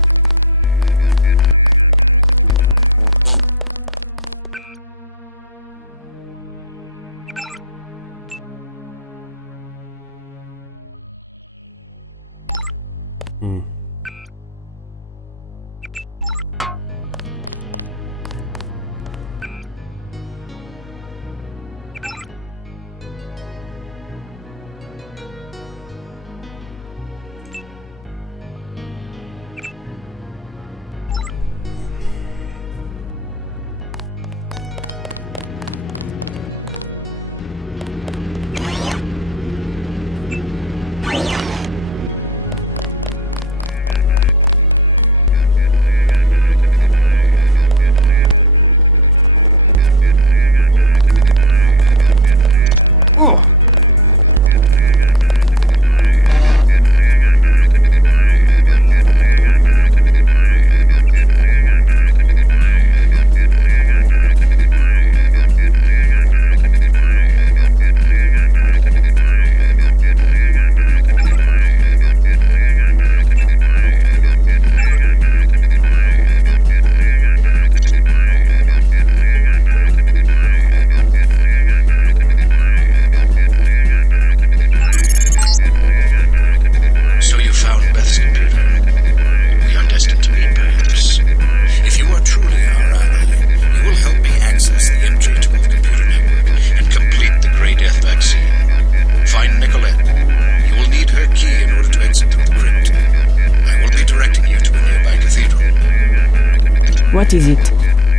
What is it?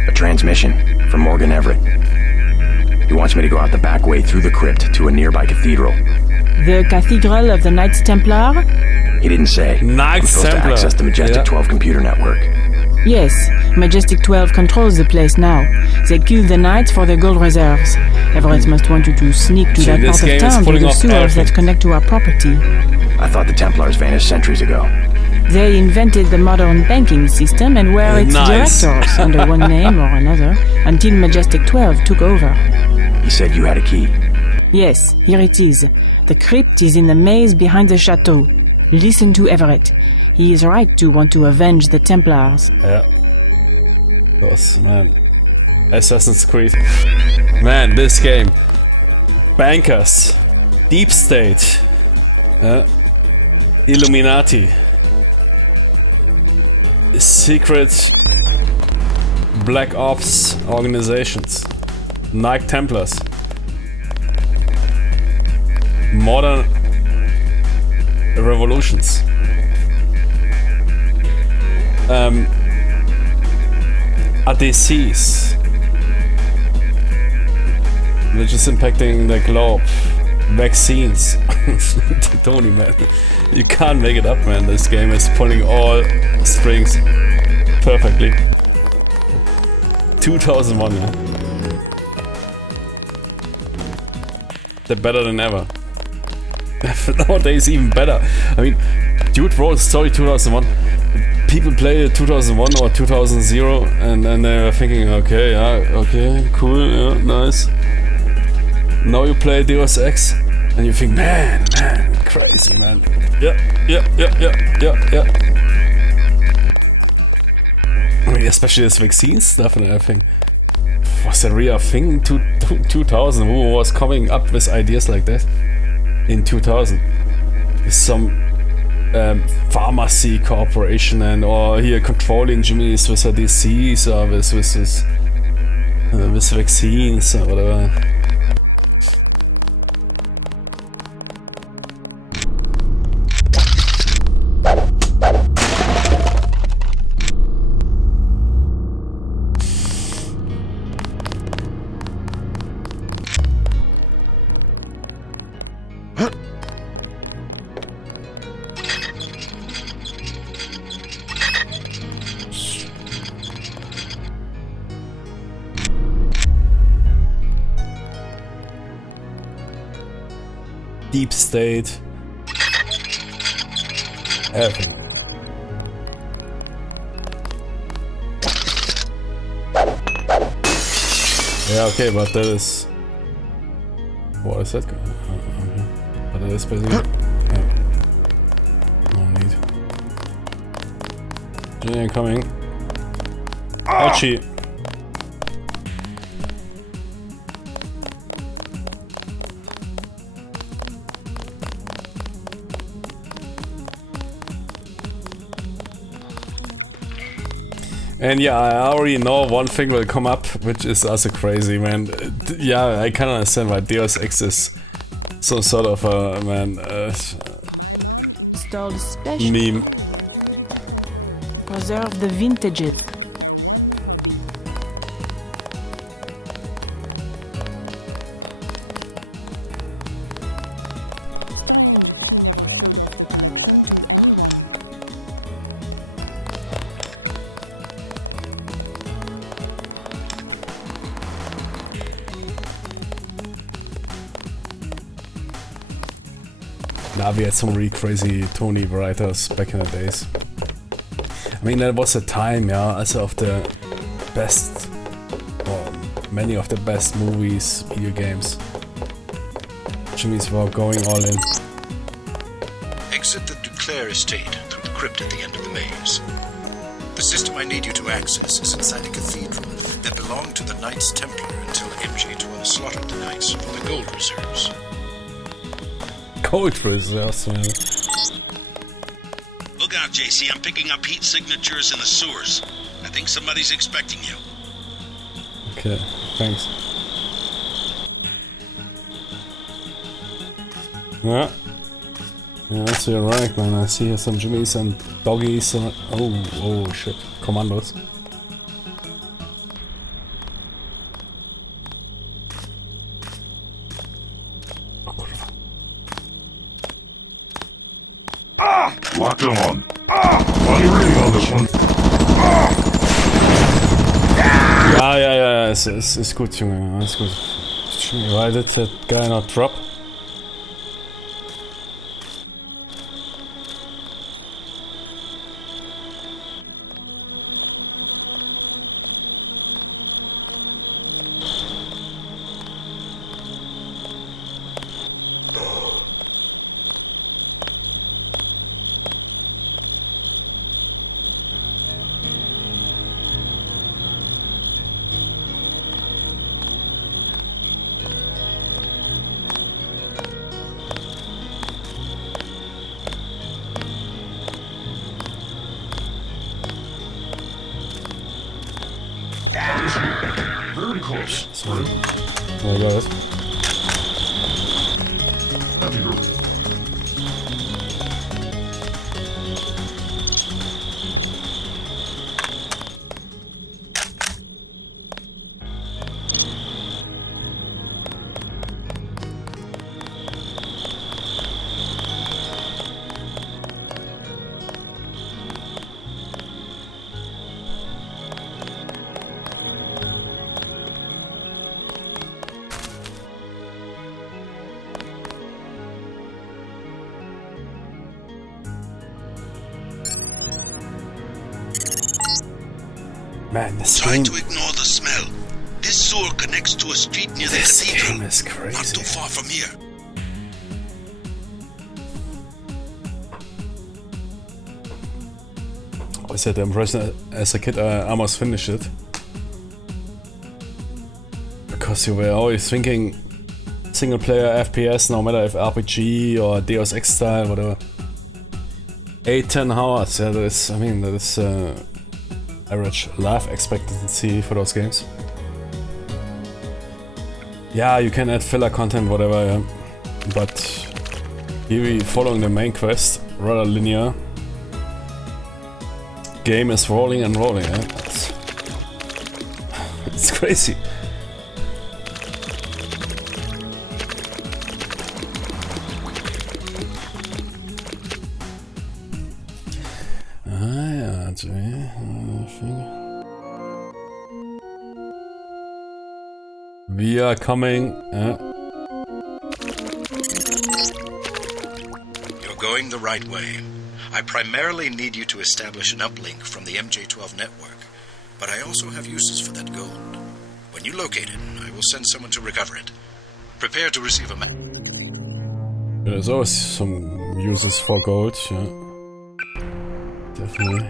A transmission from Morgan Everett. He wants me to go out the back way through the crypt to a nearby cathedral. The Cathedral of the Knights Templar? He didn't say. Knights I'm supposed Templar. to access the Majestic 12 computer network. Yes, Majestic 12 controls the place now. They kill the Knights for their gold reserves. Everett must want you to sneak to that part of town through the sewers that connect to our property. I thought the Templars vanished centuries ago. They invented the modern banking system and were its directors under one name or another until Majestic 12 took over. He said you had a key. Yes, here it is. The crypt is in the maze behind the chateau. Listen to Everett. He is right to want to avenge the Templars. Yeah. Those, man. Assassin's Creed. Man, this game. Bankers. Deep State. Illuminati. Secret Black Ops organizations. Knight Templars. Modern revolutions. ADCs, which is impacting the globe. Vaccines. Tony, man, you can't make it up, man. This game is pulling all strings perfectly. 2001, man. They're better than ever. Nowadays, even better. I mean, dude wrote story 2001. People play it 2001 or 2000 and they were thinking, okay, yeah, okay, cool, yeah, nice. Now you play Deus Ex and you think, man, crazy, man. Yeah. I mean, especially this vaccine stuff and everything. Was a real thing in 2000? Who was coming up with ideas like that in 2000? With some pharmacy corporation and or here controlling Jimmy's with a disease or with vaccines or whatever. Deep State. Everything. Yeah, okay, but that is... What is that guy? But that is basically... Yeah. No need. Jenny incoming. Ouchie. And yeah, I already know one thing will come up, which is also crazy, man. Yeah, I can understand why Deus Ex is some sort of a, meme. Preserve the vintages. Nah, we had some really crazy Tony writers back in the days. I mean, that was a time, yeah, also of the best, or many of the best movies, video games. Jimmy's were going all in. Exit the Duclair estate through the crypt at the end of the maze. The system I need you to access is inside a cathedral that belonged to the Knights Templar until MJ-12 slaughtered the Knights for the gold reserves. Gold reserves, man. Look out, JC. I'm picking up heat signatures in the sewers. I think somebody's expecting you. Okay, thanks. Yeah. Yeah, that's you're right, man. I see here some Jimmys and doggies. Oh shit. Commandos. Lock them on. Funny reading on this one. Ja, ist gut, Junge, alles gut. Why did that guy not drop? Very close. Sorry. Oh my god. Man, this Try game... to ignore the smell. This sewer connects to a street near the cathedral. This game is crazy. Not too far from here. I said the impression as a kid I almost finished it. Because you were always thinking single player FPS, no matter if RPG or Deus Ex style, whatever. 8-10 hours, yeah, that is, I mean, that is average life expectancy for those games. Yeah, you can add filler content, whatever, yeah. But here we following the main quest, rather linear. Game is rolling and rolling, yeah. It's crazy. We are coming. You're going the right way. I primarily need you to establish an uplink from the MJ-12 network, but I also have uses for that gold. When you locate it, I will send someone to recover it. Prepare to receive a map. There's always some uses for gold, yeah. Definitely.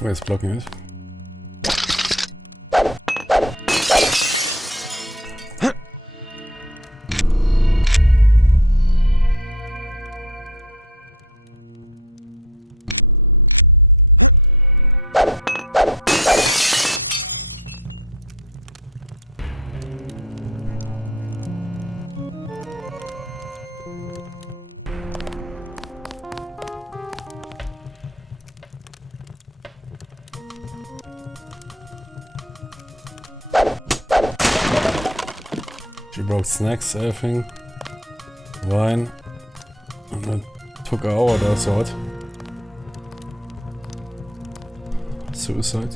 Where it's blocking it. She broke snacks, everything. Wine. And then took her out or so what? Suicide.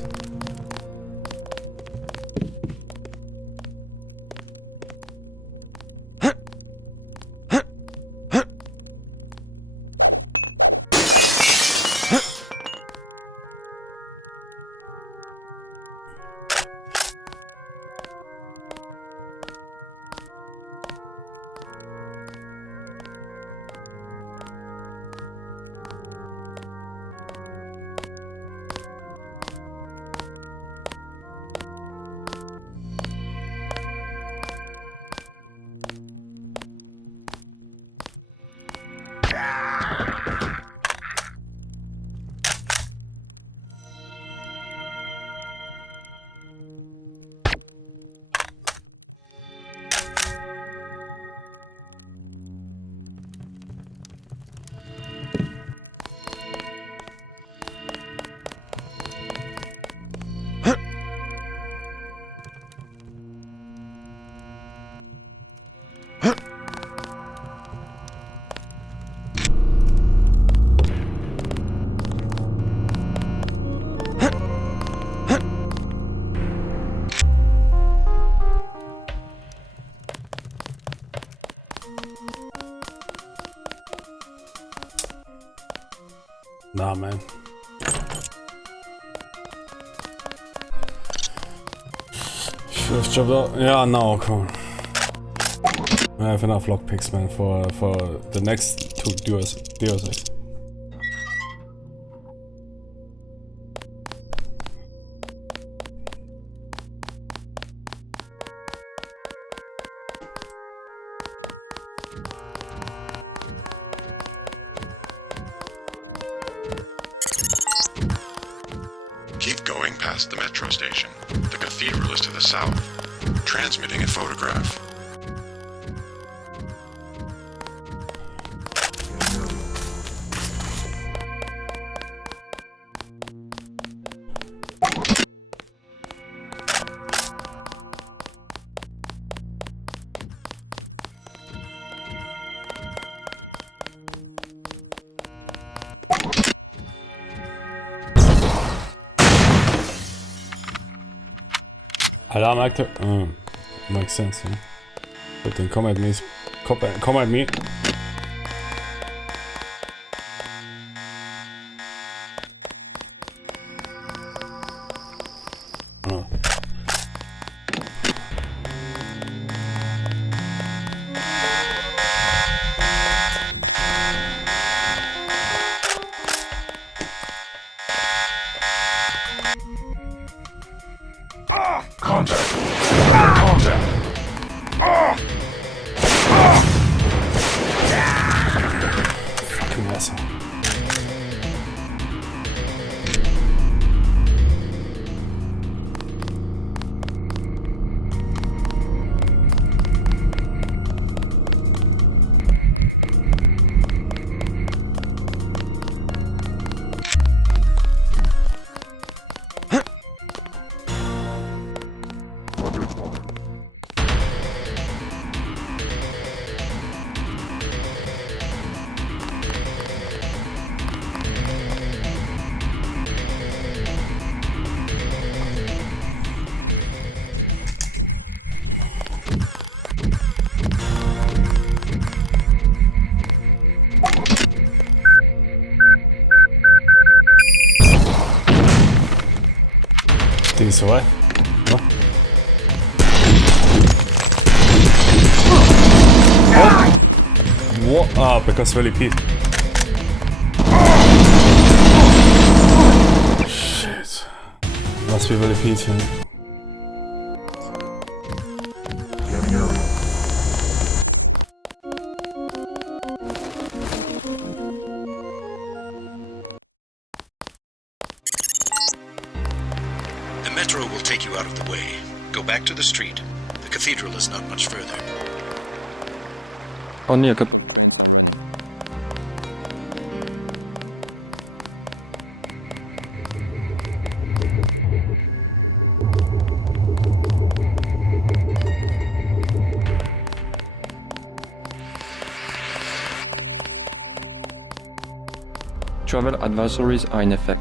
Nah, man. Should've dropped out. Yeah, no, come on. I have enough lockpicks, man, for the next 2 Deus Ex. Keep going past the metro station. The cathedral is to the south, transmitting a photograph. Alarm active. Makes sense, yeah. But then come at me. Come at me. Oh. Contact. Contact. Fucking asshole. This way? What? Oh! What? Ah, because Willy Pete. Shit. Must be Willy Pete here. The metro will take you out of the way. Go back to the street. The cathedral is not much further. Only a couple. Travel advisories are in effect.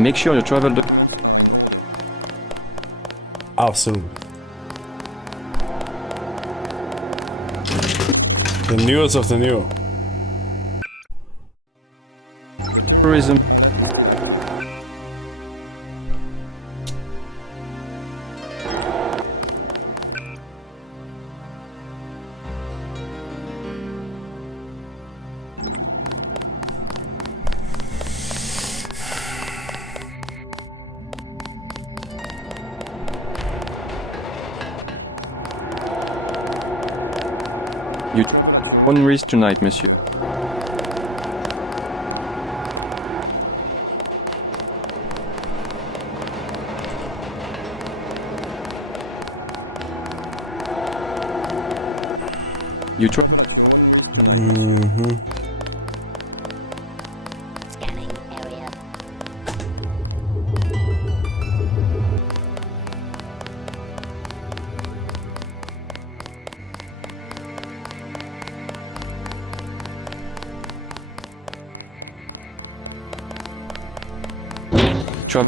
Make sure you travel the... Absolutely. The newest of the new. Tourism. You one risk tonight, monsieur. You try. Scanning area. Try.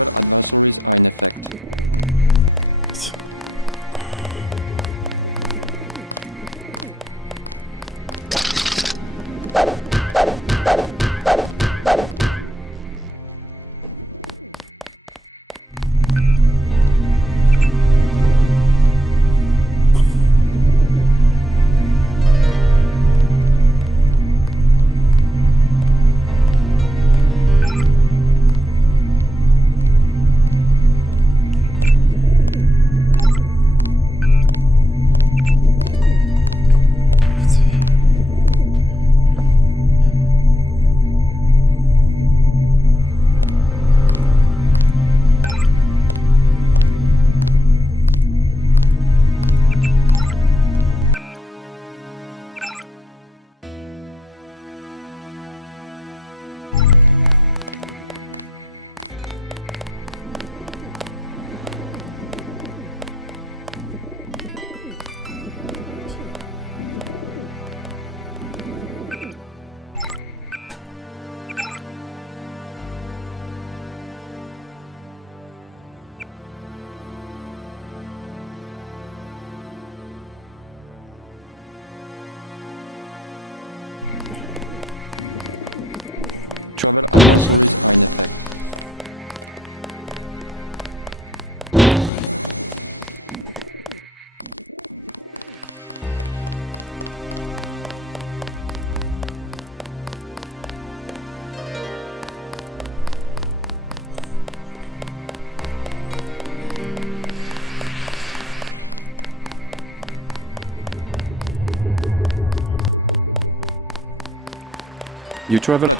You travel.